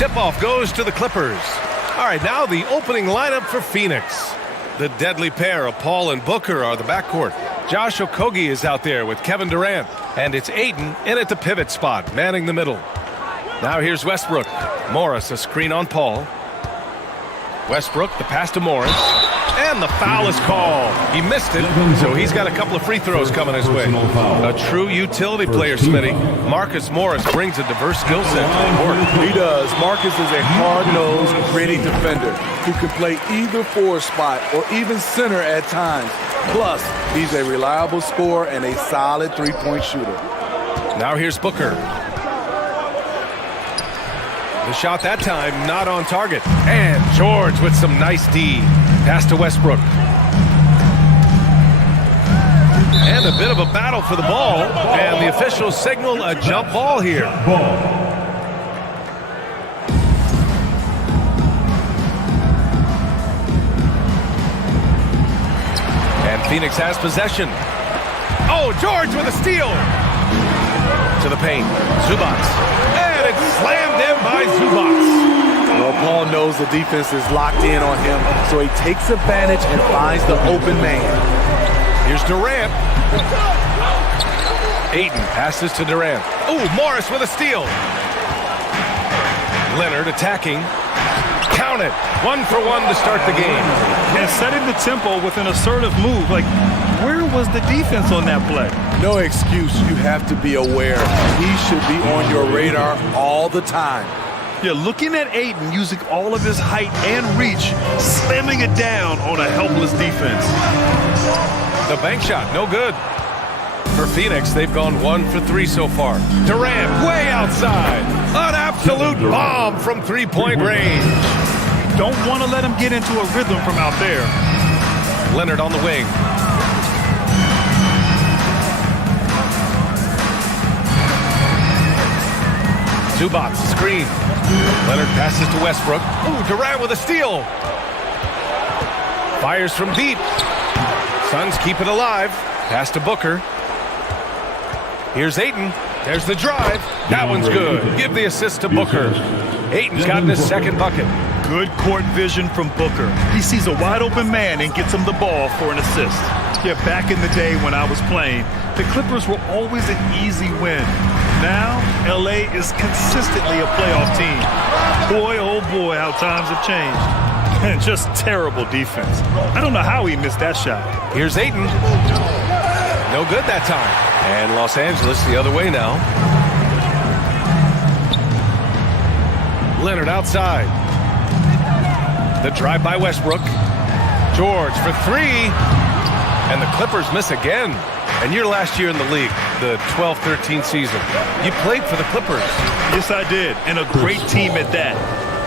Tip-off goes to the Clippers. All right, now the opening lineup for Phoenix. The deadly pair of Paul and Booker are the backcourt. Josh Okogie is out there with Kevin Durant. And it's Ayton in at the pivot spot, manning the middle. Now here's Westbrook. Morris, a screen on Paul. Westbrook, the pass to Morris. And the foul is called. He missed it, so he's got a couple of free throws coming his way. A true utility player, Smitty. Marcus Morris brings a diverse skill set to the court. He does. Marcus is a hard-nosed, gritty defender who can play either forward spot or even center at times. Plus, he's a reliable scorer and a solid three-point shooter. Now here's Booker. The shot that time not on target. And George with some nice D. Pass to Westbrook. And a bit of a battle for the ball. And the officials signal a jump ball here. And Phoenix has possession. Oh, George with a steal. To the paint. Zubac. And it's slammed in by Zubac. Well, Paul knows the defense is locked in on him, so he takes advantage and finds the open man. Here's Durant. Ayton passes to Durant. Ooh, Morris with a steal. Leonard attacking. Count it. 1 for 1 to start the game. And setting the tempo with an assertive move. Like, where was the defense on that play? No excuse. You have to be aware. He should be on your radar all the time. Yeah, looking at Ayton using all of his height and reach, slamming it down on a helpless defense. The bank shot, no good. For Phoenix, they've gone 1 for 3 so far. Durant way outside. An absolute bomb from three-point range. Don't want to let him get into a rhythm from out there. Leonard on the wing. Zubac, screen. Leonard passes to Westbrook. Ooh, Durant with a steal. Fires from deep. Suns keep it alive. Pass to Booker. Here's Ayton. There's the drive. That one's good. Give the assist to Booker. Ayton's gotten his second bucket. Good court vision from Booker. He sees a wide open man and gets him the ball for an assist. Yeah, back in the day when I was playing, the Clippers were always an easy win. Now, LA is consistently a playoff team. Boy, oh boy, how times have changed. And just terrible defense. I don't know how he missed that shot. Here's Ayton. No good that time. And Los Angeles the other way now. Leonard outside. The drive by Westbrook. George for 3. And the Clippers miss again. And your last year in the league, the 12-13 season, you played for the Clippers. Yes, I did. And a great team at that.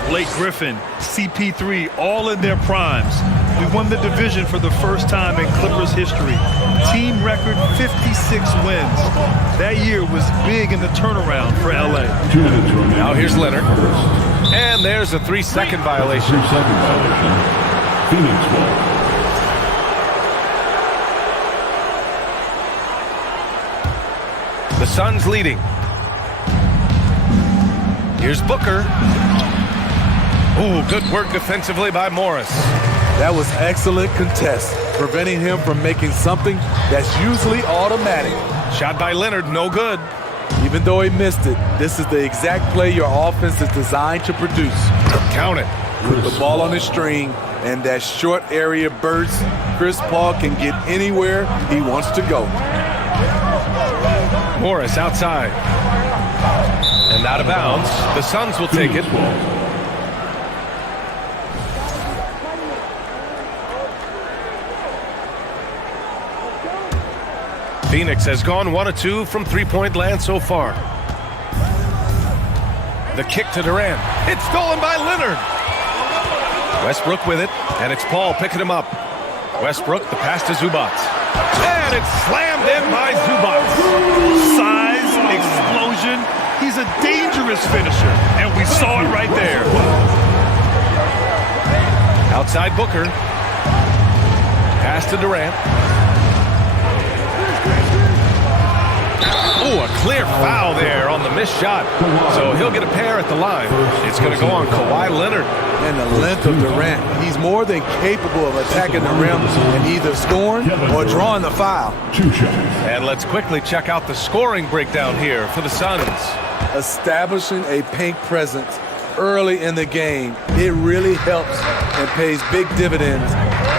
Blake Griffin, CP3, all in their primes. We won the division for the first time in Clippers history. Team record 56 wins. That year was big in the turnaround for LA. Now here's Leonard. And there's a 3-second violation. 3-second violation. Phoenix ball. The Suns leading. Here's Booker. Ooh, good work defensively by Morris. That was excellent contest, preventing him from making something that's usually automatic. Shot by Leonard, no good. Even though he missed it, this is the exact play your offense is designed to produce. Count it. With the ball on the string and that short area burst, Chris Paul can get anywhere he wants to go. Morris outside. And out of bounds. The Suns will take it. Phoenix has gone 1 of 2 from three-point land so far. The kick to Durant. It's stolen by Leonard. Westbrook with it, and it's Paul picking him up. Westbrook, the pass to Zubac. And it's slammed in by Zubac. Size, explosion. He's a dangerous finisher, and we saw it right there. Outside Booker. Pass to Durant. Oh, a clear foul there on the missed shot. So he'll get a pair at the line. It's going to go on Kawhi Leonard. And the length of Durant, he's more than capable of attacking the rim and either scoring or drawing the foul. And let's quickly check out the scoring breakdown here for the Suns. Establishing a paint presence early in the game, it really helps and pays big dividends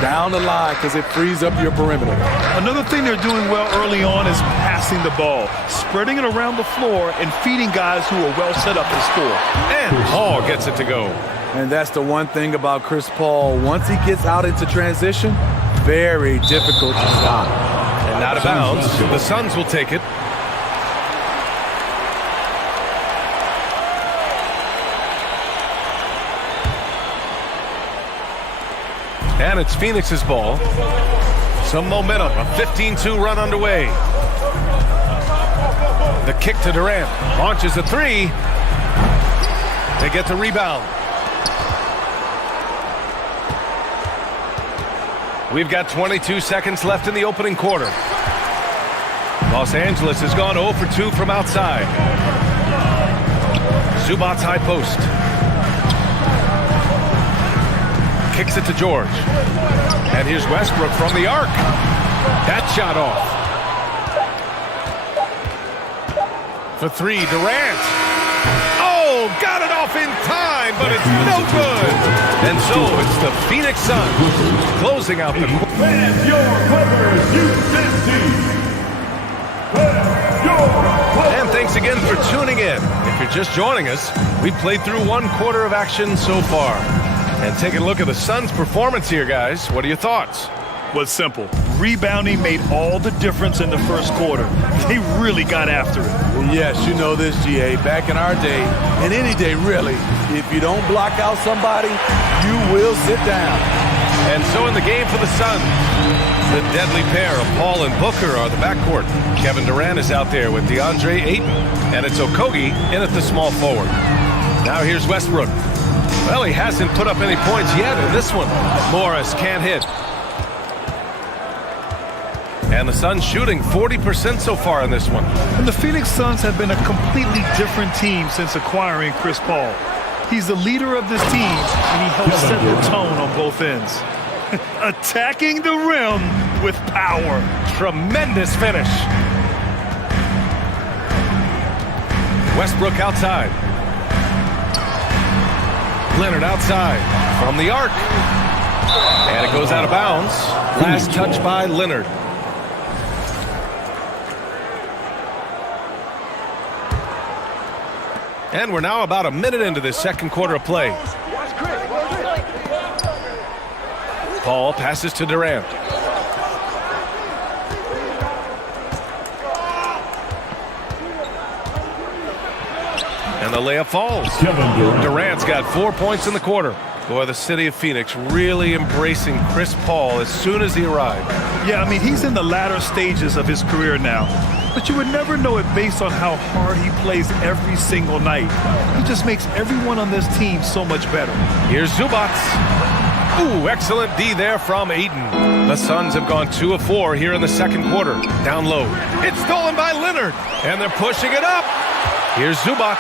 down the line because it frees up your perimeter. Another thing they're doing well early on is passing the ball, spreading it around the floor and feeding guys who are well set up to score. And Paul gets it to go. And that's the one thing about Chris Paul. Once he gets out into transition, very difficult to stop. And out of bounds, the Suns will take it. And it's Phoenix's ball. Some momentum, a 15-2 run underway. The kick to Durant, launches a three. They get the rebound. We've got 22 seconds left in the opening quarter. Los Angeles has gone 0 for 2 from outside. Zubac's high post. Kicks it to George. And here's Westbrook from the arc. That shot off. For three, Durant. Oh, got it off in time, but it's no good. And so it's the Phoenix Suns closing out the quarter. And your Clippers Houston team. And thanks again for tuning in. If you're just joining us, we played through one quarter of action so far. And take a look at the Suns' performance here, guys. What are your thoughts? Well, it's simple. Rebounding made all the difference in the first quarter. They really got after it. Yes, you know this, GA. Back in our day, and any day really, if you don't block out somebody, you will sit down. And so in the game for the Suns, the deadly pair of Paul and Booker are the backcourt. Kevin Durant is out there with DeAndre Ayton, and it's Okogie in at the small forward. Now here's Westbrook. Well, he hasn't put up any points yet in this one. Morris can't hit. And the Suns shooting 40% so far in this one. And the Phoenix Suns have been a completely different team since acquiring Chris Paul. He's the leader of this team, and he helps set the tone on both ends. Attacking the rim with power. Tremendous finish. Westbrook outside. Leonard outside from the arc. And it goes out of bounds. Last touch by Leonard. And we're now about a minute into this second quarter of play. Paul passes to Durant. And the layup falls. Durant's got 4 points in the quarter. Boy, the city of Phoenix really embracing Chris Paul as soon as he arrived. Yeah, I mean, he's in the latter stages of his career now. But you would never know it based on how hard he plays every single night. He just makes everyone on this team so much better. Here's Zubac. Ooh, excellent D there from Ayton. The Suns have gone 2 of 4 here in the second quarter. Down low. It's stolen by Leonard. And they're pushing it up. Here's Zubac.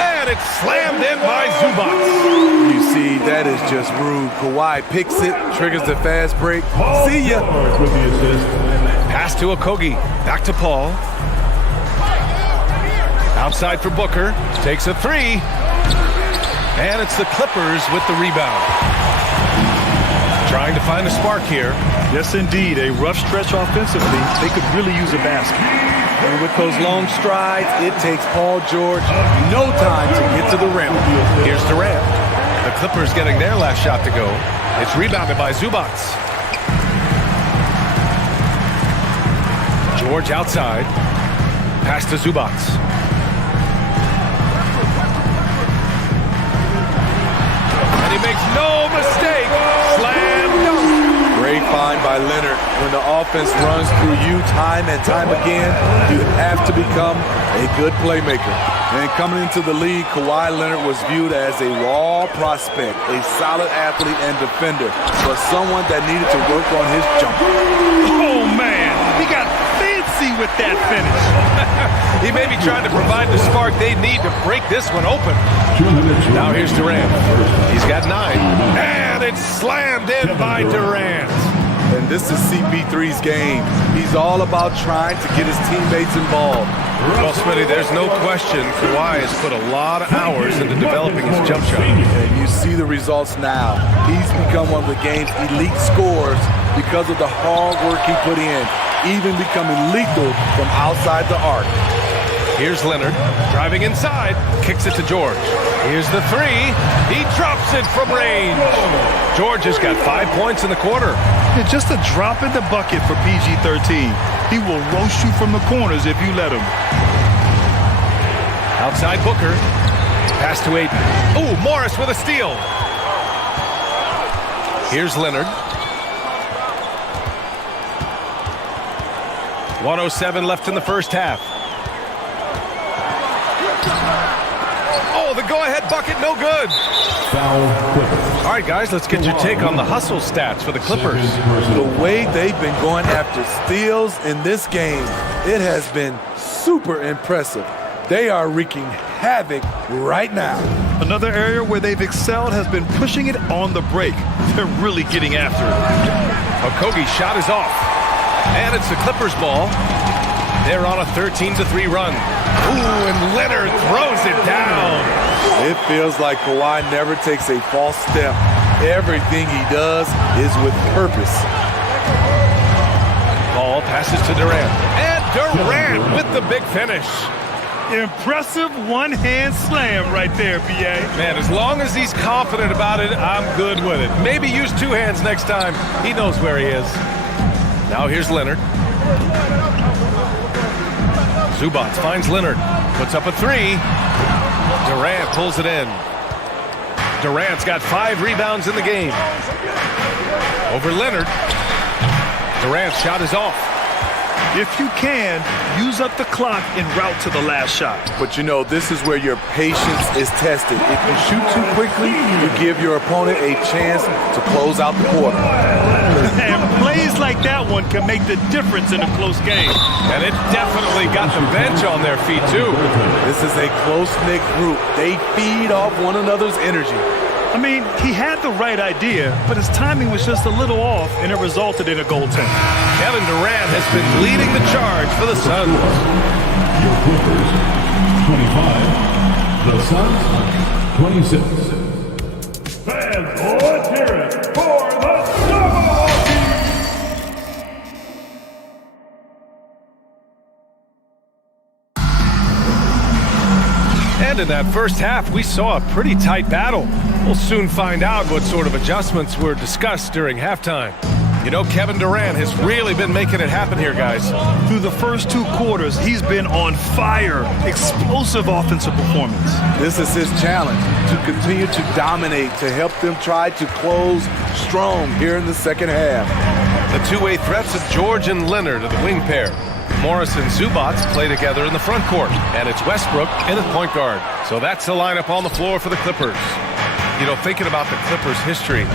And it's slammed in by Zubac. You see, that is just rude. Kawhi picks it, triggers the fast break. See ya. Pass to Okogie. Back to Paul. Outside for Booker. Takes a three. And it's the Clippers with the rebound. Trying to find a spark here. Yes, indeed. A rough stretch offensively. They could really use a basket. And with those long strides, it takes Paul George no time to get to the rim. Here's Durant. The Clippers getting their last shot to go. It's rebounded by Zubac. George outside. Pass to Zubac. And he makes no mistake. Slam dunk. Great find by Leonard. When the offense runs through you time and time again, you have to become a good playmaker. And coming into the league, Kawhi Leonard was viewed as a raw prospect, a solid athlete and defender, but someone that needed to work on his jumper. Oh, man. He got fancy with that finish. He may be trying to provide the spark they need to break this one open. Now here's Durant. He's got 9. And it's slammed in by Durant. And this is CP3's game. He's all about trying to get his teammates involved. Well, Smitty, there's no question Kawhi has put a lot of hours into developing his jump shot. And you see the results now. He's become one of the game's elite scorers because of the hard work he put in, even becoming lethal from outside the arc. Here's Leonard, driving inside, kicks it to George. Here's the 3. He drops it from range. George has got 5 points in the quarter. Yeah, just a drop in the bucket for PG-13. He will roast you from the corners if you let him. Outside Booker. Pass to Ayton. Ooh, Morris with a steal. Here's Leonard. 1:07 left in the first half. Oh, the go-ahead bucket, no good. All right, guys, let's get your take on the hustle stats for the Clippers. The way they've been going after steals in this game, it has been super impressive. They are wreaking havoc right now. Another area where they've excelled has been pushing it on the break. They're really getting after it. Okogie's shot is off. And it's the Clippers' ball. They're on a 13-3 run. Ooh, and Leonard throws it down. It feels like Kawhi never takes a false step. Everything he does is with purpose. Ball passes to Durant. And Durant with the big finish. Impressive one-hand slam right there, B.A. Man, as long as he's confident about it, I'm good with it. Maybe use 2 hands next time. He knows where he is. Now here's Leonard. Zubac finds Leonard. Puts up a 3. Durant pulls it in. Durant's got 5 rebounds in the game. Over Leonard. Durant's shot is off. If you can, use up the clock en route to the last shot. But you know, this is where your patience is tested. If you shoot too quickly, you give your opponent a chance to close out the quarter. And plays like that one can make the difference in a close game. And it definitely got the bench on their feet, too. This is a close-knit group. They feed off one another's energy. I mean, he had the right idea, but his timing was just a little off, and it resulted in a goaltend. Kevin Durant has been leading the charge for the Suns. Your Clippers, 25. The Suns, 26. Fans, let's hear it for the Suns! And in that first half, we saw a pretty tight battle. We'll soon find out what sort of adjustments were discussed during halftime. You know, Kevin Durant has really been making it happen here, guys. Through the first 2 quarters, he's been on fire. Explosive offensive performance. This is his challenge, to continue to dominate, to help them try to close strong here in the second half. The two-way threats of George and Leonard are the wing pair. Morris and Zubac play together in the front court, and it's Westbrook in at point guard. So that's the lineup on the floor for the Clippers. You know, thinking about the Clippers' history,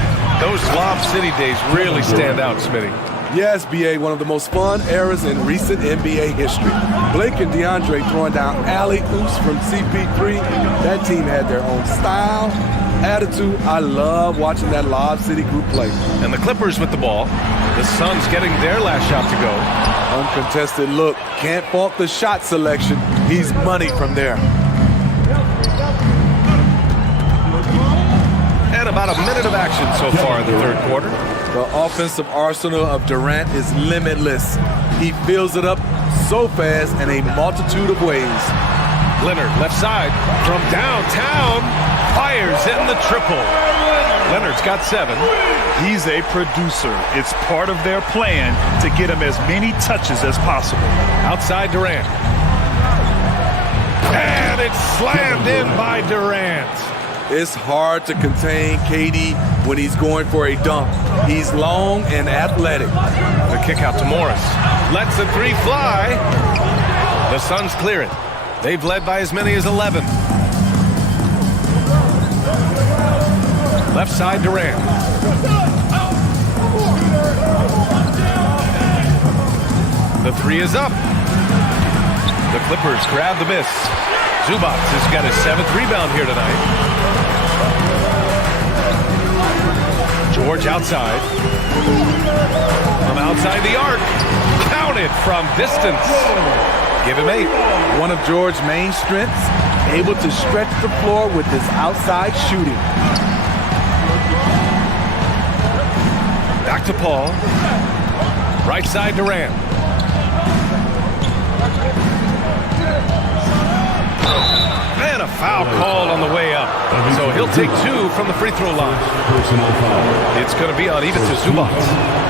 those Lob City days really stand out, Smitty. Yes, B.A., one of the most fun eras in recent NBA history. Blake and DeAndre throwing down alley-oops from CP3. That team had their own style, attitude. I love watching that Lob City group play. And the Clippers with the ball. The Suns getting their last shot to go. Uncontested look. Can't fault the shot selection. He's money from there. And about a minute of action so far in the third quarter. The offensive arsenal of Durant is limitless. He fills it up so fast in a multitude of ways. Leonard, left side, from downtown, fires in the triple. Leonard's got 7. He's a producer. It's part of their plan to get him as many touches as possible. Outside Durant. And it's slammed in by Durant. It's hard to contain KD when he's going for a dunk. He's long and athletic. The kick out to Morris. Lets the three fly. The Suns clear it. They've led by as many as 11. Left side, Durant. The three is up. The Clippers grab the miss. Zubac has got his 7th rebound here tonight. George outside. From outside the arc. Counted from distance. Give him 8. One of George's main strengths, able to stretch the floor with his outside shooting. Back to Paul. Right side Durant. And a foul called on the way up. So he'll take 2 from the free throw line. It's going to be on even to Zubac.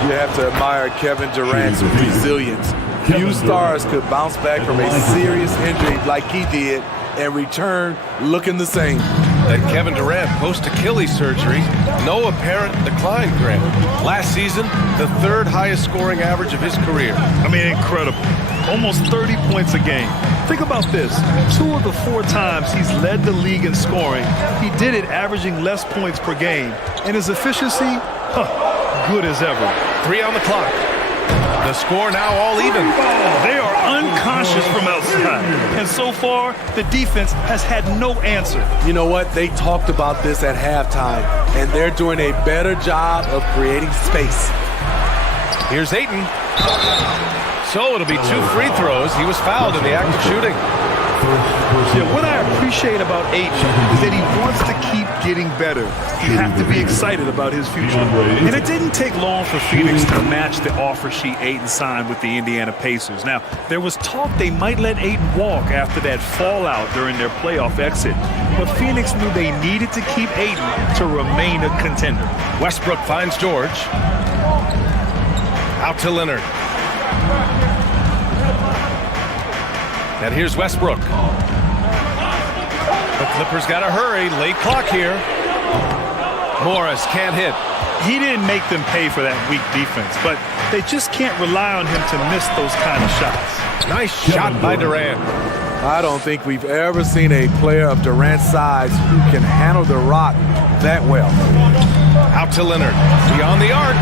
You have to admire Kevin Durant's resilience. Few stars could bounce back from a serious injury like he did and return looking the same. And Kevin Durant, post-Achilles surgery, no apparent decline, Grant. Last season, the 3rd highest scoring average of his career. I mean, incredible. Almost 30 points a game. Think about this. 2 of the 4 times he's led the league in scoring, he did it averaging less points per game. And his efficiency, good as ever. 3 on the clock. The score now all even. They are unconscious from outside. And so far, the defense has had no answer. You know what? They talked about this at halftime, and they're doing a better job of creating space. Here's Ayton. So it'll be 2 free throws. He was fouled in the act of shooting. Yeah, what I appreciate about Ayton is that he wants to keep getting better. You have to be excited about his future. And it didn't take long for Phoenix to match the offer sheet Ayton signed with the Indiana Pacers. Now, there was talk they might let Ayton walk after that fallout during their playoff exit. But Phoenix knew they needed to keep Ayton to remain a contender. Westbrook finds George. Out to Leonard. And here's Westbrook. The Clippers got to hurry. Late clock here. Morris can't hit. He didn't make them pay for that weak defense, but they just can't rely on him to miss those kind of shots. Nice shot by Durant. I don't think we've ever seen a player of Durant's size who can handle the rock that well. Out to Leonard. Beyond the arc.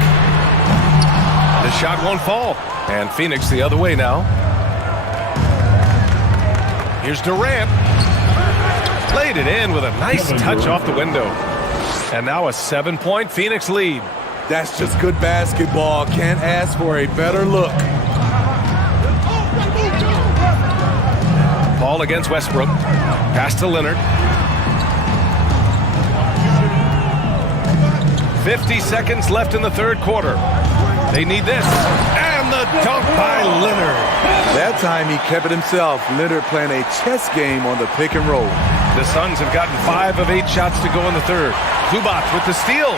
The shot won't fall. And Phoenix the other way now. Here's Durant. Played it in with a nice touch off the window. And now a 7-point Phoenix lead. That's just good basketball. Can't ask for a better look. Ball against Westbrook. Pass to Leonard. 50 seconds left in the 3rd quarter. They need this. And the dunk by Leonard. That time he kept it himself. Leonard playing a chess game on the pick and roll. The Suns have gotten 5 of 8 shots to go in the 3rd. Zubac with the steal.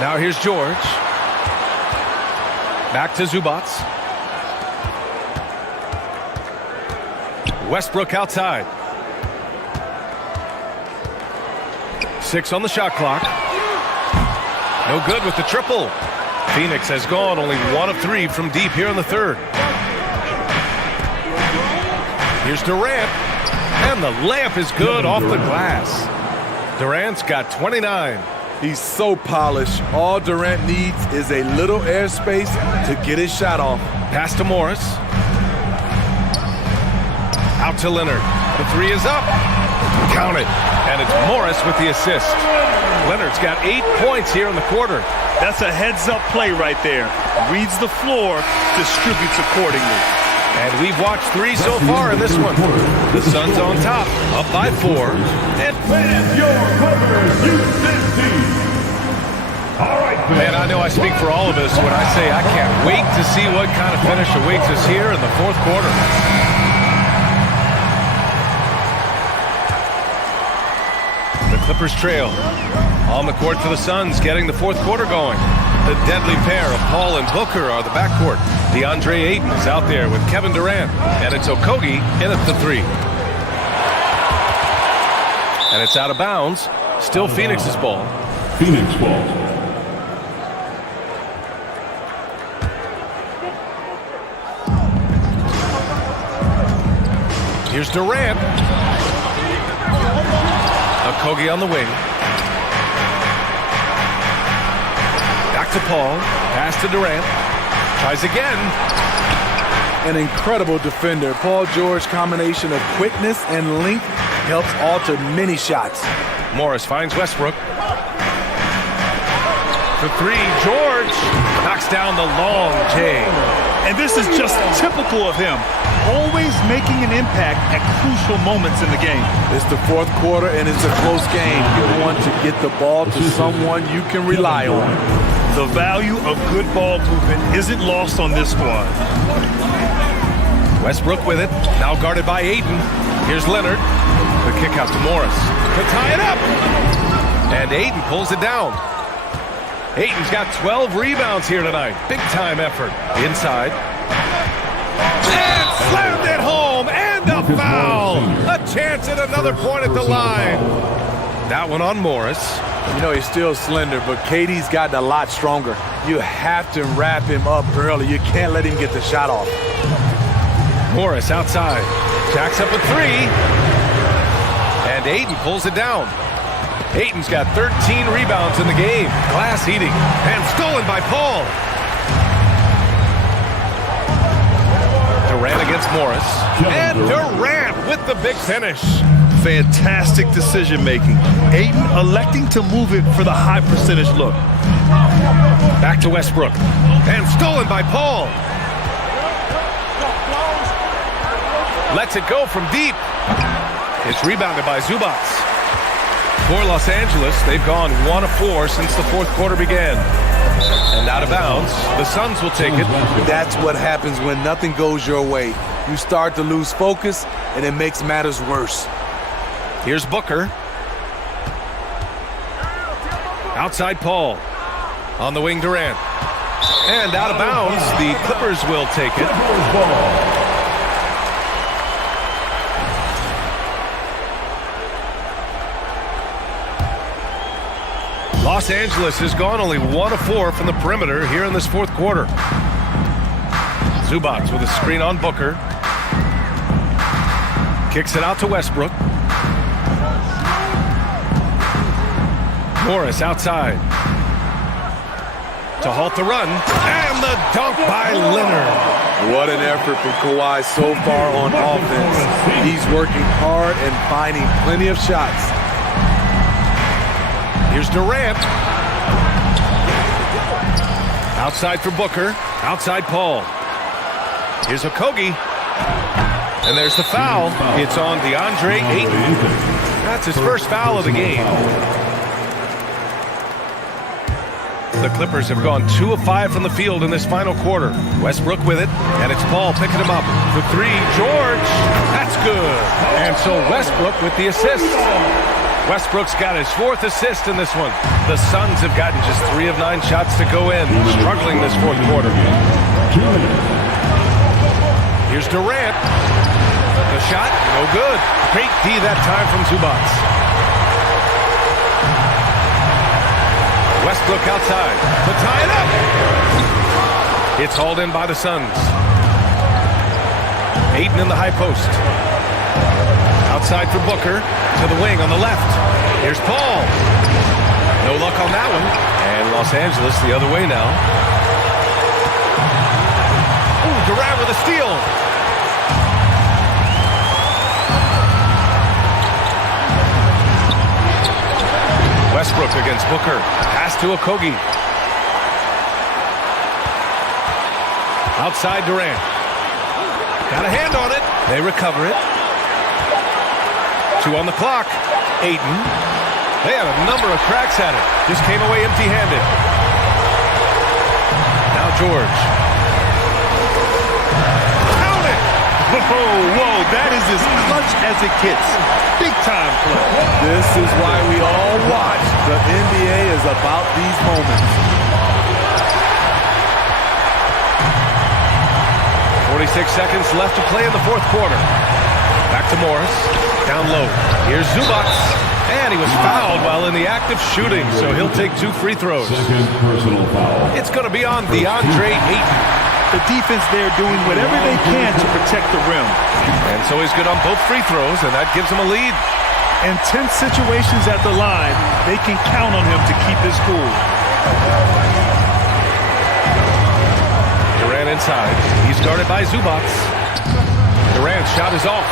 Now here's George. Back to Zubac. Westbrook outside. 6 on the shot clock. No good with the triple. Phoenix has gone only 1 of 3 from deep here in the 3rd. Here's Durant. And the layup is good off the glass. Durant's got 29. He's so polished. All Durant needs is a little airspace to get his shot off. Pass to Morris. Out to Leonard. The 3 is up. Count it. And it's Morris with the assist. Leonard's got 8 points here in the quarter. That's a heads-up play right there. Reads the floor, distributes accordingly. And we've watched 3 so far in this one. The Suns on top, up by 4. And your Clippers Houston team. All right, man, I know I speak for all of us when I say I can't wait to see what kind of finish awaits us here in the 4th quarter. The Clippers trail. On the court for the Suns, getting the 4th quarter going. The deadly pair of Paul and Booker are the backcourt. DeAndre Ayton is out there with Kevin Durant. And it's Okogie in at the 3. And it's out of bounds. Still Phoenix's ball. Phoenix ball. Here's Durant. Okogie on the wing. Back to Paul. Pass to Durant. Tries again. An incredible defender. Paul George combination of quickness and length helps alter many shots. Morris finds Westbrook. For three, George knocks down the long J. And this is just typical of him. Always making an impact at crucial moments in the game. It's the fourth quarter and it's a close game. You want to get the ball to someone you can rely on. The value of good ball movement isn't lost on this squad. Westbrook with it, now guarded by Ayton. Here's Leonard. The kick out to Morris to tie it up. And Ayton pulls it down. Ayton's got 12 rebounds here tonight. Big time effort. Inside. And slammed it home. And a foul. A chance at another point at the line. That one on Morris. You know, he's still slender, but KD's gotten a lot stronger. You have to wrap him up early. You can't let him get the shot off. Morris outside. Jacks up a three. And Ayton pulls it down. Ayton's got 13 rebounds in the game. Glass eating. And stolen by Paul. Durant against Morris. And Durant with the big finish. Fantastic decision making. Ayton electing to move it for the high percentage look. Back to Westbrook. And stolen by Paul. Lets it go from deep. It's rebounded by Zubac. For Los Angeles, they've gone 1 of 4 since the fourth quarter began. And out of bounds, the Suns will take it. That's what happens when nothing goes your way. You start to lose focus, and it makes matters worse. Here's Booker. Outside Paul. On the wing, Durant. And out of bounds, the Clippers will take it. Los Angeles has gone only 1 of 4 from the perimeter here in this fourth quarter. Zubac with a screen on Booker. Kicks it out to Westbrook. Morris outside. To halt the run. And the dunk by Leonard. What an effort from Kawhi so far on offense. He's working hard and finding plenty of shots. Here's Durant. Outside for Booker. Outside Paul. Here's Okogie. And there's the foul. It's on DeAndre Ayton. That's his first foul of the game. The Clippers have gone 2 of 5 from the field in this final quarter. Westbrook with it, and it's Paul picking him up. For three, George. That's good. And so Westbrook with the assist. Westbrook's got his 4th assist in this one. The Suns have gotten just 3 of 9 shots to go in, struggling this fourth quarter. Here's Durant. The shot, no good. Great D that time from Zubac. Westbrook outside to tie it up. It's hauled in by the Suns. Ayton in the high post. Outside for Booker. To the wing on the left. Here's Paul. No luck on that one. And Los Angeles the other way now. Ooh, Durant with a steal. Westbrook against Booker. Pass to Okogie. Outside Durant. Got a hand on it. They recover it. 2 on the clock. Ayton. They had a number of cracks at it. Just came away empty-handed. Now George. Count it! Whoa, that is as clutch as it gets. Big time play. This is why we all watch. The NBA is about these moments. 46 seconds left to play in the fourth quarter. Back to Morris. Down low. Here's Zubac. And he was fouled while in the act of shooting, so he'll take 2 free throws. Second personal foul. It's going to be on DeAndre Ayton. The defense there doing whatever they can to protect the rim. And so he's good on both free throws, and that gives him a lead. In tense situations at the line, they can count on him to keep his cool. Durant inside. He's guarded by Zubac. Durant's shot is off.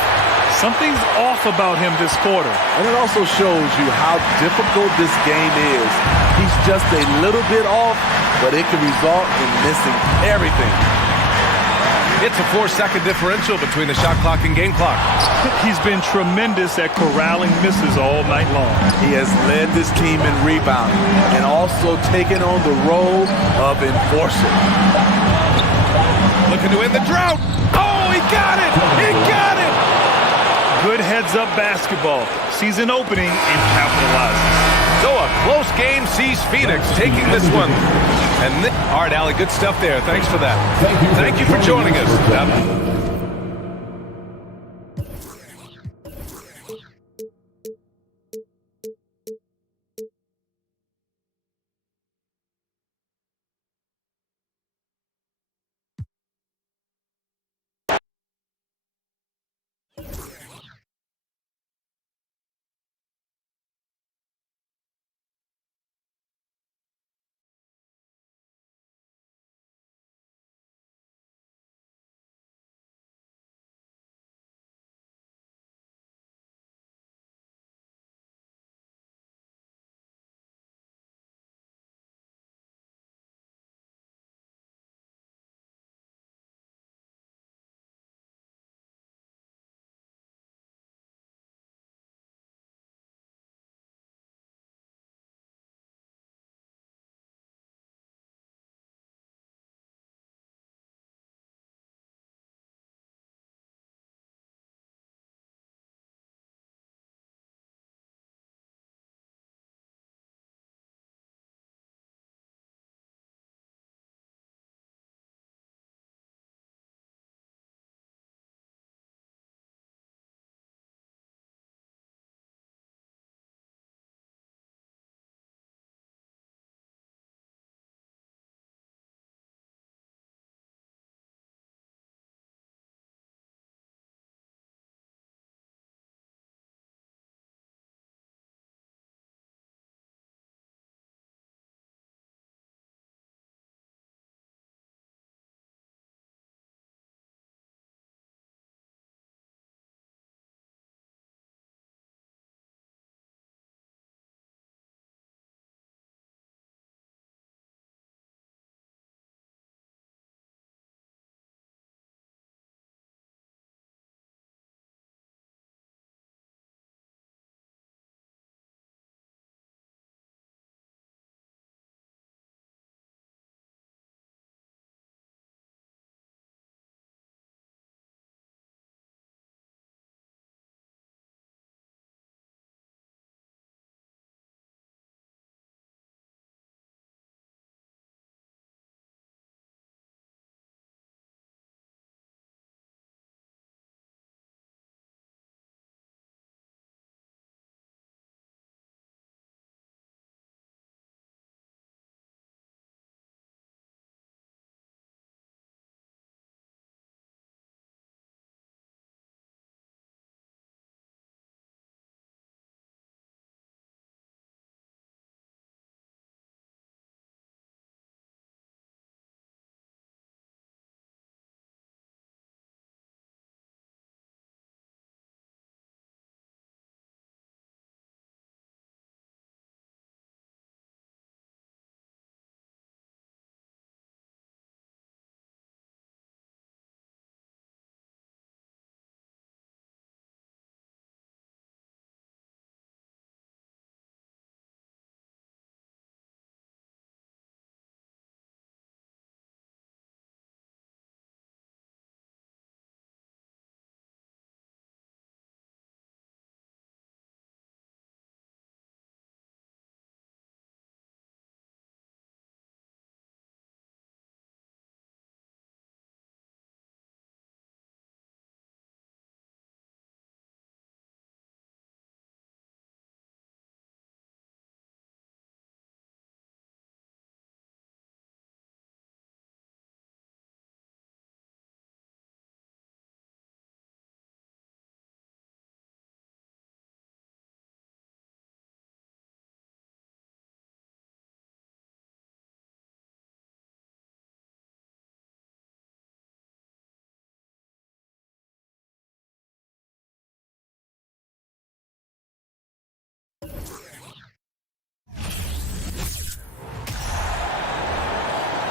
Something's off about him this quarter. And it also shows you how difficult this game is. He's just a little bit off, but it can result in missing everything. It's a 4-second differential between the shot clock and game clock. He's been tremendous at corralling misses all night long. He has led this team in rebounding and also taken on the role of enforcer. Looking to end the drought. Oh, he got it! He got it! Good heads-up basketball. Sees an opening and capitalizes. So a close game sees Phoenix taking this one. And all right, Allie, good stuff there. Thanks for that. Thank you for joining us.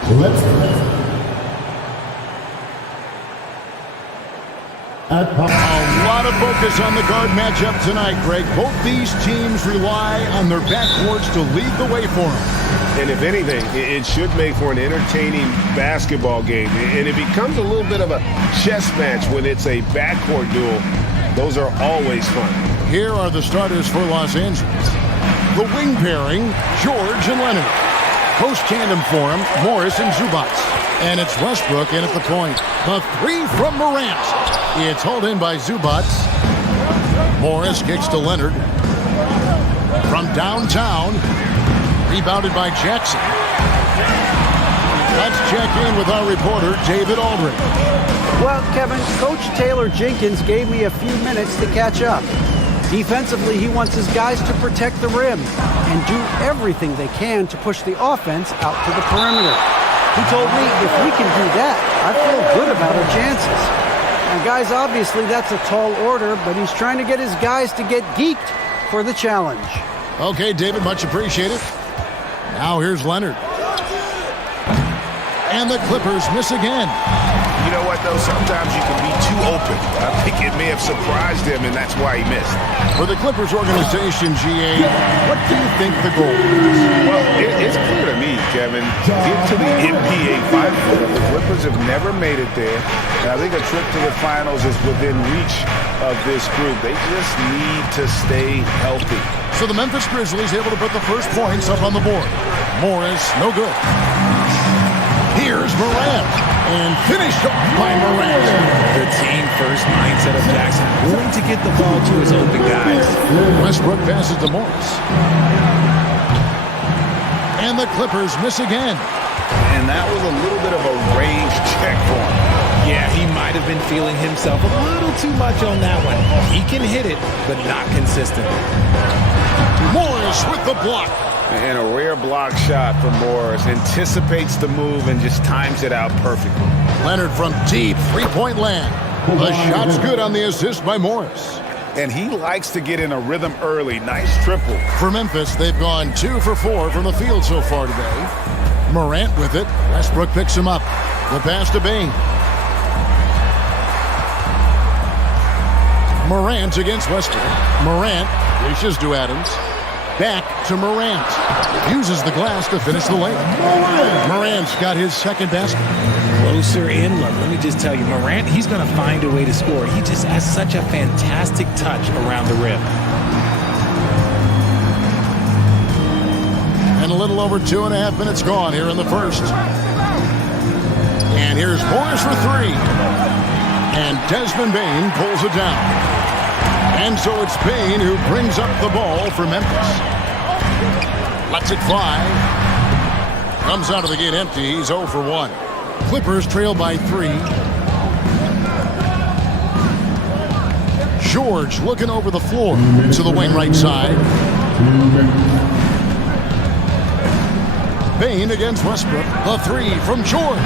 A lot of focus on the guard matchup tonight, Greg. Both these teams rely on their backcourts to lead the way for them. And if anything, it should make for an entertaining basketball game. And it becomes a little bit of a chess match when it's a backcourt duel. Those are always fun. Here are the starters for Los Angeles. The wing pairing, George and Leonard. Post tandem for him, Morris and Zubac. And it's Westbrook in at the point. The three from Morant. It's hauled in by Zubac. Morris kicks to Leonard. From downtown, rebounded by Jackson. Let's check in with our reporter, David Aldridge. Well, Kevin, Coach Taylor Jenkins gave me a few minutes to catch up. Defensively, he wants his guys to protect the rim and do everything they can to push the offense out to the perimeter. He told me if we can do that, I feel good about our chances. And guys, obviously that's a tall order, but he's trying to get his guys to get geeked for the challenge. Okay, David, much appreciated. Now here's Leonard. And the Clippers miss again. You know what, though? Sometimes you can be too open. I think it may have surprised him, and that's why he missed. For the Clippers organization, GA, what do you think the goal is? Well, it's clear to me, Kevin. Get to the NBA Final. The Clippers have never made it there, and I think a trip to the finals is within reach of this group. They just need to stay healthy. So the Memphis Grizzlies able to put the first points up on the board. Morris, no good. Here's Morant, and finished up by Morant. The team-first mindset of Jackson, willing to get the ball to his open guys. Westbrook passes to Morris. And the Clippers miss again. And that was a little bit of a range check for him. Yeah, he might have been feeling himself a little too much on that one. He can hit it, but not consistent. Morris with the block. And a rare block shot from Morris. Anticipates the move and just times it out perfectly. Leonard from deep, three-point land. The shot's good on the assist by Morris. And he likes to get in a rhythm early. Nice triple. For Memphis, they've gone 2 for 4 from the field so far today. Morant with it. Westbrook picks him up. The pass to Bain. Morant against Westbrook. Morant dishes to Adams. Back to Morant. Uses the glass to finish the layup. Morant's got his second basket. Closer in, let me just tell you, Morant, he's going to find a way to score. He just has such a fantastic touch around the rim. And a little over 2.5 minutes gone here in the first. And here's Morris for three. And Desmond Bain pulls it down. And so it's Bain who brings up the ball for Memphis. Lets it fly. Comes out of the gate empty. He's 0 for 1. Clippers trail by 3. George looking over the floor to the wing right side. Bain against Westbrook. The three from George.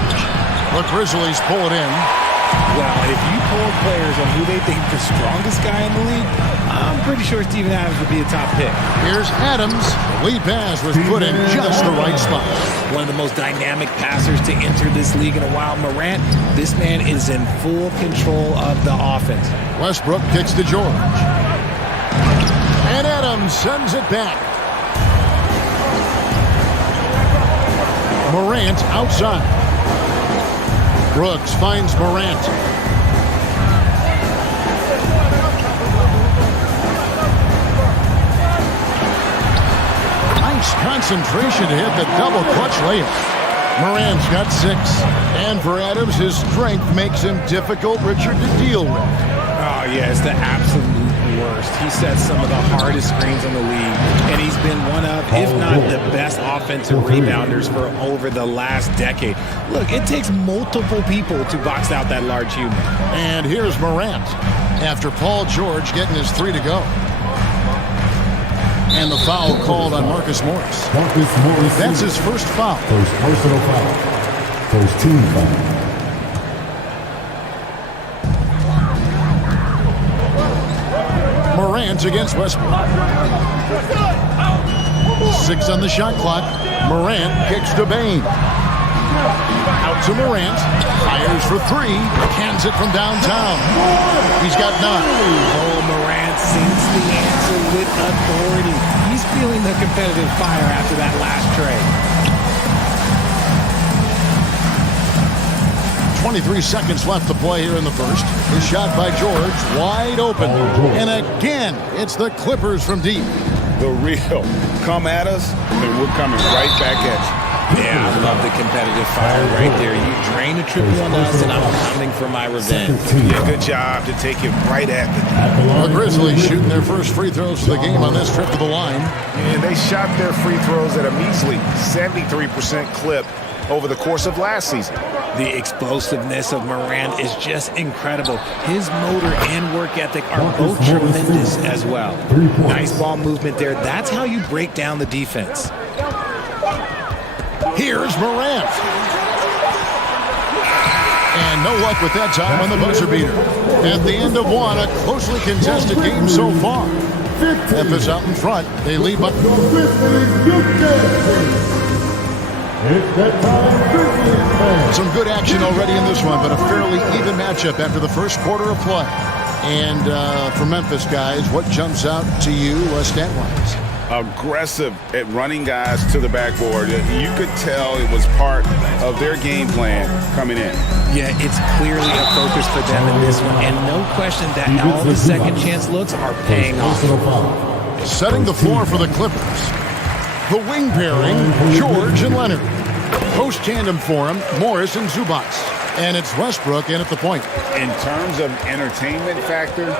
The Grizzlies pull it in. Well, if you poll players on who they think the strongest guy in the league, I'm pretty sure Steven Adams would be a top pick. Here's Adams. Lead pass was put in just the right spot. One of the most dynamic passers to enter this league in a while. Morant, this man is in full control of the offense. Westbrook kicks to George. And Adams sends it back. Morant outside. Brooks finds Morant. Nice concentration to hit the double clutch layup. Morant's got 6. And for Adams, his strength makes him difficult, Richard, to deal with. Oh, yeah, it's the absolute worst. He sets some of the hardest screens in the league, and he's been one of, if not the best offensive rebounders for over the last decade. Look, it takes multiple people to box out that large human. And here's Morant after Paul George getting his 3 to go. And the foul called on Marcus Morris. That's his first foul. First personal foul. First team foul. Morant against Westbrook. 6 on the shot clock. Morant kicks to Bain. Out to Morant. Fires for three. Cans it from downtown. He's got 9. Oh, Morant sinks the answer with authority. He's feeling the competitive fire after that last tray. 23 seconds left to play here in the first. His shot by George, wide open. And again, it's the Clippers from deep. The real come at us, and we're coming right back at you. Yeah, I love the competitive fire right there. You drain a triple on us, and I'm coming for my revenge. Yeah, good job to take it right at the The Grizzlies shooting their first free throws of the game on this trip to the line. And they shot their free throws at a measly 73% clip over the course of last season. The explosiveness of Morant is just incredible. His motor and work ethic are both tremendous as well. Nice ball movement there. That's how you break down the defense. Here's Morant. And no luck with that time on the buzzer beater. At the end of one, a closely contested game so far. Memphis out in front. They lead by... Some good action already in this one, but a fairly even matchup after the first quarter of play. And for Memphis, guys, what jumps out to you stat-wise? Aggressive at running guys to the backboard. You could tell it was part of their game plan coming in. Yeah, it's clearly a focus for them in this one, and no question that all the second chance looks are paying off. Setting the floor for the Clippers. The wing pairing, George and Leonard. Post tandem for him, Morris and Zubac. And it's Westbrook in at the point. In terms of entertainment factor,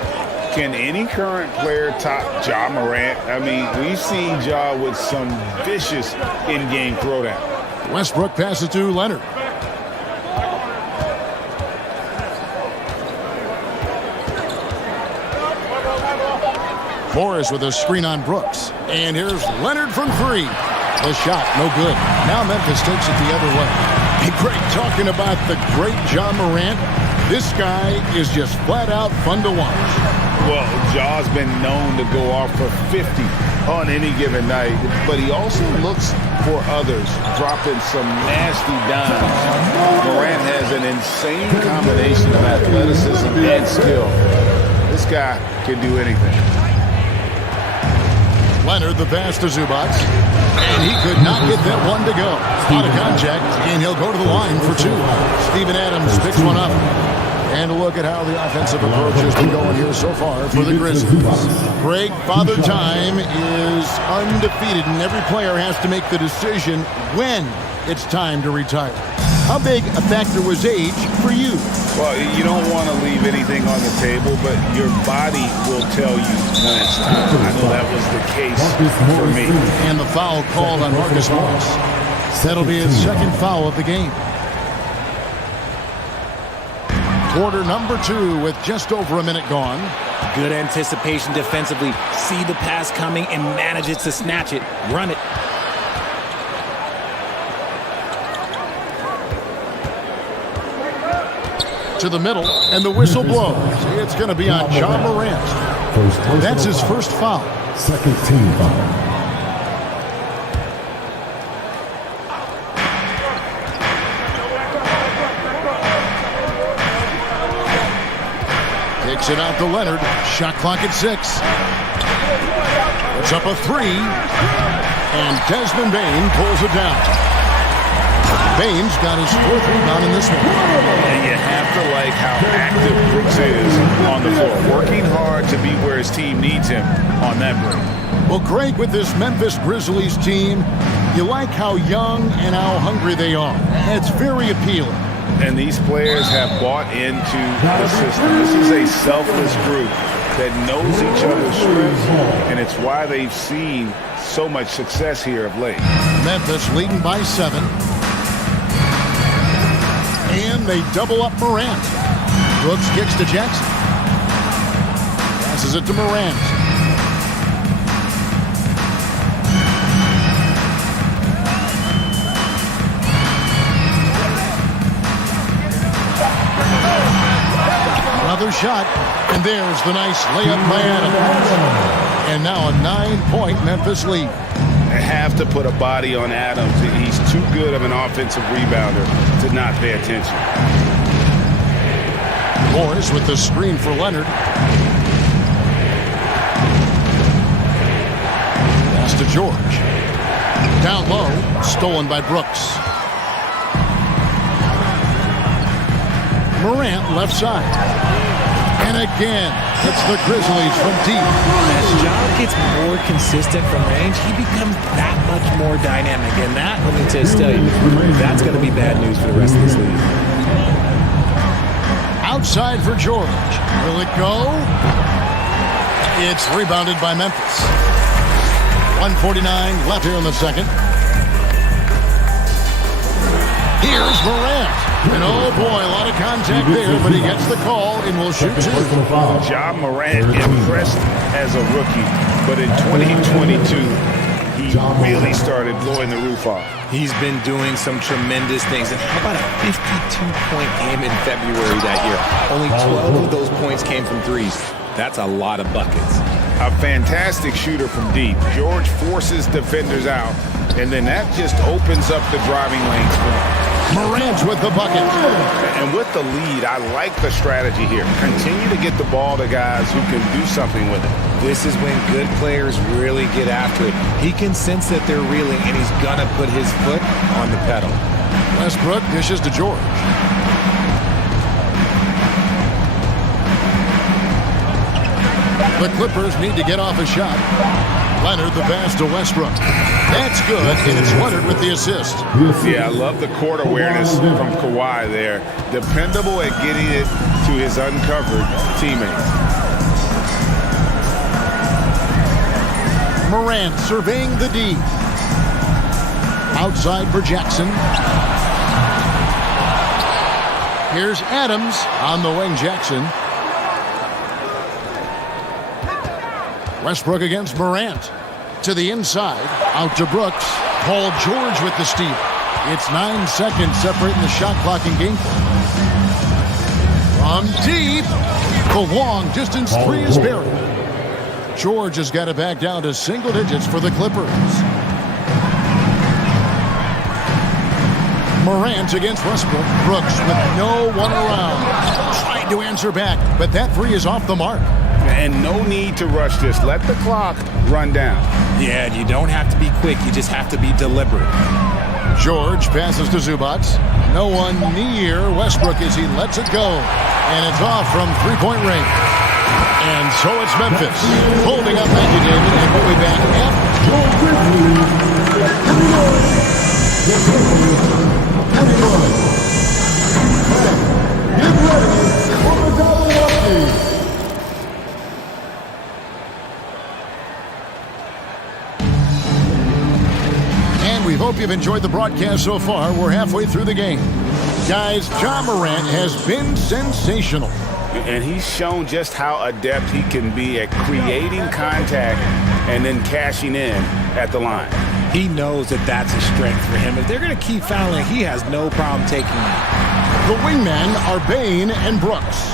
can any current player top Ja Morant? I mean, we've seen Ja with some vicious in-game throwdown. Westbrook passes to Leonard. Morris with a screen on Brooks. And here's Leonard from 3. The shot, no good. Now Memphis takes it the other way. Hey, Greg, talking about the great Ja Morant, this guy is just flat out fun to watch. Well, Ja's been known to go off for 50 on any given night, but he also looks for others, dropping some nasty dimes. Morant has an insane combination of athleticism and skill. This guy can do anything. Leonard, the pass to Zubac. And he could not get that one to go. Out of contact, and he'll go to the line for 2. Steven Adams picks one up. And a look at how the offensive approach has been going here so far for the Grizzlies. Greg, Father Time is undefeated, and every player has to make the decision when it's time to retire. How big a factor was age for you? Well, you don't want to leave anything on the table, but your body will tell you when it's time. I know that was the case for me. And the foul called on Marcus Morris. That'll be his second foul of the game. Quarter number 2 with just over a minute gone. Good anticipation defensively. See the pass coming and manages to snatch it. Run it. To the middle, and the whistle blows. It's going to be on Ja Morant. That's his first foul. Second team foul. Kicks it out to Leonard. Shot clock at 6. It's up a 3. And Desmond Bane pulls it down. Bane's got his 4th rebound in this one. And you have to like how active Brooks is on the floor. Working hard to be where his team needs him on that break. Well, Greg, with this Memphis Grizzlies team, you like how young and how hungry they are. It's very appealing. And these players have bought into the system. This is a selfless group that knows each other's strengths, and it's why they've seen so much success here of late. Memphis leading by 7. And they double up Morant. Brooks kicks to Jackson. Passes it to Morant. Another shot, and there's the nice layup by Adams. And now a 9-point Memphis lead. Have have to put a body on Adams. He's too good of an offensive rebounder to not pay attention. Morris with the screen for Leonard. Pass to George. Down low, stolen by Brooks. Morant left side. And again, it's the Grizzlies from deep. As John gets more consistent from range, he becomes that much more dynamic. And that, let me just tell you, that's going to be bad news for the rest of this league. Outside for George. Will it go? It's rebounded by Memphis. 1:49 left here in the second. Here's Morant. And oh boy, a lot of contact there, but he gets the call and will shoot two. Ja Morant impressed as a rookie, but in 2022, he really started blowing the roof off. He's been doing some tremendous things. And how about a 52-point game in February that year? Only 12 of those points came from threes. That's a lot of buckets. A fantastic shooter from deep. George forces defenders out, and then that just opens up the driving lanes for him. Morant with the bucket. And with the lead, I like the strategy here. Continue to get the ball to guys who can do something with it. This is when good players really get after it. He can sense that they're reeling, and he's going to put his foot on the pedal. Westbrook dishes to George. The Clippers need to get off a shot. Leonard the pass to Westbrook. That's good, and it's Leonard with the assist. Yeah, I love the court awareness from Kawhi there. Dependable at getting it to his uncovered teammates. Morant surveying the D. Outside for Jackson. Here's Adams on the wing. Jackson. Westbrook against Morant. To the inside. Out to Brooks. Paul George with the steal. It's 9 seconds separating the shot clock and game clock. From deep. The long distance three is buried. George has got it back down to single digits for the Clippers. Morant against Westbrook. Brooks with no one around. Trying to answer back, but that three is off the mark. And no need to rush this. Let the clock run down. Yeah, you don't have to be quick. You just have to be deliberate. George passes to Zubac. No one near Westbrook as he lets it go. And it's off from three-point range. And so it's Memphis holding up. Thank you, David. And we'll be back And we hope you've enjoyed the broadcast so far. We're halfway through the game. Guys, Ja Morant has been sensational. And he's shown just how adept he can be at creating contact and then cashing in at the line. He knows that that's a strength for him. If they're going to keep fouling, he has no problem taking that. The wingmen are Bain and Brooks.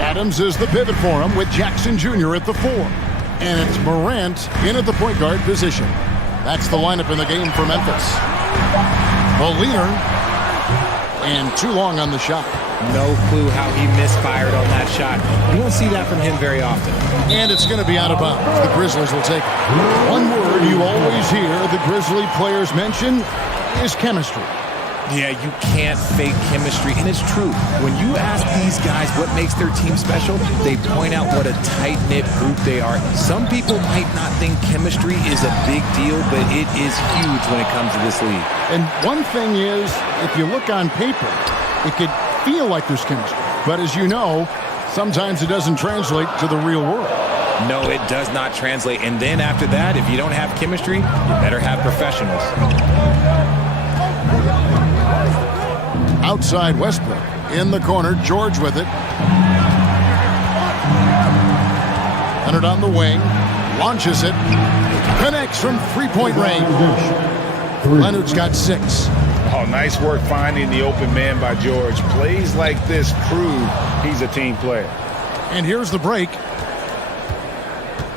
Adams is the pivot for him with Jackson Jr. at the 4. And it's Morant in at the point guard position. That's the lineup in the game for Memphis. The leader. And too long on the shot. No clue how he misfired on that shot. You don't see that from him very often. And it's going to be out of bounds. The Grizzlies will take it. One word you always hear the Grizzly players mention is chemistry. Yeah, you can't fake chemistry, and it's true. When you ask these guys what makes their team special, they point out what a tight-knit group they are. Some people might not think chemistry is a big deal, but it is huge when it comes to this league. And one thing is, if you look on paper, it could feel like there's chemistry. But as you know, sometimes it doesn't translate to the real world. No, it does not translate. And then after that, if you don't have chemistry, you better have professionals. Outside Westbrook. In the corner, George with it. Leonard on the wing. Launches it. Connects from three-point range. Leonard's got 6. Oh, nice work finding the open man by George. Plays like this prove he's a team player. And here's the break.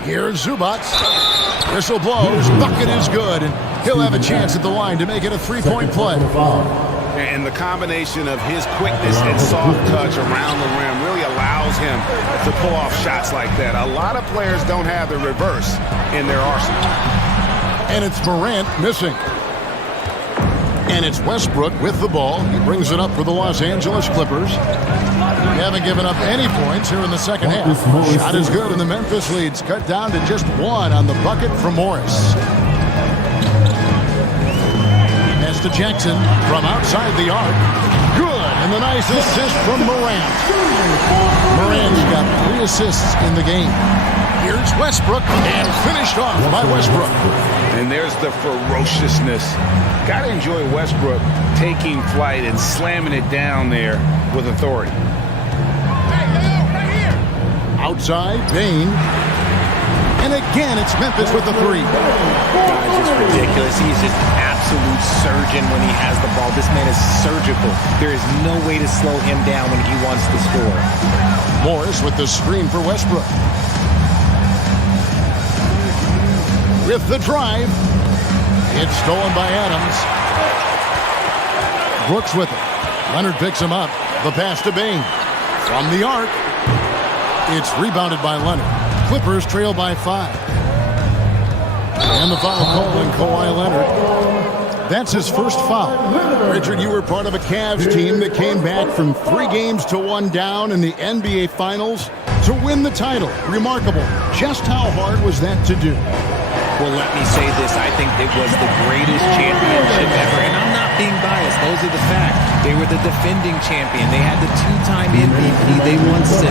Here's Zubac. Whistle blows. Bucket is good. He'll have a chance at the line to make it a three-point play. And the combination of his quickness and soft touch around the rim really allows him to pull off shots like that. A lot of players don't have the reverse in their arsenal. And it's Morant missing. And it's Westbrook with the ball. He brings it up for the Los Angeles Clippers. They haven't given up any points here in the second half. Shot is good, and the Memphis lead's cut down to just one on the bucket from Morris. To Jackson from outside the arc. Good, and the nice assist from Morant. Morant's got 3 assists in the game. Here's Westbrook, and finished off by Westbrook. And there's the ferociousness. Got to enjoy Westbrook taking flight and slamming it down there with authority. Outside, Bane. And again, it's Memphis with the 3. God, just ridiculous. He's just absolute surgeon when he has the ball. This man is surgical. There is no way to slow him down when he wants to score. Morris with the screen for Westbrook. With the drive. It's stolen by Adams. Brooks with it. Leonard picks him up. The pass to Bane. From the arc. It's rebounded by Leonard. Clippers trail by 5. And the foul call on Kawhi Leonard. That's his first foul. Richard, you were part of a Cavs team that came back from 3 games to 1 down in the NBA Finals to win the title. Remarkable. Just how hard was that to do? Well, let me say this. I think it was the greatest championship ever. And I'm not being biased. Those are the facts. They were the defending champion. They had the 2-time MVP. They won 73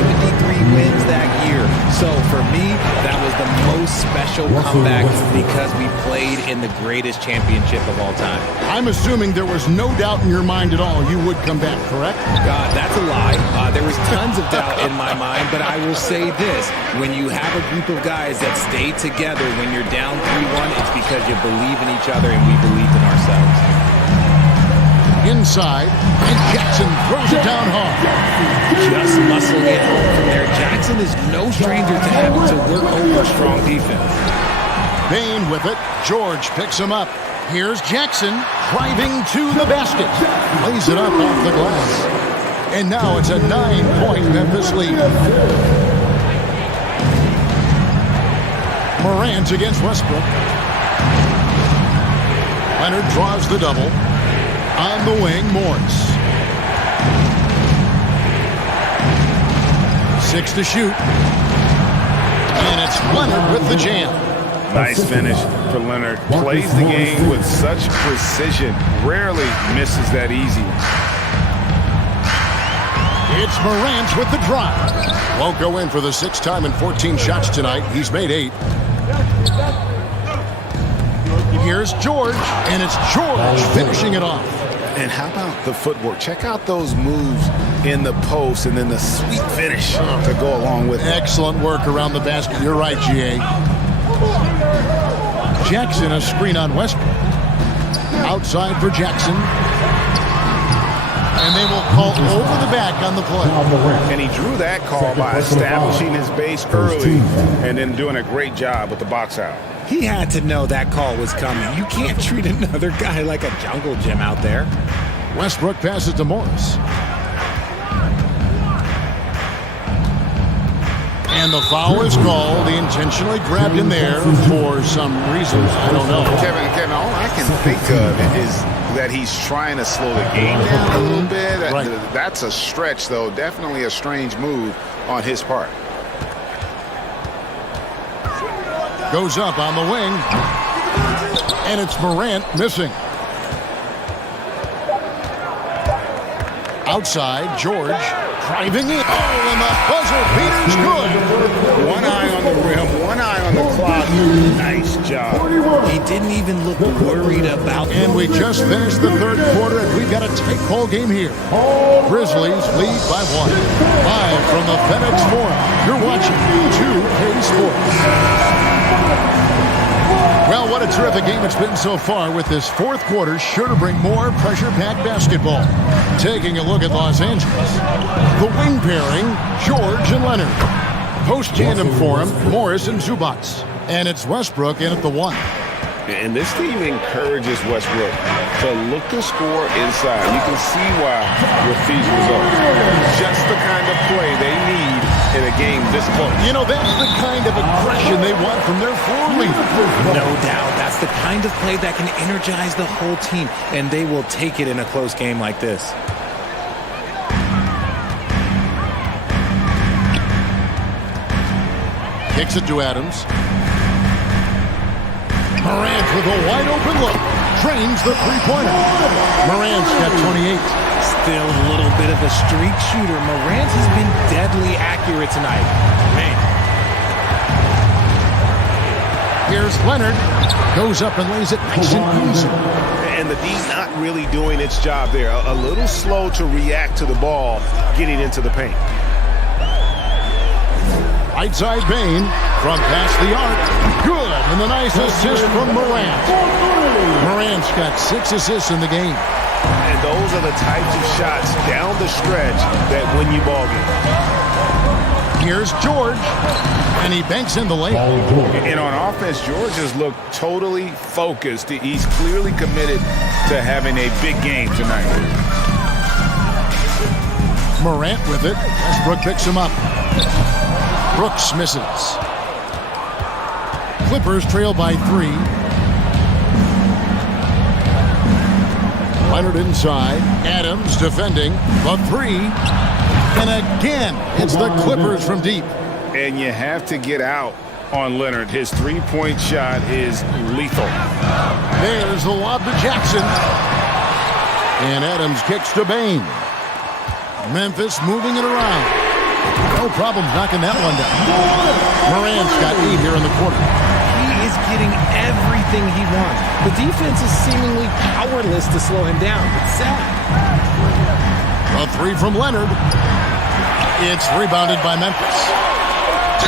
wins that year. So for me, that was the most special comeback because we played in the greatest championship of all time. I'm assuming there was no doubt in your mind at all you would come back, correct? God, that's a lie. There was tons of doubt in my mind, but I will say this. When you have a group of guys that stay together when you're down 3-1, it's because you believe in each other and we believe in ourselves. Inside, and Jackson throws it down hard. Just muscling it home from there. Jackson is no stranger to having to work over strong defense. Bane with it. George picks him up. Here's Jackson driving to the basket. Lays it up off the glass. And now it's a 9-point Memphis lead. Morant against Westbrook. Leonard draws the double. On the wing, Morris. 6 to shoot. And it's Leonard with the jam. Nice finish for Leonard. Plays the game with such precision. Rarely misses that easy. It's Morant with the drive. Won't go in for the 6th time in 14 shots tonight. He's made 8. Here's George, and it's George finishing it off. And how about the footwork? Check out those moves in the post and then the sweet finish to go along with it. Excellent work around the basket. You're right, G.A. Jackson, a screen on Westbrook. Outside for Jackson. And they will call over the back on the play. And he drew that call by establishing his base early and then doing a great job with the box out. He had to know that call was coming. You can't treat another guy like a jungle gym out there. Westbrook passes to Morris. And the foul is called. He intentionally grabbed him there for some reasons. I don't know. Kevin, all I can think of is that he's trying to slow the game down a little bit. Right. That's a stretch, though. Definitely a strange move on his part. Goes up on the wing. And it's Morant missing. Outside, George driving in. Oh, and the buzzer beater's good. One eye on the rim, one eye on the clock. Nice job. He didn't even look worried about it. And we just finished the 3rd quarter, and we've got a tight ball game here. Grizzlies lead by 1. Live from the FedEx Forum, you're watching 2K Sports. Well, what a terrific game it's been so far, with this 4th quarter sure to bring more pressure-packed basketball. Taking a look at Los Angeles. The wing pairing, George and Leonard. Post-tandem for him, Morris and Zubats. And it's Westbrook in at the 1. And this team encourages Westbrook to look to score inside. You can see why with these results. Just the kind of play they need in a game this close. You know, that's the kind of aggression they want from their floor leader. No doubt. That's the kind of play that can energize the whole team, and they will take it in a close game like this. Kicks it to Adams. Morant with a wide open look. Drains the three-pointer. Morant's got 28. Still a little bit of a streak shooter. Morant has been deadly accurate tonight. Man. Here's Leonard. Goes up and lays it nice and easy. And the D's not really doing its job there. A little slow to react to the ball getting into the paint. Right side Bain from past the arc. Good. And the nice assist from Morant. Morant's got 6 assists in the game. And those are the types of shots down the stretch that win you ball games. Here's George. And he banks in the layup. And on offense, George has looked totally focused. He's clearly committed to having a big game tonight. Morant with it. Westbrook picks him up. Brooks misses. Clippers trail by 3. Leonard inside. Adams defending. The 3. And again, it's the Clippers from deep. And you have to get out on Leonard. His three-point shot is lethal. There's the lob to Jackson. And Adams kicks to Bain. Memphis moving it around. No problem knocking that one down. Morant's got 8 here in the quarter. He is getting everything he wants. The defense is seemingly powerless to slow him down. It's sad. A 3 from Leonard. It's rebounded by Memphis.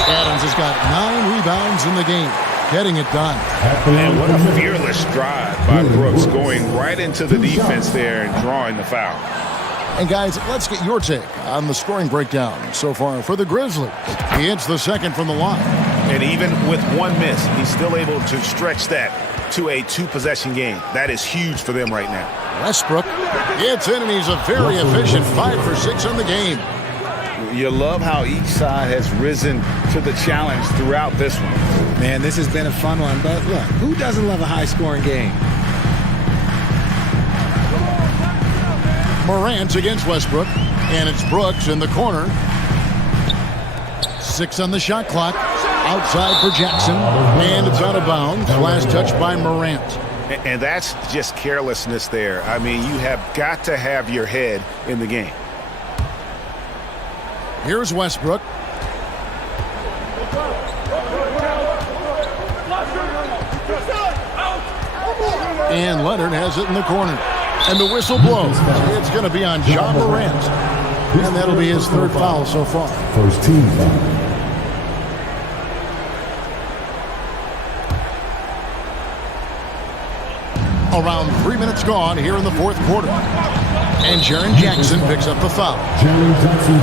Adams has got 9 rebounds in the game. Getting it done. And what a fearless drive by Brooks, going right into the defense there and drawing the foul. And guys, let's get your take on the scoring breakdown so far for the Grizzlies. He hits the second from the line. And even with 1 miss, he's still able to stretch that to a 2-possession game. That is huge for them right now. Westbrook gets in, and he's a very efficient 5 for 6 on the game. You love how each side has risen to the challenge throughout this one. Man, this has been a fun one, but look, who doesn't love a high-scoring game? Morant against Westbrook, and it's Brooks in the corner. 6 on the shot clock. Outside for Jackson, and it's out of bounds. Last touch by Morant. And that's just carelessness there. I mean, you have got to have your head in the game. Here's Westbrook. And Leonard has it in the corner. And the whistle blows. It's going to be on John Morant. And that'll be his 3rd foul so far. First team foul. Around 3 minutes gone here in the 4th quarter. And Jaren Jackson picks up the foul.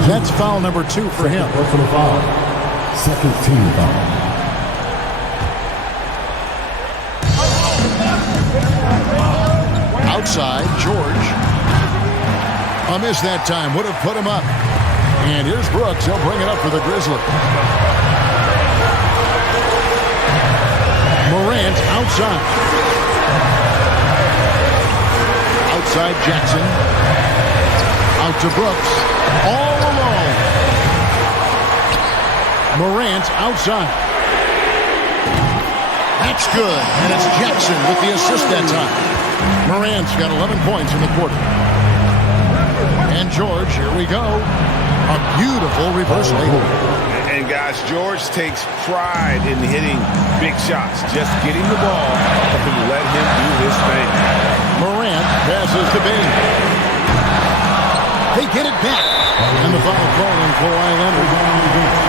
That's foul number 2 for him. Personal foul. Second team foul. Outside, George. A miss that time. Would have put him up. And here's Brooks. He'll bring it up for the Grizzlies. Morant outside. Outside Jackson. Out to Brooks. All alone. Morant outside. That's good. And it's Jackson with the assist that time. Morant's got 11 points in the quarter. And George, here we go. A beautiful reverse layup. And guys, George takes pride in hitting big shots. Just getting the ball and let him do his thing. Morant passes to Bain. They get it back. And the foul called on Kawhi Leonard.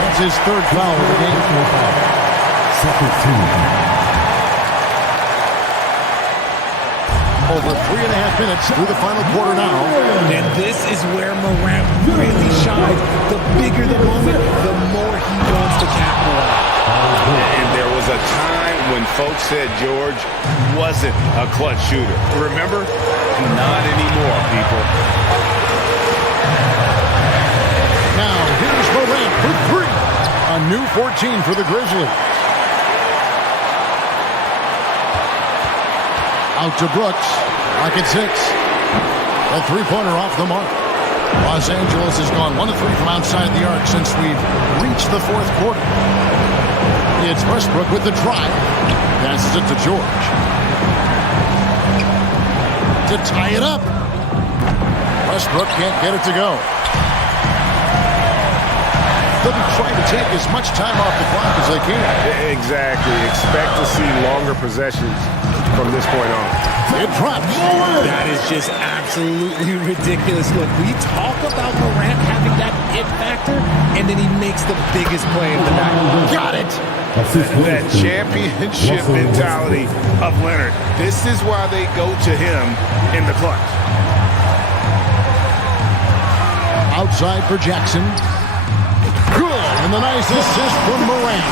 That's his 3rd foul of the game. Second team. Over 3.5 minutes through the final quarter now. And this is where Morant really shines. The bigger the moment, the more he wants to capitalize. And there was a time when folks said George wasn't a clutch shooter. Remember? Not anymore, people. Now, here's Morant for three. A new 14 for the Grizzlies. Out to Brooks. Rocket 6. A three-pointer off the mark. Los Angeles has gone 1 of 3 from outside the arc since we've reached the fourth quarter. It's Westbrook with the drive. Passes it to George. To tie it up. Westbrook can't get it to go. They'll be trying to take as much time off the clock as they can. Exactly. Expect to see longer possessions from this point on. It drops. That is just absolutely ridiculous. Look, we talk about Morant having that it factor, and then he makes the biggest play of the night. Got it. That championship mentality of Leonard. This is why they go to him in the clutch. Outside for Jackson. Good. And the nice assist from Morant.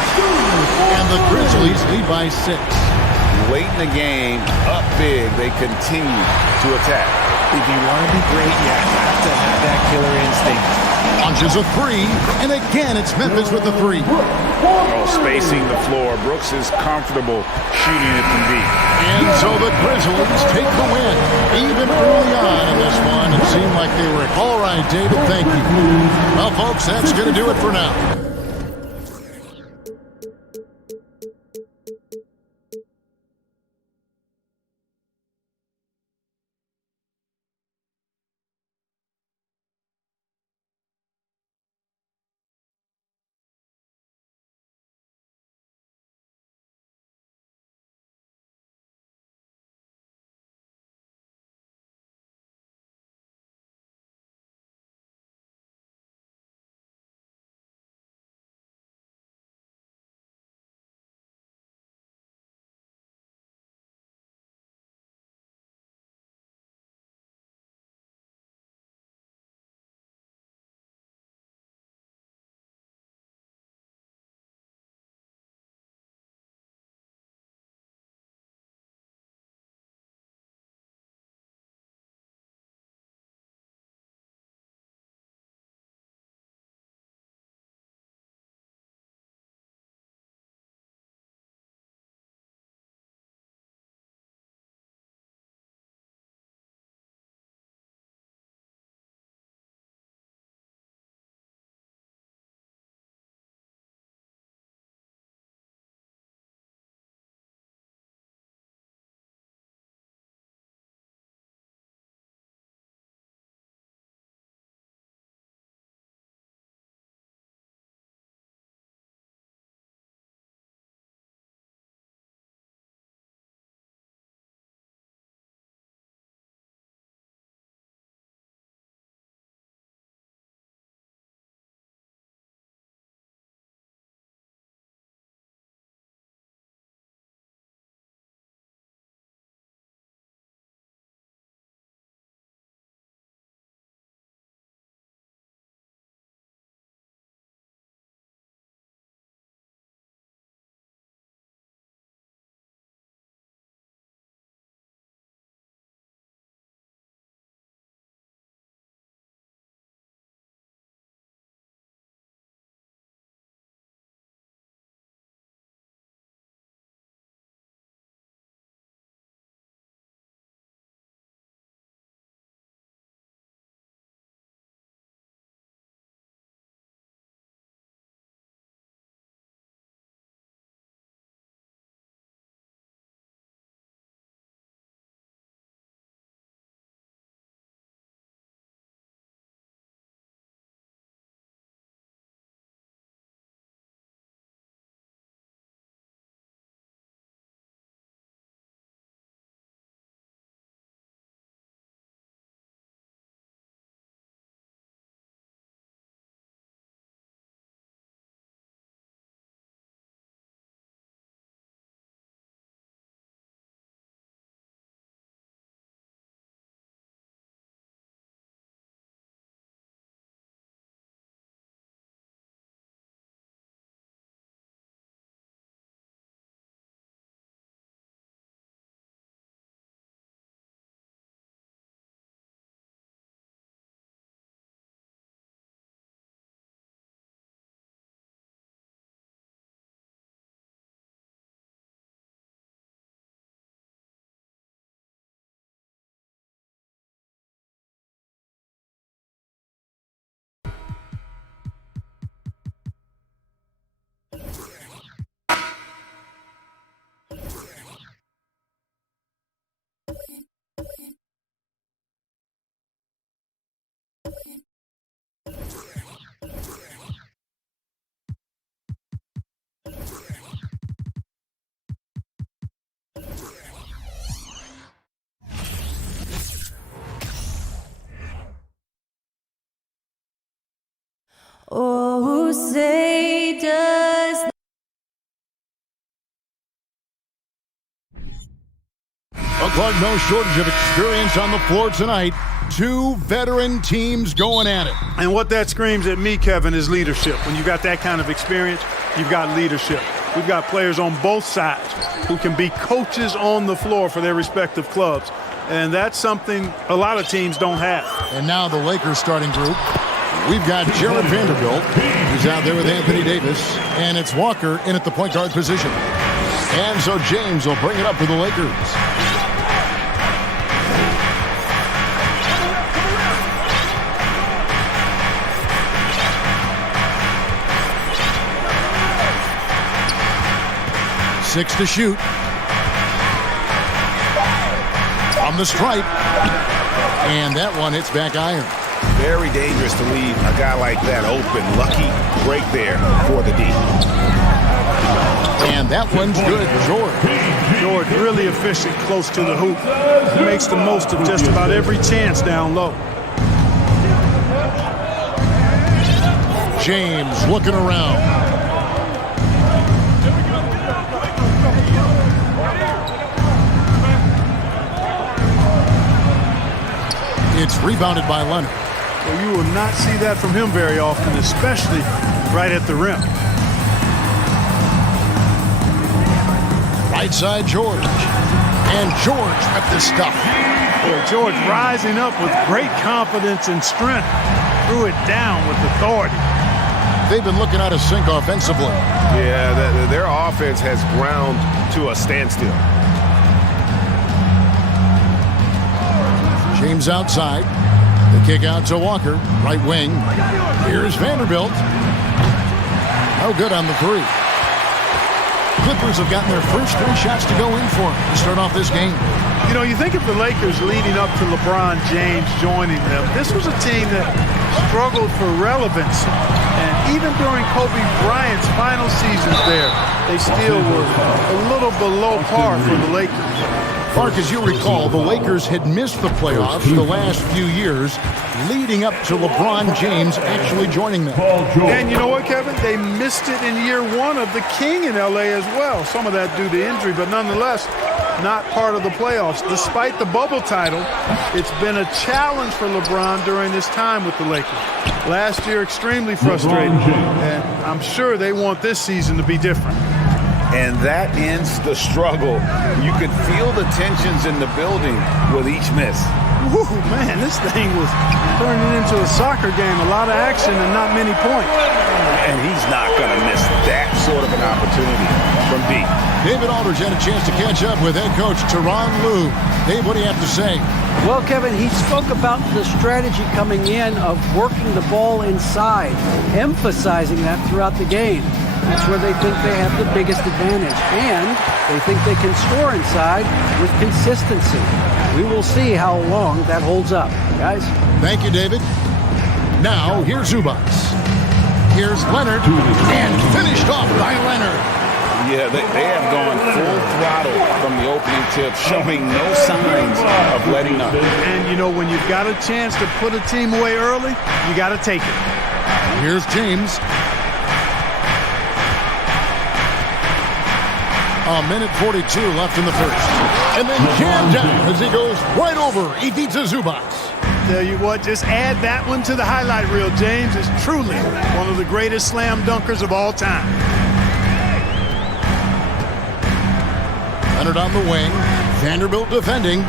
And the Grizzlies lead by 6. Late in the game, up big, they continue to attack. If you want to be great, you have to have that killer instinct. Launches a 3, and again it's Memphis with the 3. Spacing the floor. Brooks is comfortable shooting it from deep. And so the Grizzlies take the win. Even early on in this one, it seemed like they were, all right, David, thank you. Well, folks, that's going to do it for now. Who say does Well, Clark, no shortage of experience on the floor tonight. Two veteran teams going at it. And what that screams at me, Kevin, is leadership. When you got that kind of experience, you've got leadership. We've got players on both sides who can be coaches on the floor for their respective clubs. And that's something a lot of teams don't have. And now the Lakers starting group. We've got Jared Vanderbilt, who's out there with Anthony Davis, and it's Walker in at the point guard position. And so James will bring it up for the Lakers. Six to shoot. On the stripe. And that one hits back iron. Very dangerous to leave a guy like that open. Lucky break there for the D. And that one's good. George really efficient close to the hoop. He makes the most of just about every chance down low. James looking around. It's rebounded by Leonard. Well, you will not see that from him very often, especially right at the rim. Right side, George. And George with the stuff. Boy, George rising up with great confidence and strength. Threw it down with authority. They've been looking out of sync offensively. Yeah, their offense has ground to a standstill. James outside. The kick out to Walker. Right wing. Here's Vanderbilt. No good on the three. Clippers have gotten their first three shots to go in for them to start off this game. You know, you think of the Lakers leading up to LeBron James joining them. This was a team that struggled for relevance. And even during Kobe Bryant's final seasons there, they still were a little below par for the Lakers. Clark, as you recall, the Lakers had missed the playoffs the last few years leading up to LeBron James actually joining them. And you know what, Kevin? They missed it in year one of the King in L.A. as well. Some of that due to injury, but nonetheless, not part of the playoffs. Despite the bubble title, it's been a challenge for LeBron during this time with the Lakers. Last year, extremely frustrating, and I'm sure they want this season to be different. And that ends the struggle. You could feel the tensions in the building with each miss. Woo, man, this thing was turning into a soccer game. A lot of action and not many points. And he's not going to miss that sort of an opportunity from deep. David Aldridge had a chance to catch up with head coach Tyronn Lue. Dave, what do you have to say? Well, Kevin, he spoke about the strategy coming in of working the ball inside, emphasizing that throughout the game. That's where they think they have the biggest advantage. And they think they can score inside with consistency. We will see how long that holds up, guys. Thank you, David. Now, here's Zubac. Here's Leonard. And finished off by Leonard. Yeah, they have gone full throttle from the opening tip, showing no signs of letting up. And, you know, when you've got a chance to put a team away early, you got to take it. Here's James. A minute 42 left in the first. And then jammed down as he goes right over Ivica Zubac. Tell you what, just add that one to the highlight reel. James is truly one of the greatest slam dunkers of all time. Leonard on the wing. Vanderbilt defending.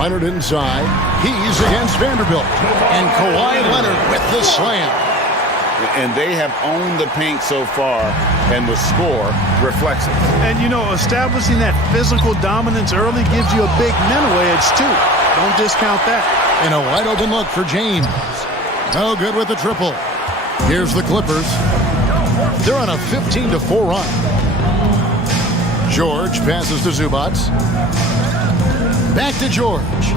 Leonard inside. He's against Vanderbilt. And Kawhi Leonard with the slam. And they have owned the paint so far, and the score reflects it. And, you know, establishing that physical dominance early gives you a big mental edge, too. Don't discount that. And a wide open look for James. No good with the triple. Here's the Clippers. They're on a 15-4 run. George passes to Zubac. Back to George.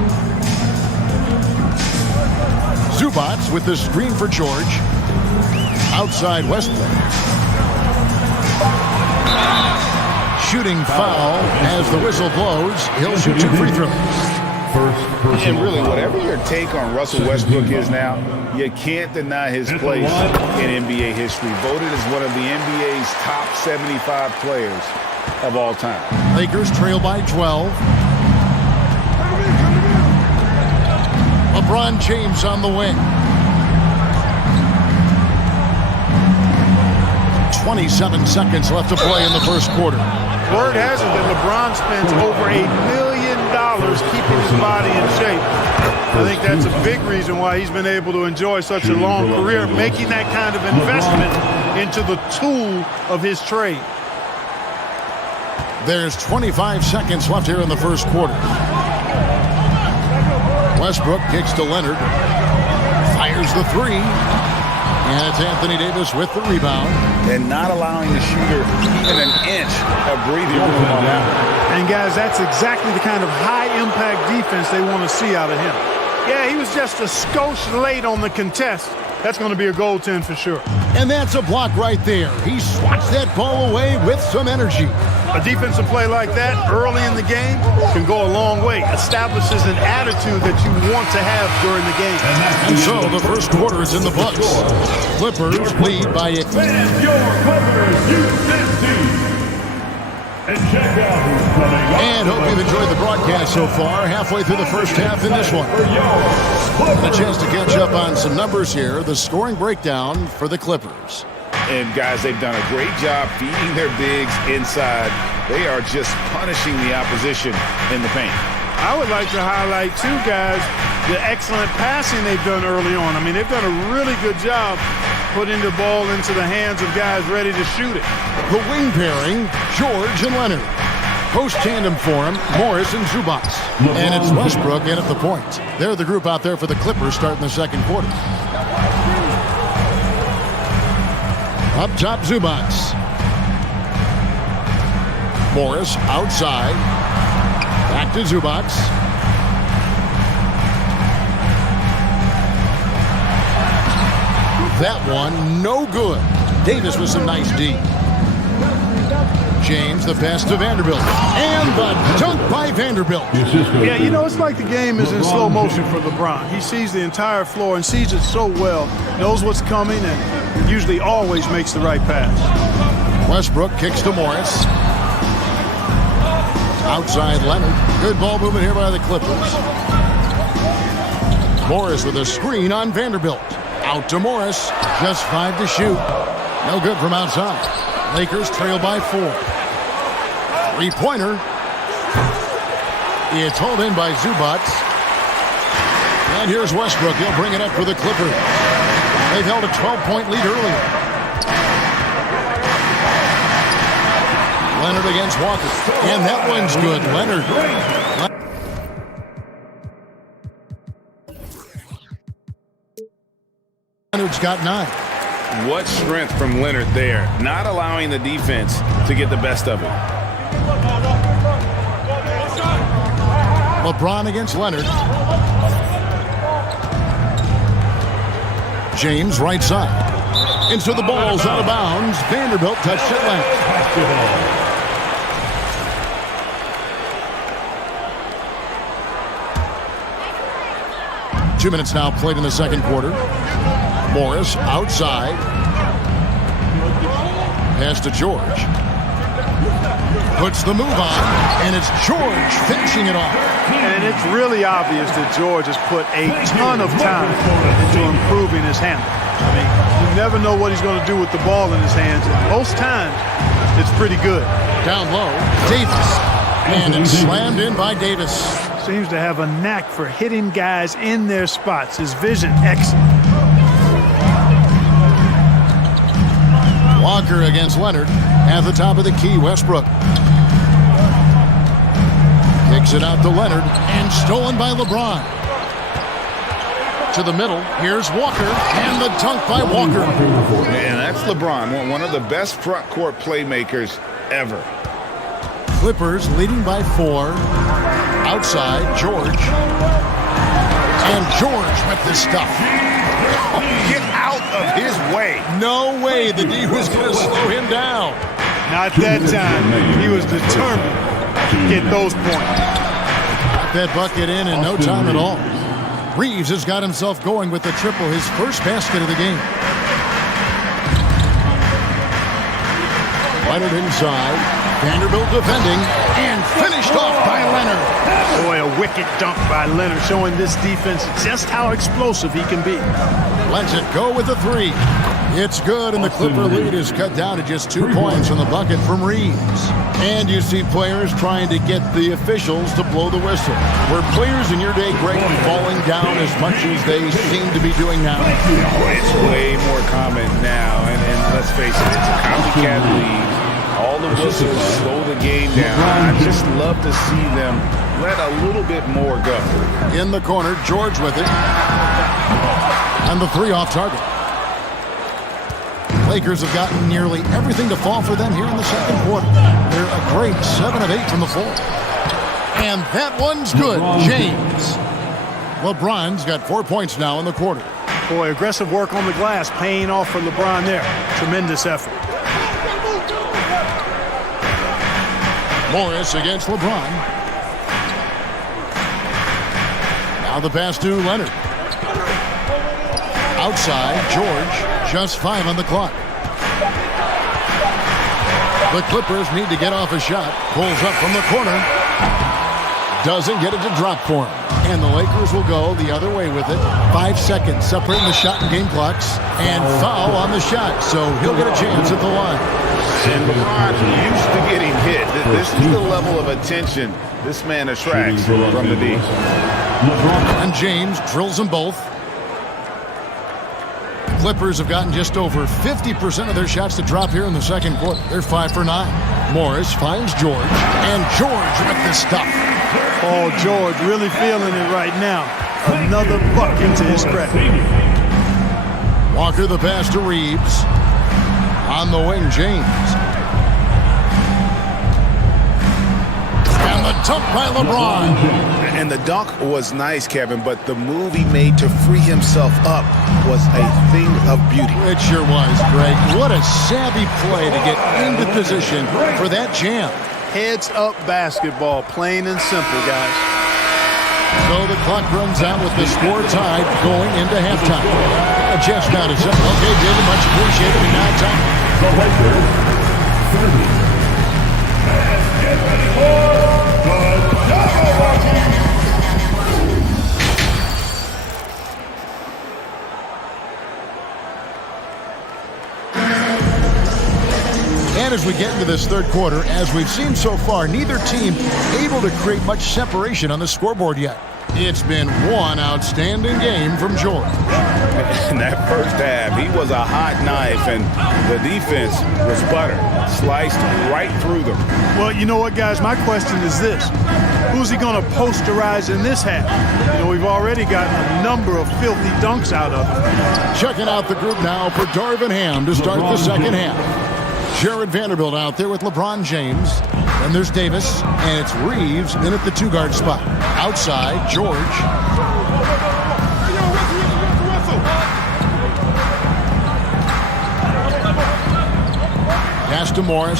Zubac with the screen for George. Outside Westbrook. Shooting foul as the whistle blows. He'll shoot 2 free throws. And really, whatever your take on Russell Westbrook is now, you can't deny his place in NBA history. Voted as one of the NBA's top 75 players of all time. Lakers trail by 12. LeBron James on the wing. 27 seconds left to play in the first quarter. Word has it that LeBron spends over $1 million keeping his body in shape. I think that's a big reason why he's been able to enjoy such a long career, making that kind of investment into the tool of his trade. There's 25 seconds left here in the first quarter. Westbrook kicks to Leonard. Fires the three. And it's Anthony Davis with the rebound. And not allowing the shooter even an inch of breathing room on that. And guys, that's exactly the kind of high-impact defense they want to see out of him. Yeah, he was just a skosh late on the contest. That's going to be a goaltend for sure. And that's a block right there. He swats that ball away with some energy. A defensive play like that early in the game can go a long way. Establishes an attitude that you want to have during the game. And so the first quarter is in the books. Clippers lead by 8. Your Clippers Houston team. And check out who's coming up. And hope you've enjoyed the broadcast so far. Halfway through the first half in this one. And a chance to catch up on some numbers here. The scoring breakdown for the Clippers. And guys, they've done a great job feeding their bigs inside. They are just punishing the opposition in the paint. I would like to highlight, too, guys, the excellent passing they've done early on. I mean, they've done a really good job putting the ball into the hands of guys ready to shoot it. The wing pairing, George and Leonard. Post tandem for him, Morris and Zubac. And it's Westbrook in at the point. They're the group out there for the Clippers starting the second quarter. Up top, Zubac. Morris outside. Back to Zubac. That one, no good. Davis with some nice D. James, the pass to Vanderbilt. And the dunk by Vanderbilt. Yeah, you know, it's like the game is in slow motion for LeBron. He sees the entire floor and sees it so well, knows what's coming, and usually always makes the right pass. Westbrook kicks to Morris. Outside Leonard. Good ball movement here by the Clippers. Morris with a screen on Vanderbilt. Out to Morris. Just 5 to shoot. No good from outside. Lakers trail by 4. Three-pointer. It's hauled in by Zubac. And here's Westbrook. He'll bring it up for the Clippers. They've held a 12-point lead earlier. Leonard against Walker. And that one's good. Leonard. Leonard's got 9. What strength from Leonard there, not allowing the defense to get the best of it. LeBron against Leonard. James right side. And so the ball's out of bounds. Vanderbilt touched it last. 2 minutes now played in the second quarter. Morris outside. Pass to George. Puts the move on, and it's George finishing it off. And it's really obvious that George has put a ton of time into improving his handle. I mean, you never know what he's going to do with the ball in his hands, and most times it's pretty good. Down low, Davis. And it's slammed in by Davis. Seems to have a knack for hitting guys in their spots. His vision, excellent. Walker against Leonard. At the top of the key, Westbrook. Kicks it out to Leonard. And stolen by LeBron. To the middle. Here's Walker. And the dunk by Walker. Man, that's LeBron. One of the best front court playmakers ever. Clippers leading by 4. Outside, George. And George with the stuff. Get out of his way. No way the D was going to slow him down. Not that time. He was determined to get those points. that bucket in no time at all. Reeves has got himself going with the triple, his first basket of the game. Leonard inside. Vanderbilt defending and finished off by Leonard. Boy, a wicked dunk by Leonard, showing this defense just how explosive he can be. Lets it go with the three. It's good, and the Clipper lead is cut down to just 2 points from the bucket from Reeves. And you see players trying to get the officials to blow the whistle. Were players in your day, Greg, falling down as much as they seem to be doing now? It's way more common now, and let's face it, it's a copycat league. All the whistles slow the game down. I just love to see them let a little bit more go. In the corner, George with it. And the three off target. Lakers have gotten nearly everything to fall for them here in the second quarter. They're a great 7 of 8 from the floor. And that one's good. James. LeBron's got 4 points now in the quarter. Boy, aggressive work on the glass, paying off for LeBron there. Tremendous effort. Morris against LeBron. Now the pass to Leonard. Outside, George, just 5 on the clock. The Clippers need to get off a shot. Pulls up from the corner. Doesn't get it to drop for him. And the Lakers will go the other way with it. 5 seconds separating the shot and game clocks. And foul on the shot, so he'll get a chance at the line. And LeBron used to getting hit. This is the level of attention this man attracts from the D. And James drills them both. Clippers have gotten just over 50% of their shots to drop here in the second quarter. They're 5 for 9. Morris finds George, and George with the stuff. Oh, George really feeling it right now. Another bucket to his credit. Walker the pass to Reeves. On the wing, James. And the dunk by LeBron. And the dunk was nice, Kevin, but the move he made to free himself up was a thing of beauty. It sure was, Greg. What a savvy play to get into position for that jam. Heads up basketball, plain and simple, guys. So the clock runs out with the score tied going into halftime. Jeff's got it. Okay, David, much appreciated. And now time. The Lakers 30. Let's get ready for the Jabberwocky. And as we get into this third quarter, as we've seen so far, neither team able to create much separation on the scoreboard yet. It's been one outstanding game from George. In that first half, he was a hot knife, and the defense was butter. Sliced right through them. Well, you know what, guys? My question is this. Who's he going to posterize in this half? You know, we've already gotten a number of filthy dunks out of him. Checking out the group now for Darvin Ham to start the second half. Jared Vanderbilt out there with LeBron James. Then there's Davis, and it's Reeves in at the 2-guard spot. Outside, George. Pass to Morris.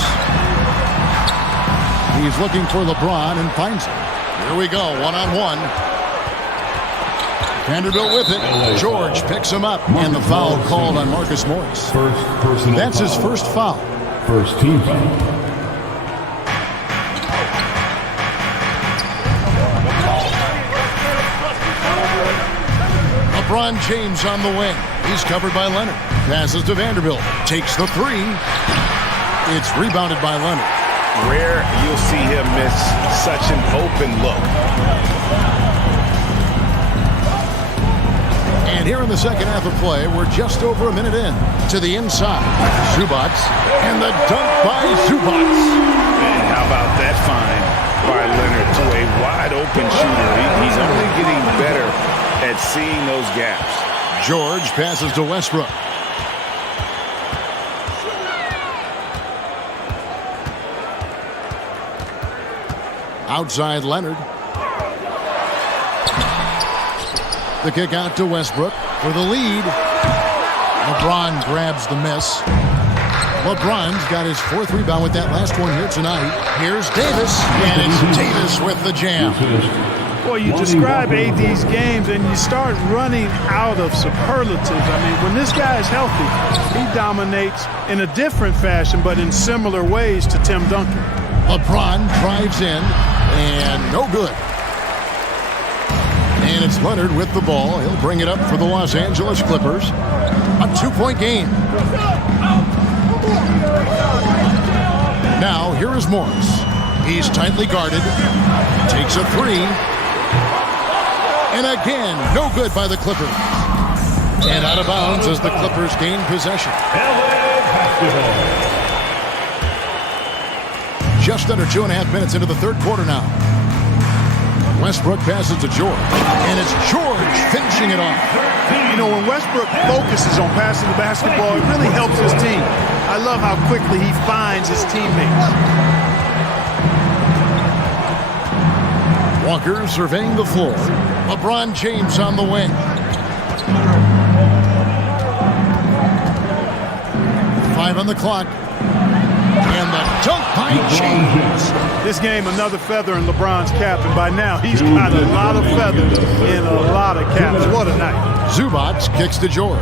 He's looking for LeBron and finds him. Here we go, one-on-one. Vanderbilt with it. George picks him up, and the foul called on Marcus Morris. That's his first foul. First team foul. LeBron James on the wing. He's covered by Leonard. Passes to Vanderbilt. Takes the three. It's rebounded by Leonard. Rare you'll see him miss such an open look. And here in the second half of play, we're just over a minute in. To the inside. Zubac. And the dunk by Zubac. And how about that find by Leonard to a wide open shooter? He's only getting better at seeing those gaps. George passes to Westbrook. Outside Leonard. The kick out to Westbrook for the lead. LeBron grabs the miss. LeBron's got his 4th rebound with that last one here tonight. Here's Davis, and it's Davis with the jam. Well, you describe AD's games and you start running out of superlatives. I mean, when this guy is healthy, he dominates in a different fashion, but in similar ways to Tim Duncan. LeBron drives in, and no good. And it's Leonard with the ball. He'll bring it up for the Los Angeles Clippers. A 2-point game. Now, here is Morris. He's tightly guarded. Takes a three. And again, no good by the Clippers. And out of bounds as the Clippers gain possession. Just under 2.5 minutes into the third quarter now. Westbrook passes to George. And it's George finishing it off. You know, when Westbrook focuses on passing the basketball, it really helps his team. I love how quickly he finds his teammates. Walker surveying the floor. LeBron James on the wing. 5 on the clock. And the dunk by James. This game, another feather in LeBron's cap, and by now he's got a lot of feathers in a lot of caps. What a night. Zubac kicks to George.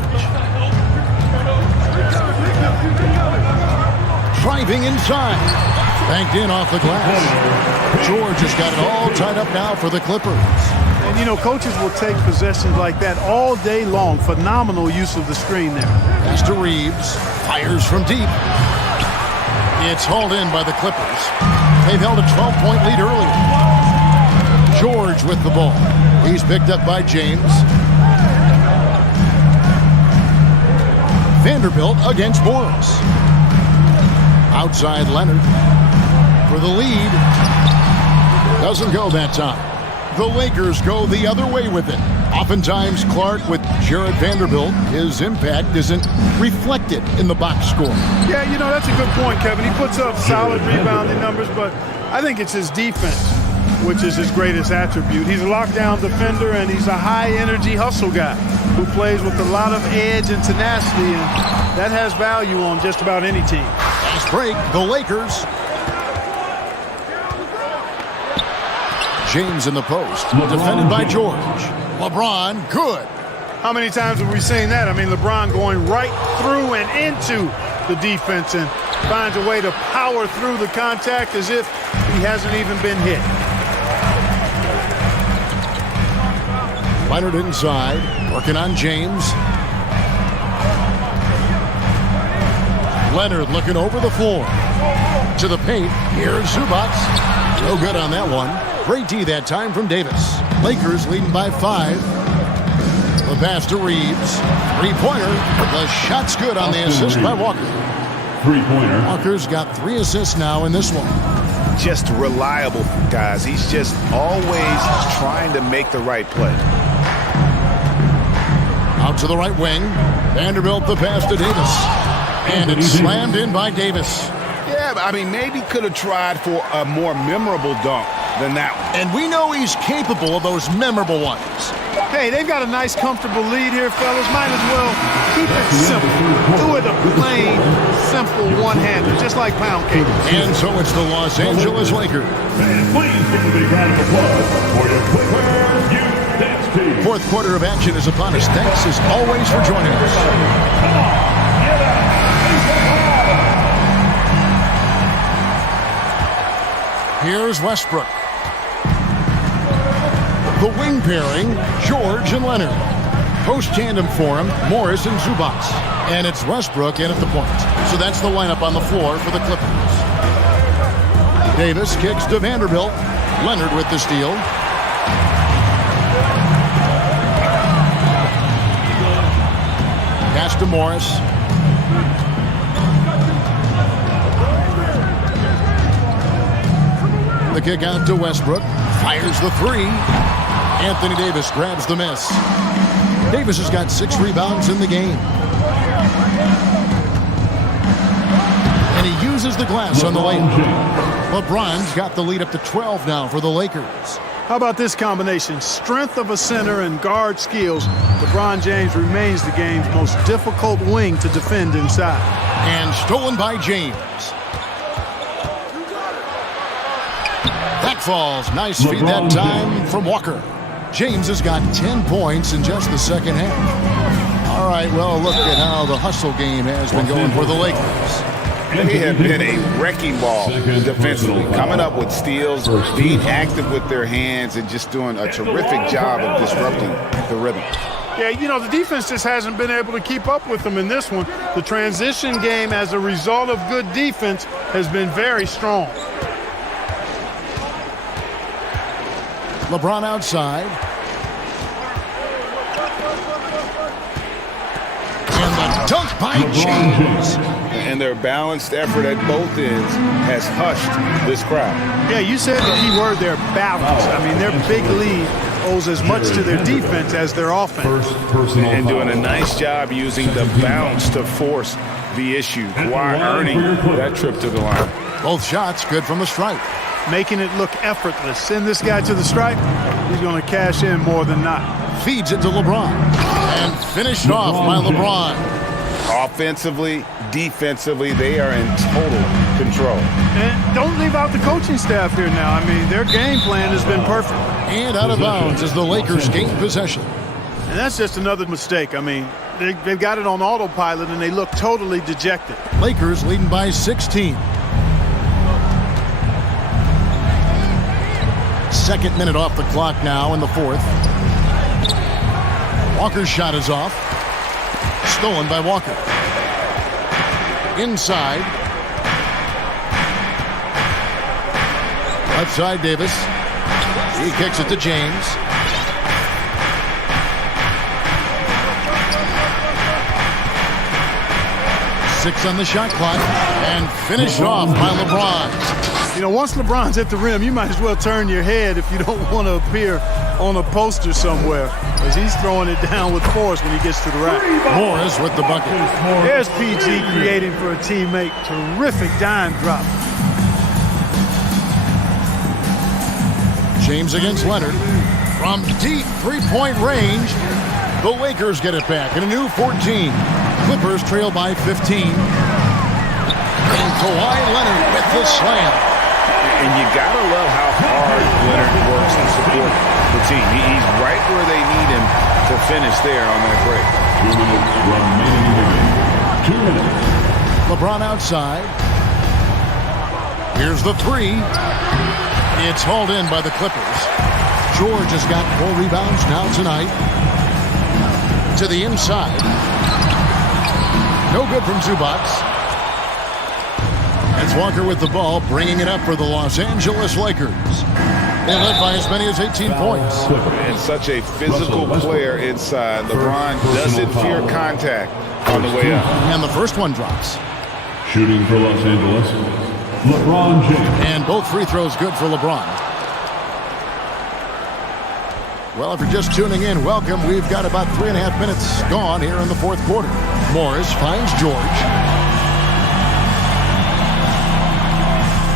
Driving inside. Banked in off the glass. George has got it all tied up now for the Clippers. And, you know, coaches will take possessions like that all day long. Phenomenal use of the screen there. Pass to Reeves. Fires from deep. It's hauled in by the Clippers. They've held a 12-point lead earlier. George with the ball. He's picked up by James. Vanderbilt against Morris. Outside Leonard for the lead. Doesn't go that time. The Lakers go the other way with it. Oftentimes, Clark with Jared Vanderbilt, his impact isn't reflected in the box score. Yeah, you know, that's a good point, Kevin. He puts up solid rebounding numbers, but I think it's his defense, which is his greatest attribute. He's a lockdown defender, and he's a high-energy hustle guy who plays with a lot of edge and tenacity, and that has value on just about any team. Fast break, the Lakers. James in the post, defended by George. LeBron, good. How many times have we seen that? I mean, LeBron going right through and into the defense and finds a way to power through the contact as if he hasn't even been hit. Leonard inside, working on James. Leonard looking over the floor. To the paint, here's Zubac. No good on that one. Great D that time from Davis. Lakers leading by 5. The pass to Reeves. Three-pointer. The shot's good on the assist by Walker. Three-pointer. Walker's got 3 assists now in this one. Just reliable, guys. He's just always trying to make the right play. Out to the right wing. Vanderbilt the pass to Davis. And it's slammed in by Davis. Yeah, I mean, maybe could have tried for a more memorable dunk than that one. And we know he's capable of those memorable ones. Hey, they've got a nice, comfortable lead here, fellas. Might as well keep it simple. Do it a plain, simple one-hander, just like pound cake. And so it's the Los Angeles Lakers. And please give a big round of applause for your Clippers Youth Dance Team. Fourth quarter of action is upon us. Thanks as always for joining us. Come on, get up. Here's Westbrook. The wing pairing, George and Leonard. Post tandem for him, Morris and Zubac. And it's Westbrook in at the point. So that's the lineup on the floor for the Clippers. Davis kicks to Vanderbilt. Leonard with the steal. Pass to Morris. The kick out to Westbrook. Fires the three. Anthony Davis grabs the miss. Davis has got 6 rebounds in the game. And he uses the glass on the lane. LeBron's got the lead up to 12 now for the Lakers. How about this combination? Strength of a center and guard skills. LeBron James remains the game's most difficult wing to defend inside. And stolen by James. That falls. Nice feed that time from Walker. James has got 10 points in just the second half. All right, well, look at how the hustle game has been going for the Lakers. They have been a wrecking ball defensively, coming up with steals, being active with their hands, and just doing a terrific job of disrupting the rhythm. Yeah, you know, the defense just hasn't been able to keep up with them in this one. The transition game, as a result of good defense, has been very strong. LeBron outside. And the dunk by James. And their balanced effort at both ends has hushed this crowd. Yeah, you said the key word there, balance. I mean, their big lead owes as much to their defense as their offense. And doing a nice job using the bounce to force the issue while earning that trip to the line. Both shots good from the stripe. Making it look effortless. Send this guy to the stripe, he's going to cash in more than not. Feeds it to LeBron. And finished off by LeBron. Offensively, defensively, they are in total control. And don't leave out the coaching staff here now. I mean, their game plan has been perfect. And out of bounds as the Lakers gain possession. And that's just another mistake. I mean, they've got it on autopilot, and they look totally dejected. Lakers leading by 16. Second minute off the clock now in the fourth. Walker's shot is off. Stolen by Walker. Inside. Left side, Davis. He kicks it to James. Six on the shot clock. And finished off by LeBron. You know, once LeBron's at the rim, you might as well turn your head if you don't want to appear on a poster somewhere, as he's throwing it down with force when he gets to the rack. Morris with the bucket. There's PG creating for a teammate. Terrific dime drop. James against Leonard. From deep three-point range, the Lakers get it back in a new 14. Clippers trail by 15. And Kawhi Leonard with the slam. And you got to love how hard Leonard works to support the team. He's right where they need him to finish there on that break. 2 minutes remaining in the game. 2 minutes. LeBron outside. Here's the three. It's hauled in by the Clippers. George has got 4 rebounds now tonight. To the inside. No good from Zubac. It's Walker with the ball, bringing it up for the Los Angeles Lakers. They led by as many as 18 points. And such a physical player inside. LeBron doesn't fear contact on the way up. And the first one drops. Shooting for Los Angeles, LeBron James. And both free throws good for LeBron. Well, if you're just tuning in, welcome. We've got about 3.5 minutes gone here in the fourth quarter. Morris finds George.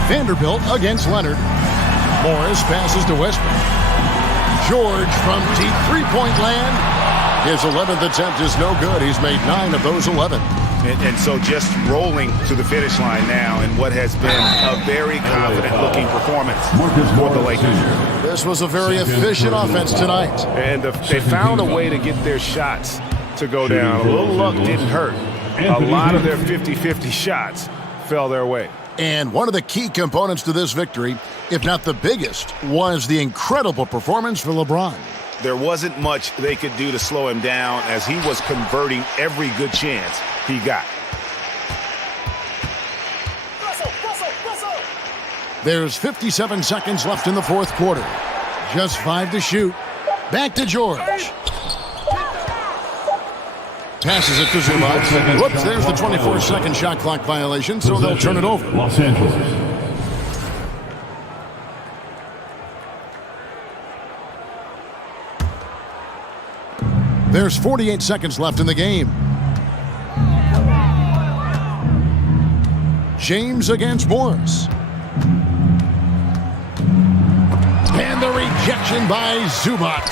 Vanderbilt against Leonard. Morris passes to Westbrook. George from deep three-point land. His 11th attempt is no good. He's made 9 of those 11. And so just rolling to the finish line now in what has been a very confident-looking performance for the Lakers. This was a very efficient offense tonight. And they found a way to get their shots to go down. A little luck didn't hurt. A lot of their 50-50 shots fell their way. And one of the key components to this victory, if not the biggest, was the incredible performance for LeBron. There wasn't much they could do to slow him down as he was converting every good chance he got. There's 57 seconds left in the fourth quarter. Just 5 to shoot. Back to George. Passes it to Zubac. Whoops, there's the 24-second shot clock violation, so they'll turn it over. Los Angeles. There's 48 seconds left in the game. James against Morris. And the rejection by Zubac.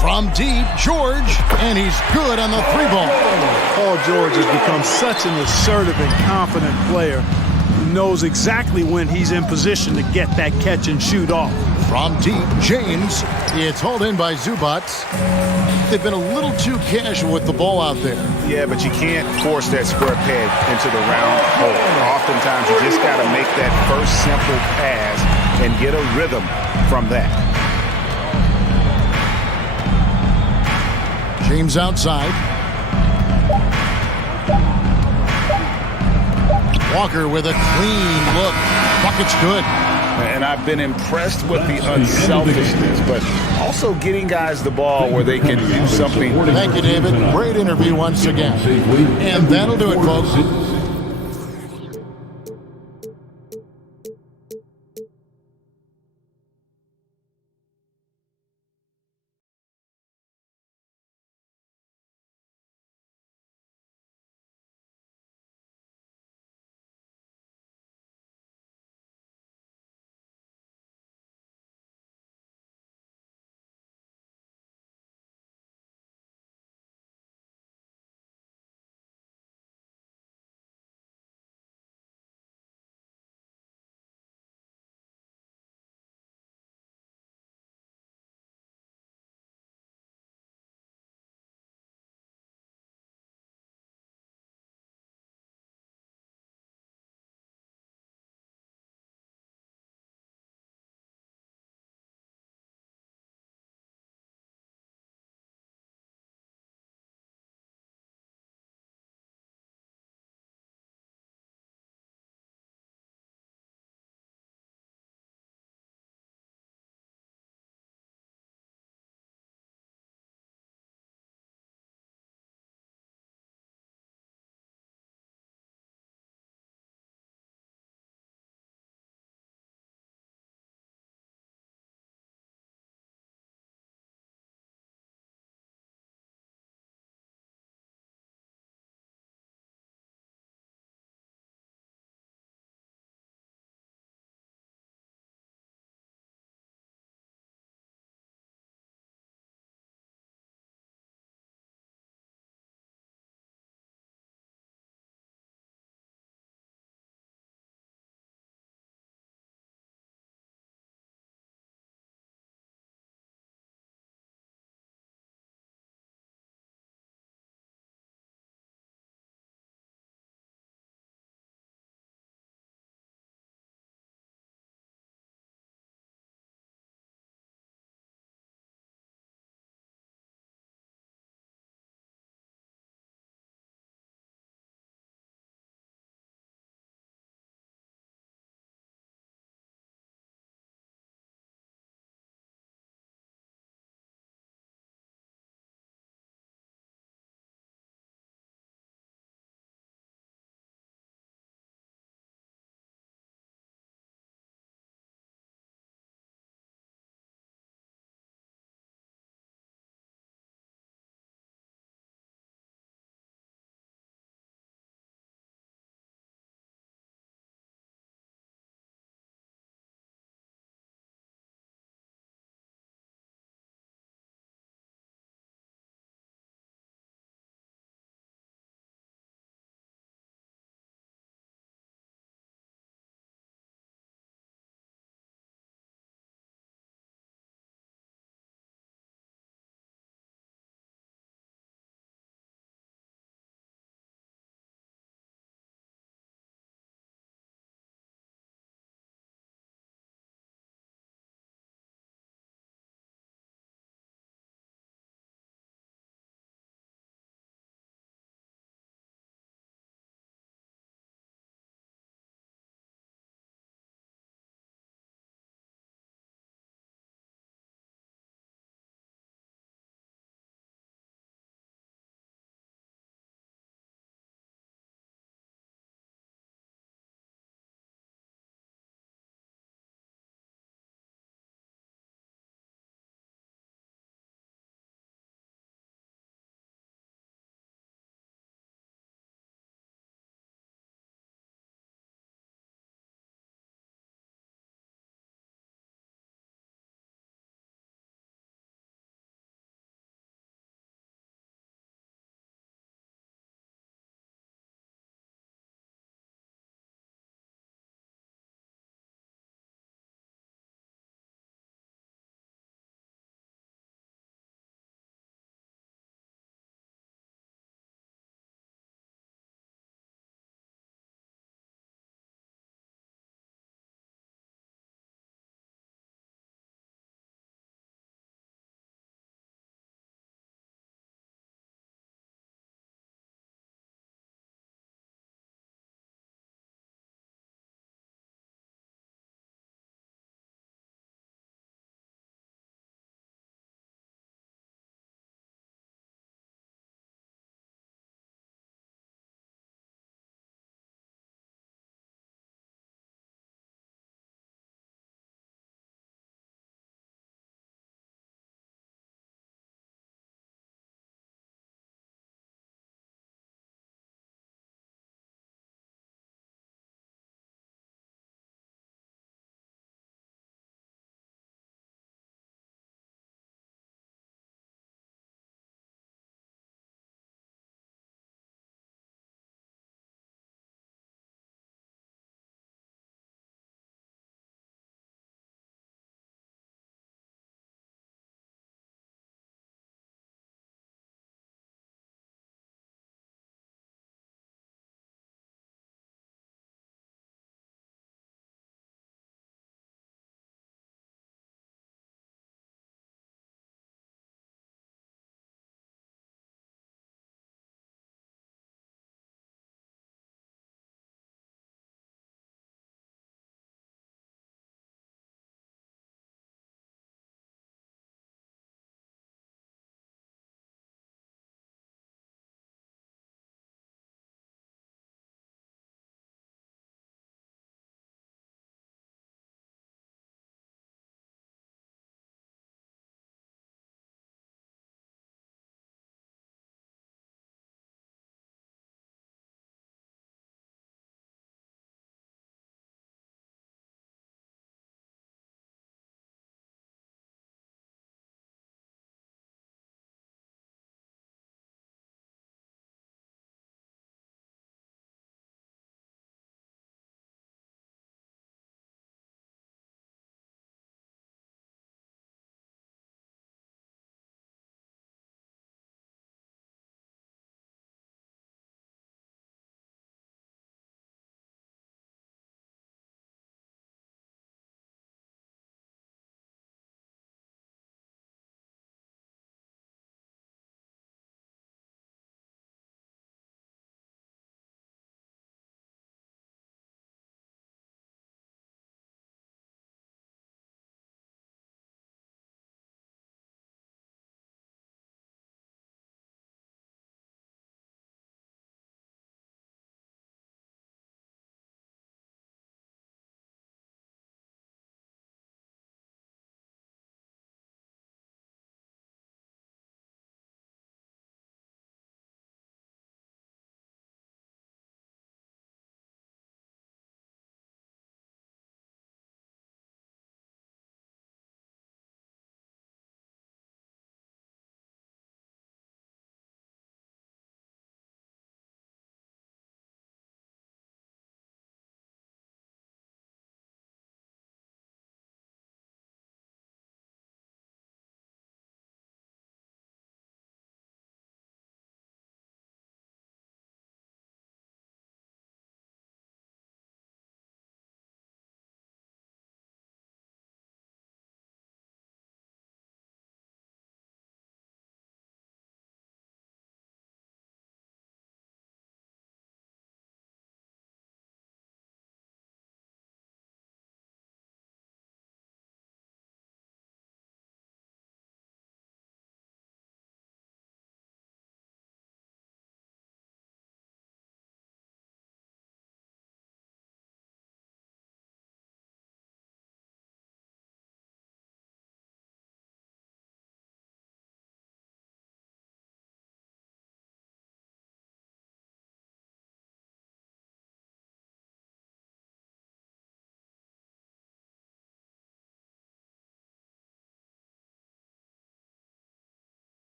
From deep, George, and he's good on the 3-ball. Paul George has become such an assertive and confident player. and knows exactly when he's in position to get that catch and shoot off. From deep, James. It's hauled in by Zubac. They've been a little too casual with the ball out there. Yeah, but you can't force that square peg into the round hole. Oftentimes, you just got to make that first simple pass and get a rhythm from that. James outside. Walker with a clean look. Bucket's good. And I've been impressed with the unselfishness, but also getting guys the ball where they can do something. Thank you, David. Great interview once again. And that'll do it, folks.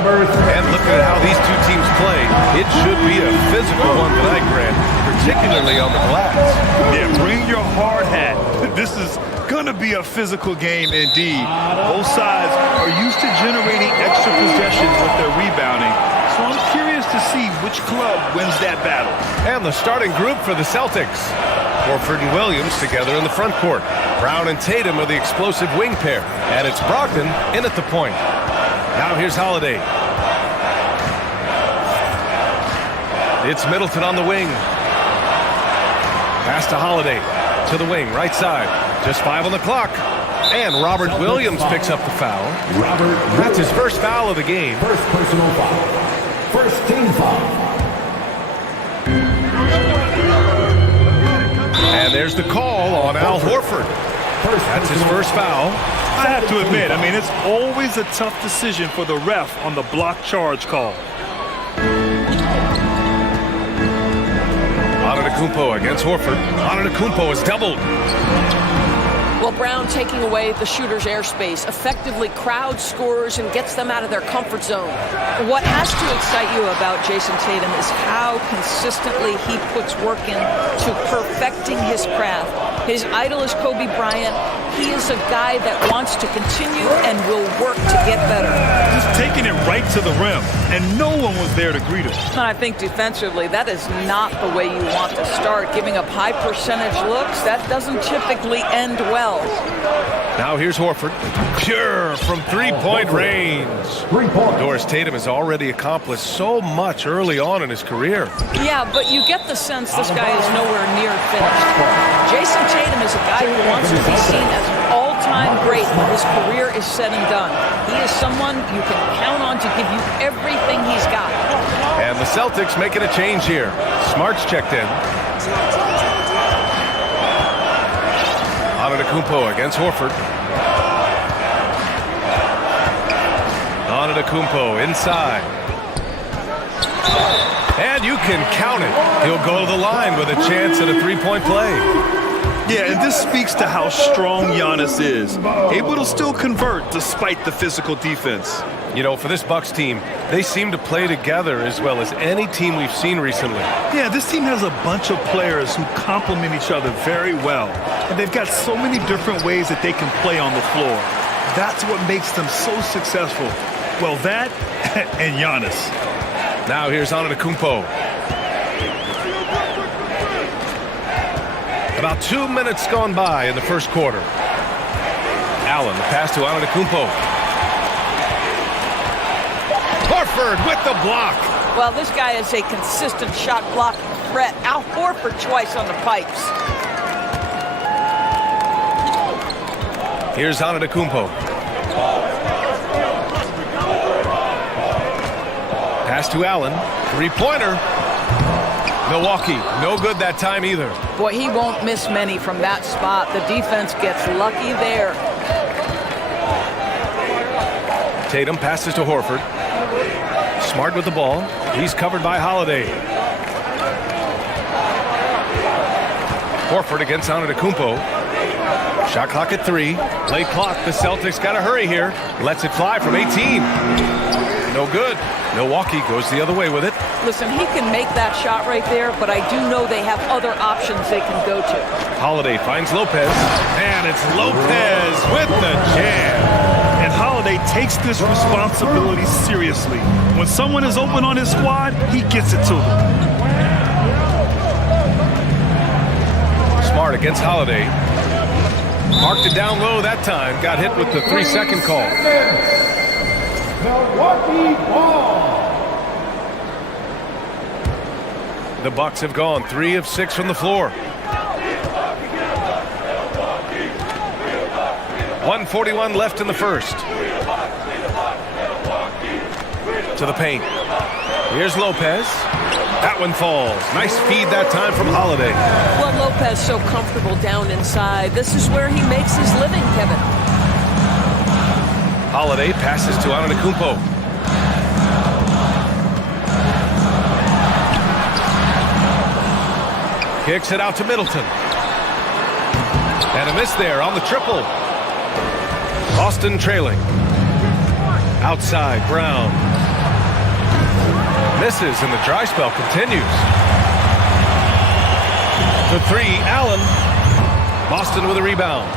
number 3. And looking at how these two teams play, it should be a physical one tonight, Grant, particularly on the glass. Yeah, bring your hard hat. This is going to be a physical game indeed. Both sides are used to generating extra possessions with their rebounding. So I'm curious to see which club wins that battle. And the starting group for the Celtics. Horford and Williams together in the front court. Brown and Tatum are the explosive wing pair. And it's Brogdon in at the point. Now here's Holiday. It's Middleton on the wing. Pass to Holiday. To the wing, right side. Just 5 on the clock. And Robert Williams picks up the foul. That's his first foul of the game. First personal foul. First team foul. And there's the call on Al Horford. That's his first foul. I have to admit, it's always a tough decision for the ref on the block charge call. Antetokounmpo against Horford. Antetokounmpo is doubled. Well, Brown taking away the shooter's airspace effectively crowds scorers and gets them out of their comfort zone. What has to excite you about Jason Tatum is how consistently he puts work in to perfecting his craft. His idol is Kobe Bryant. He is a guy that wants to continue and will work to get better. Just taking it right to the rim, and no one was there to greet him. I think defensively, that is not the way you want to start. Giving up high percentage looks, that doesn't typically end well. Now here's Horford. Pure from three-point range. Doris Tatum has already accomplished so much early on in his career. Yeah, but you get the sense this guy is nowhere near finished. Jason Tatum is a guy who wants to be seen as an all-time great when his career is said and done. He is someone you can count on to give you everything he's got. And the Celtics making a change here. Smart's checked in. Antetokounmpo against Horford. Antetokounmpo inside. And you can count it. He'll go to the line with a chance at a three-point play. Yeah, and this speaks to how strong Giannis is. Able to still convert despite the physical defense. You know, for this Bucks team, they seem to play together as well as any team we've seen recently. Yeah, this team has a bunch of players who complement each other very well. And they've got so many different ways that they can play on the floor. That's what makes them so successful. Well, that and Giannis. Now here's Antetokounmpo. About 2 minutes gone by in the first quarter. Allen, the pass to Antetokounmpo. Horford with the block. Well, this guy is a consistent shot blocking threat. Al Horford twice on the pipes. Here's Antetokounmpo. Pass to Allen. Three-pointer. Milwaukee, no good that time either. Boy, he won't miss many from that spot. The defense gets lucky there. Tatum passes to Horford. Smart with the ball. He's covered by Holiday. Horford against Antetokounmpo. Shot clock at 3. Late clock. The Celtics got to hurry here. Lets it fly from 18. No good. Milwaukee goes the other way with it. Listen, he can make that shot right there, but I do know they have other options they can go to. Holiday finds Lopez. And it's Lopez with the jam. And Holiday takes this responsibility seriously. When someone is open on his squad, he gets it to them. Smart against Holiday. Marked it down low that time. Got hit with the 3-second call. Milwaukee ball. The Bucks have gone 3 of 6 from the floor. 1:41 left in the first. To the paint. Here's Lopez. That one falls. Nice feed that time from Holiday. Well, Lopez so comfortable down inside. This is where he makes his living, Kevin. Holiday passes to Antetokounmpo. Kicks it out to Middleton. And a miss there on the triple. Boston trailing. Outside, Brown. Misses, and the dry spell continues. The three, Allen. Boston with a rebound.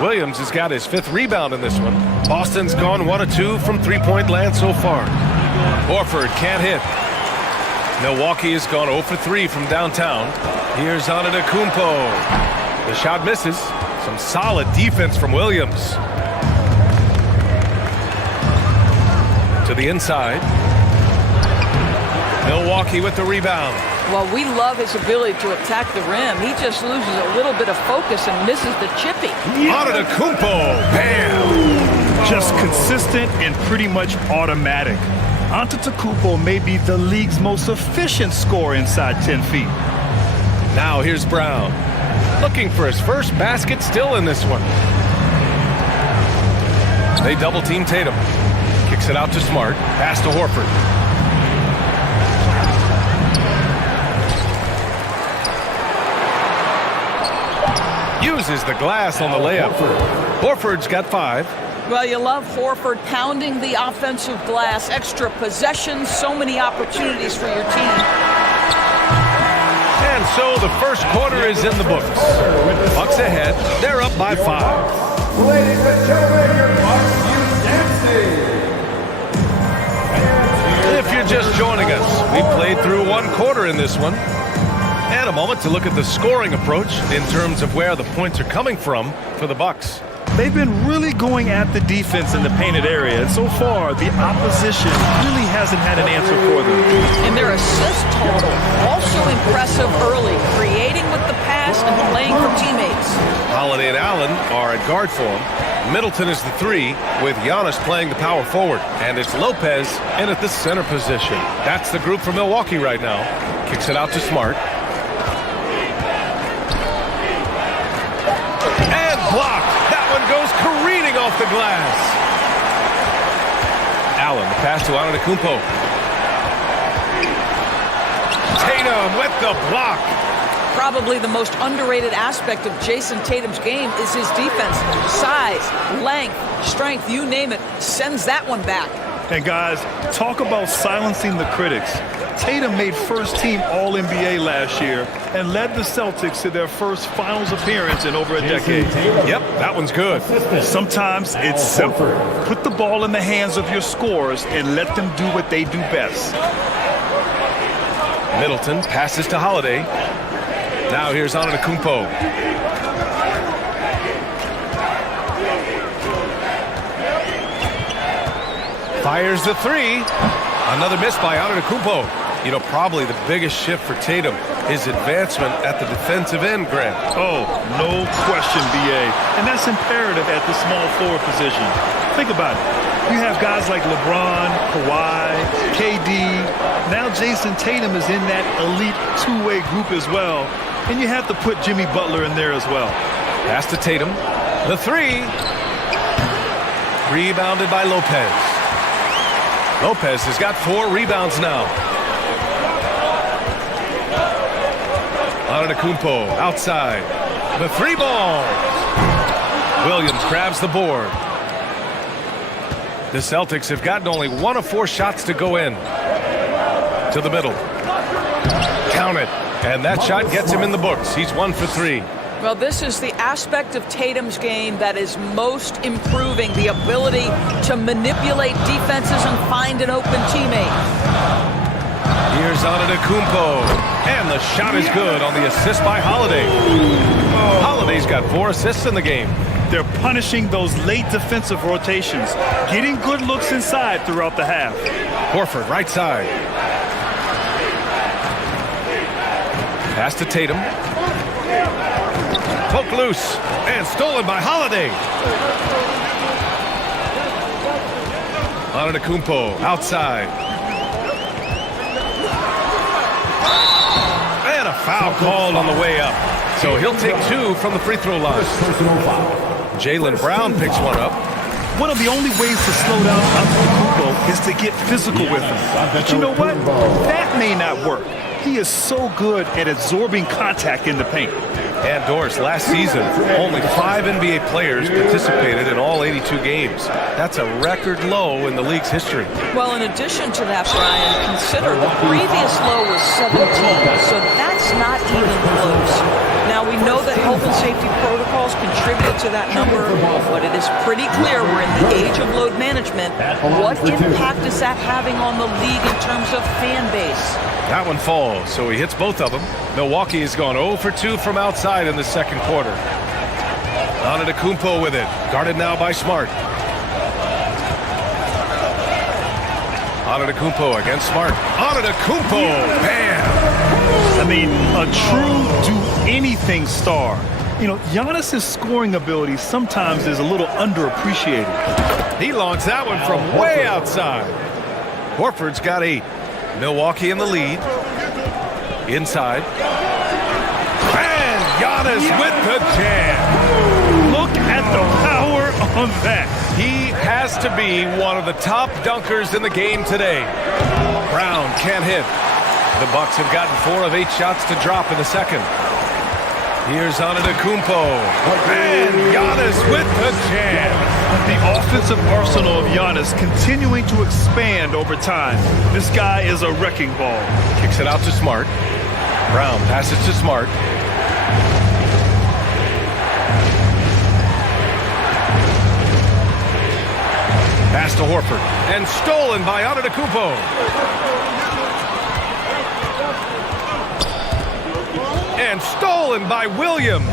Williams has got his 5th rebound in this one. Boston's gone 1 of 2 from three-point land so far. Horford can't hit. Milwaukee has gone 0 for 3 from downtown. Here's Antetokounmpo. The shot misses. Some solid defense from Williams. To the inside. Milwaukee with the rebound. Well, we love his ability to attack the rim. He just loses a little bit of focus and misses the chippy. Antetokounmpo. Bam! Just consistent and pretty much automatic. Antetokounmpo may be the league's most efficient scorer inside 10 feet. Now here's Brown. Looking for his first basket, still in this one. They double-team Tatum. Kicks it out to Smart. Pass to Horford. Uses the glass on the layup. Horford's got 5. Well, you love Horford pounding the offensive glass. Extra possessions, so many opportunities for your team. And so the first quarter is in the books. Bucks ahead. They're up by 5. Ladies and gentlemen, your Bucks Youth Dancing. If you're just joining us, we played through 1 quarter in this one. And a moment to look at the scoring approach in terms of where the points are coming from for the Bucks. They've been really going at the defense in the painted area, and so far the opposition really hasn't had an answer for them. And their assist total also impressive early, creating with the pass and playing for teammates. Holiday and Allen are at guard for him. Middleton is the 3, with Giannis playing the power forward. And it's Lopez in at the center position. That's the group for Milwaukee right now. Kicks it out to Smart. And blocked. That one goes careening off the glass. Allen, the pass to Antetokounmpo. Tatum with the block. Probably the most underrated aspect of Jason Tatum's game is his defense. Size, length, strength, you name it, sends that one back. And guys, talk about silencing the critics. Tatum made first-team All-NBA last year and led the Celtics to their first finals appearance in over a decade. Yep, that one's good. Sometimes it's simple. Put the ball in the hands of your scorers and let them do what they do best. Middleton passes to Holiday. Now here's Antetokounmpo. Fires the 3. Another miss by Antetokounmpo. You know, probably the biggest shift for Tatum, his advancement at the defensive end, Grant. Oh, no question, B.A. And that's imperative at the small forward position. Think about it. You have guys like LeBron, Kawhi, KD. Now Jason Tatum is in that elite two-way group as well. And you have to put Jimmy Butler in there as well. Pass to Tatum. The 3. Rebounded by Lopez. Lopez has got 4 rebounds now. Antetokounmpo outside. The 3 ball. Williams grabs the board. The Celtics have gotten only 1 of 4 shots to go in. To the middle. Count it. And that shot gets him in the books. He's 1 for 3. Well, this is the aspect of Tatum's game that is most improving, the ability to manipulate defenses and find an open teammate. Here's Antetokounmpo. And the shot is good on the assist by Holiday. Holiday's got 4 assists in the game. They're punishing those late defensive rotations, getting good looks inside throughout the half. Horford, right side. Pass to Tatum. Poke loose. And stolen by Holiday. Antetokounmpo outside. And a foul called on the way up. So he'll take 2 from the free throw line. Jaylen Brown picks one up. One of the only ways to slow down Antetokounmpo is to get physical with him. But you know what? That may not work. He is so good at absorbing contact in the paint. And Doris, last season, only 5 NBA players participated in all 82 games. That's a record low in the league's history. Well, in addition to that, Brian, consider the previous low was 17, so that's not even close. Now, we know that health and safety protocols contributed to that number, but it is pretty clear we're in the age of load management. What impact is that having on the league in terms of fan base? That one falls, so he hits both of them. Milwaukee has gone 0 for 2 from outside in the second quarter. Antetokounmpo with it, guarded now by Smart. Antetokounmpo against Smart. Antetokounmpo, bam! I mean, a true do-anything star. You know, Giannis's scoring ability sometimes is a little underappreciated. He launched that one from way outside. Horford's got 8. Milwaukee in the lead. Inside. And Giannis with the jam. Look at the power on that. He has to be one of the top dunkers in the game today. Brown can't hit. The Bucks have gotten 4 of 8 shots to drop in the second. Here's Antetokounmpo. And Giannis with the jam. The offensive arsenal of Giannis continuing to expand over time. This guy is a wrecking ball. Kicks it out to Smart. Brown passes to Smart. Pass to Horford. And stolen by Antetokounmpo. And stolen by Williams.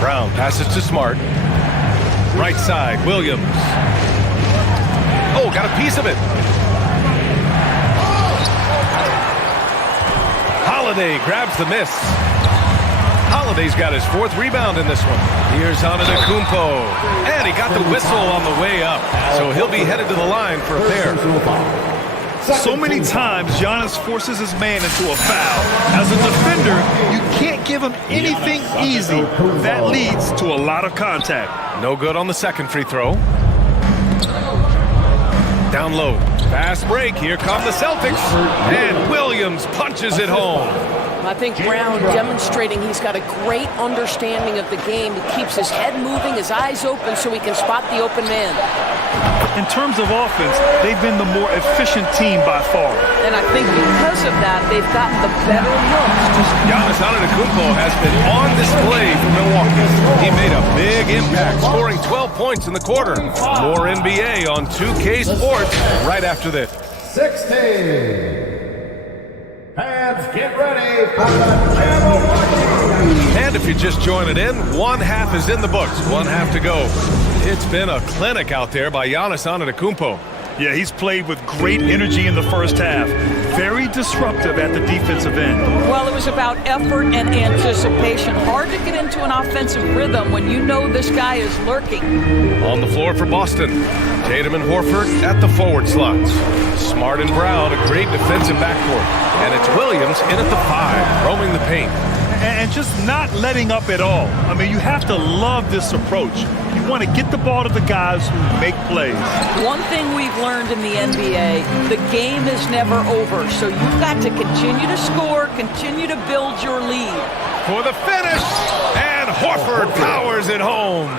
Brown passes to Smart. Right side, Williams. Oh, got a piece of it. Holiday grabs the miss. Holiday's got his 4th rebound in this one. Here's Antetokounmpo. And he got the whistle on the way up. So he'll be headed to the line for a pair. So many times, Giannis forces his man into a foul. As a defender, you can't give him anything easy. That leads to a lot of contact. No good on the second free throw. Down low. Fast break. Here come the Celtics. And Williams punches it home. I think Brown demonstrating he's got a great understanding of the game. He keeps his head moving, his eyes open so he can spot the open man. In terms of offense, they've been the more efficient team by far. And I think because of that, they've gotten the better looks. Giannis Antetokounmpo has been on display for Milwaukee. He made a big impact, scoring 12 points in the quarter. More NBA on 2K Sports right after this. 16. Fans, get ready for the Jam-O-Machi. And if you're just joining in, 1 half is in the books, 1 half to go. It's been a clinic out there by Giannis Antetokounmpo. Yeah, he's played with great energy in the first half. Very disruptive at the defensive end. Well, it was about effort and anticipation. Hard to get into an offensive rhythm when you know this guy is lurking. On the floor for Boston, Tatum and Horford at the forward slots. Smart and Brown, a great defensive backcourt. And it's Williams in at the 5, roaming the paint. And just not letting up at all. I mean, you have to love this approach. You want to get the ball to the guys who make plays. One thing we've learned in the NBA, the game is never over. So you've got to continue to score, continue to build your lead. For the finish, and Horford powers it home.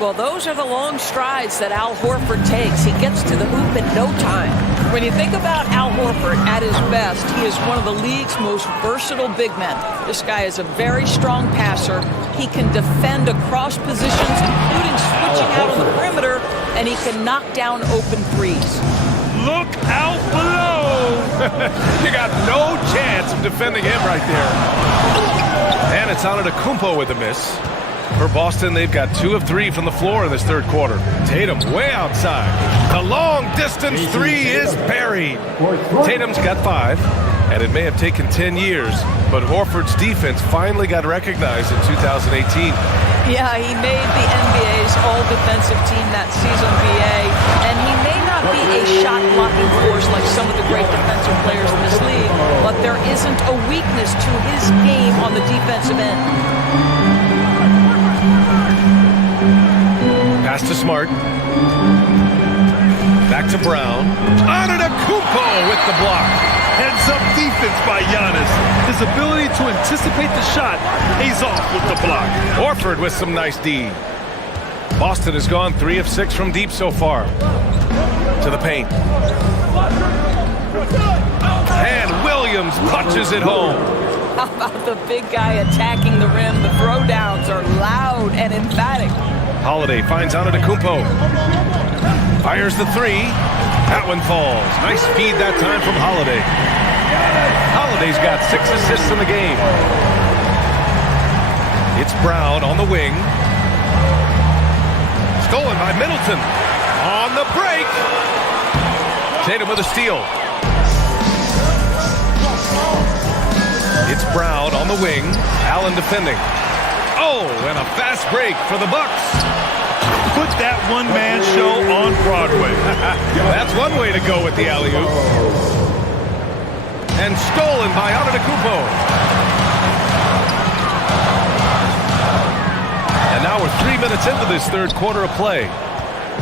Well, those are the long strides that Al Horford takes. He gets to the hoop in no time. When you think about Al Horford at his best, he is one of the league's most versatile big men. This guy is a very strong passer. He can defend across positions, including switching out on the perimeter, and he can knock down open threes. Look out below! You got no chance of defending him right there. And it's Antetokounmpo with a miss. For Boston, they've got 2 of 3 from the floor in this third quarter. Tatum way outside. The long-distance 3 is buried. Tatum's got 5, and it may have taken 10 years, but Horford's defense finally got recognized in 2018. Yeah, he made the NBA's all-defensive team that season, BA, and he may not be a shot-blocking force like some of the great defensive players in this league, but there isn't a weakness to his game on the defensive end. Pass to Smart. Back to Brown. Antetokounmpo with the block. Heads-up defense by Giannis. His ability to anticipate the shot pays off with the block. Horford with some nice D. Boston has gone 3 of 6 from deep so far. To the paint. And Williams punches it home. How about the big guy attacking the rim? The throwdowns are loud and emphatic. Holiday finds Antetokounmpo. Fires the 3. That one falls. Nice feed that time from Holiday. Holiday's got 6 assists in the game. It's Brown on the wing. Stolen by Middleton. On the break. Tatum with a steal. It's Brown on the wing. Allen defending. Oh, and a fast break for the Bucks. Put that one-man show on Broadway. That's one way to go with the alley-oop. And stolen by Antetokounmpo. And now we're 3 minutes into this third quarter of play.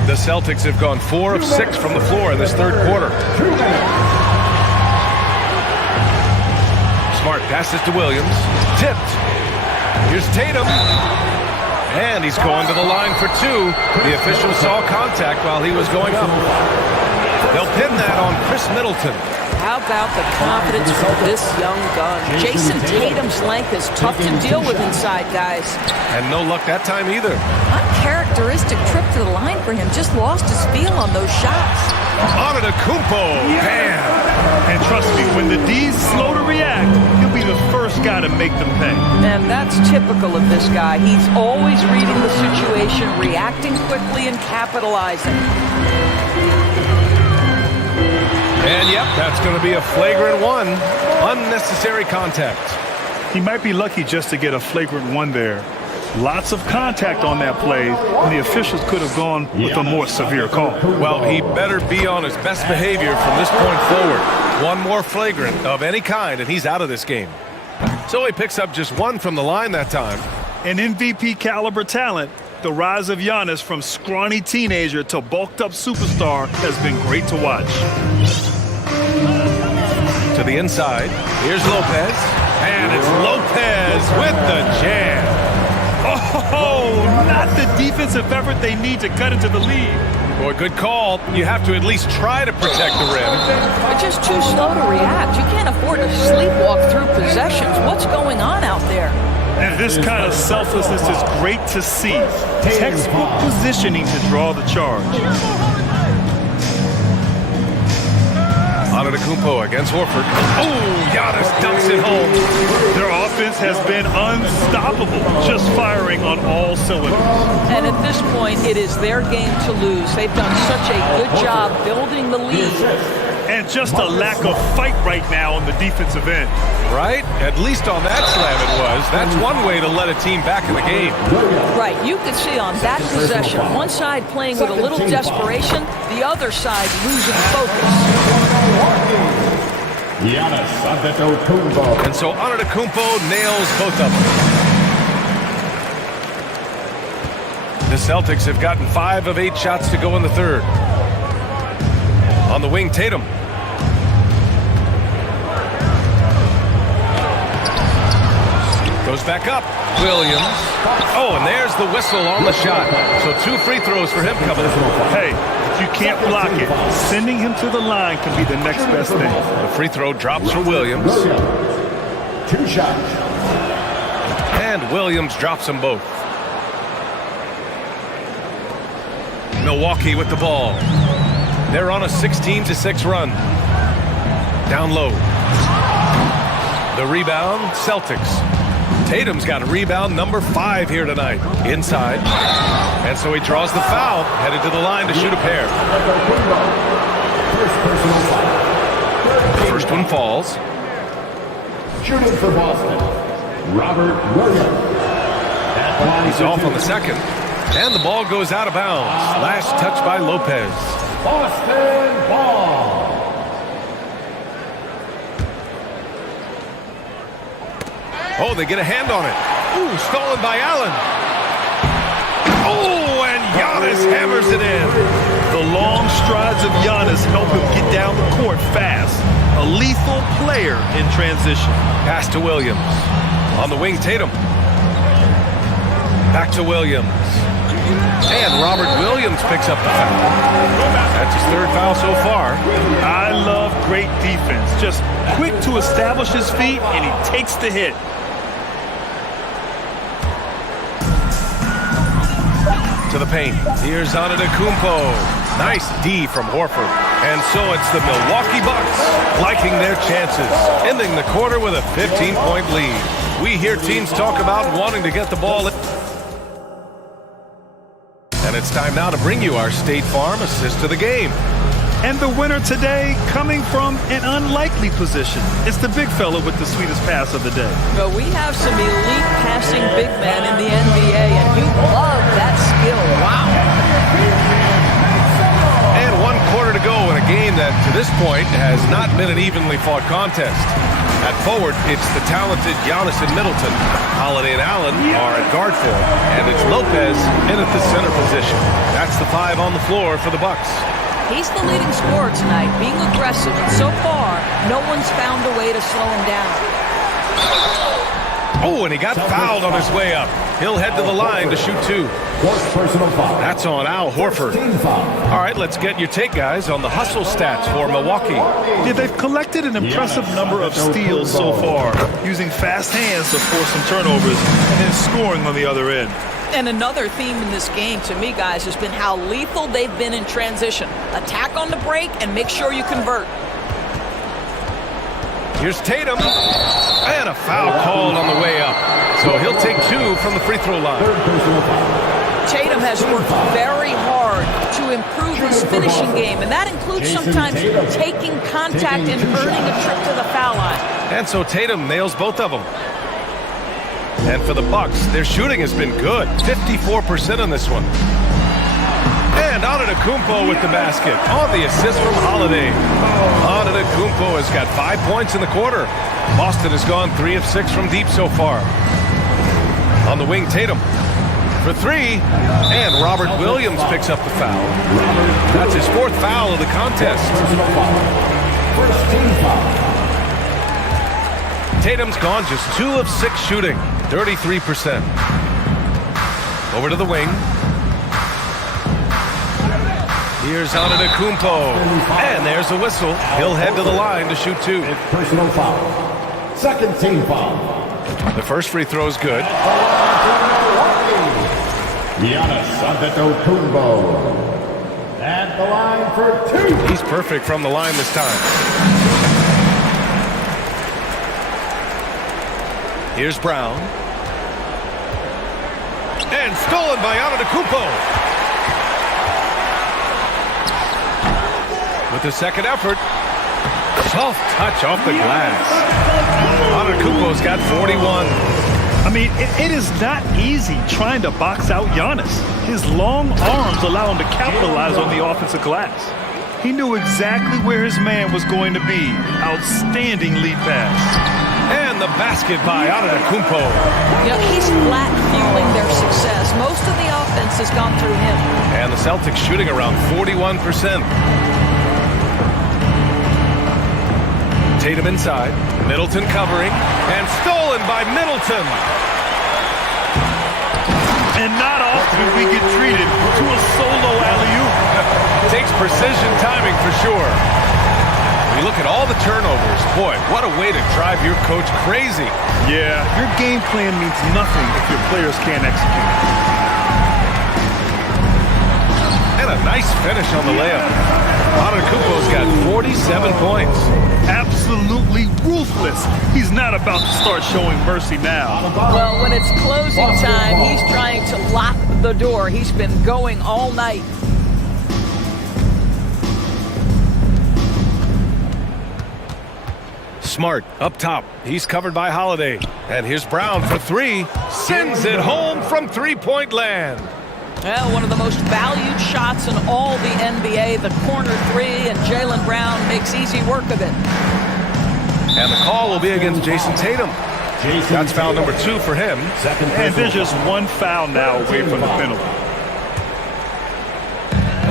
The Celtics have gone 4 of 6 from the floor in this third quarter. Smart passes to Williams. Tipped. Here's Tatum. And he's going to the line for 2. The official saw contact while he was going up. They'll pin that on Chris Middleton. How about the confidence from this young gun? Jason Tatum's length is tough to deal with inside, guys. And no luck that time either. Uncharacteristic trip to the line for him. Just lost his feel on those shots. Antetokounmpo. Bam. And trust me, when the D's slow to react, he'll be the first guy to make them pay. And that's typical of this guy. He's always reading the situation, reacting quickly, and capitalizing. And yep, that's going to be a flagrant 1. Unnecessary contact. He might be lucky just to get a flagrant 1 there. Lots of contact on that play, and the officials could have gone with a more severe call. Well, he better be on his best behavior from this point forward. One more flagrant of any kind, and he's out of this game. So he picks up just 1 from the line that time. An MVP caliber talent. The rise of Giannis from scrawny teenager to bulked up superstar has been great to watch. To the inside. Here's Lopez. And it's Lopez with the jam. Oh, not the defensive effort they need to cut into the lead. Boy, good call. You have to at least try to protect the rim. They're just too slow to react. You can't afford to sleepwalk through possessions. What's going on out there? And this kind of selflessness is great to see. Textbook positioning to draw the charge. Antetokounmpo against Horford. Oh, Giannis dumps it home. Their offense has been unstoppable, just firing on all cylinders. And at this point, it is their game to lose. They've done such a good job building the lead. And just a lack of fight right now on the defensive end. Right? At least on that slam it was. That's one way to let a team back in the game. Right. You could see on that possession, one side playing with a little desperation, the other side losing focus. And so Antetokounmpo nails both of them. The Celtics have gotten 5 of 8 shots to go in the third. On the wing, Tatum. Goes back up. Williams. Oh, and there's the whistle on the shot. So 2 free throws for him coming. Hey, if you can't block it, sending him to the line can be the next best thing. The free throw drops for Williams. 2 shots. And Williams drops them both. Milwaukee with the ball. They're on a 16-6 run. Down low. The rebound, Celtics. Tatum's got a rebound number 5 here tonight. Inside. And so he draws the foul, headed to the line to shoot a pair. The first one falls. Shooting for Boston, Robert Williams. He's off on the second. And the ball goes out of bounds. Last touch by Lopez. Boston ball. Oh, they get a hand on it. Ooh, stolen by Allen. Oh, and Giannis hammers it in. The long strides of Giannis help him get down the court fast. a lethal player in transition. Pass to Williams. On the wing, Tatum. Back to Williams. And Robert Williams picks up the foul. That's his third foul so far. I love great defense. Just quick to establish his feet, and he takes the hit. To the paint. Here's Antetokounmpo. Nice D from Horford. And so it's the Milwaukee Bucks liking their chances, ending the quarter with a 15-point lead. We hear teams talk about wanting to get the ball in. And it's time now to bring you our State Farm assist to the game. And the winner today coming from an unlikely position. It's the big fella with the sweetest pass of the day. But we have some elite passing big men in the NBA, and you love that skill. Wow. And 1 quarter to go in a game that, to this point, has not been an evenly fought contest. At forward, it's the talented Giannis and Middleton. Holiday and Allen are at guard form, and it's Lopez in at the center position. That's the 5 on the floor for the Bucks. He's the leading scorer tonight, being aggressive, and so far, no one's found a way to slow him down. Oh, and he got fouled on his way up. He'll head to the line to shoot 2. That's on Al Horford. All right, let's get your take, guys, on the hustle stats for Milwaukee. Yeah, they've collected an impressive number of steals so far, using fast hands to force some turnovers and then scoring on the other end. And another theme in this game, to me, guys, has been how lethal they've been in transition. Attack on the break and make sure you convert. Here's Tatum. And a foul called on the way up. So he'll take 2 from the free throw line. Tatum has worked very hard to improve his finishing game, and that includes sometimes taking contact and earning a trip to the foul line. And so Tatum nails both of them. And for the Bucks, their shooting has been good. 54% on this one. And Antetokounmpo with the basket on the assist from Holiday. Antetokounmpo has got 5 points in the quarter. Boston has gone 3 of 6 from deep so far. On the wing, Tatum for 3. And Robert Williams picks up the foul. That's his 4th foul of the contest. First team foul. Tatum's gone just 2 of 6 shooting, 33%. Over to the wing. Here's Antetokounmpo. And there's a whistle. He'll head to the line to shoot 2. Personal foul. Second team foul. The first free throw is good. Giannis Antetokounmpo. At the line for 2. He's perfect from the line this time. Here's Brown. And stolen by Antetokounmpo. With the second effort. Soft touch off the glass. Antetokounmpo's got 41. I mean, it is not easy trying to box out Giannis. His long arms allow him to capitalize on the offensive glass. He knew exactly where his man was going to be. Outstanding lead pass. And the basket by Antetokounmpo. You know, he's flat fueling their success. Most of the offense has gone through him. And the Celtics shooting around 41%. Tatum inside. Middleton covering. And stolen by Middleton. And not often we get treated to a solo alley-oop. Takes precision timing for sure. When you look at all the turnovers, boy, what a way to drive your coach crazy. Yeah, your game plan means nothing if your players can't execute. And a nice finish on the layup. Antetokounmpo's got 47 points. Absolutely ruthless. He's not about to start showing mercy now. Well, when it's closing time, he's trying to lock the door. He's been going all night. Smart up top. He's covered by Holiday. And here's Brown for 3. Sends it home from three-point land. Well, one of the most valued shots in all the NBA, the corner 3, and Jaylen Brown makes easy work of it. And the call will be against Jason Tatum. That's foul number 2 for him. And there's just one foul now away from the penalty.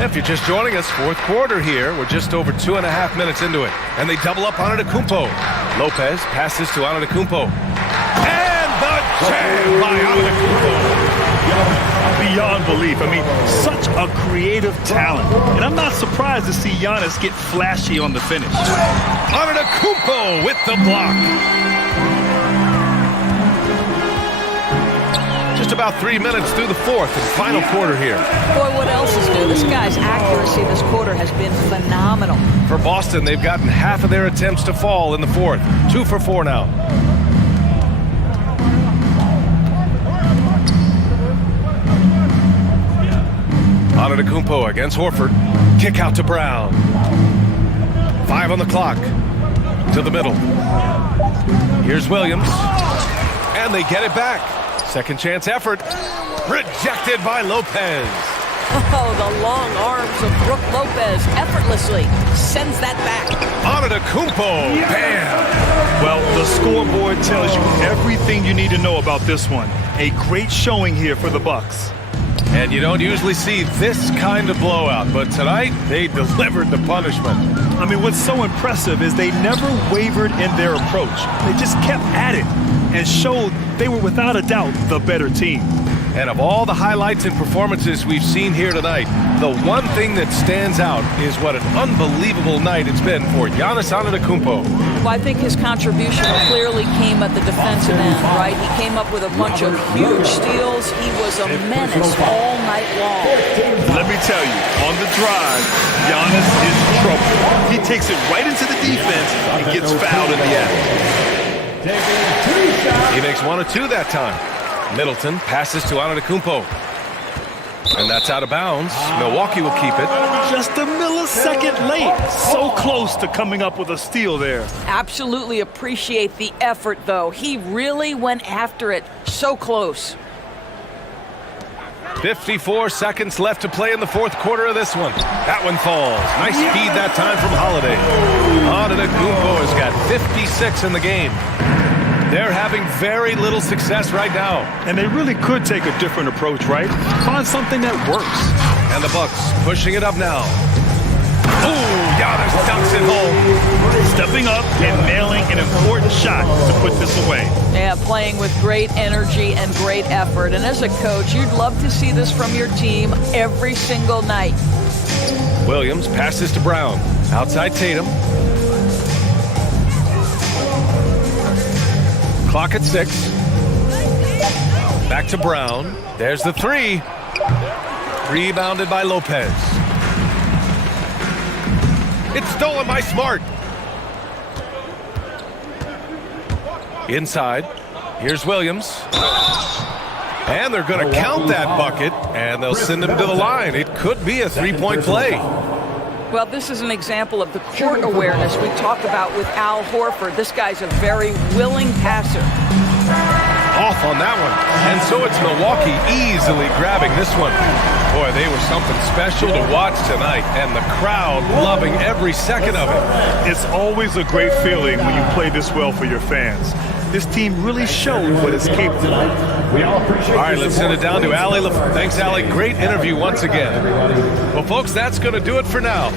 If you're just joining us, fourth quarter here. We're just over 2.5 minutes into it. And they double up on Antetokounmpo. Lopez passes to Antetokounmpo. And the jam by Antetokounmpo. Beyond belief. I mean, such a creative talent. And I'm not surprised to see Giannis get flashy on the finish. Antetokounmpo with the block. Just about 3 minutes through the fourth and final quarter here. Boy, what else is new? This guy's accuracy this quarter has been phenomenal. For Boston, they've gotten half of their attempts to fall in the fourth. 2 for 4 now. Antetokounmpo against Horford. Kick out to Brown. 5 on the clock. To the middle. Here's Williams. And they get it back. Second chance effort. Rejected by Lopez. Oh, the long arms of Brook Lopez effortlessly sends that back. Antetokounmpo. Bam. Well, the scoreboard tells you everything you need to know about this one. A great showing here for the Bucks. And you don't usually see this kind of blowout, but tonight they delivered the punishment. I mean, what's so impressive is they never wavered in their approach. They just kept at it and showed they were without a doubt the better team. And of all the highlights and performances we've seen here tonight, the one thing that stands out is what an unbelievable night it's been for Giannis Antetokounmpo. Well, I think his contribution clearly came at the defensive end, right? He came up with a bunch of huge steals. He was a menace all night long. Let me tell you, on the drive, Giannis is trouble. He takes it right into the defense and gets fouled in the act. He makes 1 of 2 that time. Middleton passes to Antetokounmpo. And that's out of bounds. Milwaukee will keep it. Just a millisecond late. So close to coming up with a steal there. Absolutely appreciate the effort, though. He really went after it. So close. 54 seconds left to play in the fourth quarter of this one. That one falls. Nice speed that time from Holiday. Antetokounmpo has got 56 in the game. They're having very little success right now. And they really could take a different approach, right? Find something that works. And the Bucks pushing it up now. Ooh, Giannis dunks it home. Stepping up and nailing an important shot to put this away. Yeah, playing with great energy and great effort. And as a coach, you'd love to see this from your team every single night. Williams passes to Brown. Outside Tatum. Clock at 6. Back to Brown. There's the 3. Rebounded by Lopez. It's stolen by Smart. Inside. Here's Williams. And they're going to count that bucket, and they'll send him to the line. It could be a three-point play. Well, this is an example of the court awareness we talk about with Al Horford. This guy's a very willing passer. Off on that one. And so it's Milwaukee easily grabbing this one. Boy, they were something special to watch tonight, and the crowd loving every second of it. It's always a great feeling when you play this well for your fans. This team really showed what it's capable of. All right, let's send it down to Allie. Thanks, Allie. Great interview once again. Well, folks, that's going to do it for now.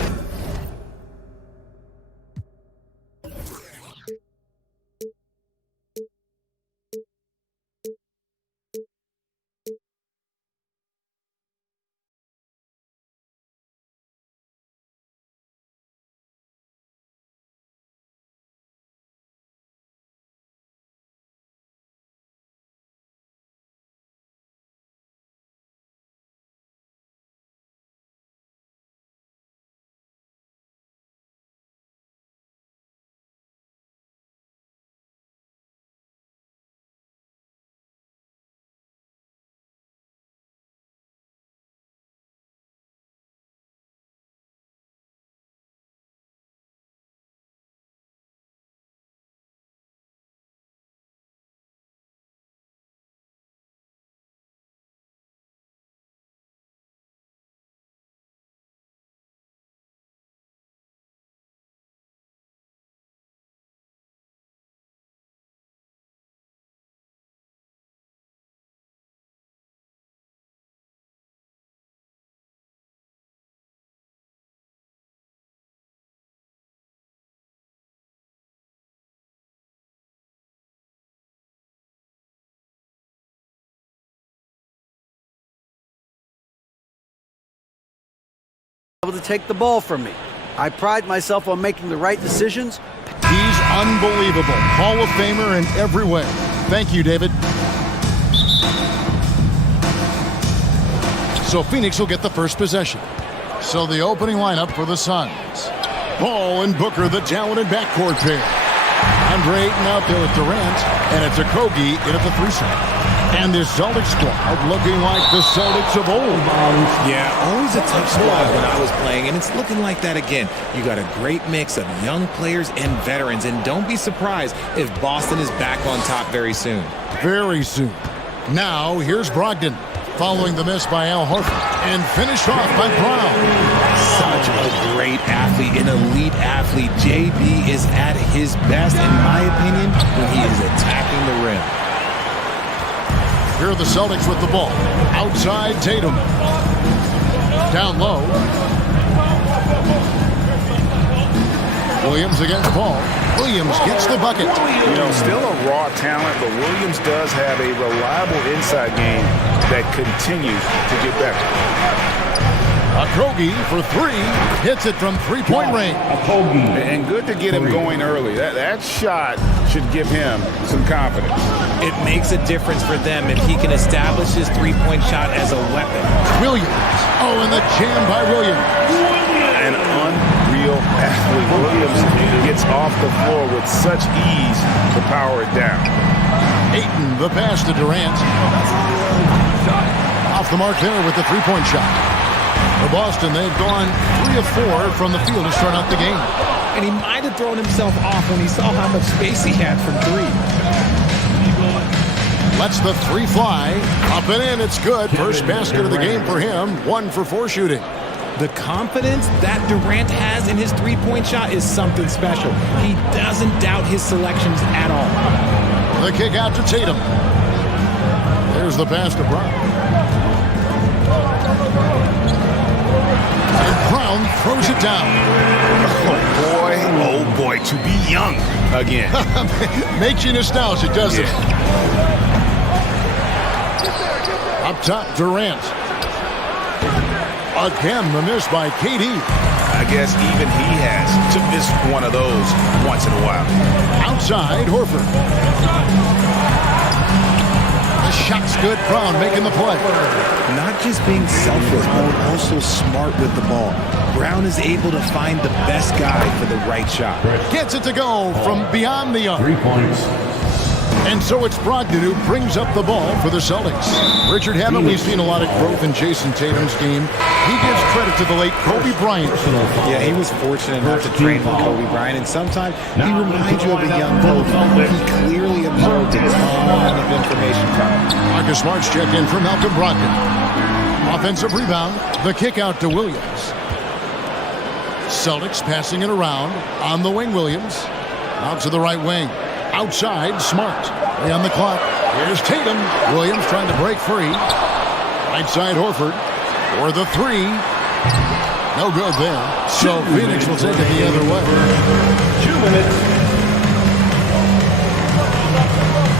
able to take the ball from me. I pride myself on making the right decisions. He's unbelievable. Hall of Famer in every way. Thank you, David. So Phoenix will get the first possession. So the opening lineup for the Suns. Ball and Booker, the talented backcourt pair. Andre Ayton out there with Durant, and it's Okogie in at the threesome. And this Celtics squad looking like the Celtics of old. Yeah, always a tough squad when I was playing, and it's looking like that again. You got a great mix of young players and veterans, and don't be surprised if Boston is back on top very soon. Very soon. Now, here's Brogdon, following the miss by Al Horford, and finished off by Brown. Such a great athlete, an elite athlete. JB is at his best, in my opinion, when he is attacking the rim. Here are the Celtics with the ball. Outside Tatum. Down low. Williams against Paul. Williams gets the bucket. You know, still a raw talent, but Williams does have a reliable inside game that continues to get better. Okogie for three. Hits it from three-point range. And good to get him going early. That shot should give him some confidence. It makes a difference for them if he can establish his three-point shot as a weapon. Williams. Oh, and the jam by Williams. An unreal athlete. Williams gets off the floor with such ease to power it down. Ayton, the pass to Durant. Off the mark there with the three-point shot. For Boston, they've gone 3 of 4 from the field to start out the game. And he might have thrown himself off when he saw how much space he had from three. Lets the three fly. Up and in, it's good. First basket of the game for him. 1 for 4 shooting. The confidence that Durant has in his three-point shot is something special. He doesn't doubt his selections at all. The kick out to Tatum. There's the pass to Brown. And Brown throws it down. Oh boy, to be young again. Makes you nostalgic, doesn't it? Up top, Durant. Again, the miss by KD. I guess even he has to miss one of those once in a while. Outside, Horford. The shot's good. Brown making the play. Not just being selfless, but also smart with the ball. Brown is able to find the best guy for the right shot. Gets it to go from beyond the arc. 3 points. And so it's Brogdon who brings up the ball for the Celtics. Richard, haven't we seen a lot of growth in Jason Tatum's game? He gives credit to the late Kobe Bryant. Yeah, he was fortunate enough to train with Kobe Bryant, and sometimes he reminds you of a young Kobe. He clearly absorbed a ton of information from him. Marcus Smart's checked in for Malcolm Brogdon. Offensive rebound, the kick out to Williams. Celtics passing it around on the wing. Williams out to the right wing. Outside, Smart. 3 on the clock. Here's Tatum. Williams trying to break free. Right side, Horford. For the three. No good there. So Phoenix will take it the other way. 2 minutes.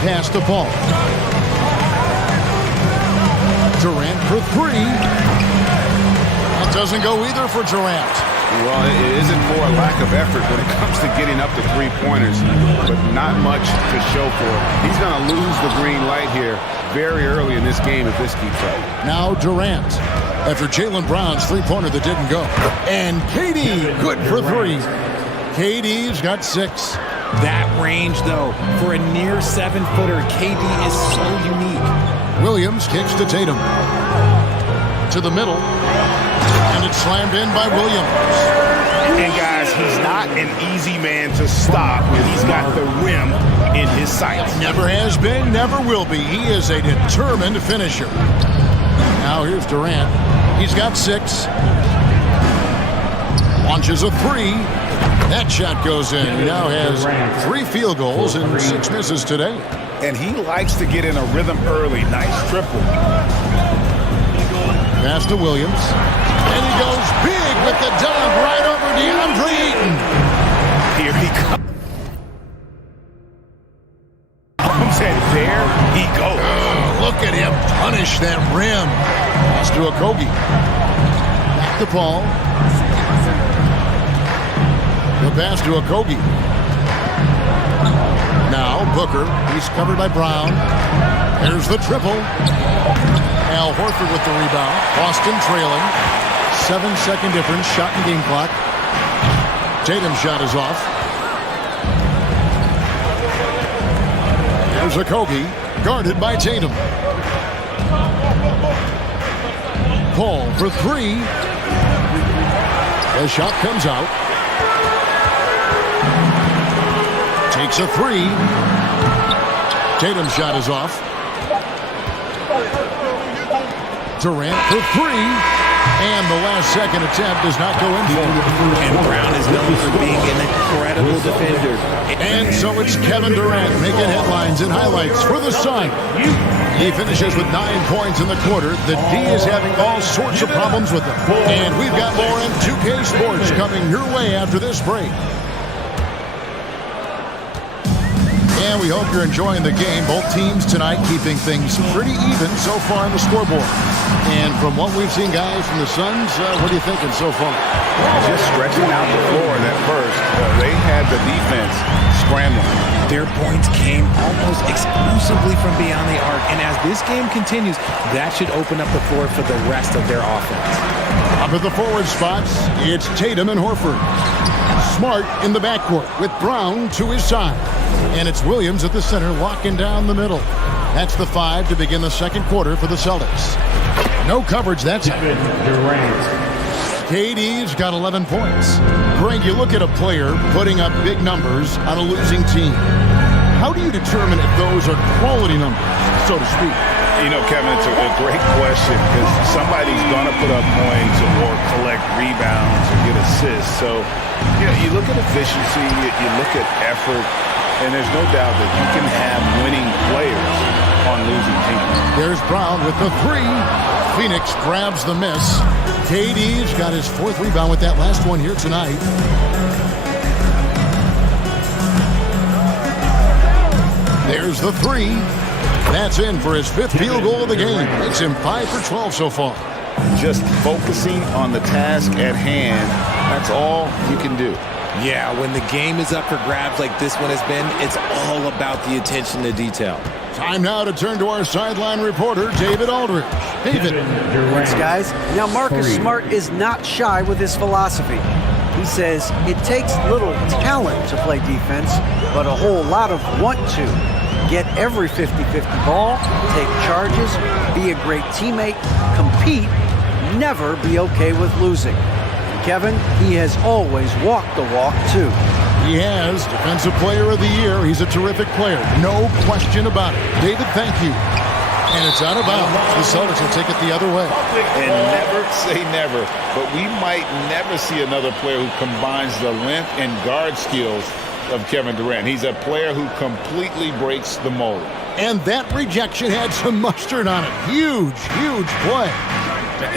Pass to Paul. Durant for three. That doesn't go either for Durant. Well, it isn't for a lack of effort when it comes to getting up to three-pointers, but not much to show for it. He's going to lose the green light here very early in this game if this keeps up. Now Durant, after Jaylen Brown's three-pointer that didn't go. And KD, good for three. KD's got 6. That range, though, for a near 7-footer, KD is so unique. Williams kicks to Tatum. To the middle. And it's slammed in by Williams. And guys, he's not an easy man to stop when he's got the rim in his sights. Never has been, never will be. He is a determined finisher. Now here's Durant. He's got 6. Launches a 3. That shot goes in. He now has 3 field goals and 6 misses today. And he likes to get in a rhythm early. Nice triple. Pass to Williams. And he goes big with the dunk right over DeAndre Ayton. Here he comes. And there he goes. Oh, look at him punish that rim. Pass to Okogie. Back to Paul. The pass to Okogie. Now Booker. He's covered by Brown. There's the triple. Al Horford with the rebound. Boston trailing. 7-second difference. Shot and game clock. Tatum's shot is off. There's Okogie. Guarded by Tatum. Paul for three. The shot comes out. Takes a three. Tatum's shot is off. Durant for three. And the last second attempt does not go in for him. And Brown is known for being an incredible defender. And so it's Kevin Durant making headlines and highlights for the Sun. He finishes with 9 points in the quarter. The D is having all sorts of problems with them. And we've got more in 2K Sports coming your way after this break. And we hope you're enjoying the game. Both teams tonight keeping things pretty even so far on the scoreboard. And from what we've seen, guys, from the Suns, what are you thinking so far? Just stretching out the floor at first. They had the defense scrambling. Their points came almost exclusively from beyond the arc. And as this game continues, that should open up the floor for the rest of their offense. Up at the forward spots, it's Tatum and Horford. Smart in the backcourt with Brown to his side. And it's Williams at the center locking down the middle. That's the 5 to begin the second quarter for the Celtics. No coverage, that's it. KD's got 11 points. Greg, you look at a player putting up big numbers on a losing team. How do you determine if those are quality numbers, so to speak? You know, Kevin, it's a great question because somebody's going to put up points or collect rebounds or get assists. So, you know, you look at efficiency, you look at effort, and there's no doubt that you can have winning players on losing teams. There's Brown with the three. Phoenix grabs the miss. KD's got his 4th rebound with that last one here tonight. There's the three. That's in for his 5th field goal of the game. Makes him 5 for 12 so far. Just focusing on the task at hand, that's all you can do. Yeah, when the game is up for grabs like this one has been, it's all about the attention to detail. Time now to turn to our sideline reporter, David Aldridge. David. Thanks, guys. Now, Marcus Smart is not shy with his philosophy. He says it takes little talent to play defense, but a whole lot of want to. Get every 50-50 ball, take charges, be a great teammate, compete, never be okay with losing. Kevin, he has always walked the walk, too. He has. Defensive Player of the Year. He's a terrific player. No question about it. David, thank you. And it's out of bounds. The Celtics will take it the other way. And never say never, but we might never see another player who combines the length and guard skills of Kevin Durant. He's a player who completely breaks the mold. And that rejection had some mustard on it. Huge, huge play.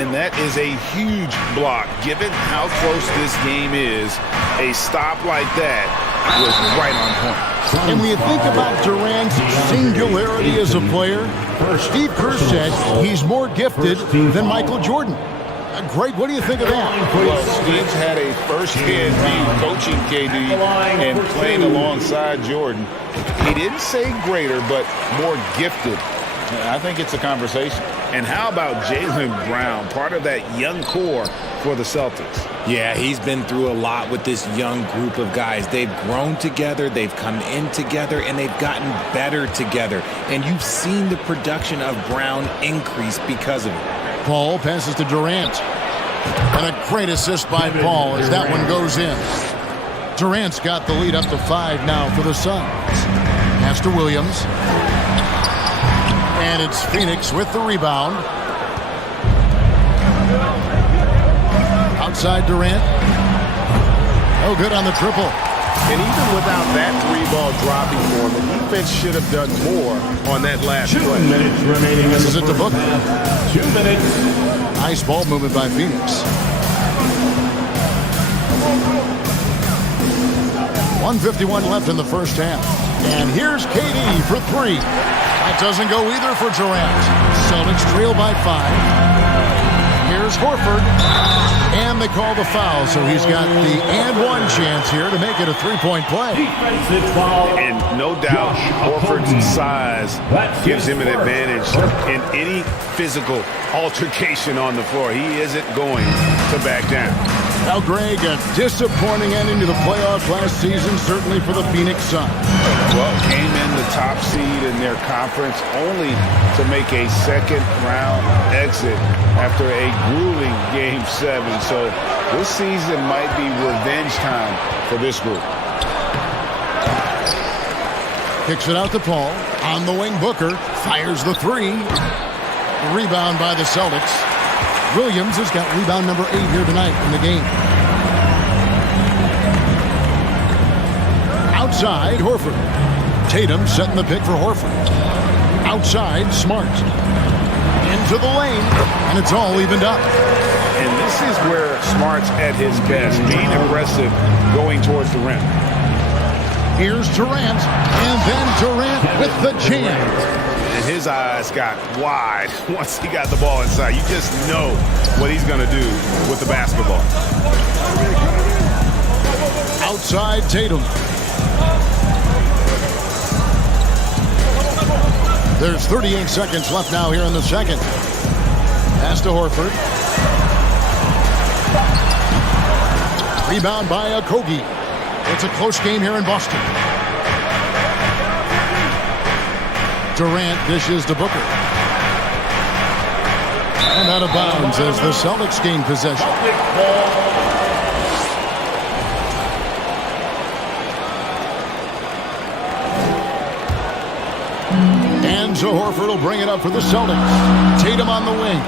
And that is a huge block. Given how close this game is, a stop like that was right on point. And when you think about Durant's singularity as a player, Steve Kerr said he's more gifted than Michael Jordan. Greg, what do you think of that? Well, Steve's had a first-hand view coaching KD and playing alongside Jordan. He didn't say greater, but more gifted. I think it's a conversation. And how about Jaylen Brown, part of that young core for the Celtics? Yeah, he's been through a lot with this young group of guys. They've grown together, they've come in together, and they've gotten better together. And you've seen the production of Brown increase because of it. Paul passes to Durant. And a great assist by Paul as that one goes in. Durant's got the lead up to 5 now for the Suns. Pass to Williams. And it's Phoenix with the rebound. Outside Durant. No good on the triple. And even without that 3-ball dropping for him, the defense should have done more on that last 2 play. minutes remaining. This is it to Booker. 2 minutes. Nice ball movement by Phoenix. 1:51 left in the first half. And here's KD for 3. That doesn't go either for Durant. Celtics trail by 5. Here's Horford. And they call the foul, so he's got the and one chance here to make it a three-point play. And no doubt, Horford's size gives him an advantage in any physical altercation on the floor. He isn't going to back down. Now, Greg, a disappointing ending to the playoffs last season, certainly for the Phoenix Suns. Well, came in the top seed in their conference only to make a second-round exit after a grueling Game 7. So this season might be revenge time for this group. Kicks it out to Paul. On the wing, Booker fires the three. Rebound by the Celtics. Williams has got rebound number 8 here tonight in the game. Outside, Horford. Tatum setting the pick for Horford. Outside, Smart. Into the lane, and it's all evened up. And this is where Smart's at his best, being aggressive, going towards the rim. Here's Durant, and then Durant with the jam. And his eyes got wide once he got the ball inside. You just know what he's going to do with the basketball. Outside, Tatum. There's 38 seconds left now here in the second. Pass to Horford. Rebound by Okogie. It's a close game here in Boston. Durant dishes to Booker. And out of bounds as the Celtics gain possession. And so Horford will bring it up for the Celtics. Tatum on the wing.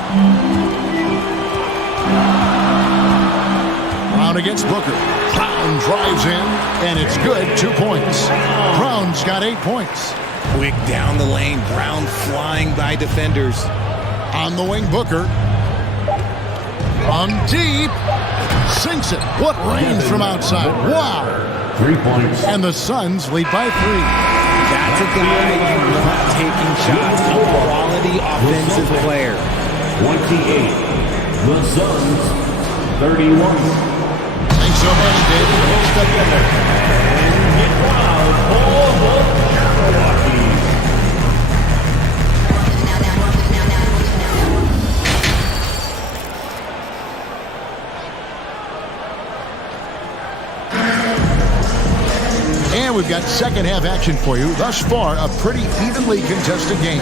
Brown against Booker. Brown drives in, and it's good. 2 points. Brown's got 8 points. Quick down the lane. Brown flying by defenders. On the wing, Booker. On deep. Sinks it. What range from outside. Wow. 3 points. And the Suns lead by 3. That's a guy you want taking shots. A quality offensive player. 28. The Suns, 31. Thanks so much, David. We'll step in there. And get wild for the Jabberwockies. And we've got second half action for you. Thus far, a pretty evenly contested game.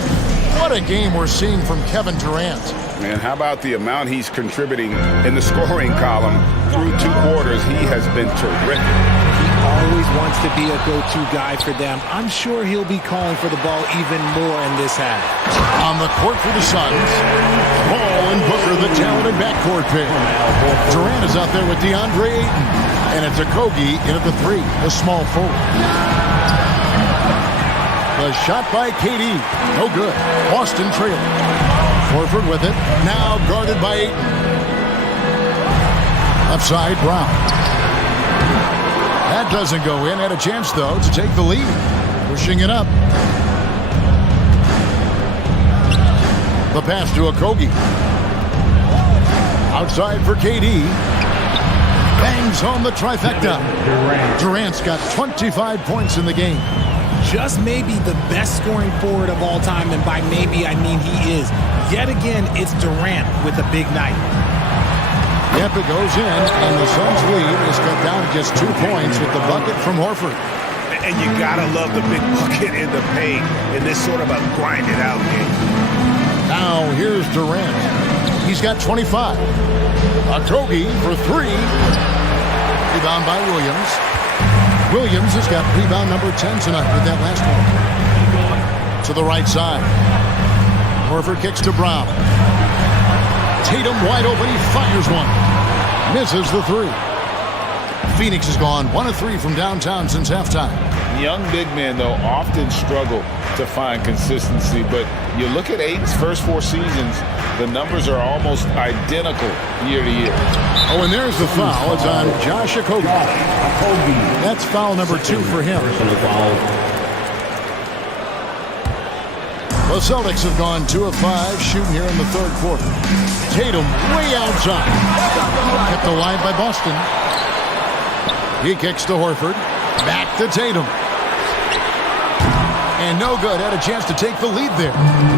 What a game we're seeing from Kevin Durant. And how about the amount he's contributing in the scoring column through 2 quarters? He has been terrific. He always wants to be a go-to guy for them. I'm sure he'll be calling for the ball even more in this half. On the court for the Suns, Paul and Booker, the talented backcourt pair. Durant is out there with DeAndre Ayton. And it's Okogie in at the 3, a small forward. The shot by KD, no good. Boston trailing. Horford with it, now guarded by Ayton. Left side, Brown. That doesn't go in. Had a chance, though, to take the lead. Pushing it up. The pass to Okogie. Outside for KD. Bangs home the trifecta. Durant's got 25 points in the game. Just maybe the best scoring forward of all time, and by maybe I mean he is. Yet again, it's Durant with a big night. Yep, it goes in, and the Suns' lead is cut down to just 2 points with the bucket from Horford. And you gotta love the big bucket in the paint in this sort of a grinded-out game. Now here's Durant. He's got 25. Okogie for 3. Rebound by Williams. Williams has got rebound number 10 tonight with that last one. To the right side. Horford kicks to Brown. Tatum wide open. He fires one. Misses the 3. Phoenix has gone 1 of 3 from downtown since halftime. Young big men, though, often struggle to find consistency, but you look at Ayton's first 4 seasons, the numbers are almost identical year to year. Oh, and there's the foul. It's on Josh Okogie. That's foul number 2 for him. The The Celtics have gone 2 of 5 shooting here in the third quarter. Tatum way outside. Kept alive by Boston. He kicks to Horford. Back to Tatum. And no good. Had a chance to take the lead there.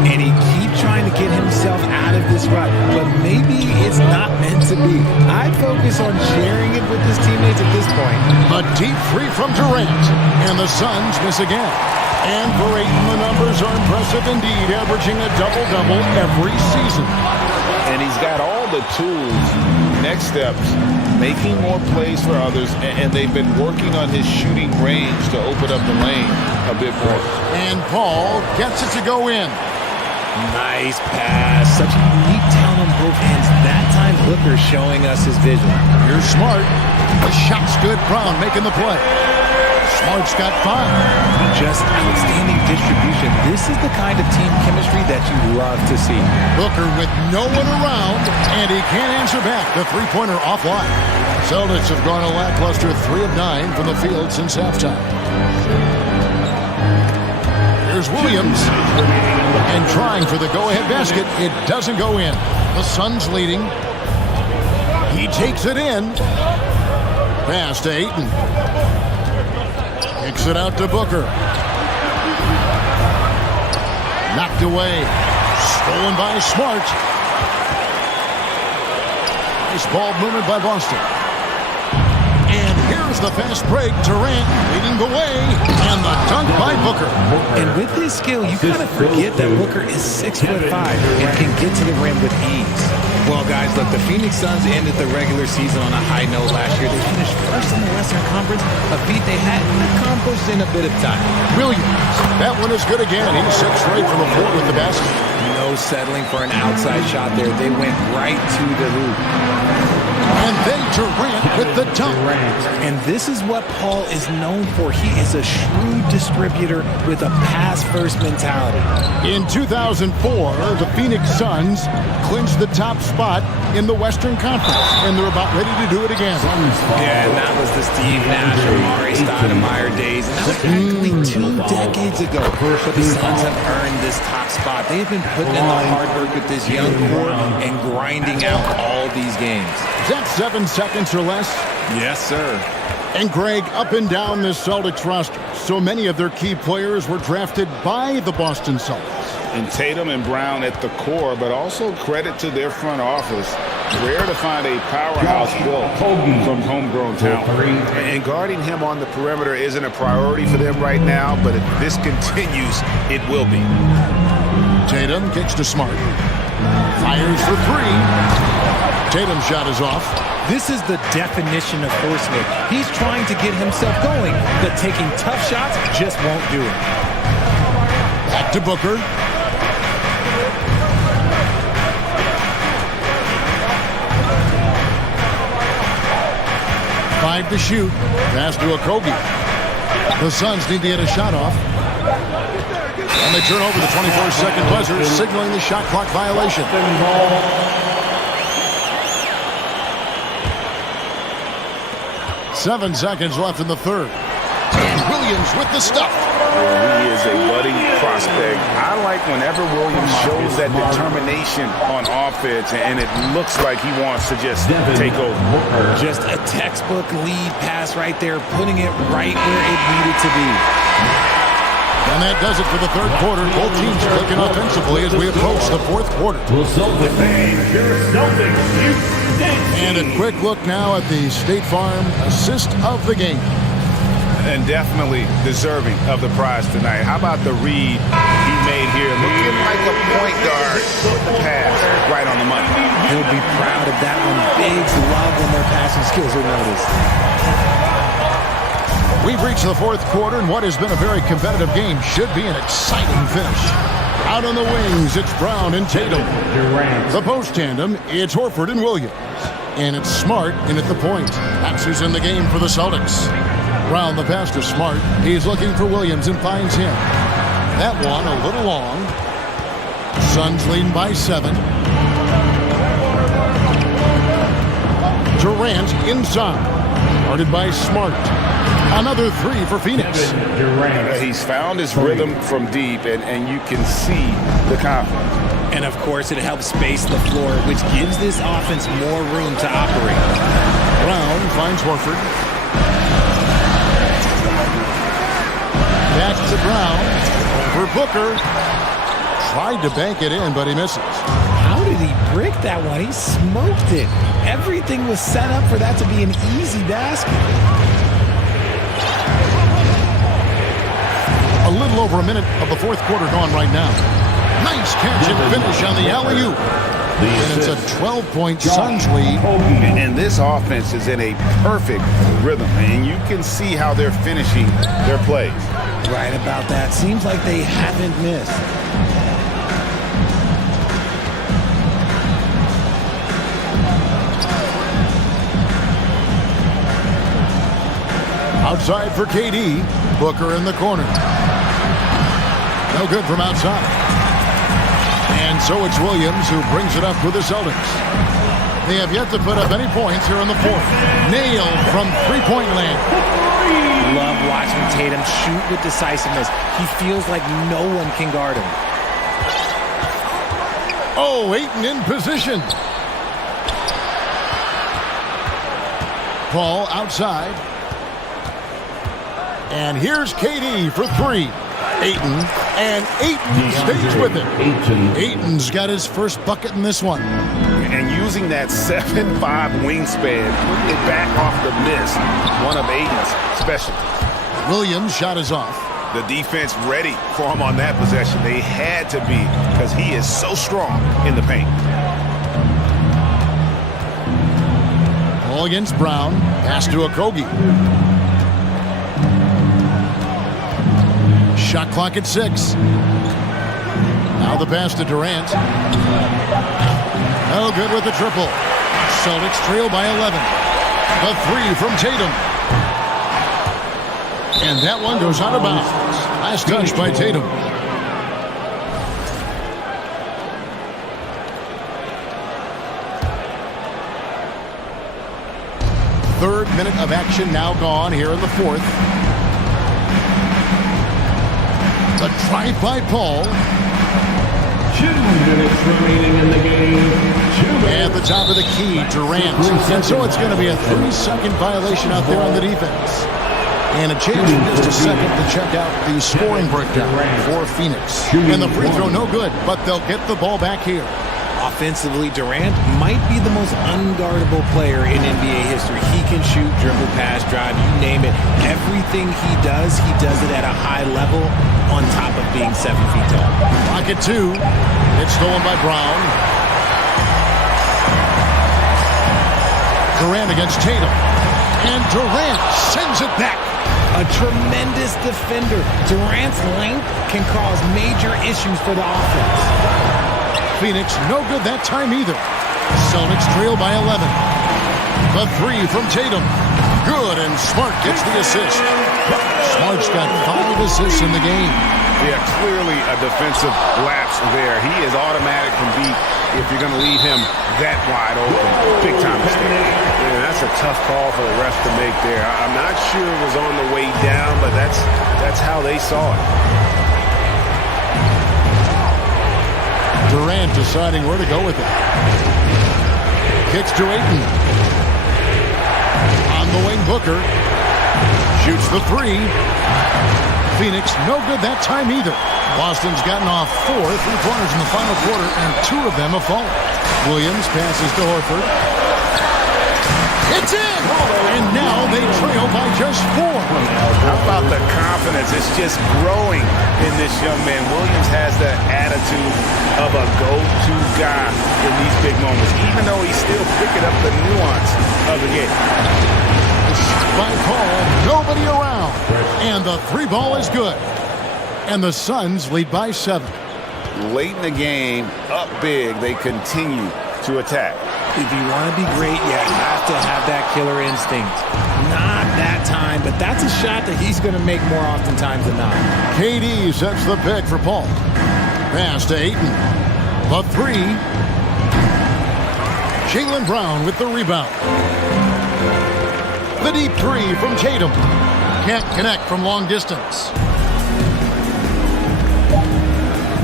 And he keeps trying to get himself out of this rut, but maybe it's not meant to be. I'd focus on sharing it with his teammates at this point. A deep three from Durant. And the Suns miss again. And for Ayton, the numbers are impressive indeed, averaging a double-double every season. And he's got all the tools. Next steps, making more plays for others, and they've been working on his shooting range to open up the lane a bit more. And Paul gets it to go in. Nice pass. Such unique talent on both ends. That time Booker showing us his vision. You're smart. The shot's good. Brown making the play. Smart's got 5. Just outstanding distribution. This is the kind of team chemistry that you love to see. Booker with no one around, and he can't answer back. The three-pointer offline. Celtics have gone a lackluster 3 of 9 from the field since halftime. Here's Williams. And trying for the go-ahead basket. It doesn't go in. The Suns leading. He takes it in. Pass to Ayton. Kicks it out to Booker. Knocked away. Stolen by Smart. Nice ball movement by Boston. And here's the fast break. Durant leading the way. And the dunk by Booker. And with his skill, you kind of forget that Booker is 6'5" and can get to the rim with ease. Well, guys, look, the Phoenix Suns ended the regular season on a high note last year. They finished first in the Western Conference, a feat they hadn't accomplished in a bit of time. Williams, that one is good again. He's 6 straight from the floor with the basket. No settling for an outside shot there. They went right to the hoop. And then Durant with the dunk. And this is what Paul is known for. He is a shrewd distributor with a pass-first mentality. In 2004, the Phoenix Suns clinched the top spot in the Western Conference, and they're about ready to do it again. Yeah, and that was the Steve Nash or Mari Stoudemire days, and that was practically 2 decades ago. But the Suns have earned this top spot. They've been putting in the hard work with this young core and grinding out all these games. Is that 7 seconds or less? Yes, sir. And Greg, up and down this Celtics roster, so many of their key players were drafted by the Boston Celtics. And Tatum and Brown at the core, but also credit to their front office. Rare to find a powerhouse built from homegrown talent. And guarding him on the perimeter isn't a priority for them right now, but if this continues, it will be. Tatum kicks to Smart. Fires for 3. Tatum's shot is off. This is the definition of forcing it. He's trying to get himself going, but taking tough shots just won't do it. Back to Booker. Five to shoot. Pass to Okogie. The Suns need to get a shot off. And they turn over the 24-second buzzer, signaling the shot clock violation. 7 seconds left in the third. And Williams with the stuff. He is a budding prospect. I like whenever Williams shows that determination on offense, and it looks like he wants to just take over. Just a textbook lead pass right there, putting it right where it needed to be. And that does it for the third quarter. Both teams clicking offensively as we approach the fourth quarter. And a quick look now at the State Farm assist of the game. And definitely deserving of the prize tonight. How about the read he made here? Looking like a point guard. The pass right on the money. He'll be proud of that one. Bigs love when their passing skills are noticed. We've reached the fourth quarter, and what has been a very competitive game should be an exciting finish. Out on the wings, it's Brown and Tatum. The post tandem, it's Horford and Williams. And it's Smart in at the point. That's who's in the game for the Celtics. Brown, the pass to Smart. He's looking for Williams and finds him. That one a little long. Suns leading by 7. Durant inside. Guarded by Smart. Another three for Phoenix. He's found his rhythm from deep, and you can see the confidence. And, of course, it helps space the floor, which gives this offense more room to operate. Brown finds Horford. Back to Brown. For Booker. Tried to bank it in, but he misses. How did he brick that one? He smoked it. Everything was set up for that to be an easy basket. A little over a minute of the fourth quarter gone right now. Nice catch and finish on the alley-oop. And it's a 12-point Suns lead. And this offense is in a perfect rhythm, and you can see how they're finishing their plays. Right about that. Seems like they haven't missed. Outside for KD. Booker in the corner. No good from outside. And so it's Williams who brings it up with the Celtics. They have yet to put up any points here in the fourth. Nailed from three-point land. Love watching Tatum shoot with decisiveness. He feels like no one can guard him. Oh, Ayton in position. Paul outside. And here's KD for three. Ayton, and Ayton stays with him. Ayton's got his first bucket in this one. And using that 7'5" wingspan, putting it back off the miss, one of Ayton's specialties. Williams' shot is off. The defense ready for him on that possession. They had to be, because he is so strong in the paint. Ball against Brown. Pass to Okogie. Shot clock at 6. Now the pass to Durant. No good with the triple. Celtics trail by 11. The three from Tatum. And that one goes out of bounds. Last touch by Tatum. Third minute of action now gone here in the fourth. The drive by Paul. 2 minutes remaining in the game. At the top of the key, Durant. And so it's going to be a 3-second violation out there on the defense. And a chance in just a second to check out the scoring breakdown for Phoenix. And the free throw no good, but they'll get the ball back here. Offensively, Durant might be the most unguardable player in NBA history. He can shoot, dribble, pass, drive, you name it. Everything he does it at a high level on top of being 7 feet tall. Clock at 2. It's stolen by Brown. Durant against Tatum. And Durant sends it back. A tremendous defender. Durant's length can cause major issues for the offense. Phoenix no good that time either. Celtics trail by 11. The three from Tatum. Good, and Smart gets the assist. Smart's got 5 assists in the game. Yeah, clearly a defensive lapse there. He is automatic from deep if you're going to leave him that wide open. Big time mistake. Man, that's a tough call for the ref to make there. I'm not sure it was on the way down, but that's how they saw it. Durant deciding where to go with it. Kicks to Ayton. On the wing, Booker. Shoots the three. Phoenix no good that time either. Boston's gotten off 4 3-pointers in the final quarter, and 2 of them have fallen. Williams passes to Horford. It's in! And now they trail by just 4. How about the confidence? It's just growing in this young man. Williams has the attitude of a go-to guy in these big moments, even though he's still picking up the nuance of the game. By Paul, nobody around. And the 3 ball is good. And the Suns lead by 7. Late in the game, up big, they continue to attack. If you want to be great, you have to have that killer instinct. Not that time, but that's a shot that he's going to make more oftentimes than not. KD sets the pick for Paul. Pass to Ayton. The 3. Jaylen Brown with the rebound. The deep 3 from Tatum. Can't connect from long distance.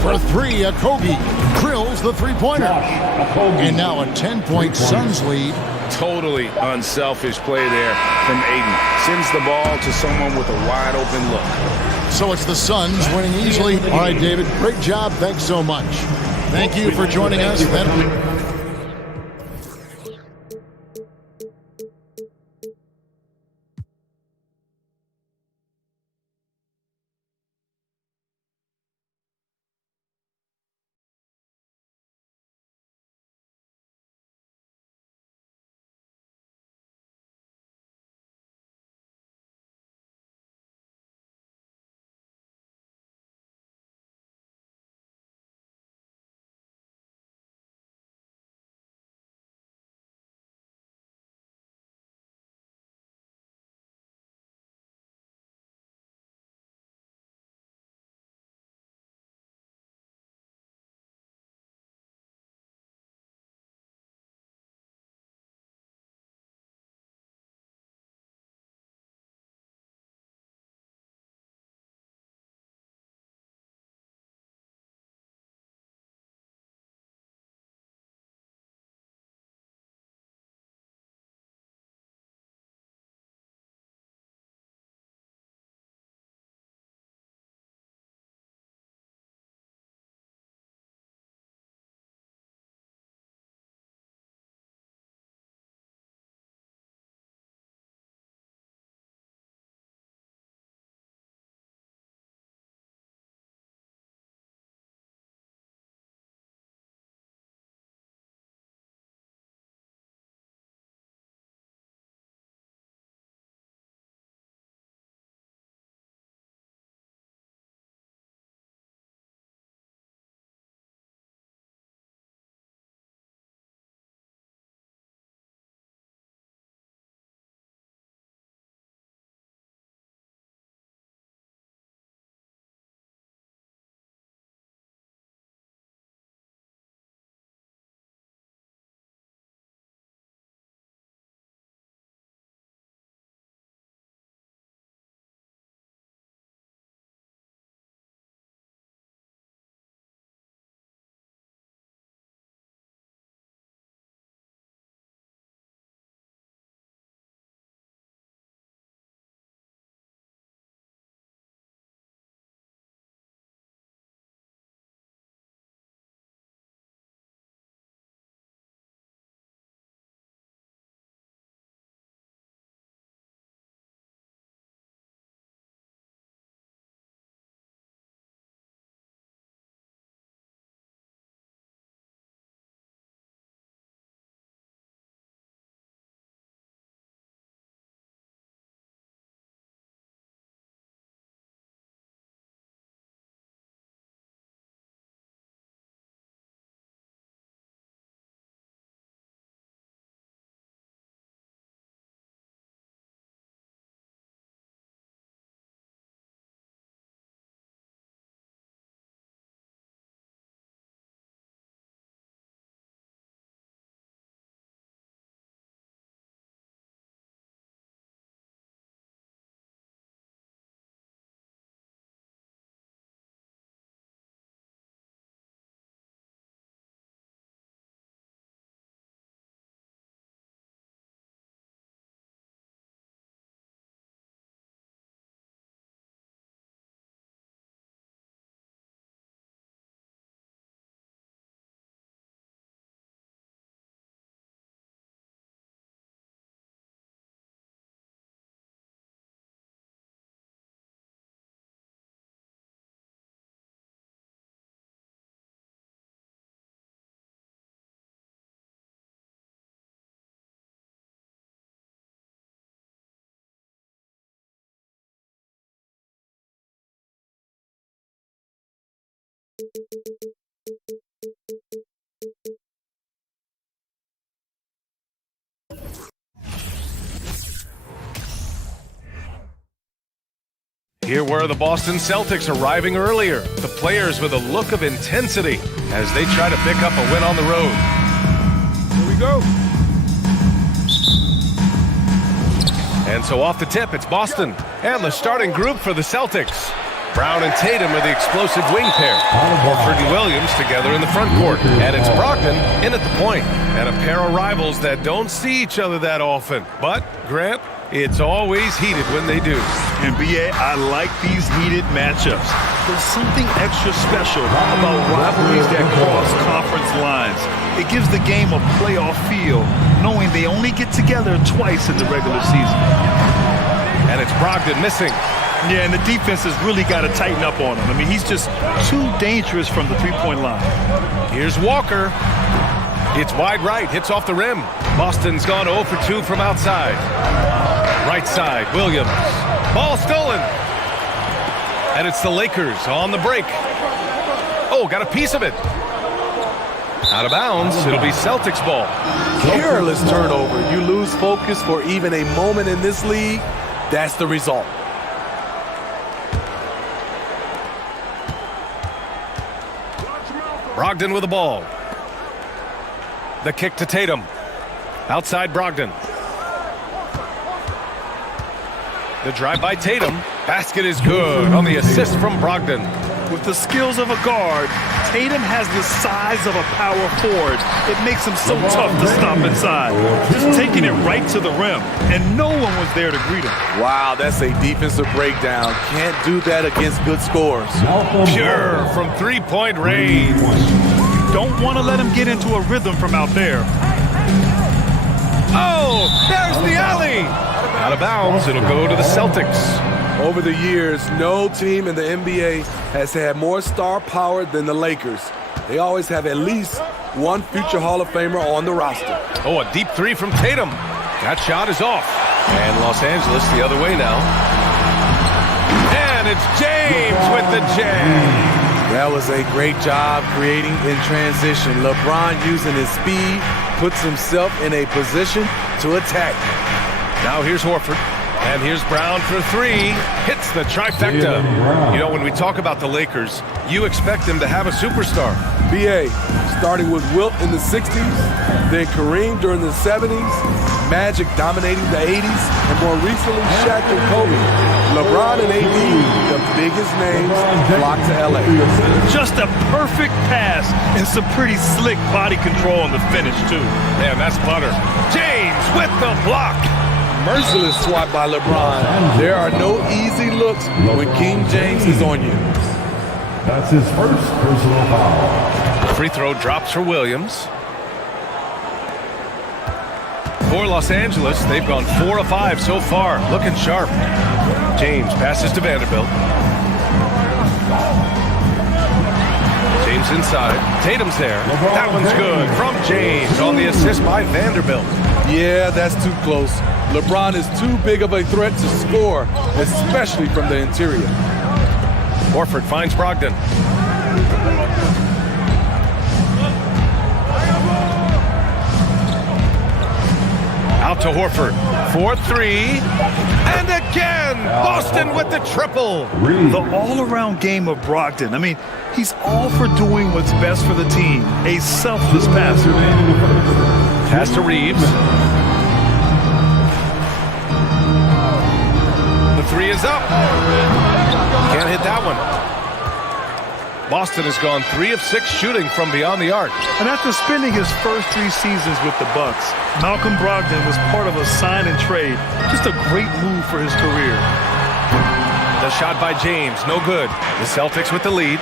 For three, Kobe drills the three-pointer. And now a 10-point Suns lead. Totally unselfish play there from Aiden. Sends the ball to someone with a wide-open look. So it's the Suns winning easily. All right, David, great job. Thanks so much. Thank you for joining us. Here were the Boston Celtics arriving earlier. The players with a look of intensity as they try to pick up a win on the road. Here we go. And so off the tip, it's Boston. And the starting group for the Celtics. Brown and Tatum are the explosive wing pair. Horford and Williams together in the front court. And it's Brogdon in at the point. And a pair of rivals that don't see each other that often. But, Grant, it's always heated when they do. NBA, I like these heated matchups. There's something extra special about rivalries that cross conference lines. It gives the game a playoff feel, knowing they only get together twice in the regular season. And it's Brogdon missing. Yeah, and the defense has really got to tighten up on him. I mean, he's just too dangerous from the three-point line. Here's Walker. It's wide right, hits off the rim. Boston's gone 0 for 2 from outside. Right side, Williams. Ball stolen. And it's the Lakers on the break. Oh, got a piece of it. Out of bounds, it'll be Celtics ball. Careless turnover. You lose focus for even a moment in this league. That's the result. Brogdon with the ball. The kick to Tatum. Outside Brogdon. The drive by Tatum. Basket is good on the assist from Brogdon. With the skills of a guard, Tatum has the size of a power forward. It makes him so tough to stop inside. Just taking it right to the rim, and no one was there to greet him. Wow, that's a defensive breakdown. Can't do that against good scores. Pure from three-point range. Don't want to let him get into a rhythm from out there. Oh, there's the alley. Out of bounds, it'll go to the Celtics. Over the years, no team in the NBA has had more star power than the Lakers. They always have at least one future Hall of Famer on the roster. Oh, a deep three from Tatum. That shot is off. And Los Angeles the other way now. And it's James with the jam. That was a great job creating in transition. LeBron, using his speed, puts himself in a position to attack. Now here's Horford. And here's Brown for three. Hits the trifecta. You know, when we talk about the Lakers, you expect them to have a superstar. BA, starting with Wilt in the 60s, then Kareem during the 70s, Magic dominating the 80s, and more recently Shaq and Kobe. LeBron and AD, the biggest names, flocked to LA. Just a perfect pass and some pretty slick body control on the finish, too. Man, that's butter. James with the block. Merciless swat by LeBron. There are no easy looks when King James is on you. That's his first personal foul. Free throw drops for Williams. For Los Angeles, they've gone 4 of 5 so far. Looking sharp. James passes to Vanderbilt. James inside. Tatum's there. That one's good from James on the assist by Vanderbilt. Yeah, that's too close. LeBron is too big of a threat to score, especially from the interior. Horford finds Brogdon. Out to Horford. 4-3. And again, Boston with the triple. The all-around game of Brogdon. I mean, he's all for doing what's best for the team. A selfless passer. Pass to Reeves. Three is up. Can't hit that one. Boston has gone 3 of 6 shooting from beyond the arc. And after spending his first 3 seasons with the Bucks, Malcolm Brogdon was part of a sign and trade. Just a great move for his career. The shot by James, no good. The Celtics with the lead.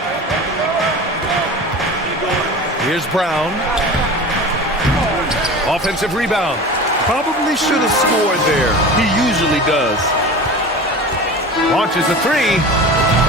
Here's Brown. Offensive rebound. Probably should have scored there. He usually does. Launches a 3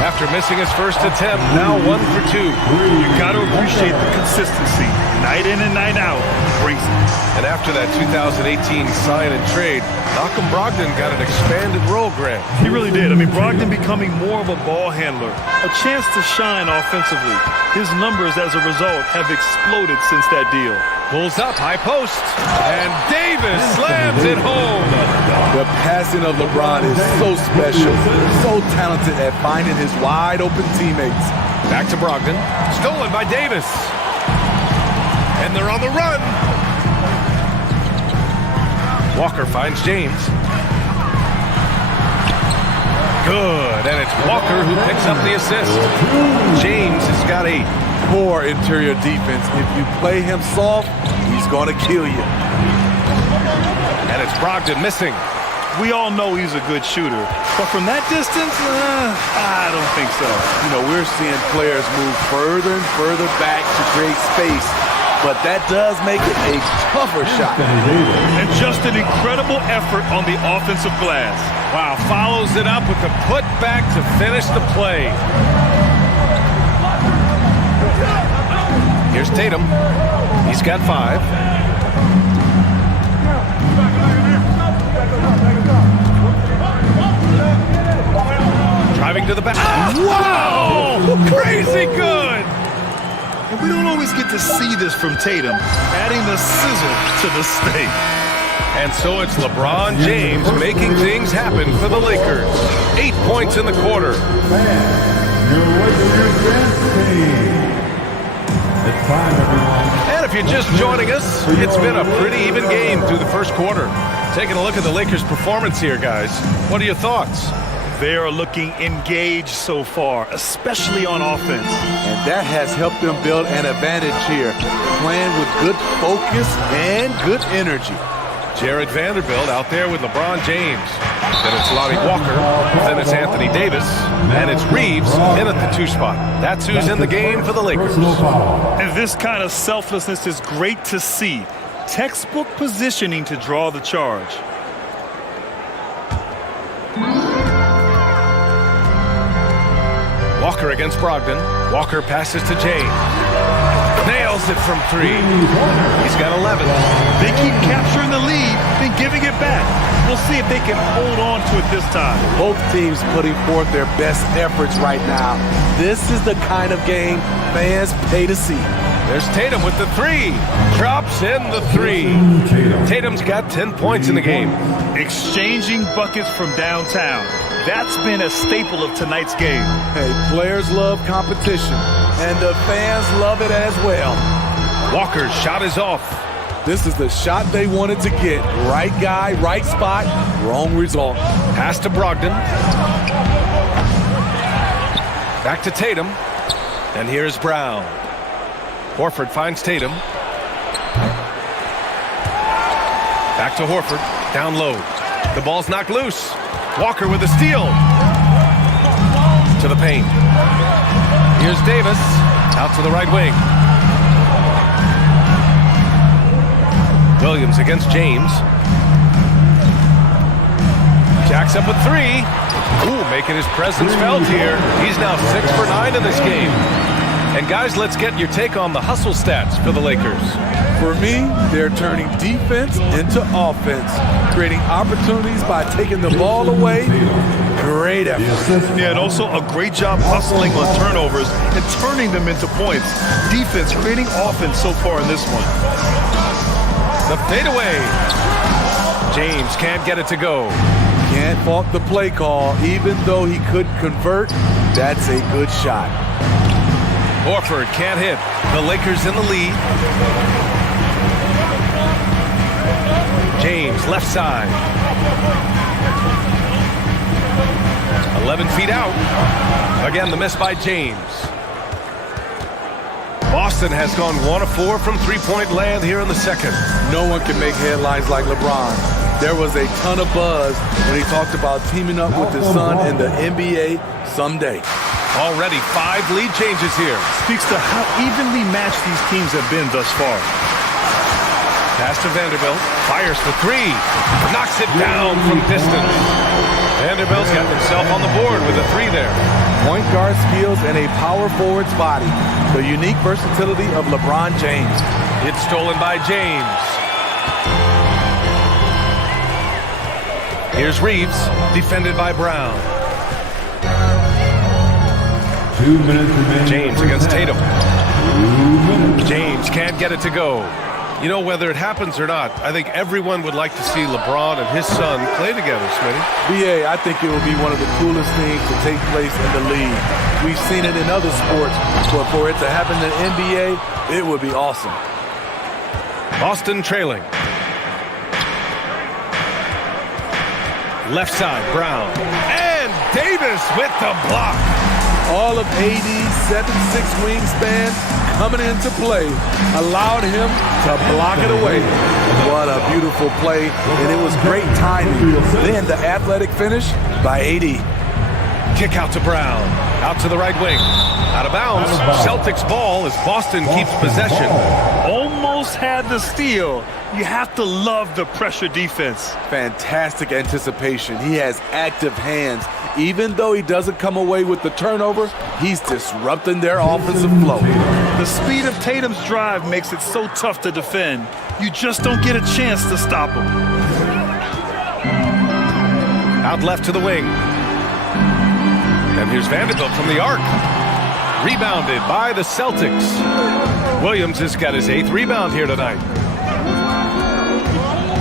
after missing his first attempt. Now 1 for 2. You got to appreciate the consistency. Night in and night out. Brings it. And after that 2018 sign and trade, Malcolm Brogdon got an expanded role, Grant. He really did. I mean, Brogdon becoming more of a ball handler. A chance to shine offensively. His numbers as a result have exploded since that deal. Pulls up, high post, and Davis slams it home. The passing of LeBron is so special, so talented at finding his wide-open teammates. Back to Brogdon, stolen by Davis. And they're on the run. Walker finds James. Good, and it's Walker who picks up the assist. James has got 8. Poor interior defense. If you play him soft, he's going to kill you. And it's Brogdon missing. We all know he's a good shooter, but from that distance, I don't think so. You know, we're seeing players move further and further back to create space, but that does make it a tougher shot. And just an incredible effort on the offensive glass. Wow, follows it up with the putback to finish the play. Here's Tatum. He's got 5. Driving to the back. Wow! Crazy good! And we don't always get to see this from Tatum, adding the sizzle to the steak. And so it's LeBron James making things happen for the Lakers. 8 points in the quarter. And if you're just joining us, it's been a pretty even game through the first quarter. Taking a look at the Lakers' performance here, guys. What are your thoughts? They are looking engaged so far, especially on offense. And that has helped them build an advantage here, playing with good focus and good energy. Jared Vanderbilt out there with LeBron James. Then it's Lonnie Walker. Then it's Anthony Davis. And it's Reeves in at the 2 spot. That's who's in the game for the Lakers. And this kind of selflessness is great to see. Textbook positioning to draw the charge. Walker against Brogdon. Walker passes to James. Nails it from 3. He's got 11. They keep capturing the lead, then giving it back. We'll see if they can hold on to it this time. Both teams putting forth their best efforts right now. This is the kind of game fans pay to see. There's Tatum with the 3. Drops in the 3. Tatum's got 10 points in the game. Exchanging buckets from downtown. That's been a staple of tonight's game. Hey, players love competition, and the fans love it as well. Walker's shot is off. This is the shot they wanted to get. Right guy, right spot, wrong result. Pass to Brogdon. Back to Tatum. And here's Brown. Horford finds Tatum. Back to Horford. Down low. The ball's knocked loose. Walker with a steal. To the paint. Here's Davis. Out to the right wing. Williams against James. Jacks up a 3. Ooh, making his presence felt here. He's now 6 for 9 in this game. And guys, let's get your take on the hustle stats for the Lakers. For me, they're turning defense into offense, creating opportunities by taking the ball away. Great effort. Yeah, and also a great job hustling on turnovers and turning them into points. Defense creating offense so far in this one. The fadeaway. James can't get it to go. Can't fault the play call. Even though he couldn't convert, that's a good shot. Horford can't hit. The Lakers in the lead. James, left side. 11 feet out. Again, the miss by James. Boston has gone 1 of 4 from three-point land here in the second. No one can make headlines like LeBron. There was a ton of buzz when he talked about teaming up with his son in the NBA someday. Already 5 lead changes here. Speaks to how evenly matched these teams have been thus far. Pass to Vanderbilt. Fires for 3. Knocks it down from distance. Vanderbilt's got himself on the board with a 3 there. Point guard skills and a power forward's body. The unique versatility of LeBron James. It's stolen by James. Here's Reeves, defended by Brown. 2 minutes remaining. James against Tatum. James can't get it to go. You know, whether it happens or not, I think everyone would like to see LeBron and his son play together, Smitty. BA, I think it will be one of the coolest things to take place in the league. We've seen it in other sports, but for it to happen in the NBA, it would be awesome. Boston trailing. Left side, Brown. And Davis with the block. All of AD's 7'6" wingspan coming into play allowed him to block it away. What a beautiful play, and it was great timing. Then the athletic finish by AD. Kick out to Brown. Out to the right wing. Out of bounds. Celtics ball as Boston keeps possession. Almost had the steal. You have to love the pressure defense. Fantastic anticipation. He has active hands. Even though he doesn't come away with the turnover, he's disrupting their offensive flow. The speed of Tatum's drive makes it so tough to defend. You just don't get a chance to stop him. Out left to the wing. And here's Vanderbilt from the arc. Rebounded by the Celtics. Williams has got his 8th rebound here tonight.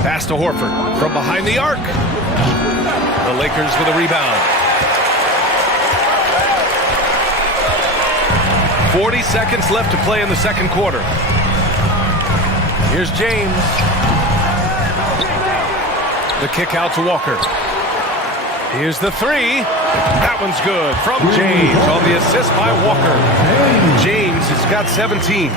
Pass to Horford from behind the arc. The Lakers with a rebound. 40 seconds left to play in the second quarter. Here's James. The kick out to Walker. Here's the three. That one's good from James on the assist by Walker. James has got 17.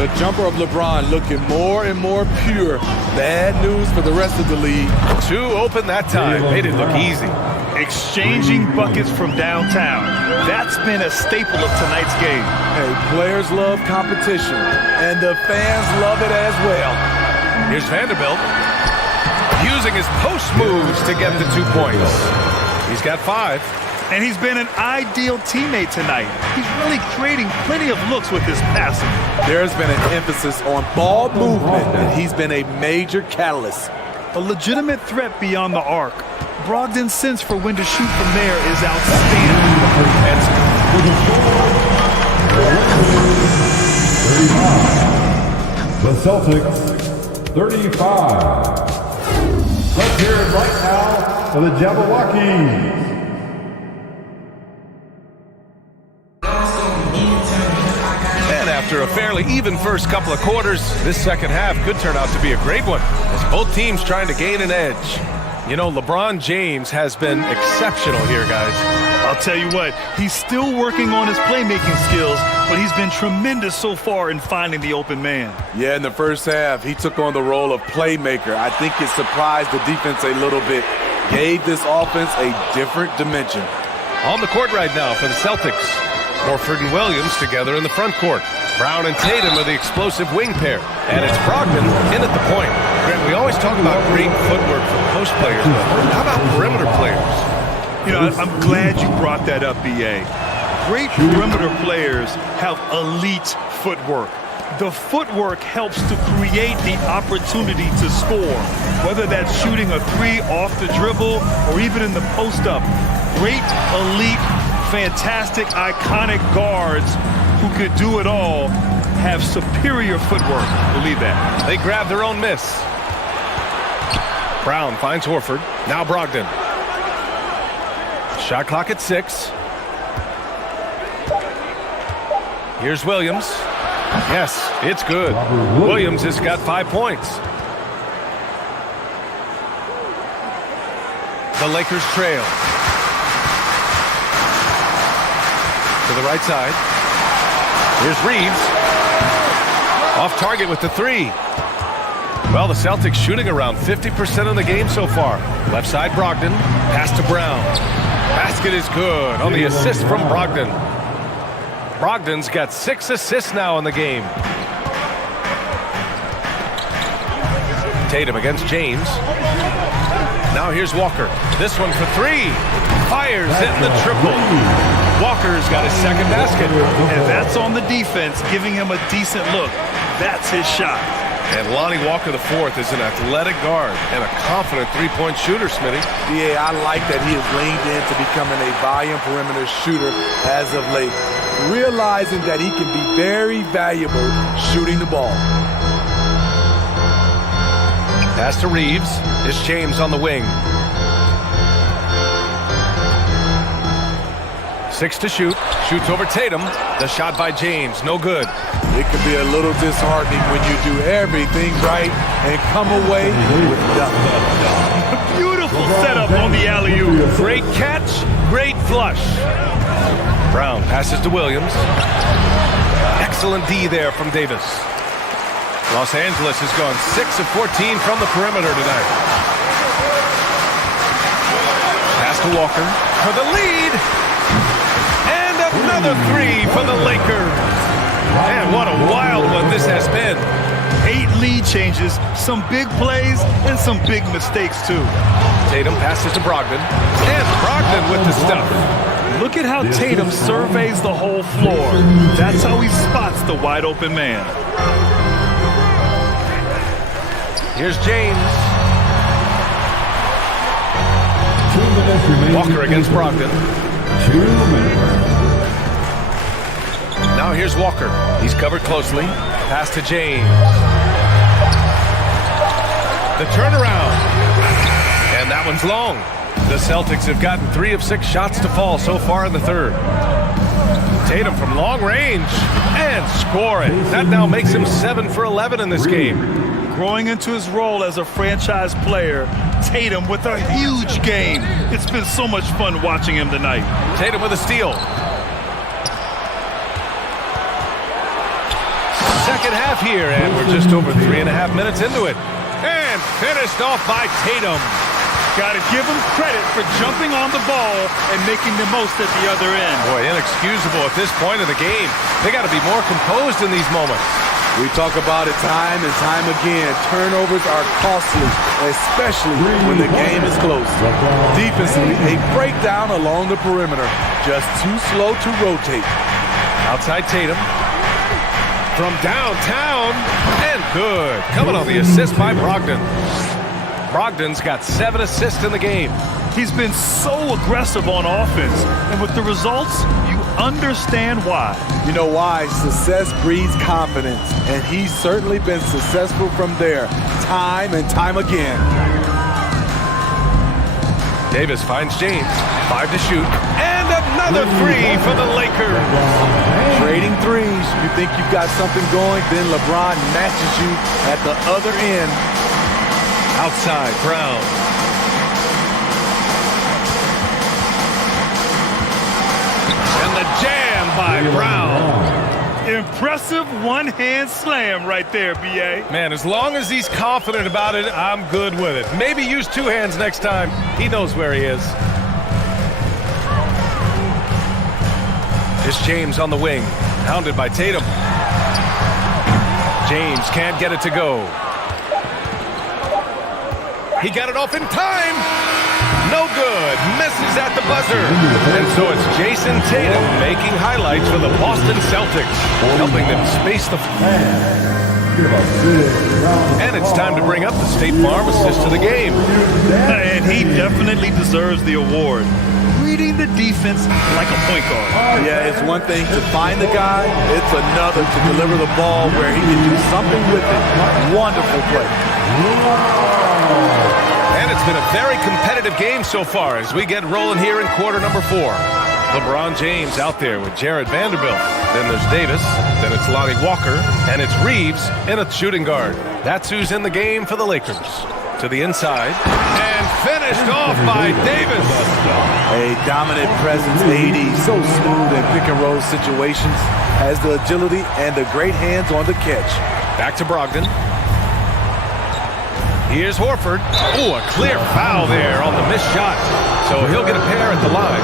The jumper of LeBron looking more and more pure. Bad news for the rest of the league. 2 open that time. Made it look easy. Exchanging buckets from downtown. That's been a staple of tonight's game. Hey, players love competition, and the fans love it as well. Here's Vanderbilt using his post moves to get the 2 points. He's got 5. And he's been an ideal teammate tonight. He's really creating plenty of looks with his passing. There's been an emphasis on ball movement, and he's been a major catalyst. A legitimate threat beyond the arc. Brogdon's sense for when to shoot from there is outstanding. The Celtics, 35. Let's hear it right now for the Jabberwockies. And after a fairly even first couple of quarters, this second half could turn out to be a great one as both teams trying to gain an edge. You know, LeBron James has been exceptional here, guys. I'll tell you what, he's still working on his playmaking skills, but he's been tremendous so far in finding the open man. Yeah, in the first half, he took on the role of playmaker. I think it surprised the defense a little bit, gave this offense a different dimension. On the court right now for the Celtics. Horford and Williams together in the front court. Brown and Tatum are the explosive wing pair. And it's Brogdon in at the point. Grant, we always talk about great footwork for post players, but how about perimeter players? You know, I'm glad you brought that up, B.A. Great perimeter players have elite footwork. The footwork helps to create the opportunity to score, whether that's shooting a three off the dribble or even in the post-up. Great, elite, fantastic, iconic guards who could do it all have superior footwork. Believe that. They grab their own miss. Brown finds Horford. Now Brogdon. Shot clock at 6. Here's Williams. Yes, it's good. Williams has got 5 points. The Lakers trail. To the right side. Here's Reeves. Off target with the 3. Well, the Celtics shooting around 50% of the game so far. Left side, Brogdon. Pass to Brown. Basket is good on the assist from Brogdon. Brogdon's got 6 assists now in the game. Tatum against James. Now here's Walker. This one for 3. Fires in the triple. Walker's got his second basket. And that's on the defense, giving him a decent look. That's his shot. And Lonnie Walker IV is an athletic guard and a confident three-point shooter, Smitty. Yeah, I like that he has leaned into becoming a volume perimeter shooter as of late, realizing that he can be very valuable shooting the ball. Pass to Reeves. It's James on the wing. 6 to shoot. Shoots over Tatum. The shot by James. No good. It can be a little disheartening when you do everything right and come away with nothing. Beautiful setup on the alley-oop. Great catch, great flush. Brown passes to Williams. Excellent D there from Davis. Los Angeles has gone 6 of 14 from the perimeter tonight. Pass to Walker for the lead. And another three for the Lakers. Man, what a wild one this has been. 8 lead changes, some big plays, and some big mistakes, too. Tatum passes to Brogdon. And Brogdon with the stuff. Look at how Tatum surveys the whole floor. That's how he spots the wide-open man. Here's James. Walker against Brogdon. 2 minutes. Now here's Walker. He's covered closely. Pass to James. The turnaround. And that one's long. The Celtics have gotten 3 of 6 shots to fall so far in the third. Tatum from long range. And scoring. That now makes him 7 for 11 in this game. Growing into his role as a franchise player, Tatum with a huge game. It's been so much fun watching him tonight. Tatum with a steal. Second half here, and we're just over 3.5 minutes into it. And finished off by Tatum. Got to give him credit for jumping on the ball and making the most at the other end. Boy, inexcusable at this point of the game. They got to be more composed in these moments. We talk about it time and time again. Turnovers are costly, especially when the game is close. Defensively, a breakdown along the perimeter. Just too slow to rotate. Outside Tatum. From downtown. And good. Coming on the assist by Brogdon. Brogdon's got 7 assists in the game. He's been so aggressive on offense. And with the results, you understand why. You know why? Success breeds confidence. And he's certainly been successful from there, time and time again. Davis finds James. 5 to shoot. And another 3 for the Lakers. Trading threes. You think you've got something going, then LeBron matches you at the other end. Outside, Brown. And the jam by Brown. Impressive one-hand slam right there, B.A. Man, as long as he's confident about it, I'm good with it. Maybe use 2 hands next time. He knows where he is. Here's James on the wing, hounded by Tatum. James can't get it to go. He got it off in time. No good. Misses at the buzzer. And so it's Jason Tatum making highlights for the Boston Celtics, helping them space the floor. And it's time to bring up the State Farm assist of the game. And he definitely deserves the award. Reading the defense like a point guard. Yeah, it's one thing to find the guy. It's another to deliver the ball where he can do something with it. Wonderful play. And it's been a very competitive game so far as we get rolling here in quarter number 4. LeBron James out there with Jared Vanderbilt. Then there's Davis. Then it's Lonnie Walker. And it's Reeves in a shooting guard. That's who's in the game for the Lakers. To the inside. And finished off by Davis. A dominant presence, AD. So smooth in pick and roll situations. Has the agility and the great hands on the catch. Back to Brogdon. Here's Horford. Oh, a clear foul there on the missed shot. So he'll get a pair at the line.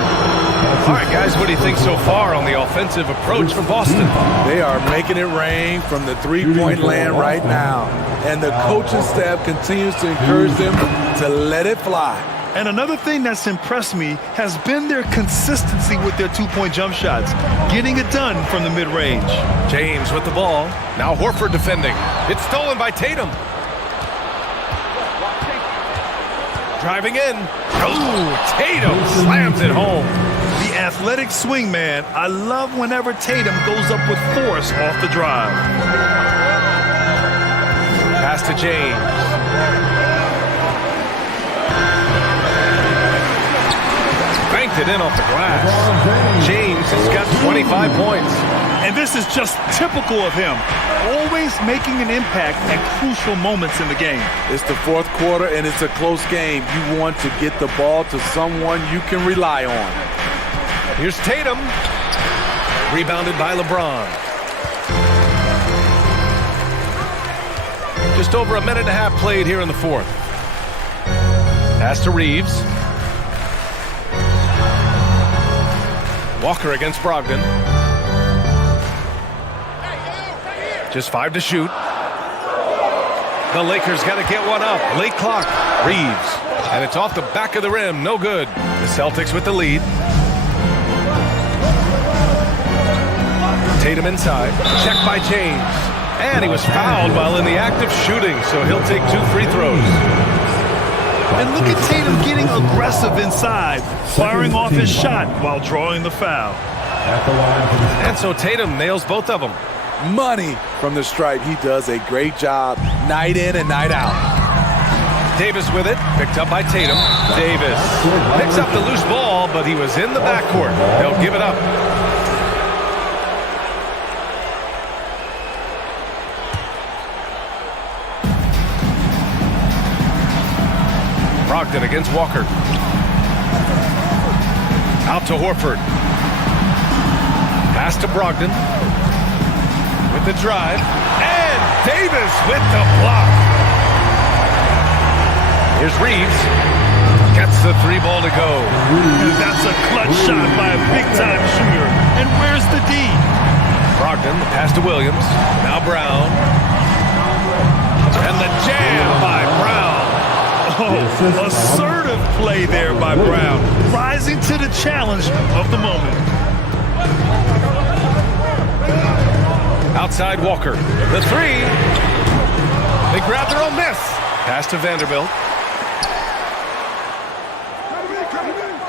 All right, guys, what do you think so far on the offensive approach for Boston? They are making it rain from the three-point land right now. And the coaching staff continues to encourage them to let it fly. And another thing that's impressed me has been their consistency with their two-point jump shots, getting it done from the mid-range. James with the ball. Now Horford defending. It's stolen by Tatum. Driving in. Oh, Tatum slams it home. The athletic swingman. I love whenever Tatum goes up with force off the drive. Pass to James. Banked it in off the glass. James has got 25 points. And this is just typical of him, always making an impact at crucial moments in the game. It's the fourth quarter, and it's a close game. You want to get the ball to someone you can rely on. Here's Tatum. Rebounded by LeBron. Just over a minute and a half played here in the fourth. Pass to Reeves. Walker against Brogdon. Just 5 to shoot. The Lakers got to get one up. Late clock. Reeves. And it's off the back of the rim. No good. The Celtics with the lead. Tatum inside. Check by James. And he was fouled while in the act of shooting, so he'll take 2 free throws. And look at Tatum getting aggressive inside, firing off his shot while drawing the foul. And so Tatum nails both of them. Money from the stripe. He does a great job night in and night out. Davis with it, picked up by Tatum. Davis picks up the loose ball, but he was in the backcourt. They'll give it up. Brogdon against Walker. Out to Horford. Pass to Brogdon. With the drive. And Davis with the block. Here's Reeves. Gets the 3 ball to go. And that's a clutch shot by a big-time shooter. And where's the D? Brogdon, the pass to Williams. Now Brown. And the jam by Brown. Oh, assertive play there by Brown, rising to the challenge of the moment. Outside Walker. The 3. They grab their own miss. Pass to Vanderbilt.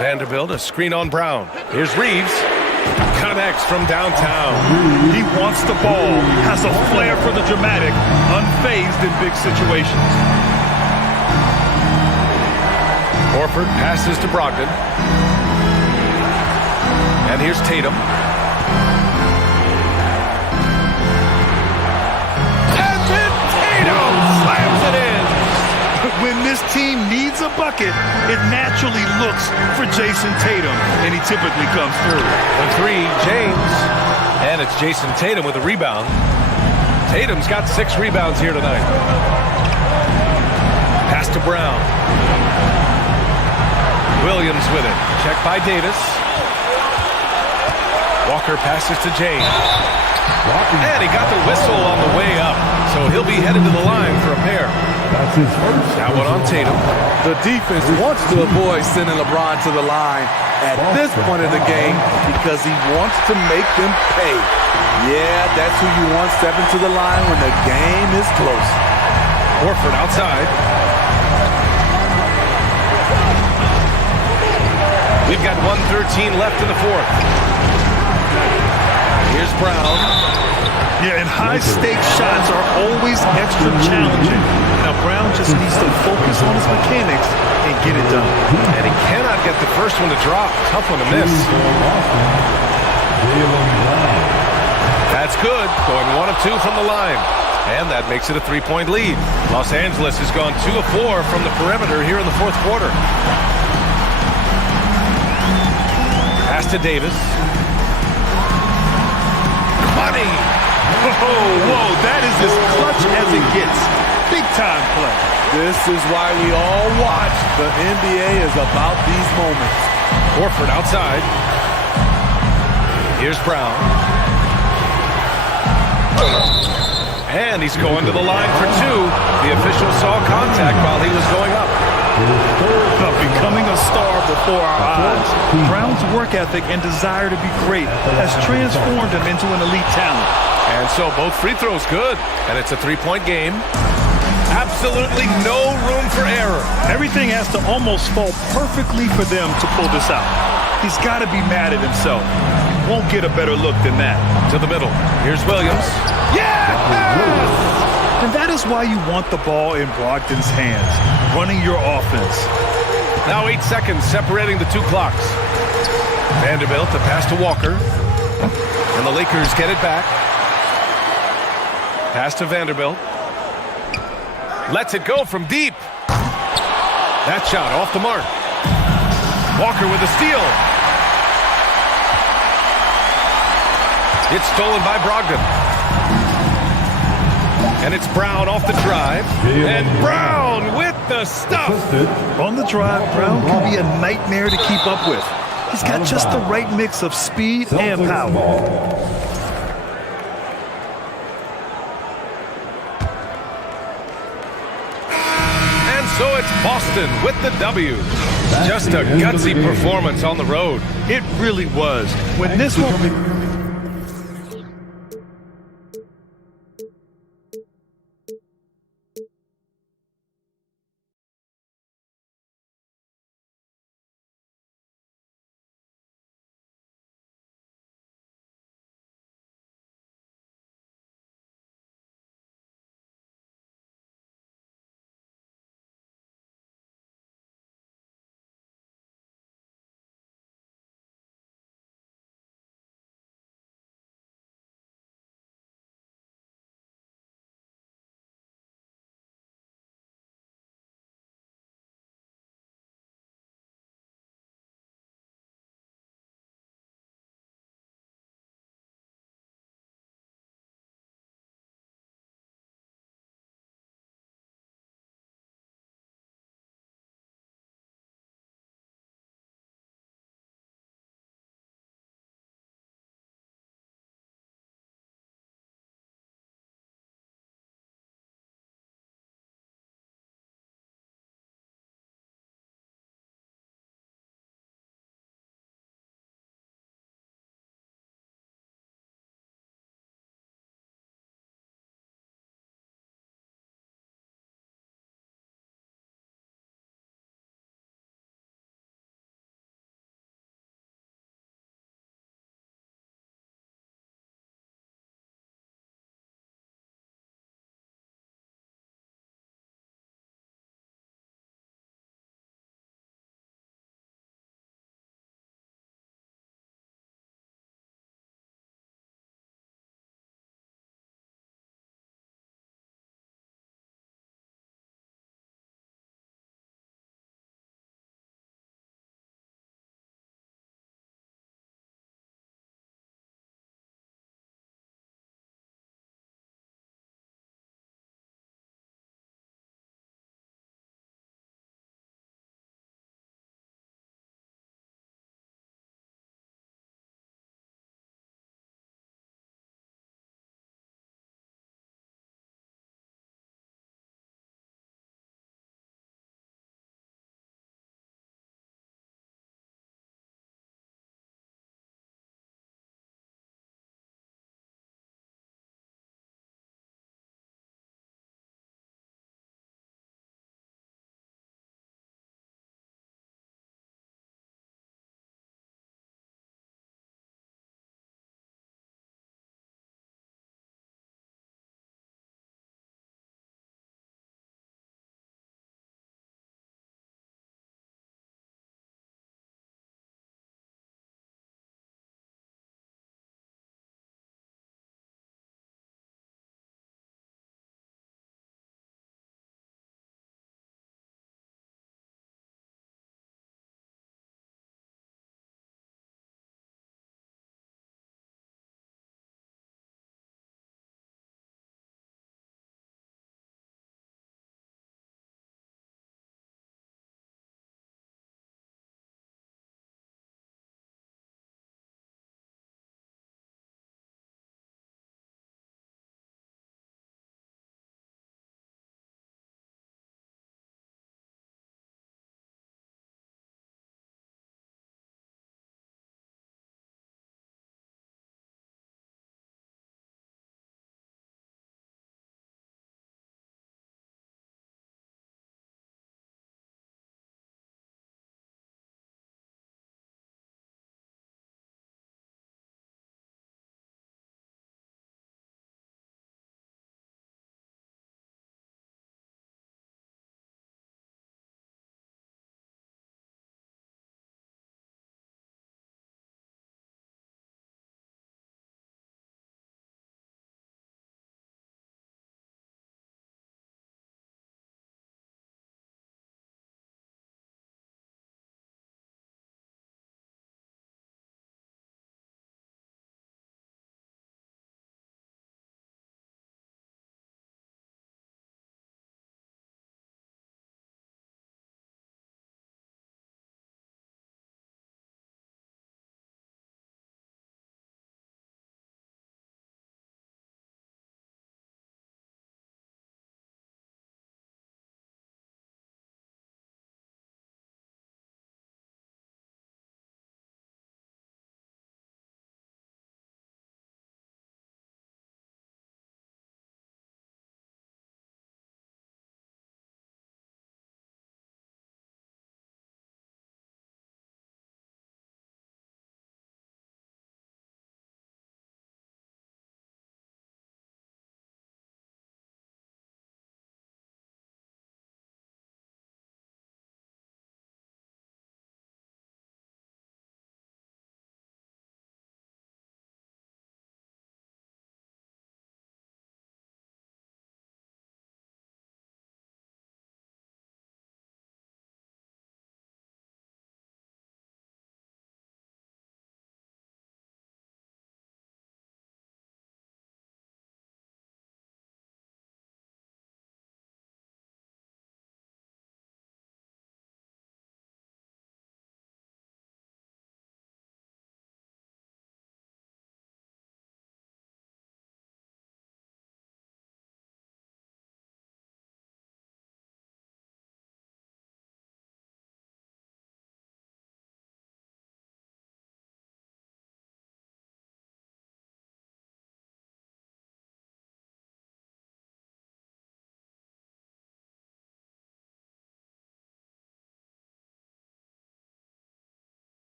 Vanderbilt, a screen on Brown. Here's Reeves. Connects from downtown. He wants the ball, has a flair for the dramatic, unfazed in big situations. Horford passes to Brogdon. And here's Tatum. And then Tatum slams it in. When this team needs a bucket, it naturally looks for Jason Tatum, and he typically comes through. The 3, James. And it's Jason Tatum with a rebound. Tatum's got 6 rebounds here tonight. Pass to Brown. Williams with it. Check by Davis. Walker passes to James. And he got the whistle on the way up, so he'll be headed to the line for a pair. That's his first. That one on Tatum. The defense wants to avoid sending LeBron to the line at this point of the game because he wants to make them pay. Yeah, that's who you want stepping to the line when the game is close. Horford outside. We've got 1:13 left in the fourth. Here's Brown. Yeah, and high-stakes shots are always extra challenging. Now, Brown just needs to focus on his mechanics and get it done. And he cannot get the first one to drop. Tough one to miss. That's good. Going 1 of 2 from the line. And that makes it a 3-point lead. Los Angeles has gone 2 of 4 from the perimeter here in the fourth quarter. Pass to Davis. Money! Whoa, that is as clutch as it gets. Big-time play. This is why we all watch. The NBA is about these moments. Horford outside. Here's Brown. And he's going to the line for 2. The official saw contact while he was going up. Becoming a star before our eyes. Brown's work ethic and desire to be great has transformed him into an elite talent. And so both free throws good. And it's a 3-point game. Absolutely no room for error. Everything has to almost fall perfectly for them to pull this out. He's got to be mad at himself. Won't get a better look than that. To the middle. Here's Williams. Yes! And that is why you want the ball in Brogdon's hands, running your offense. Now 8 seconds separating the 2 clocks. Vanderbilt, the pass to Walker. And the Lakers get it back. Pass to Vanderbilt. Lets it go from deep. That shot off the mark. Walker with a steal. It's stolen by Brogdon. And it's Brown off the drive. And Brown with the stuff. On the drive, Brown can be a nightmare to keep up with. He's got just the right mix of speed and power. So it's Boston with the W. Just a gutsy performance on the road. It really was. When this one